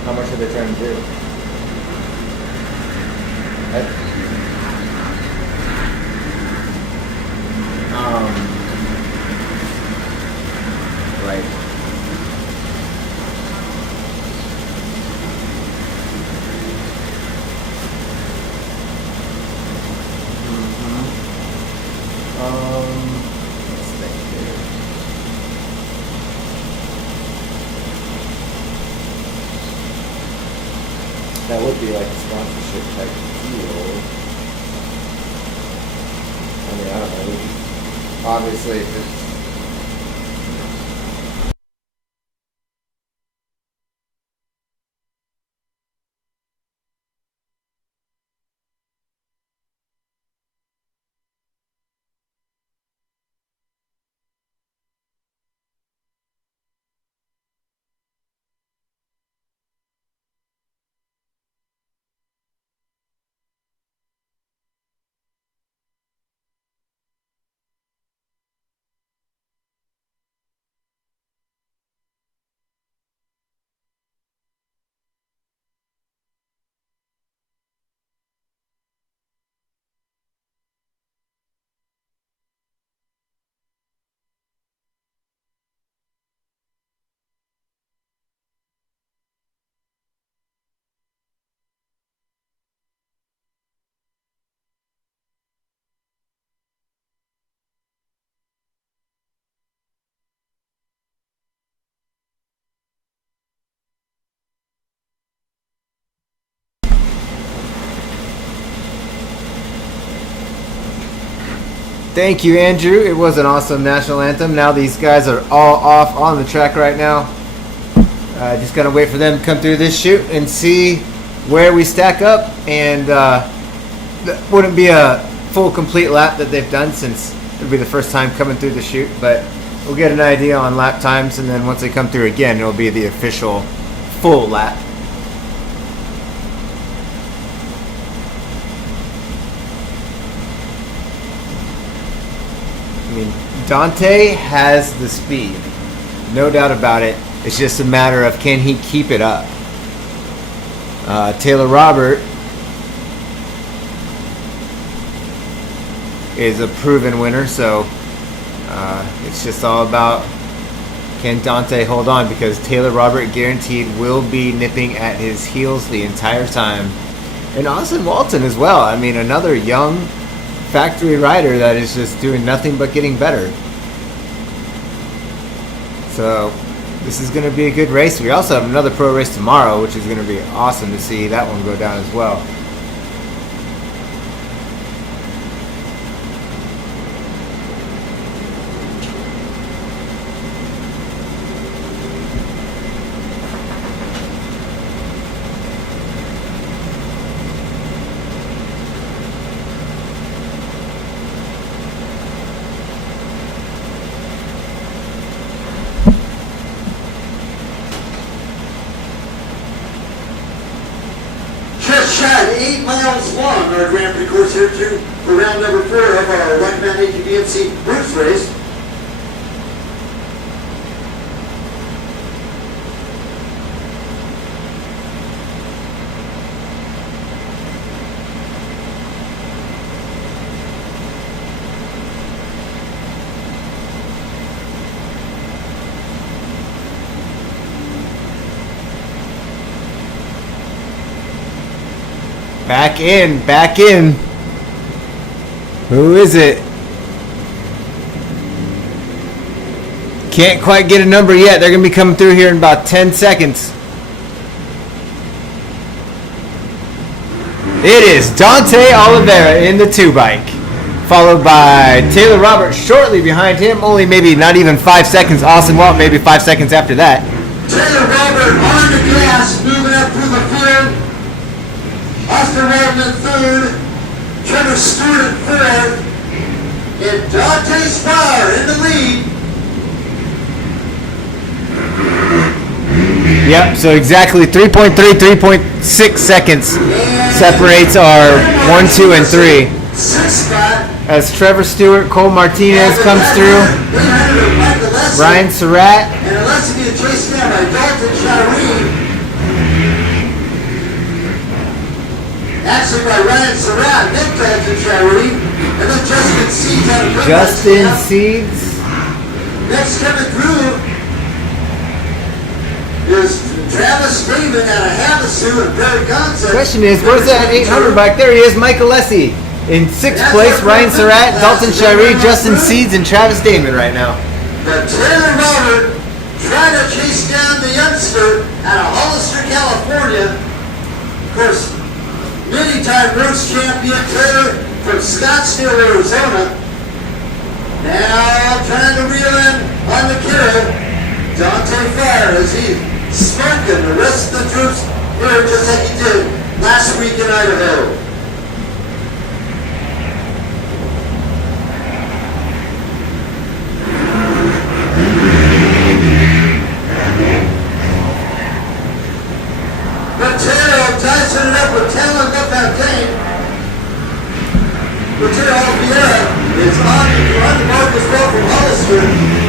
How much are they trying to do? Right. Let's think here. That would be like a sponsorship type deal. I mean, I don't know. Obviously, if it's Thank you, Andrew. It was an awesome national anthem. Now these guys are all off on the track right now. Just gonna wait for them to come through this chute and see where we stack up. And that wouldn't be a full complete lap that they've done since it'll be the first time coming through the chute. But we'll get an idea on lap times, and then once they come through again, it'll be the official full lap. I mean, Dante has the speed, no doubt about it. It's just a matter of can he keep it up. Taylor Robert is a proven winner, so it's just all about can Dante hold on, because Taylor Robert guaranteed will be nipping at his heels the entire time. And Austin Walton as well. I mean, another young factory rider that is just doing nothing but getting better. So this is going to be a good race. We also have another pro race tomorrow, which is going to be awesome to see that one go down as well. Shot 8 miles long, our Grand Prix course here too, for round number 4 of our Rocky Mountain ATVMC WORCS race. Back in. Who is it? Can't quite get a number yet. They're going to be coming through here in about 10 seconds. It is Dante Oliveira in the 2-bike, followed by Taylor Roberts shortly behind him, only maybe not even 5 seconds. Austin Walt maybe 5 seconds after that. Taylor Robert on the gas, moving up through the field. Austin Walton in third, Trevor Stewart in fourth, and Dante Spar in the lead. Yep, so exactly 3.3, 3.6 seconds separates our 1, 2, and 3. As Trevor Stewart, Cole Martinez comes through, Ryan Surratt, and Alexa gets chased down by Dalton Shireen. actually by Ryan Surratt, Nick Dalton Charity, and then Justin Seeds out of Justin Brooklyn. Seeds. Next coming through is Travis Freeman out of Havasu and Prairie Concept. Question is, where's that 800 bike? There he is, Michael Lessie. In 6th place, Ryan Surratt, Dalton Shirey, Justin Seeds, and Travis Damon right now. The Taylor Robert trying to chase down the youngster out of Hollister, California. Of course, many-time WORCS champion Taylor from Scottsdale, Arizona. Now trying to reel in on the kiddo, Dante Fire, as he's smoking the rest of the troops here just like he did last week in Idaho. Mateo Tyson it up with Talon LaFontaine. Mateo Vieira is on the mark as well from Hollister.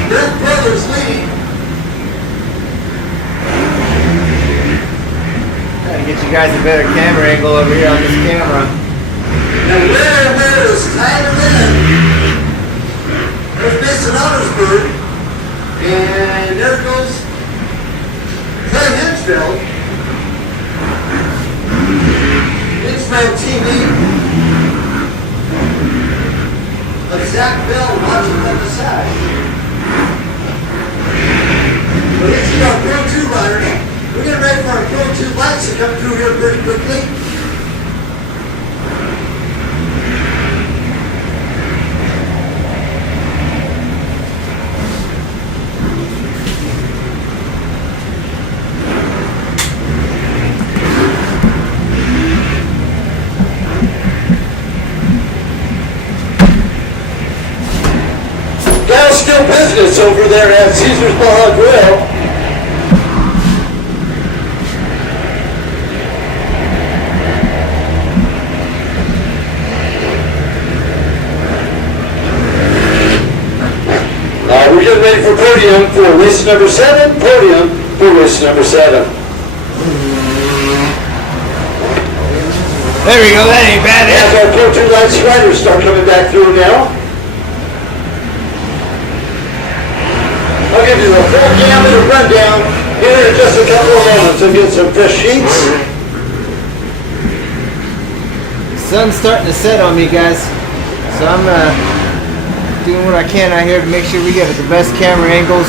Both brothers lead. Trying to get you guys a better camera angle over here on this camera. And where is Tyler Lynn? There's Mason Ottersburg. And there goes Clay Hinchfield. Hinchfield TV. Of Zach Bell watching on the side. But let's see our Pro 2 riders. We're getting ready for our Pro 2 lights to come through here pretty quickly. Still business over there at Caesar's Bar Grill. We're getting ready for podium for race number 7. Podium for race number 7. There we go, that ain't bad. As our Pro 2 Lights riders start coming back through now. I'll give you a full gamut of rundown here in just a couple of moments and get some fresh sheets. The sun's starting to set on me, guys. So I'm doing what I can out here to make sure we get the best camera angles.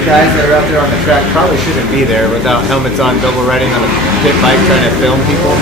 Guys that are out there on the track probably shouldn't be there without helmets on, double riding on a pit bike trying to film people.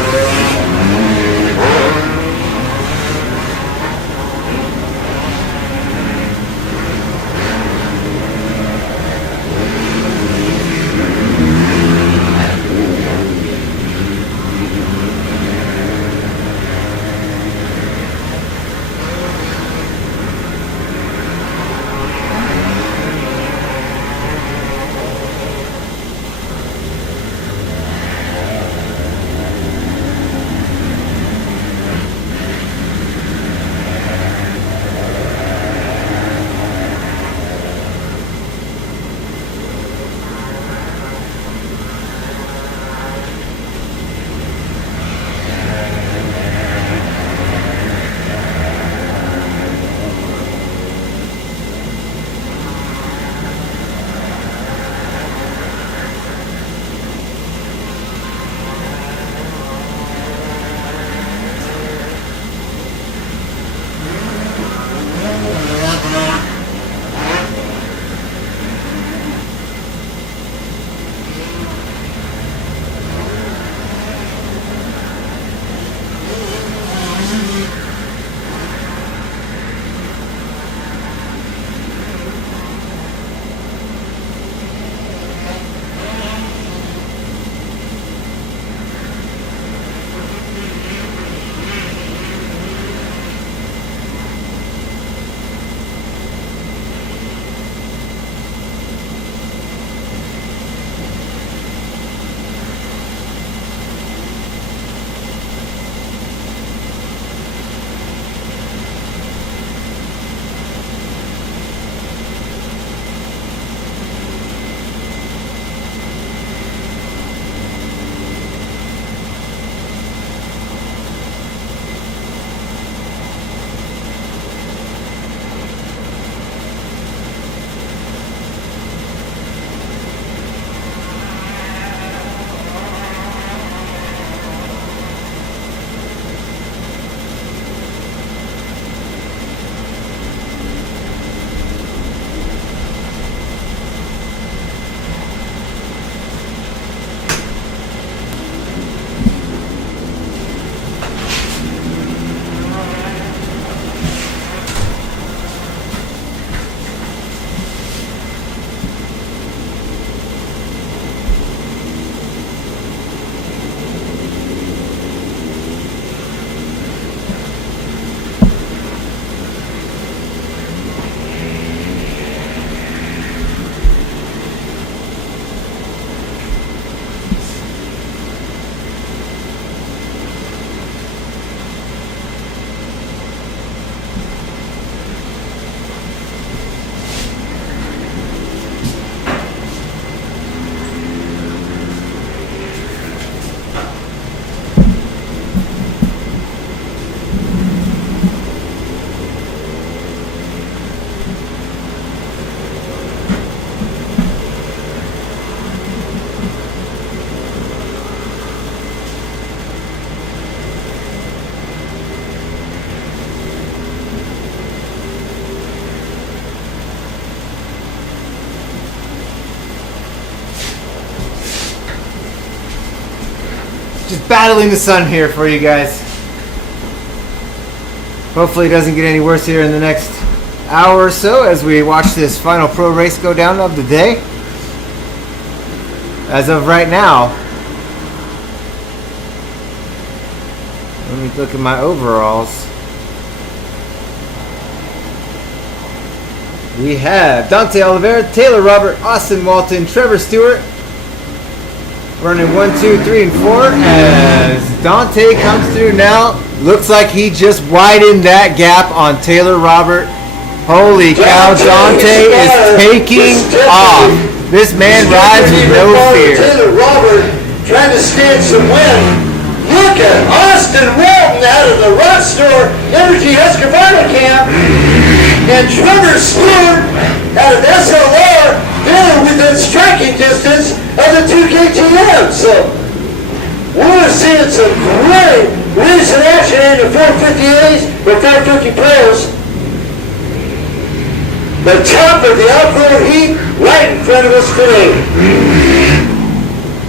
just battling the sun here for you guys. Hopefully it doesn't get any worse here in the next hour or so as we watch this final pro race go down of the day. As of right now, let me look at my overalls. We have Dante Oliveira, Taylor Robert, Austin Walton, Trevor Stewart running 1, 2, 3, and 4 as Dante comes through now. Looks like he just widened that gap on Taylor Robert. Holy cow, Dante is taking off. This man rides with no fear. Taylor Robert trying to stand some wind. Look at Austin Walton out of the Rockstar Energy Husqvarna camp. And Trevor Stewart out of SLR, they're within striking distance of the 2 KTM. So we're seeing some great recent action in the 450As or 450 Pros. The top of the off-road heat right in front of us today.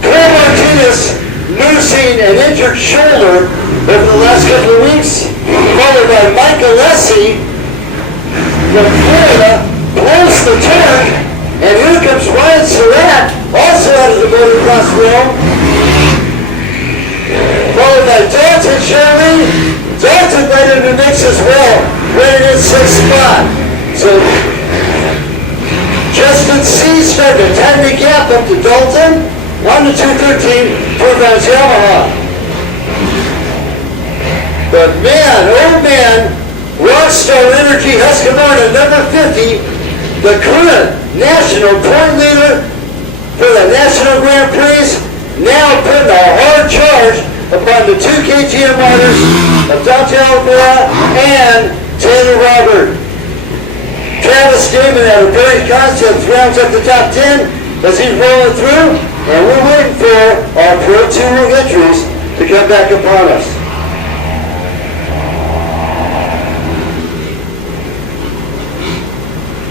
Cole Martinez losing an injured shoulder over the last couple of weeks, followed by Mike Alessi from Florida, blows the turn, and here comes Ryan Surratt, also out of the motocross realm, followed by Dalton Sherry. Dalton right in the mix as well, running in 6th spot. So Justin C starting to tighten the gap up to Dalton, 1 to 213 for Vance Yamaha. But man, oh man, Rockstar Energy Husqvarna number 50, the current national point leader for the National Grand Prix, now putting a hard charge upon the 2 KTM riders of Dante Oliveira and Taylor Robert. Travis Damon out of Barry Concepts rounds up the top 10 as he's rolling through, and we're waiting for our Pro Touring entries to come back upon us.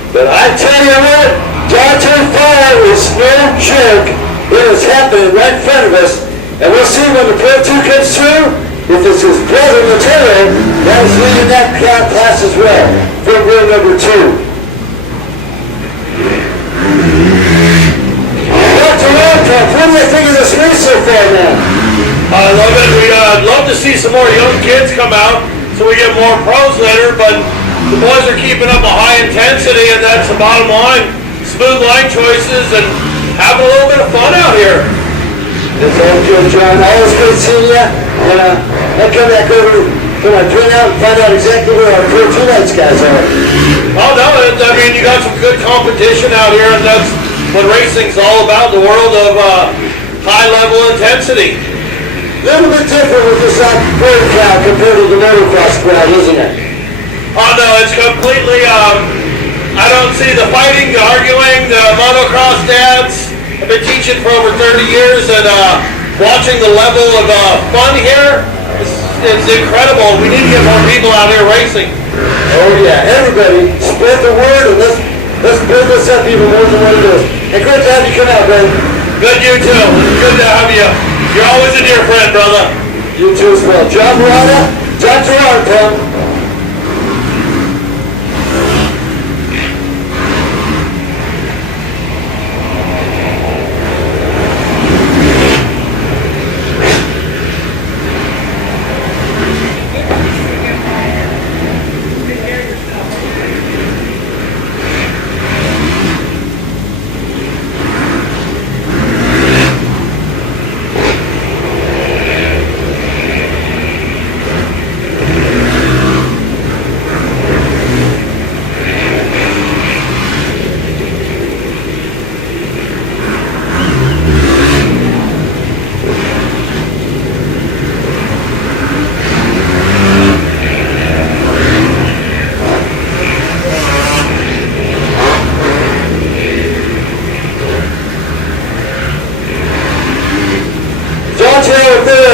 But I tell you what, Dante Fire is no joke. It is happening right in front of us, and we'll see when the Pro 2 comes through, if it's his brother Mateo, that is leading that class as well, from row number 2. Dr. Longcroft, what do you think of this race so far now? I love it. We'd love to see some more young kids come out so we get more pros later, but the boys are keeping up a high intensity, and that's the bottom line. Smooth line choices and having a little bit of fun out here. It's all good, John. Always good seeing you. I'll come back over when I print out and find out exactly where our Pro 2 lights guys are. Oh no, I mean, you got some good competition out here, and that's what racing's all about, the world of high-level intensity. A little bit different with this off-road crowd compared to the motocross crowd, isn't it? Oh no, it's completely, I don't see the fighting, the arguing, the motocross dads. I've been teaching for over 30 years, and watching the level of fun here, it's incredible. We need to get more people out here racing. Oh yeah, everybody, spread the word, and let's build this up even more than what it is. And great to have you come out, man. Good, you too. It's good to have you. You're always a dear friend, brother. You too as well. John Murata, Dr. Arnhem.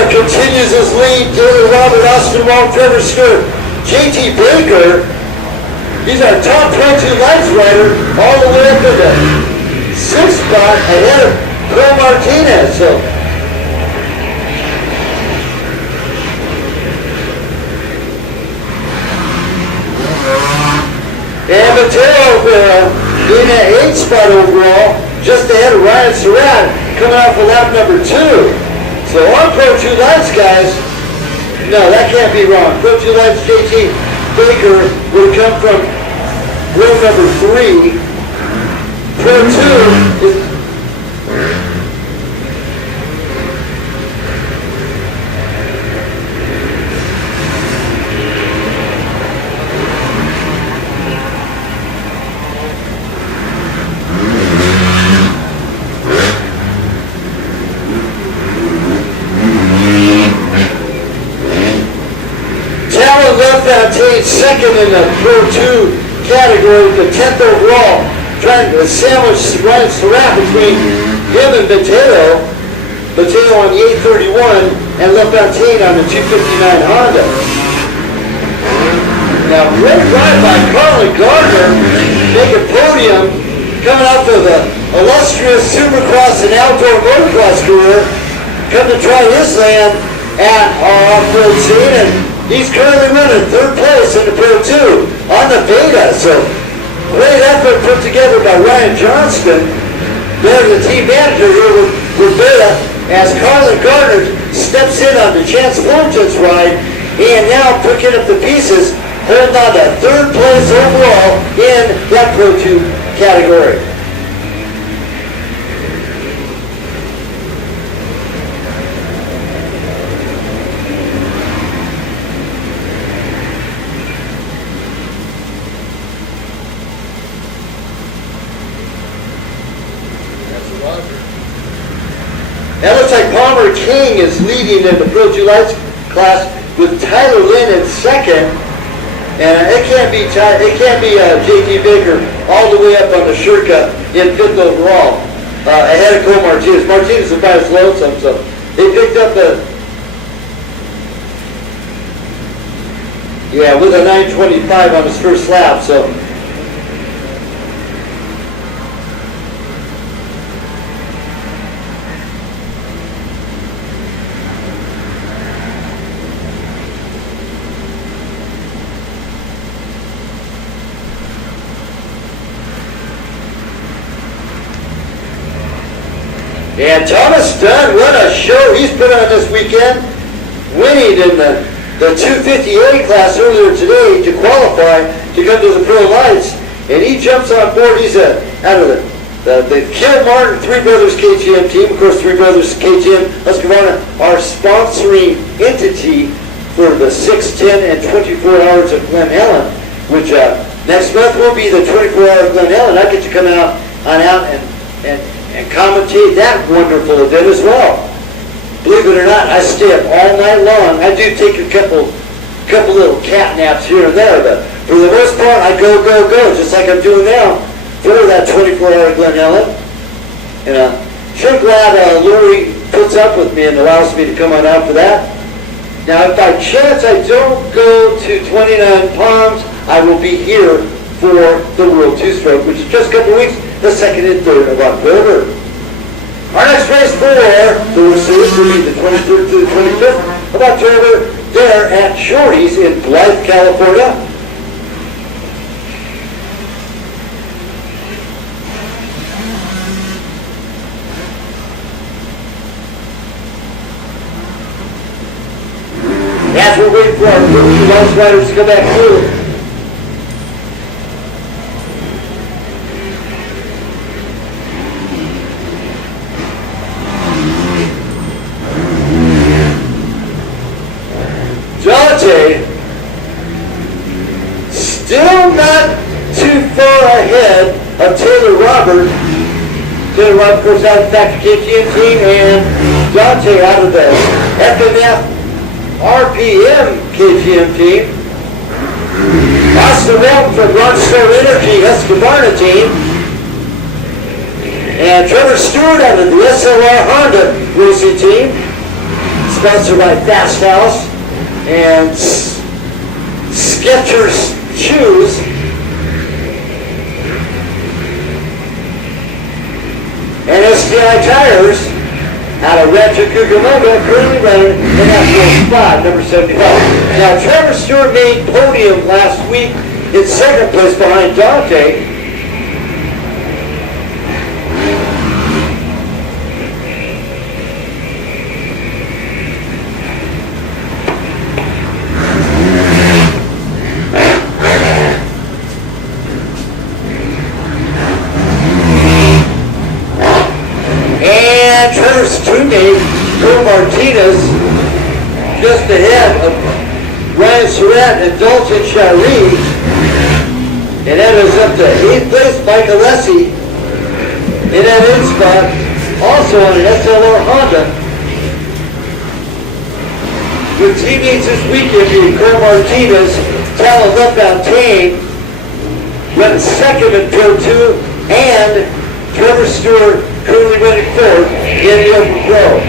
Continues his lead, Taylor Robert, Austin Wall, Trevor Stewart. JT Baker, he's our top Pro 2 lights rider all the way up to the 6th spot ahead of Cole Martinez. So And Mateo in that 8th spot overall, just ahead of Ryan Surratt, coming off of lap number 2. So on Pro 2 Lights, guys, no, that can't be wrong. Pro 2 Lights JT Baker would come from row number 3. Pro 2 is... second in the Pro 2 category, the 10th overall, trying to sandwich Ryan Surratt between him and Mateo on the 831 and LaFontaine on the 259 Honda. Now, great ride by Carlin Gardner, making podium, coming out of the illustrious Supercross and outdoor motocross career, come to try his land at our off-road scene, and he's currently running 3rd place in the Pro 2 on the Beta. So great effort put together by Ryan Johnston. There's the team manager here with Beta as Carlin Gardner steps in on the Chance Fulton's ride and now picking up the pieces, holding on to 3rd place overall in that Pro 2 category. It looks like Palmer King is leading in the Pro 2 Lights class with Tyler Lynn in 2nd, and it can't be JT Baker all the way up on the Shirka in 5th overall, ahead of Cole Martinez. Martinez is about as lonesome, so they picked up with a 9:25 on his first lap. So. And Thomas Dunn, what a show he's put on this weekend, winning in the 258 class earlier today to qualify to come to the Pro Lights. And he jumps on board. He's out of the Kill Martin Three Brothers KTM team. Of course, Three Brothers KTM Husqvarna are sponsoring entity for the 6, 10, and 24 hours of Glen Helen, which next month will be the 24-hour Glen Helen. I get to come out and commentate that wonderful event as well. Believe it or not, I stay up all night long. I do take a couple little cat naps here and there, but for the most part, I go, just like I'm doing now for that 24-hour Glen Helen. And sure glad Lori puts up with me and allows me to come on out for that. Now, if by chance I don't go to 29 Palms, I will be here for the World Two-Stroke, which is just a couple weeks, the 2nd and 3rd of October. Our next race for the World Series will be the 23rd to the 25th of October there at Shorty's in Blythe, California. As we're waiting for our rookie launch riders to come back through, still not too far ahead of Taylor Robert. Taylor Robert, of course, out of the Factory KTM team, and Dante out of the FMF RPM KTM team. Austin Welton from Ronstone Energy Husqvarna team. And Trevor Stewart out of the SLR Honda racing team, sponsored by Fast House and Skechers shoes. And STI Tires out of Rancho Cucamonga, currently running in that 4th spot, number 75. Now, Trevor Stewart made podium last week In second place behind Dante. And Trevor's teammate, Joe Martinez, just ahead of Ryan Surratt and Dalton Shiree. And that is up to 8th place, Mike Alessi in that 8th spot, also on an SLR Honda. With teammates this weekend being Joe Martinez, Talon LaFontaine, went second in Pro 2, and Trevor Stewart currently running fourth in the Open Pro.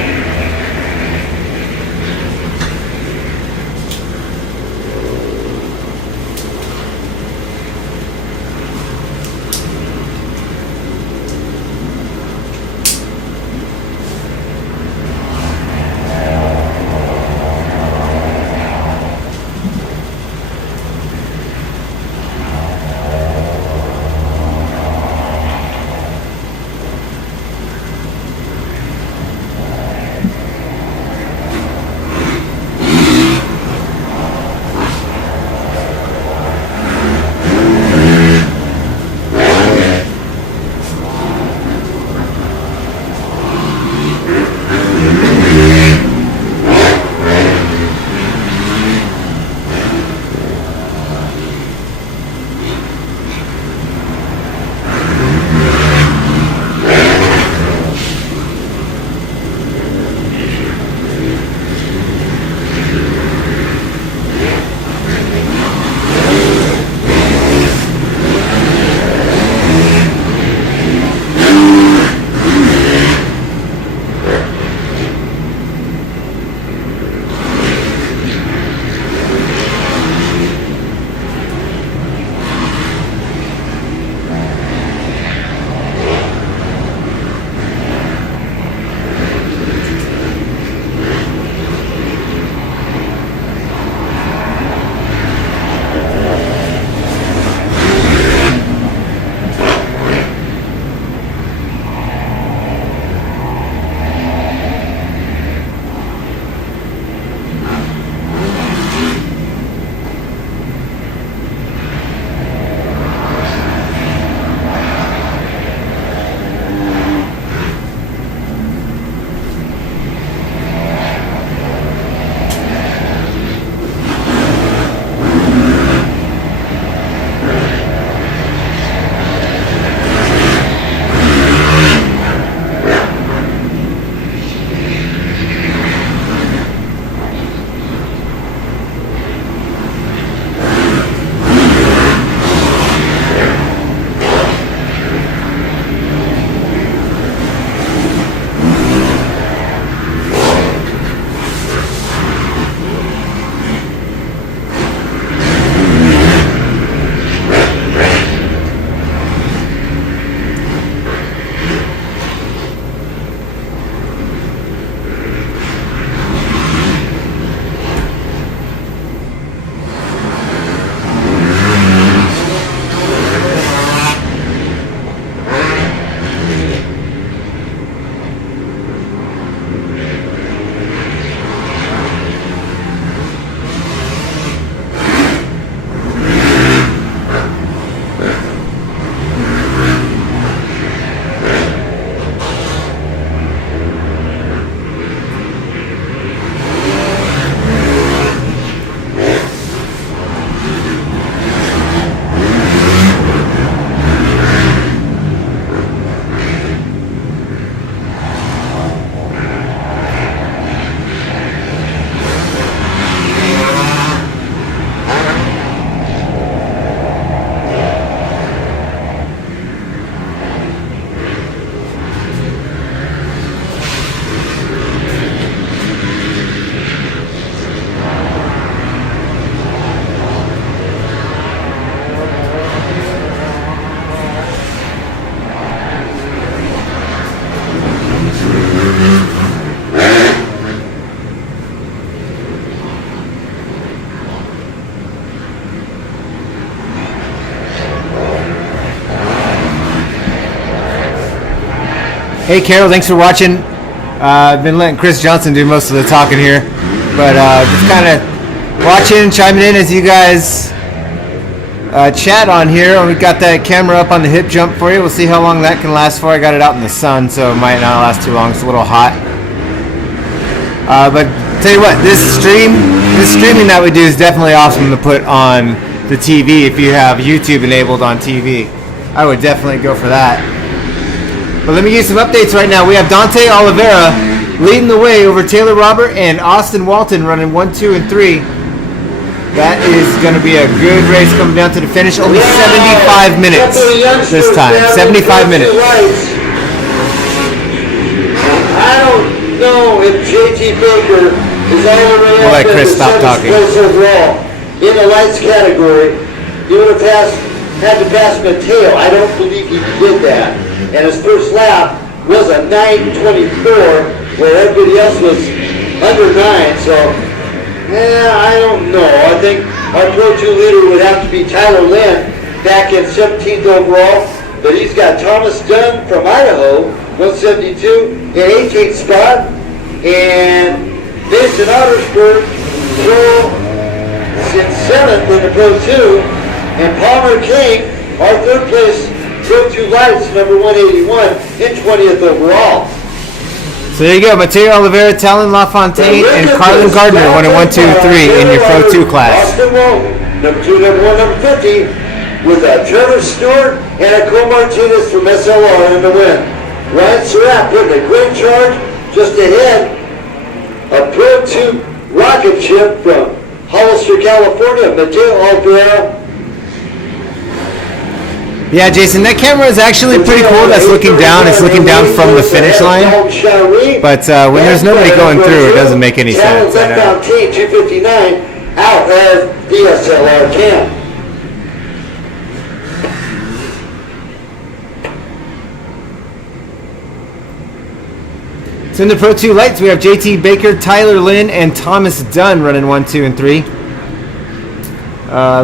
Hey, Carol, thanks for watching. I've been letting Chris Johnson do most of the talking here, but just kind of watching, chiming in as you guys chat on here. We got that camera up on the hip jump for you. We'll see how long that can last for. I got it out in the sun, so it might not last too long. It's a little hot. But tell you what, this streaming that we do is definitely awesome to put on the TV if you have YouTube enabled on TV. I would definitely go for that. But let me give you some updates right now. We have Dante Oliveira leading the way over Taylor Robert and Austin Walton running 1, 2, and 3. That is going to be a good race coming down to the finish. Only 75 minutes this time. 75 minutes. I don't know if JT Baker is all the way We'll up let Chris stop talking. overall. In the lights category, he would have had to pass Mateo. I don't believe he did that. And his first lap was a 9:24, where everybody else was under 9. So, I don't know. I think our Pro 2 leader would have to be Tyler Lynn, back in 17th overall. But he's got Thomas Dunn from Idaho, 172, in 18th spot. And Mason Ottersberg, in 7th in the Pro 2. And Palmer King, our third place Pro 2 Lights, number 181, in 20th overall. So there you go. Mateo Oliveira, Talon LaFontaine, and Carlin Gardner won in 1, 2, 3 in your Pro 2 class. Austin Walton, number 2, number 1, number 50, with a Trevor Stewart and a Cole Martinez from SLR in the win. Ryan Surratt putting a great charge just ahead. A Pro 2 rocket ship from Hollister, California, Mateo Oliveira. Yeah, Jason, that camera is actually pretty cool. That's looking down. It's looking down from the finish line. But when there's nobody going through, it doesn't make any sense. I know. 259 out of the SLR cam. So in the Pro 2 Lights, we have JT Baker, Tyler Lynn, and Thomas Dunn running 1, 2, and 3.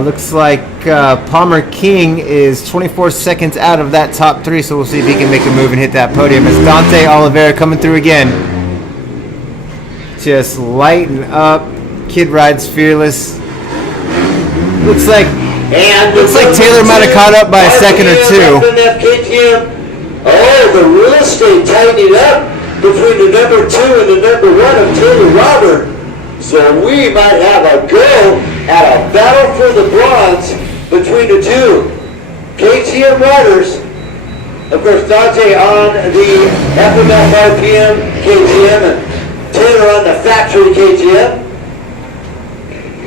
Looks like Palmer King is 24 seconds out of that top 3, so we'll see if he can make a move and hit that podium. It's Dante Oliveira coming through again. Just lighting up. Kid rides fearless. Looks like Taylor might have caught up by a second or two. Oh, the real estate tightening up between the number 2 and the number 1 of Taylor Robert. So we might have a go at a battle for the bronze between the two KTM riders. Of course, Dante on the FMF RPM KTM and Taylor on the factory KTM.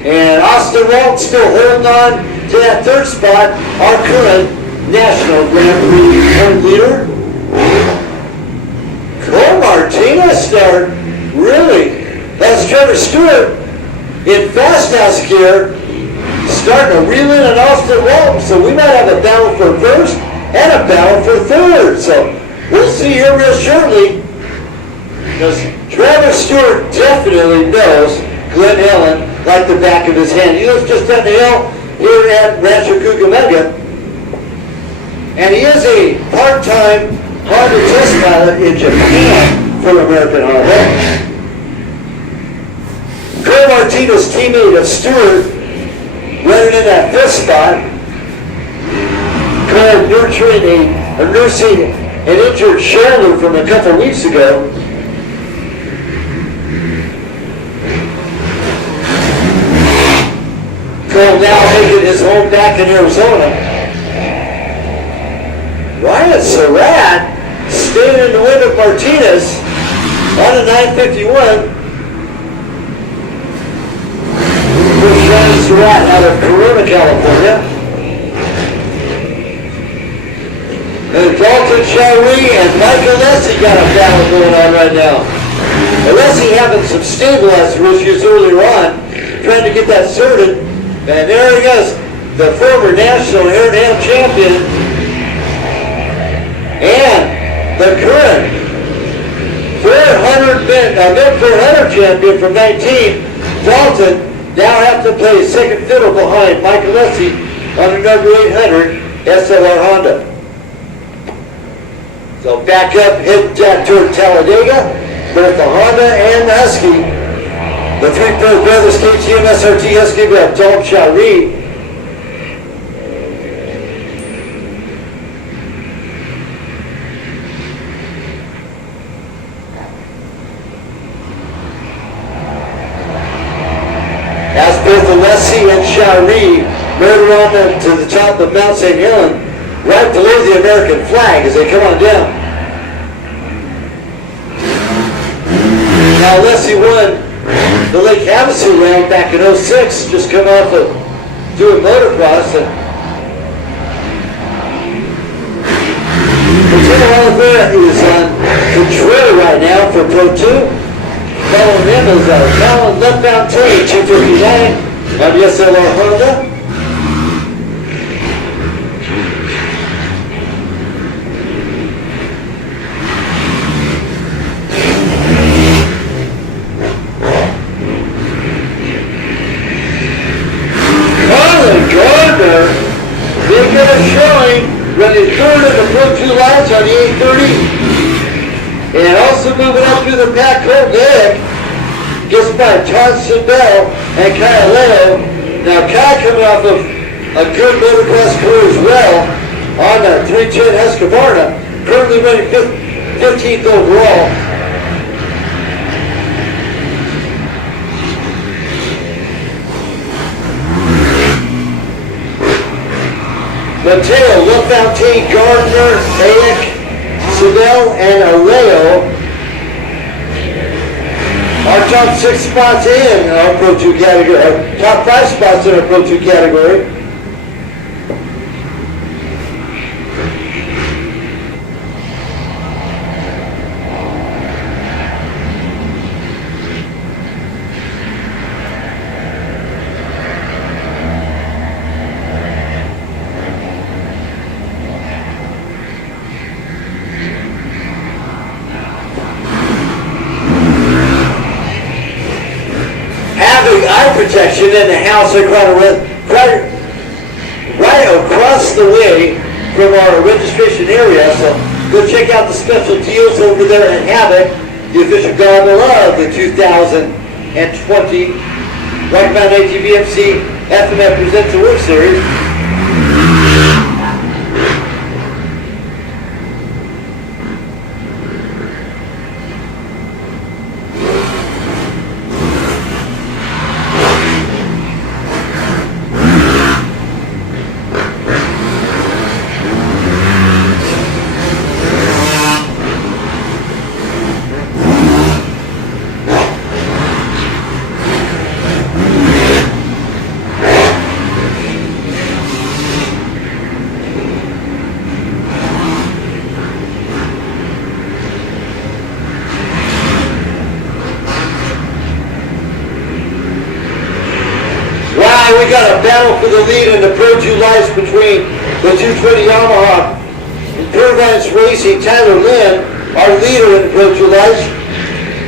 And Austin Walton still holding on to that third spot, our current National Grand Prix point leader. Cole Martinez start, really? That's Trevor Stewart in fast house gear, starting to reel in an Austin Walton. So we might have a battle for first and a battle for third. So we'll see here real shortly. Because Trevor Stewart definitely knows Glen Helen like the back of his hand. He lives just down the hill here at Rancho Cucamonga. And he is a part-time Honda test pilot in Japan for American Honda. Cole Martinez, teammate of Stewart, running in that fifth spot. Cole nursing an injured shoulder from a couple weeks ago. Cole now making his home back in Arizona. Ryan Surratt staying in the wind of Martinez on a 951. Ryan Surratt out of Corona, California. And Dalton Chowee and Michael Lessie got a battle going on right now. Lessie having some stabilizer issues earlier on, trying to get that sorted. And there he goes, the former national air and ham champion and the current mid-400 champion from 19, Dalton, now have to play second fiddle behind Michael Lessie on the number 800 SLR Honda. So back up, head toward Talladega, both the Honda and the Husky. The three brothers, KTM, SRT, Husky, we have Tom Shari. As both Alessi and Shari murder on to the top of Mount St. Helen, right below the American flag as they come on down. Now Alessi won the Lake Havasu round back in 06, just come off of doing motocross. And Mateo Oliveira is on control right now for Pro 2. Following him is Colin left-bound Terry, 259 on the SLR Honda. Colin Gardner, they get a showing, running third in the Pro 2 lights on the 830. And also moving up through the pack, Cole Nick gets by Todd Sindel and Kyle Leo. Now Kyle coming off of a good motocross career as well on the 310 Husqvarna, currently running 15th overall. Mateo, LaFontaine, Gardner, Ayek, Sindel, and Aleo are top 6 spots in our Pro 2 category, or top 5 spots in our Pro 2 category. Protection in the house right across the way from our registration area, so go check out the special deals over there at Havoc, the official goggle of the 2020 Rocky Mountain ATVMC FMF Presents the World Series. We got a battle for the lead in the Pro 2 lights between the 220 Yamaha and Purvance Racing. Tyler Lynn, our leader in the Pro 2 lights.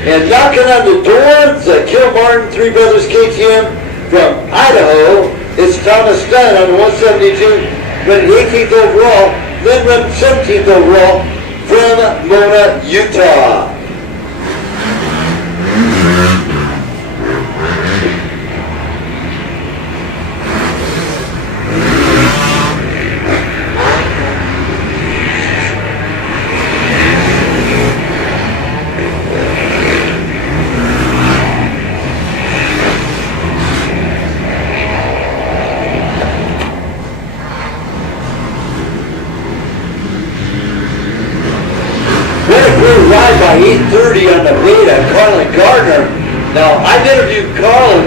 And knocking on the door, the Kill Martin, Three Brothers KTM from Idaho. It's Thomas Dunn on the 172, running 18th overall. Lynn running 17th overall from Mona, Utah. Ride by 8:30 on the beta, Carlin Gardner. Now, I've interviewed Carlin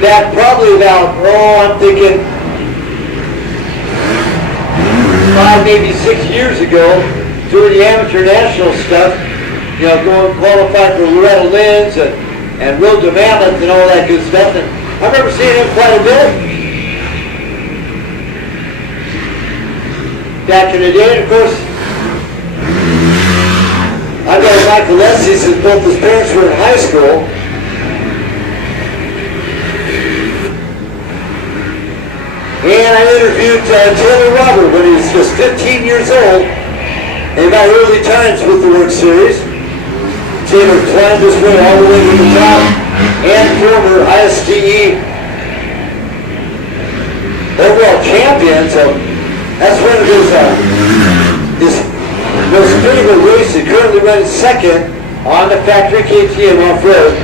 back probably about, I'm thinking 5, maybe 6 years ago, doing the amateur national stuff, you know, going qualified for Loretta Lynn's and Road to Mammoth and all that good stuff. And I remember seeing him quite a bit back in the day. And of course, I've got Michael Leslie since both his parents were in high school. And I interviewed Taylor Robert when he was just 15 years old In my early times with the WORCS series, Taylor climbed his way all the way to the top and former ISTE overall champion, so that's one of his most favorite races. Currently running second on the factory KTM off-road.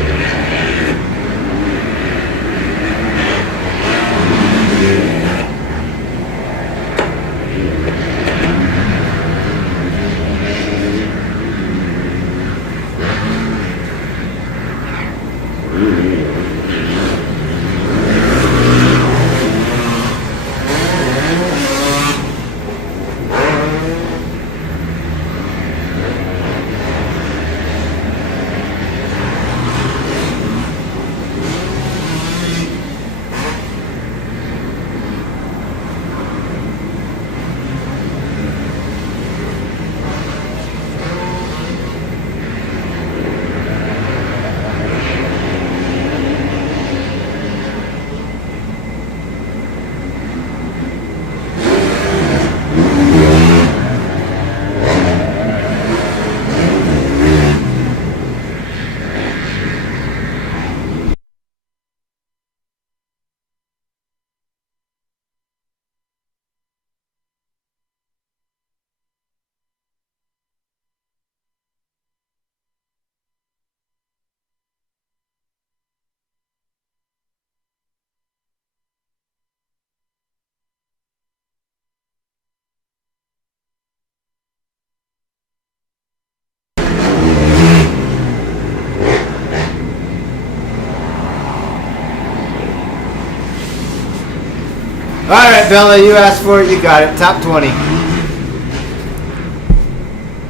All right, Bella, you asked for it, you got it. Top 20.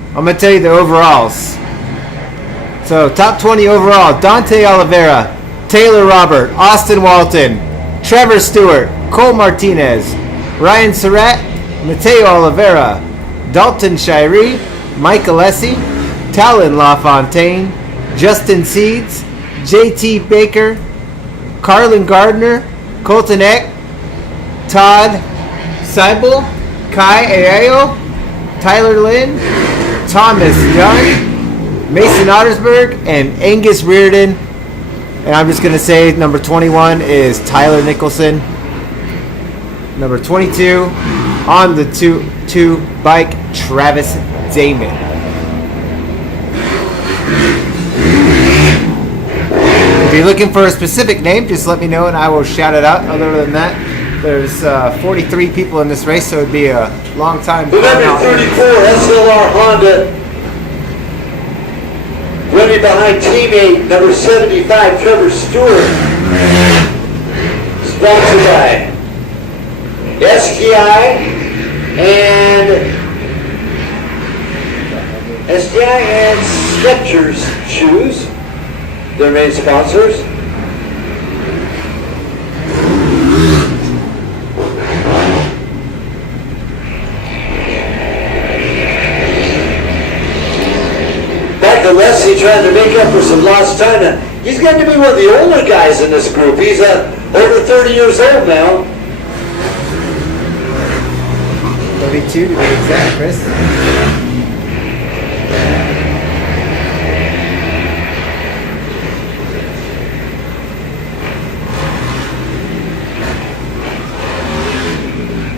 I'm going to tell you the overalls. So, top 20 overall, Dante Oliveira, Taylor Robert, Austin Walton, Trevor Stewart, Cole Martinez, Ryan Surratt, Mateo Oliveira, Dalton Shirey, Mike Alessi, Talon LaFontaine, Justin Seeds, JT Baker, Carlin Gardner, Colton Eck, Todd Seibel, Kai Ayo, Tyler Lynn, Thomas Young, Mason Ottersberg, and Angus Reardon. And I'm just going to say number 21 is Tyler Nicholson. Number 22 on the 2 bike, Travis Damon. If you're looking for a specific name, just let me know and I will shout it out. Other than that, there's 43 people in this race, so it'd be a long time. The number 34 SLR Honda, running behind teammate number 75 Trevor Stewart, sponsored by STI and Skechers shoes, their main sponsors. Alessi trying to make up for some lost time. Now, he's going to be one of the older guys in this group. He's over 30 years old now. 32 to be exact, Chris.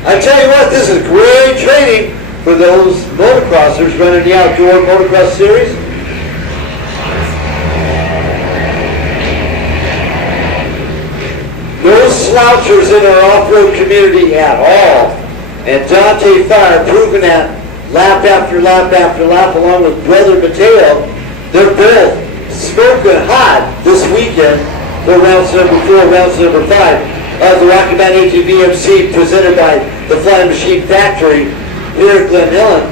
I tell you what, this is great training for those motocrossers running the outdoor motocross series. No slouchers in our off-road community at all. And Dante Fire proving that lap after lap after lap, along with brother Mateo. They're both smoking hot this weekend for rounds number 4, rounds number 5 of the Rocky Mountain ATV MC presented by the Flying Machine Factory here at Glen Helen.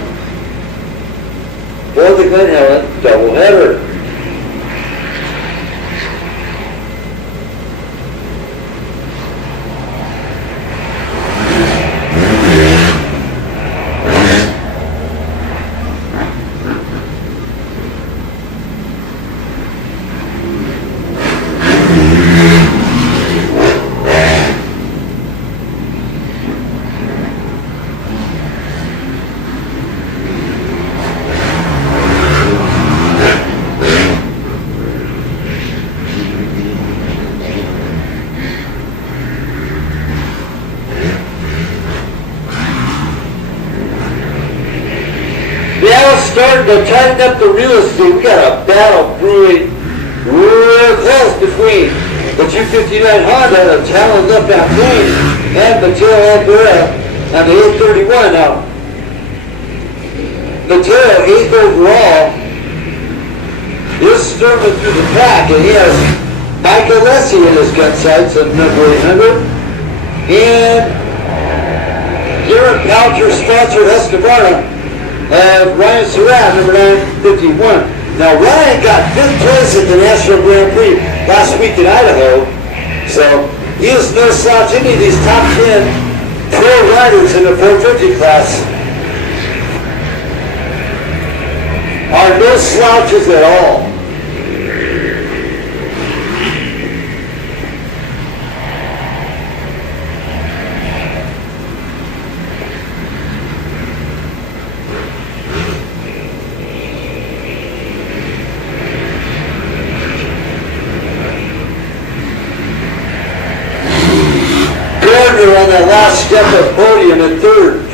For the Glen Helen doubleheader. starting to tighten up the real estate. We got a battle brewing real close between the 259 Honda of Talon Left Mountain and Mateo Alberta on the 831. Now, Mateo, 8th overall, is storming through the pack, and he has Michael Lessie in his gun sights at number 800. And Garrett Poucher sponsored Husqvarna of Ryan Surratt, number 951. Now Ryan got 5th place at the National Grand Prix last week in Idaho, so he is no slouch. Any of these top 10 pro riders in the 450 class are no slouches at all. On that last step of podium at 3rd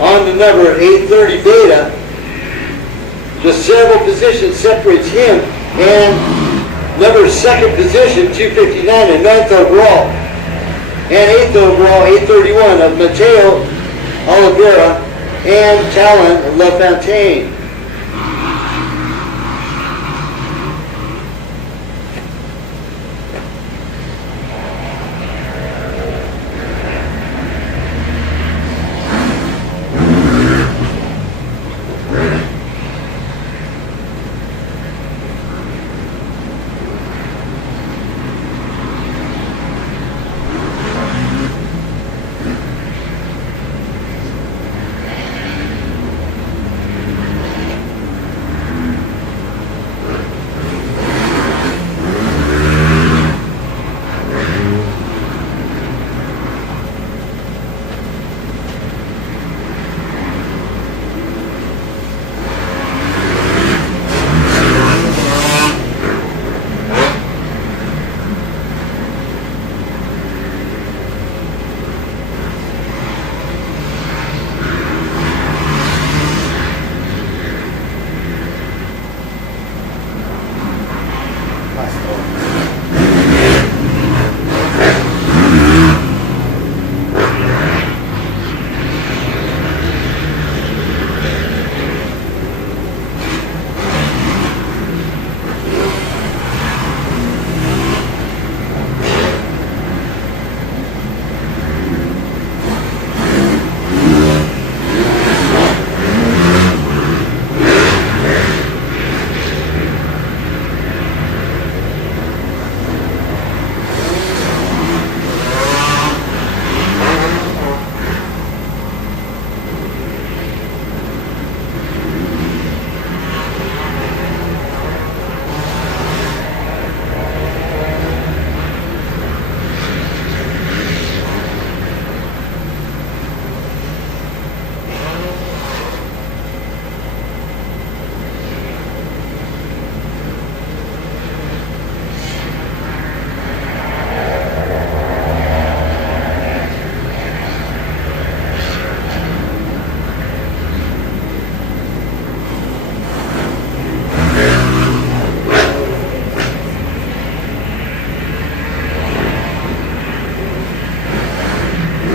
on the number 830 Beta. Just several positions separates him and number 2nd position 259 and 9th overall and 8th overall 831 of Mateo Oliveira and Talon LaFontaine.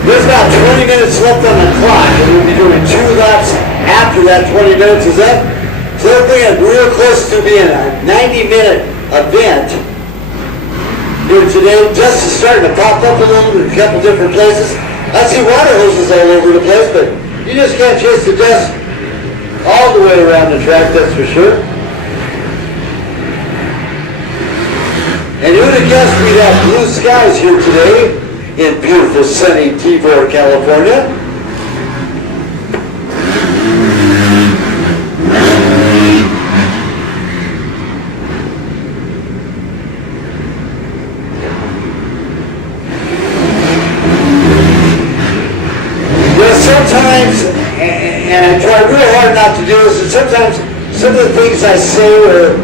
There's about 20 minutes left on the clock, and we'll be doing 2 laps after that 20 minutes is up. So we're bringing real close to being a 90-minute event here today. Just starting to pop up a little bit in a couple different places. I see water hoses all over the place, but you just can't chase the dust all the way around the track, that's for sure. And who'd have guessed we'd have blue skies here today in beautiful sunny Ybor, California. Well, sometimes, and I try real hard not to do this, and sometimes some of the things I say or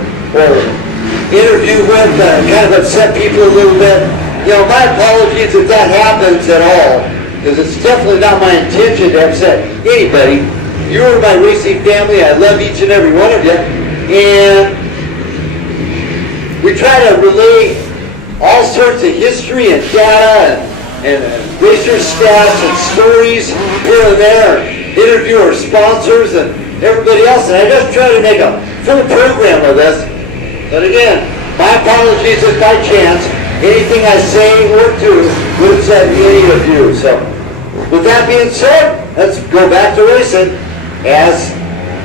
interview with kind of upset people a little bit. You know, my apologies if that happens at all, because it's definitely not my intention to upset anybody. You are my racing family. I love each and every one of you. And we try to relay all sorts of history and data and racer stats and stories here and there, interview our sponsors and everybody else, and I just try to make a full program of this. But again, my apologies if by chance anything I say or do would upset any of you. So with that being said, let's go back to racing as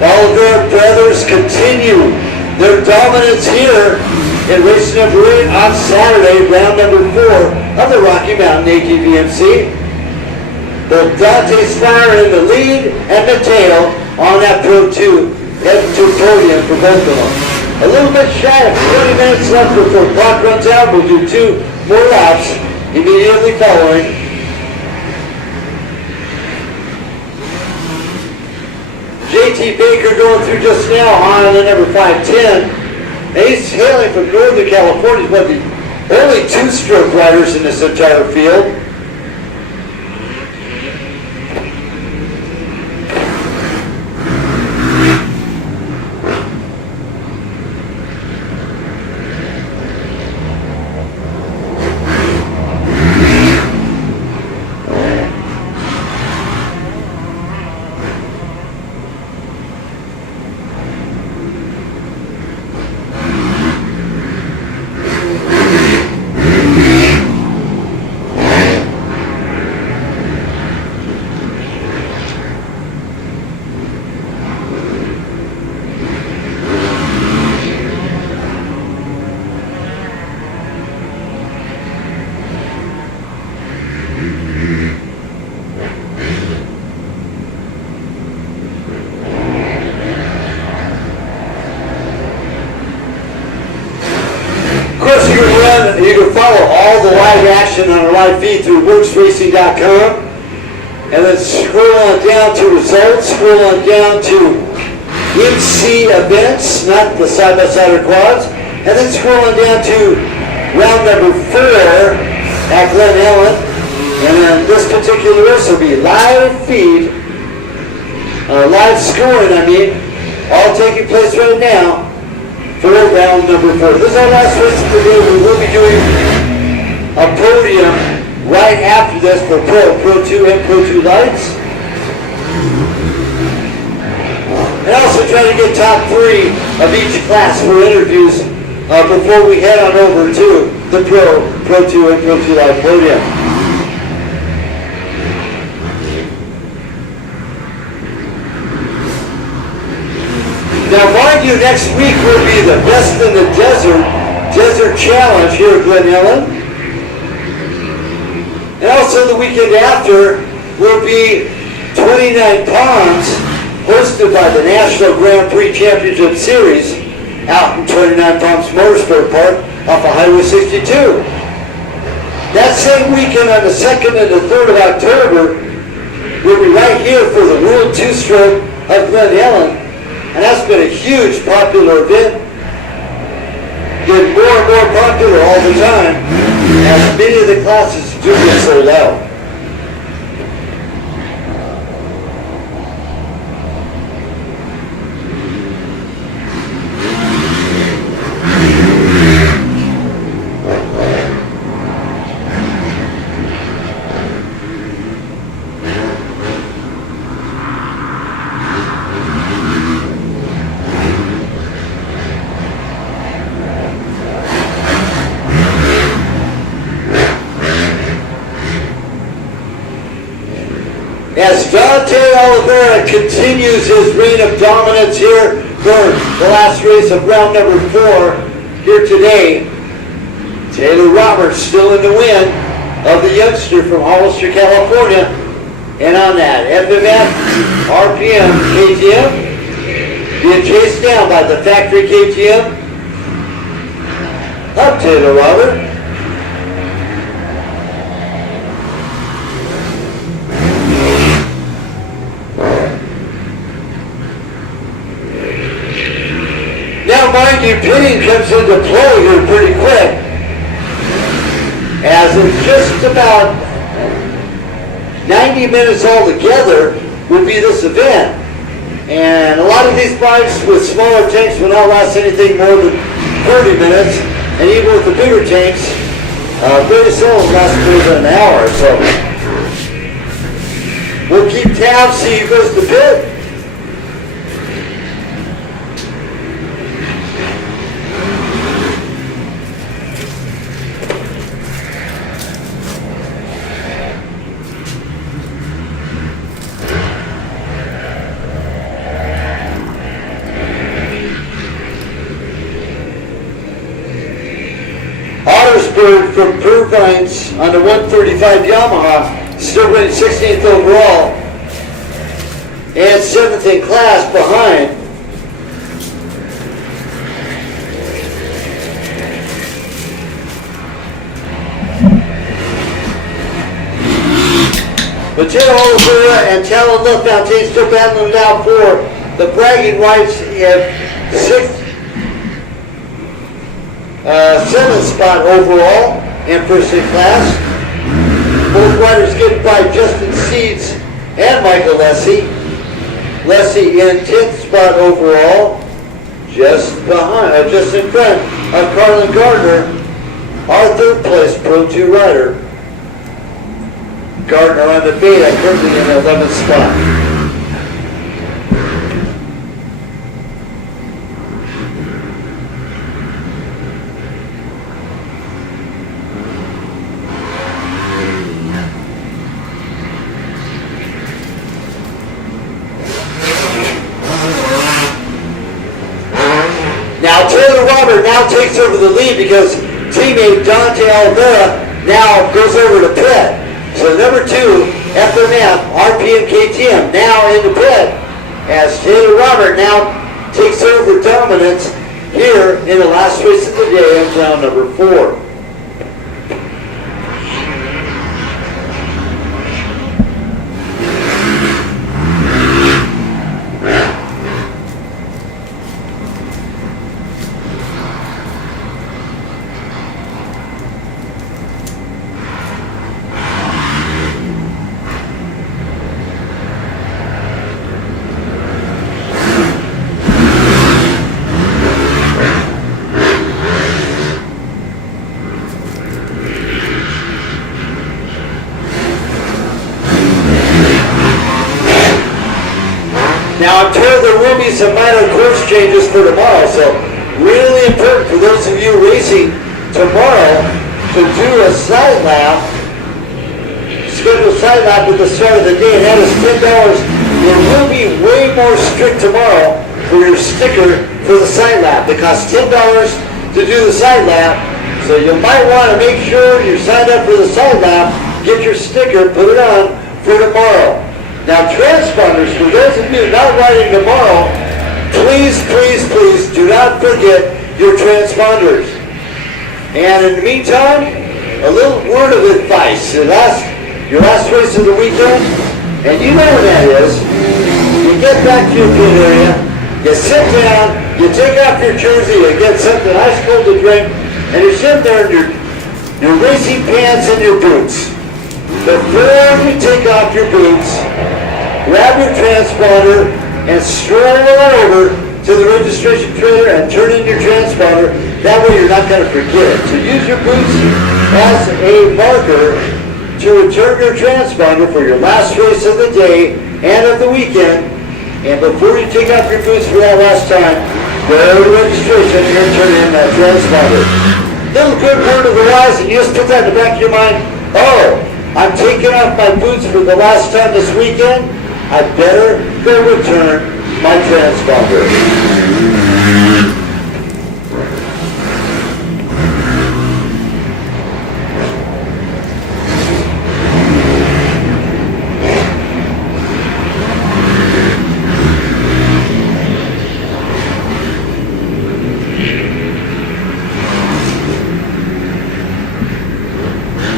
all of our brothers continue their dominance here in race number 8 on Saturday, round number 4 of the Rocky Mountain ATVMC. Both Dante Spire in the lead and Mateo on that Pro 2 heading to podium for both of them. A little bit shy of 20 minutes left before the clock runs out. We'll do 2 more laps immediately following. JT Baker going through just now on the number 510. And he's hailing from Northern California. He's one of the only two-stroke riders in this entire field. You can follow all the live action on our live feed through WORCSracing.com, and then scroll on down to results, scroll on down to MC events, not the side-by-side or quads, and then scroll on down to round number 4 at Glen Helen, and then this particular race will be live feed, live scoring, all taking place right now. For round number 4. This is our last race of the day. We will be doing a podium right after this for Pro 2 and Pro 2 lights. And also try to get top 3 of each class for interviews before we head on over to the Pro 2 and Pro 2 light podium. Now, mind you, next week will be the Best in the Desert Challenge here at Glen Helen. And also the weekend after will be 29 Palms, hosted by the National Grand Prix Championship Series out in 29 Palms Motorsport Park off of Highway 62. That same weekend on the 2nd and the 3rd of October, we'll be right here for the World Two-Stroke of Glen Helen. And that's been a huge popular event, getting more and more popular all the time, as many of the classes do get sold out. As Dante Oliveira continues his reign of dominance here for the last race of round number 4 here today, Taylor Roberts still in the win of the youngster from Hollister, California. And on that FMF RPM KTM, being chased down by the factory KTM of Taylor Roberts. Mind you, pitting comes into play here pretty quick, as in just about 90 minutes altogether will be this event. And a lot of these bikes with smaller tanks will not last anything more than 30 minutes. And even with the bigger tanks, very seldom last more than an hour. So we'll keep tabs, see who goes to pit. From Irvine's on the 135 Yamaha, still running 16th overall and 7th in class behind. Mateo Oliveira and Talon Left team still battling it out for the bragging rights in 7th spot overall and first in class. Both riders getting by Justin Seeds and Michael Lessie. Lessie in 10th spot overall, just behind, just in front of Carlin Gardner, our 3rd place Pro 2 rider. Gardner on the beta, currently in the 11th spot. Now takes over the lead because teammate Dante Oliveira now goes over to pit. So number 2, FMF, RP and KTM now in the pit as Taylor Robert now takes over dominance here in the last race of the day of round number 4. Now I'm told there will be some minor course changes for tomorrow, so really important for those of you racing tomorrow to do a side lap, scheduled side lap at the start of the day, and that is $10. It will be way more strict tomorrow for your sticker for the side lap. It costs $10 to do the side lap, so you might want to make sure you're signed up for the side lap, get your sticker, put it on for tomorrow. Now transponders, for those of you not riding tomorrow, please, please, please do not forget your transponders. And in the meantime, a little word of advice. Your last race of the weekend, and you know when that is. You get back to your pit area, you sit down, you take off your jersey, you get something ice cold to drink, and you're sitting there in your racing pants and your boots. Before you take off your boots, grab your transponder and stroll on over to the registration trailer and turn in your transponder. That way you're not going to forget it. So use your boots as a marker to return your transponder for your last race of the day and of the weekend. And before you take off your boots for that last time, go to registration and turn in that transponder. Little good word of the wise, and you just put that in the back of your mind. Oh, I'm taking off my boots for the last time this weekend. I better go return my transponder.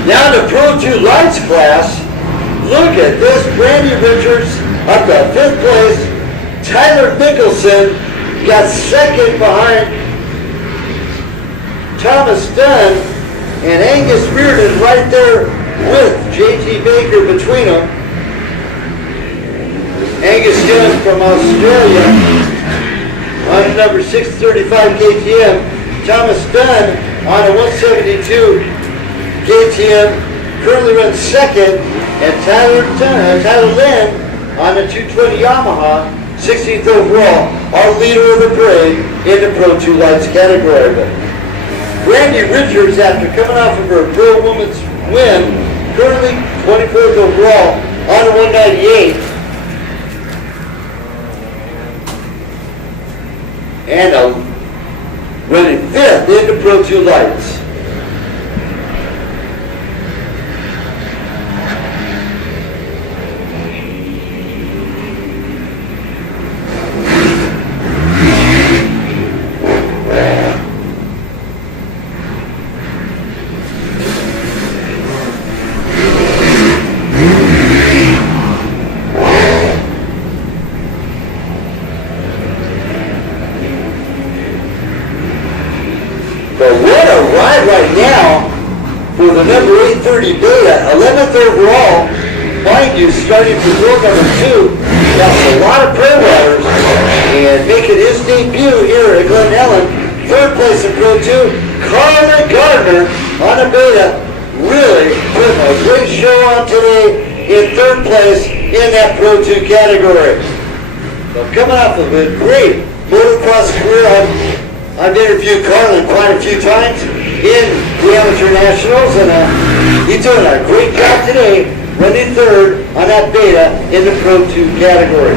Now the Pro 2 Lights class, look at this, Brandy Richards up to 5th place, Tyler Nicholson got 2nd behind Thomas Dunn, and Angus Reardon right there with JT Baker between them. Angus Young from Australia on number 635 KTM. Thomas Dunn on a 172 KTM, currently runs second, and Tyler Lynn on a 220 Yamaha, 16th overall, our leader of the parade in the Pro 2 Lights category. Brandy Richards, after coming off of her Pro Women's win, currently 24th overall on a 198, and running 5th in the Pro 2 Lights. Right now, for the number 830 Beta, 11th overall, mind you, starting for door number 2, got a lot of pro riders, and making his debut here at Glen Helen, 3rd place in Pro 2, Carlin Gardner on a Beta, really putting a great show on today in 3rd place in that Pro 2 category. So coming off of a great motocross career, I've interviewed Carlin quite a few times in the Amateur Nationals, and he's doing a great job today, running 3rd on that Beta in the Pro 2 category.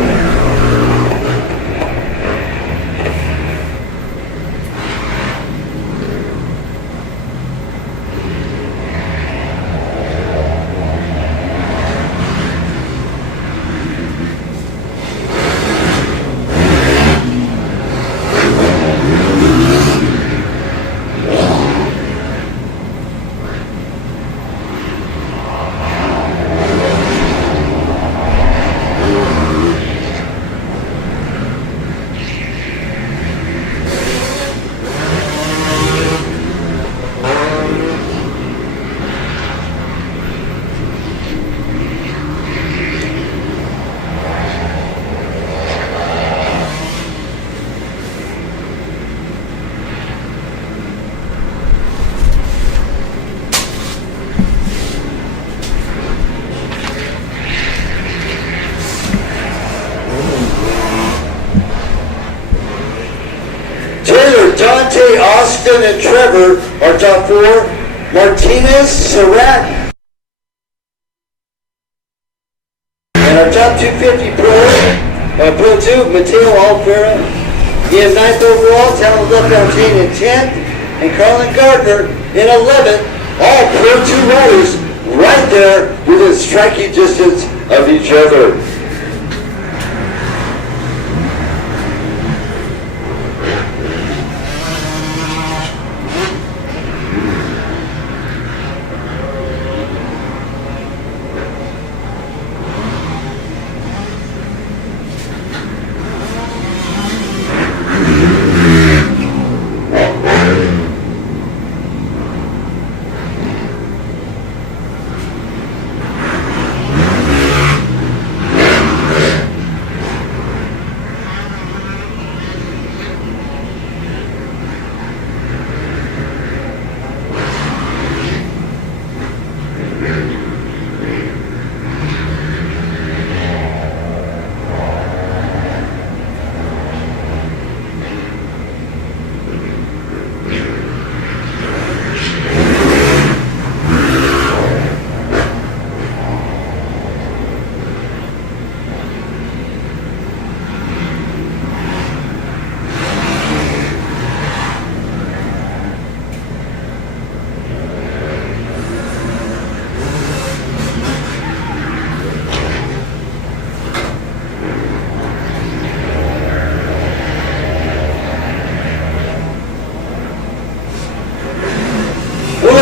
Austin and Trevor are top 4. Martinez, Surratt, and our top 250 Pro 2, Mateo Alfera in 9th overall, Talon LaFontaine in 10th, and Carlin Gardner in 11th. All Pro 2 riders right there within striking distance of each other.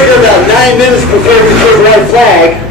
About 9 minutes before we throw the white flag.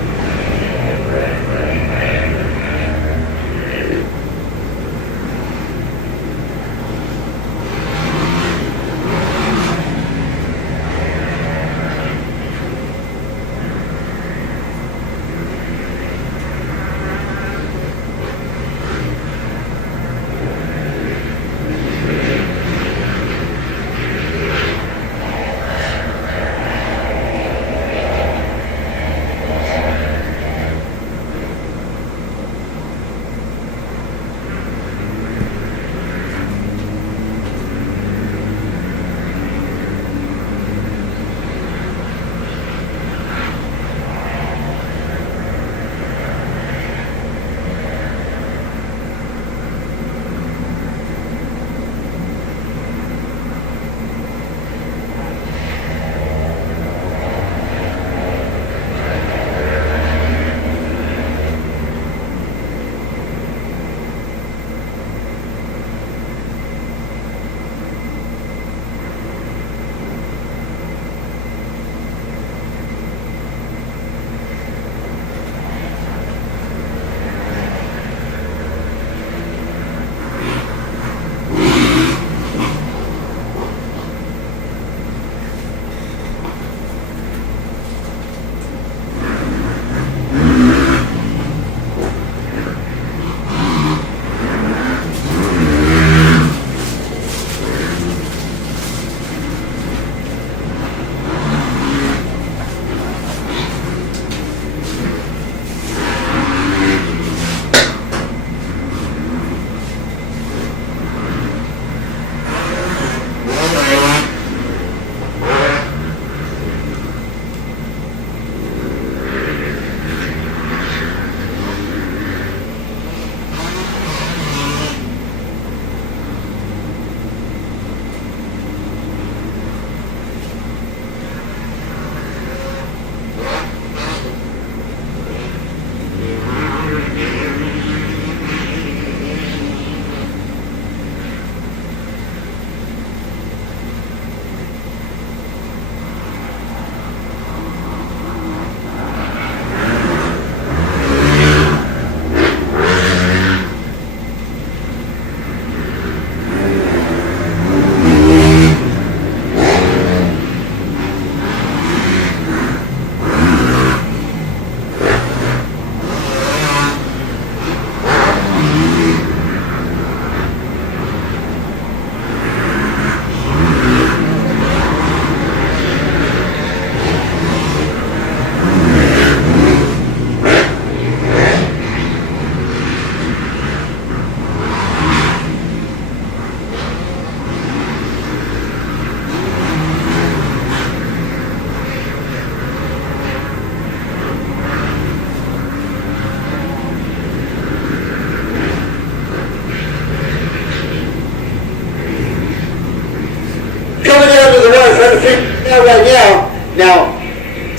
Now,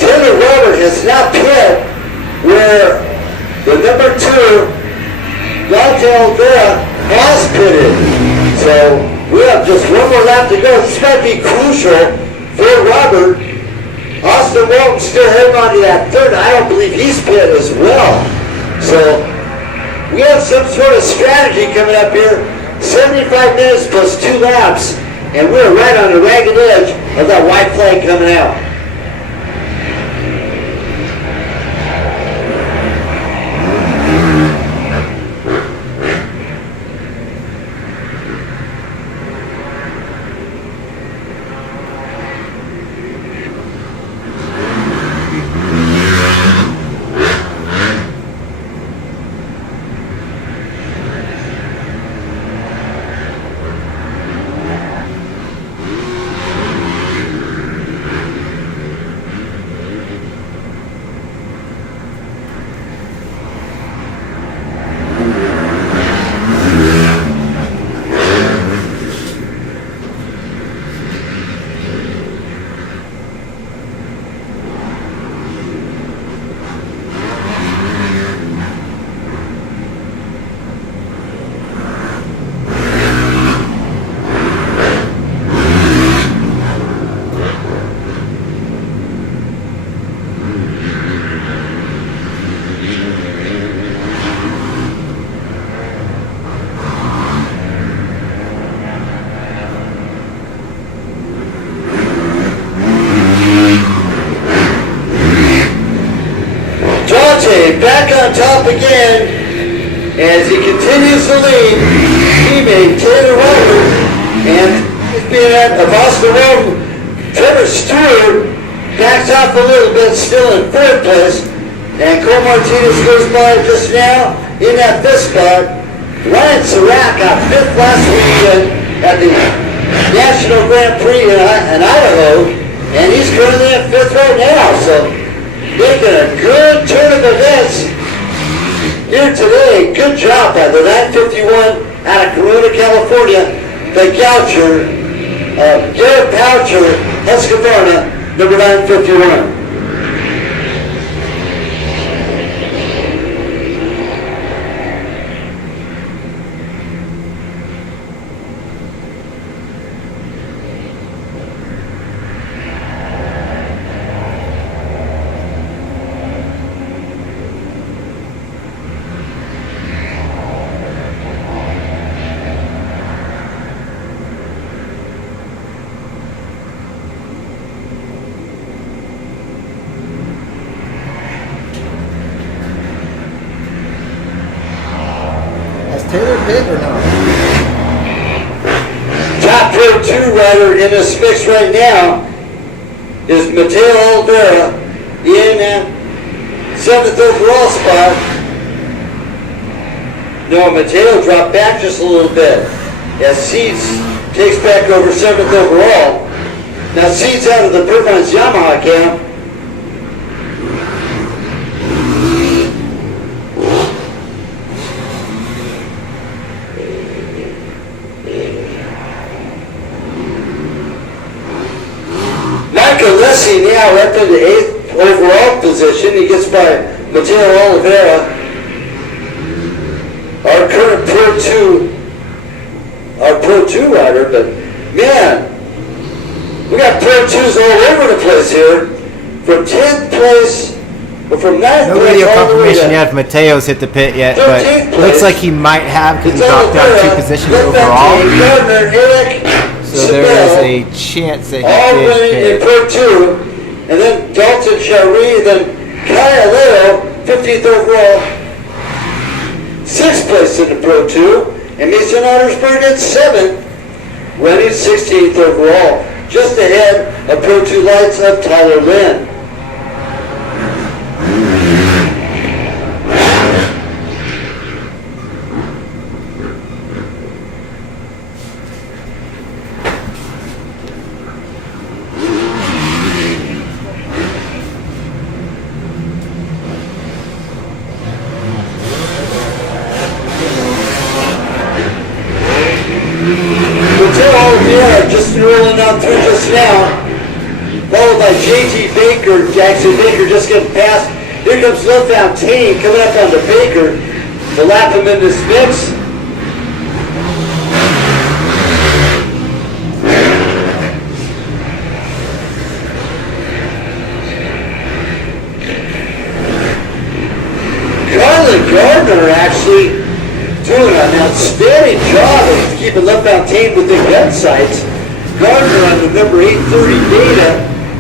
Taylor Robert has now pit where the number 2, Dante Olvera, has pitted. So we have just one more lap to go. This might be crucial for Robert. Austin Walton still holding on to that third. I don't believe he's pit as well. So we have some sort of strategy coming up here. 75 minutes plus 2 laps, and we're right on the ragged edge of that white flag coming out. Back on top again as he continues to lead. Teammate Taylor Robert and he's being at Boston Road. Trevor Stewart backs off a little bit, still in 3rd place. And Cole Martinez goes by just now in that 5th spot. Ryan Surratt got 5th last weekend at the National Grand Prix in Idaho, and he's currently at 5th right now. So making a good turn of events here today. Good job by the 951 out of Corona, California. The Goucher, Garrett Poucher, Husqvarna, number 951. Taylor pit or no? Top Pro 2 rider in this mix right now is Mateo Olvera in 7th overall spot. No, Mateo dropped back just a little bit as Seeds takes back over 7th overall. Now Seeds out of the Performance Yamaha camp. Alessi now up in the 8th overall position. He gets by Mateo Oliveira, our current Pro 2 rider. But man, we got Pro 2s all over the place here. From 10th place, or from 9th no place. video confirmation yet if Mateo's hit the pit yet, but looks like he might have because he dropped down 2 positions overall. So there is a chance that he did in Pro 2, and then Dalton Shari, then Kyle Leo, 15th overall, 6th place in the Pro 2, and Mason Ottersberg at 7th, running 16th overall, just ahead of Pro 2 lights of Tyler Lynn. Just rolling out through just now, followed by Jake JT Baker, Jackson Baker just getting past. Here comes LaFontaine coming up onto Baker to lap him in this mix. Gardner actually doing an outstanding job of keeping LaFontaine within gun sights. Gardner on the number 830 Beta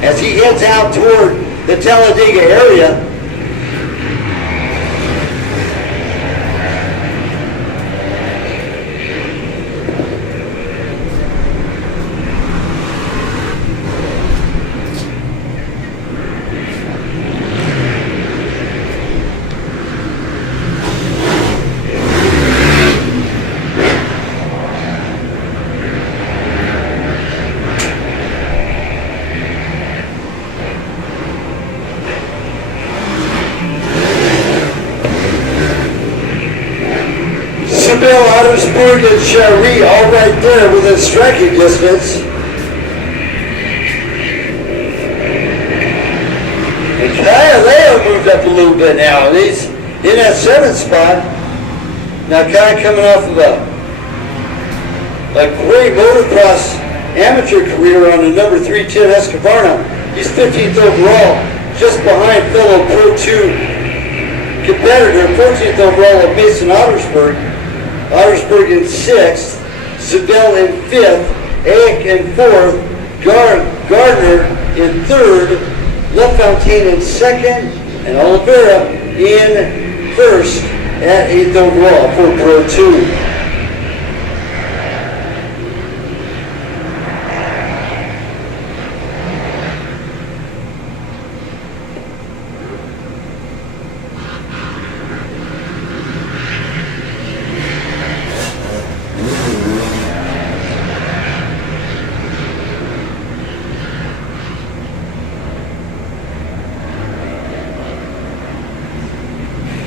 as he heads out toward the Talladega area. Ottersburg and Cherie all right there within striking distance. And Kyle Leo moved up a little bit now. He's in that 7th spot. Now Kyle coming off of a great motocross amateur career on the number 310 Escobarna. He's 15th overall, just behind fellow Pro 2 competitor, 14th overall of Mason Ottersburg. Ottersburg in 6th, Zabel in 5th, Ayek in 4th, Gardner in 3rd, LaFontaine in 2nd, and Oliveira in 1st at 8th overall for Pro 2.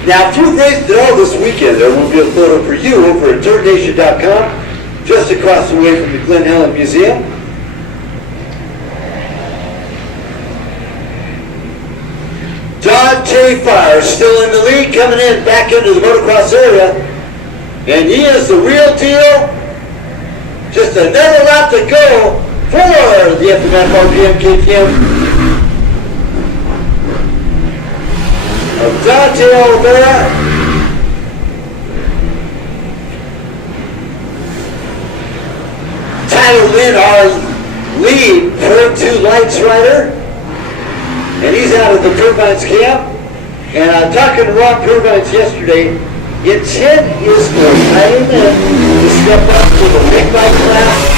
Now, if you've raced at all this weekend, there will be a photo for you over at DirtNation.com, just across the way from the Glen Helen Museum. Dante Fire still in the lead, coming in back into the motocross area. And he is the real deal. Just another lap to go for the FMF RPM KTM of Dante Oliveira. Tyler Lynn, our lead Pro 2 Lights rider. And he's out of the Turbines camp. And talking to Rob Turbines yesterday, intent is for Tyler Lynn to step up to the big bike class.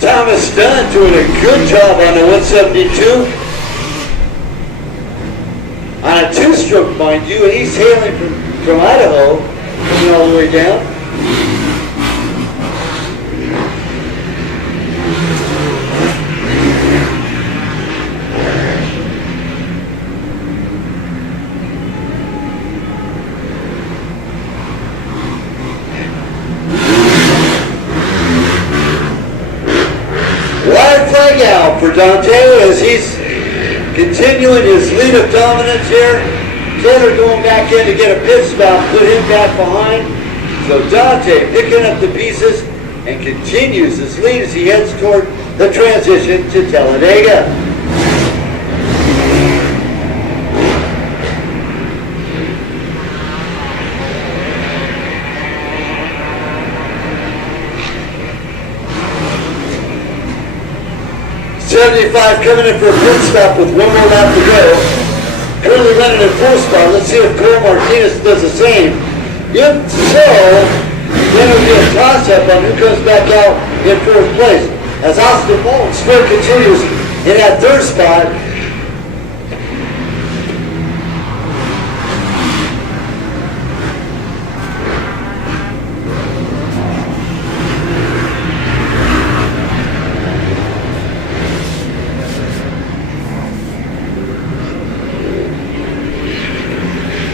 Thomas Dunn doing a good job on the 172. On a 2-stroke, mind you, and he's hailing from Idaho, coming all the way down. Flag out for Dante as he's continuing his lead of dominance here. Taylor going back in to get a pit stop, put him back behind. So Dante picking up the pieces and continues his lead as he heads toward the transition to Talladega. Coming in for a pit stop with one more lap to go. Currently running in 4th spot. Let's see if Cole Martinez does the same. If so, then it'll be a toss-up on who comes back out in 4th place. As Austin Moulton still continues in that 3rd spot.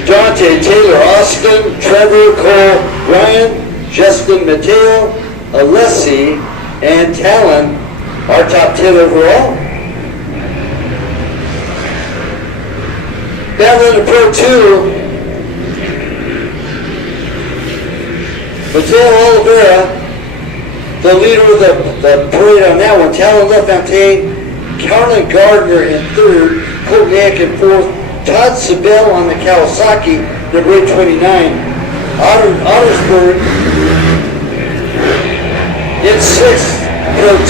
Dante, Taylor, Austin, Trevor, Cole, Ryan, Justin, Mateo, Alessi, and Talon are top 10 overall. Down in the Pro 2, Mateo Oliveira, the leader of the parade on that one. Talon LaFontaine, Carlin Gardner in third, Coltniak in fourth, Todd Sabell on the Kawasaki, number 829, Ottersburg in sixth Pro 2,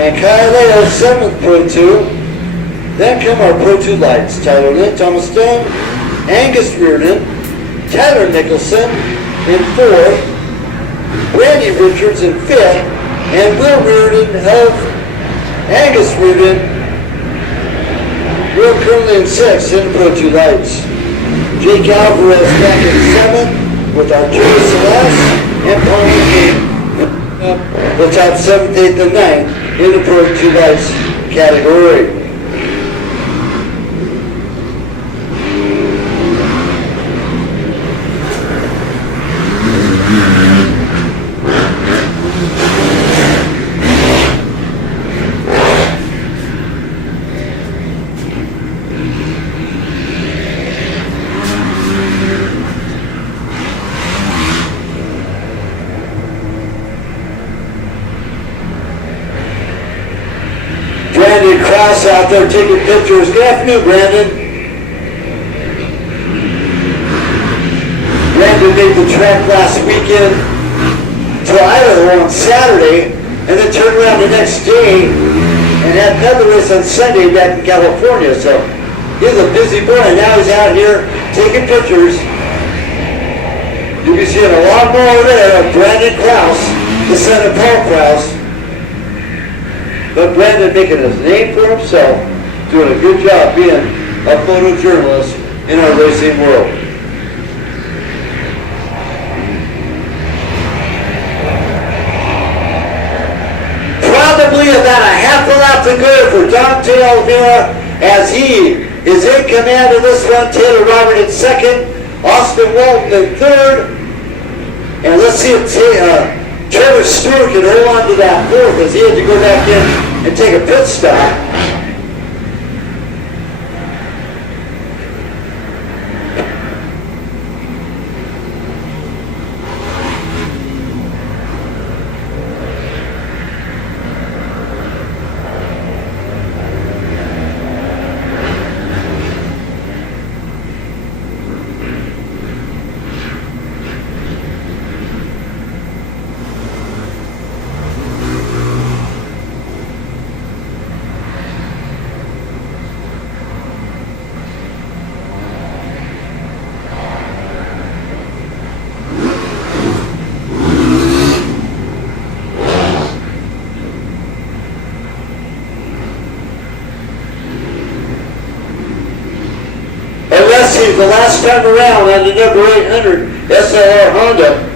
and Kyle Leo, seventh Pro 2. Then come our Pro 2 lights, Tyler Lynn, Thomas Stone, Angus Reardon, Tyler Nicholson in fourth, Randy Richards in fifth, and Will Reardon of Angus Reardon, Will currently in sixth in the Pro 2 lights. Jake Alvarez back in seventh with Arturo Celeste and Pauline the top 7th, 8th, and 9th in the Pro 2 lights category. Brandon Krause out there taking pictures. Good afternoon, Brandon. Brandon made the track last weekend to Idaho on Saturday, and then turned around the next day and had another race on Sunday back in California. So he's a busy boy, and now he's out here taking pictures. You'll be seeing a lot more over there of Brandon Krause, the son of Paul Krause. But Brandon making his name for himself, doing a good job being a photojournalist in our racing world. Probably about a half a lap to go for Dante Oliveira as he is in command of this one. Taylor Robert in second, Austin Walton in third, and let's see if Trevor Stewart can hold on to that fourth as he had to go back in and take a pit stop. The last time around on the number 800 SLR Honda.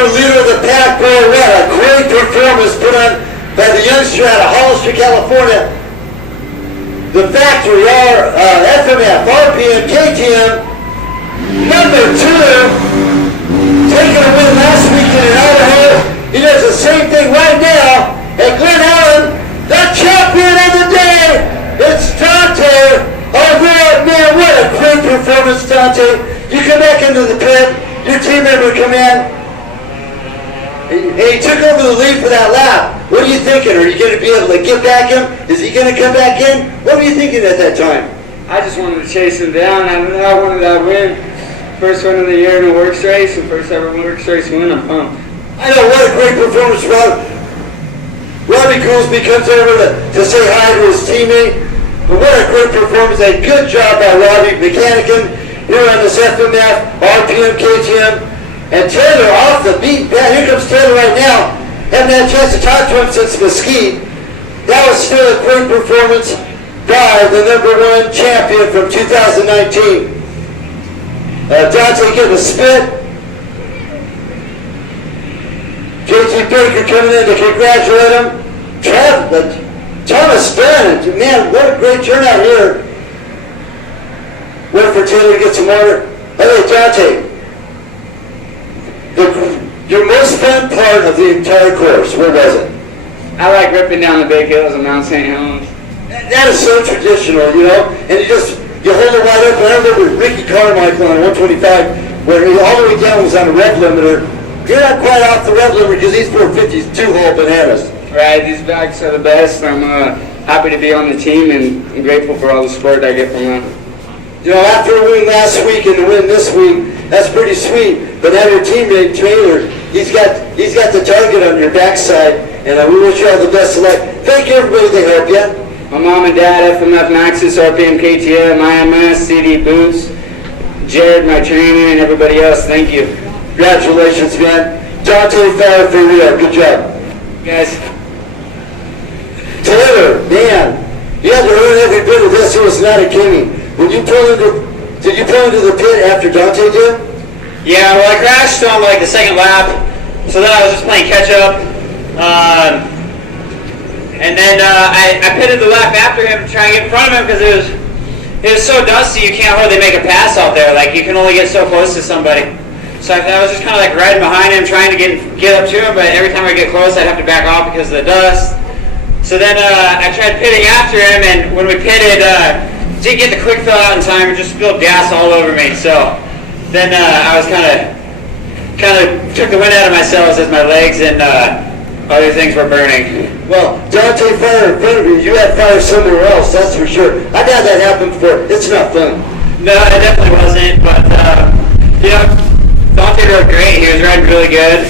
for leader of the pack. Boy, what a great performance put on by the youngster out of Hollister, California. The factory, our FMF, RPM, KTM, number 2, taking a win last weekend in Idaho. He does the same thing right now at Glen Helen. The champion of the day, it's Dante. Oh man, what a great performance, Dante. You come back into the pit, your team member come in, and he took over the lead for that lap. What are you thinking? Are you going to be able to get back him? Is he going to come back in? What were you thinking at that time? I just wanted to chase him down. I wanted that win. First win of the year in a WORCS race, the first ever WORCS race win. I'm pumped. I know, what a great performance, Rob. Robbie Goolsby comes over to say hi to his teammate. But what a great performance. A good job by Robbie Mechanicum here on this FMF, RPM, KTM. And Taylor off the beat. Yeah, here comes Taylor right now. Haven't had a chance to talk to him since Mesquite. That was still a great performance by the #1 champion from 2019. Dante getting a spit. JT Baker coming in to congratulate him. Thomas Dunn, man, what a great turnout here. Wait for Taylor to get some order. Hey, Dante, your most fun part of the entire course, where was it? I like ripping down the big hills of Mount St. Helens. That is so traditional, you know, and you hold it wide open. I remember Ricky Carmichael on 125, where all the way down was on a rev limiter. You're not quite off the rev limiter because these 450s two-hole bananas. Right, these bikes are the best. I'm happy to be on the team and I'm grateful for all the support I get from them. You know, after a win last week and a win this week, that's pretty sweet. But now your teammate Taylor, he's got the target on your backside, and we wish you all the best of luck. Thank you, everybody that helped you. My mom and dad, FMF Maxxis, RPM KTM, IMS, CD Boots, Jared, my trainer, and everybody else. Thank you. Congratulations, man. Dante Fire for real. Good job. Guys. Taylor, man, you had to earn every bit of this. It was not a gimme. Did you pull into the pit after Dante did? Yeah, well, I crashed on like the second lap, so then I was just playing catch up. And then I pitted the lap after him to try and get in front of him because it was so dusty you can't hardly make a pass out there. Like you can only get so close to somebody. So I was just kind of like riding behind him, trying to get up to him, but every time I get close, I'd have to back off because of the dust. So then I tried pitting after him, and when we pitted, didn't get the quick fill out in time, and just spilled gas all over me. So then I was kind of took the wind out of my sails as my legs and other things were burning. Well, Dante Fire in front of you had fire somewhere else, that's for sure. I've had that happen before. It's not fun. No, it definitely wasn't, but you know, Dante rode great. He was riding really good.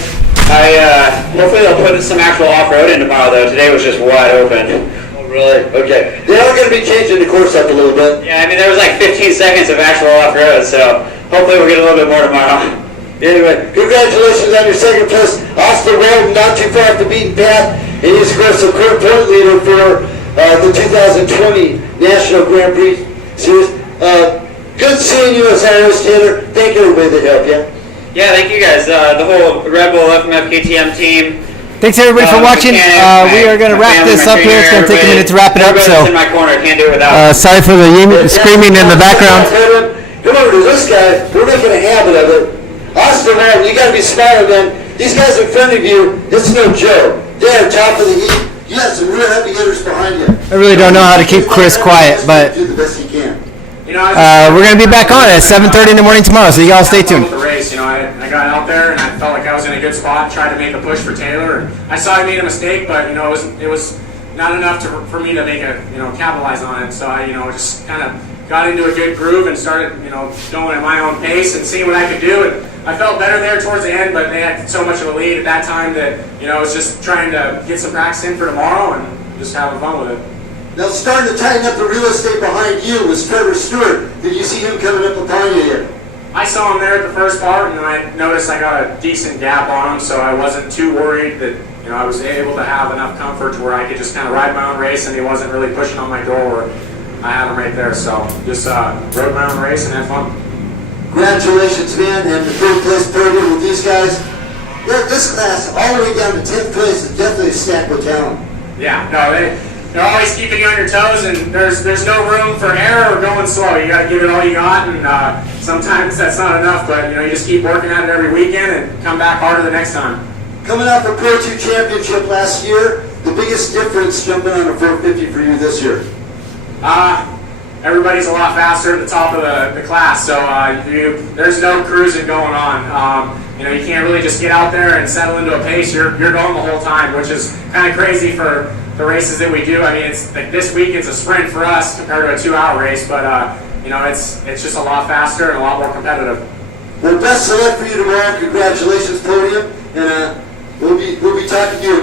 Hopefully they'll put some actual off-road in tomorrow, though. Today was just wide open. Oh, really? Okay. They are going to be changing the course up a little bit. Yeah, I mean, there was like 15 seconds of actual off-road, so hopefully we'll get a little bit more tomorrow. Anyway, congratulations on your second place. Austin Weldon, not too far off the beaten path, and he's, of course, the current point leader for the 2020 National Grand Prix Series. Good seeing you as our host, Taylor. Thank everybody that helped you. Yeah, thank you guys. The whole Red Bull FMF KTM team. Thanks everybody for watching. We are going to wrap this up here. It's going to take a minute to wrap it up. So, in my corner, can't do it without. Sorry for the screaming in the background. Come over to this guy. We're making a habit of it. Austin Weldon, you got to be smiling, man. These guys in front of you, it's no joke. They're top of the heap. You have some real heavy hitters behind you. I really don't know how to keep Chris quiet, but do the best you can. You know, we're going to be back on at 7:30 in the morning tomorrow, so you all stay tuned. The race, you know, I got out there and I felt like I was in a good spot, tried to make a push for Taylor. And I saw I made a mistake, but you know, it was not enough for me to make capitalize on it. So I, just kind of got into a good groove and started, going at my own pace and seeing what I could do. And I felt better there towards the end, but they had so much of a lead at that time that, I was just trying to get some practice in for tomorrow and just having fun with it. Now, starting to tighten up the real estate behind you was Trevor Stewart. Did you see him coming up behind you yet? I saw him there at the first part, and then I noticed I got a decent gap on him, so I wasn't too worried that I was able to have enough comfort to where I could just kind of ride my own race, and he wasn't really pushing on my door. I had him right there, so just rode my own race and had fun. Congratulations, man, and the third place podium with these guys. This class, all the way down to 10th place, is definitely stacked with talent. Yeah, no, they're always keeping you on your toes, and there's no room for error or going slow. You got to give it all you got, and sometimes that's not enough. But you just keep working at it every weekend and come back harder the next time. Coming off a Pro 2 championship last year, the biggest difference jumping on a 450 for you this year? Everybody's a lot faster at the top of the class, so there's no cruising going on. You can't really just get out there and settle into a pace. You're going the whole time, which is kind of crazy for the races that we do. I mean, it's like this week it's a sprint for us compared to a 2-hour race, but it's just a lot faster and a lot more competitive. Well, best of luck for you tomorrow. Congratulations, podium, and we'll be talking to you.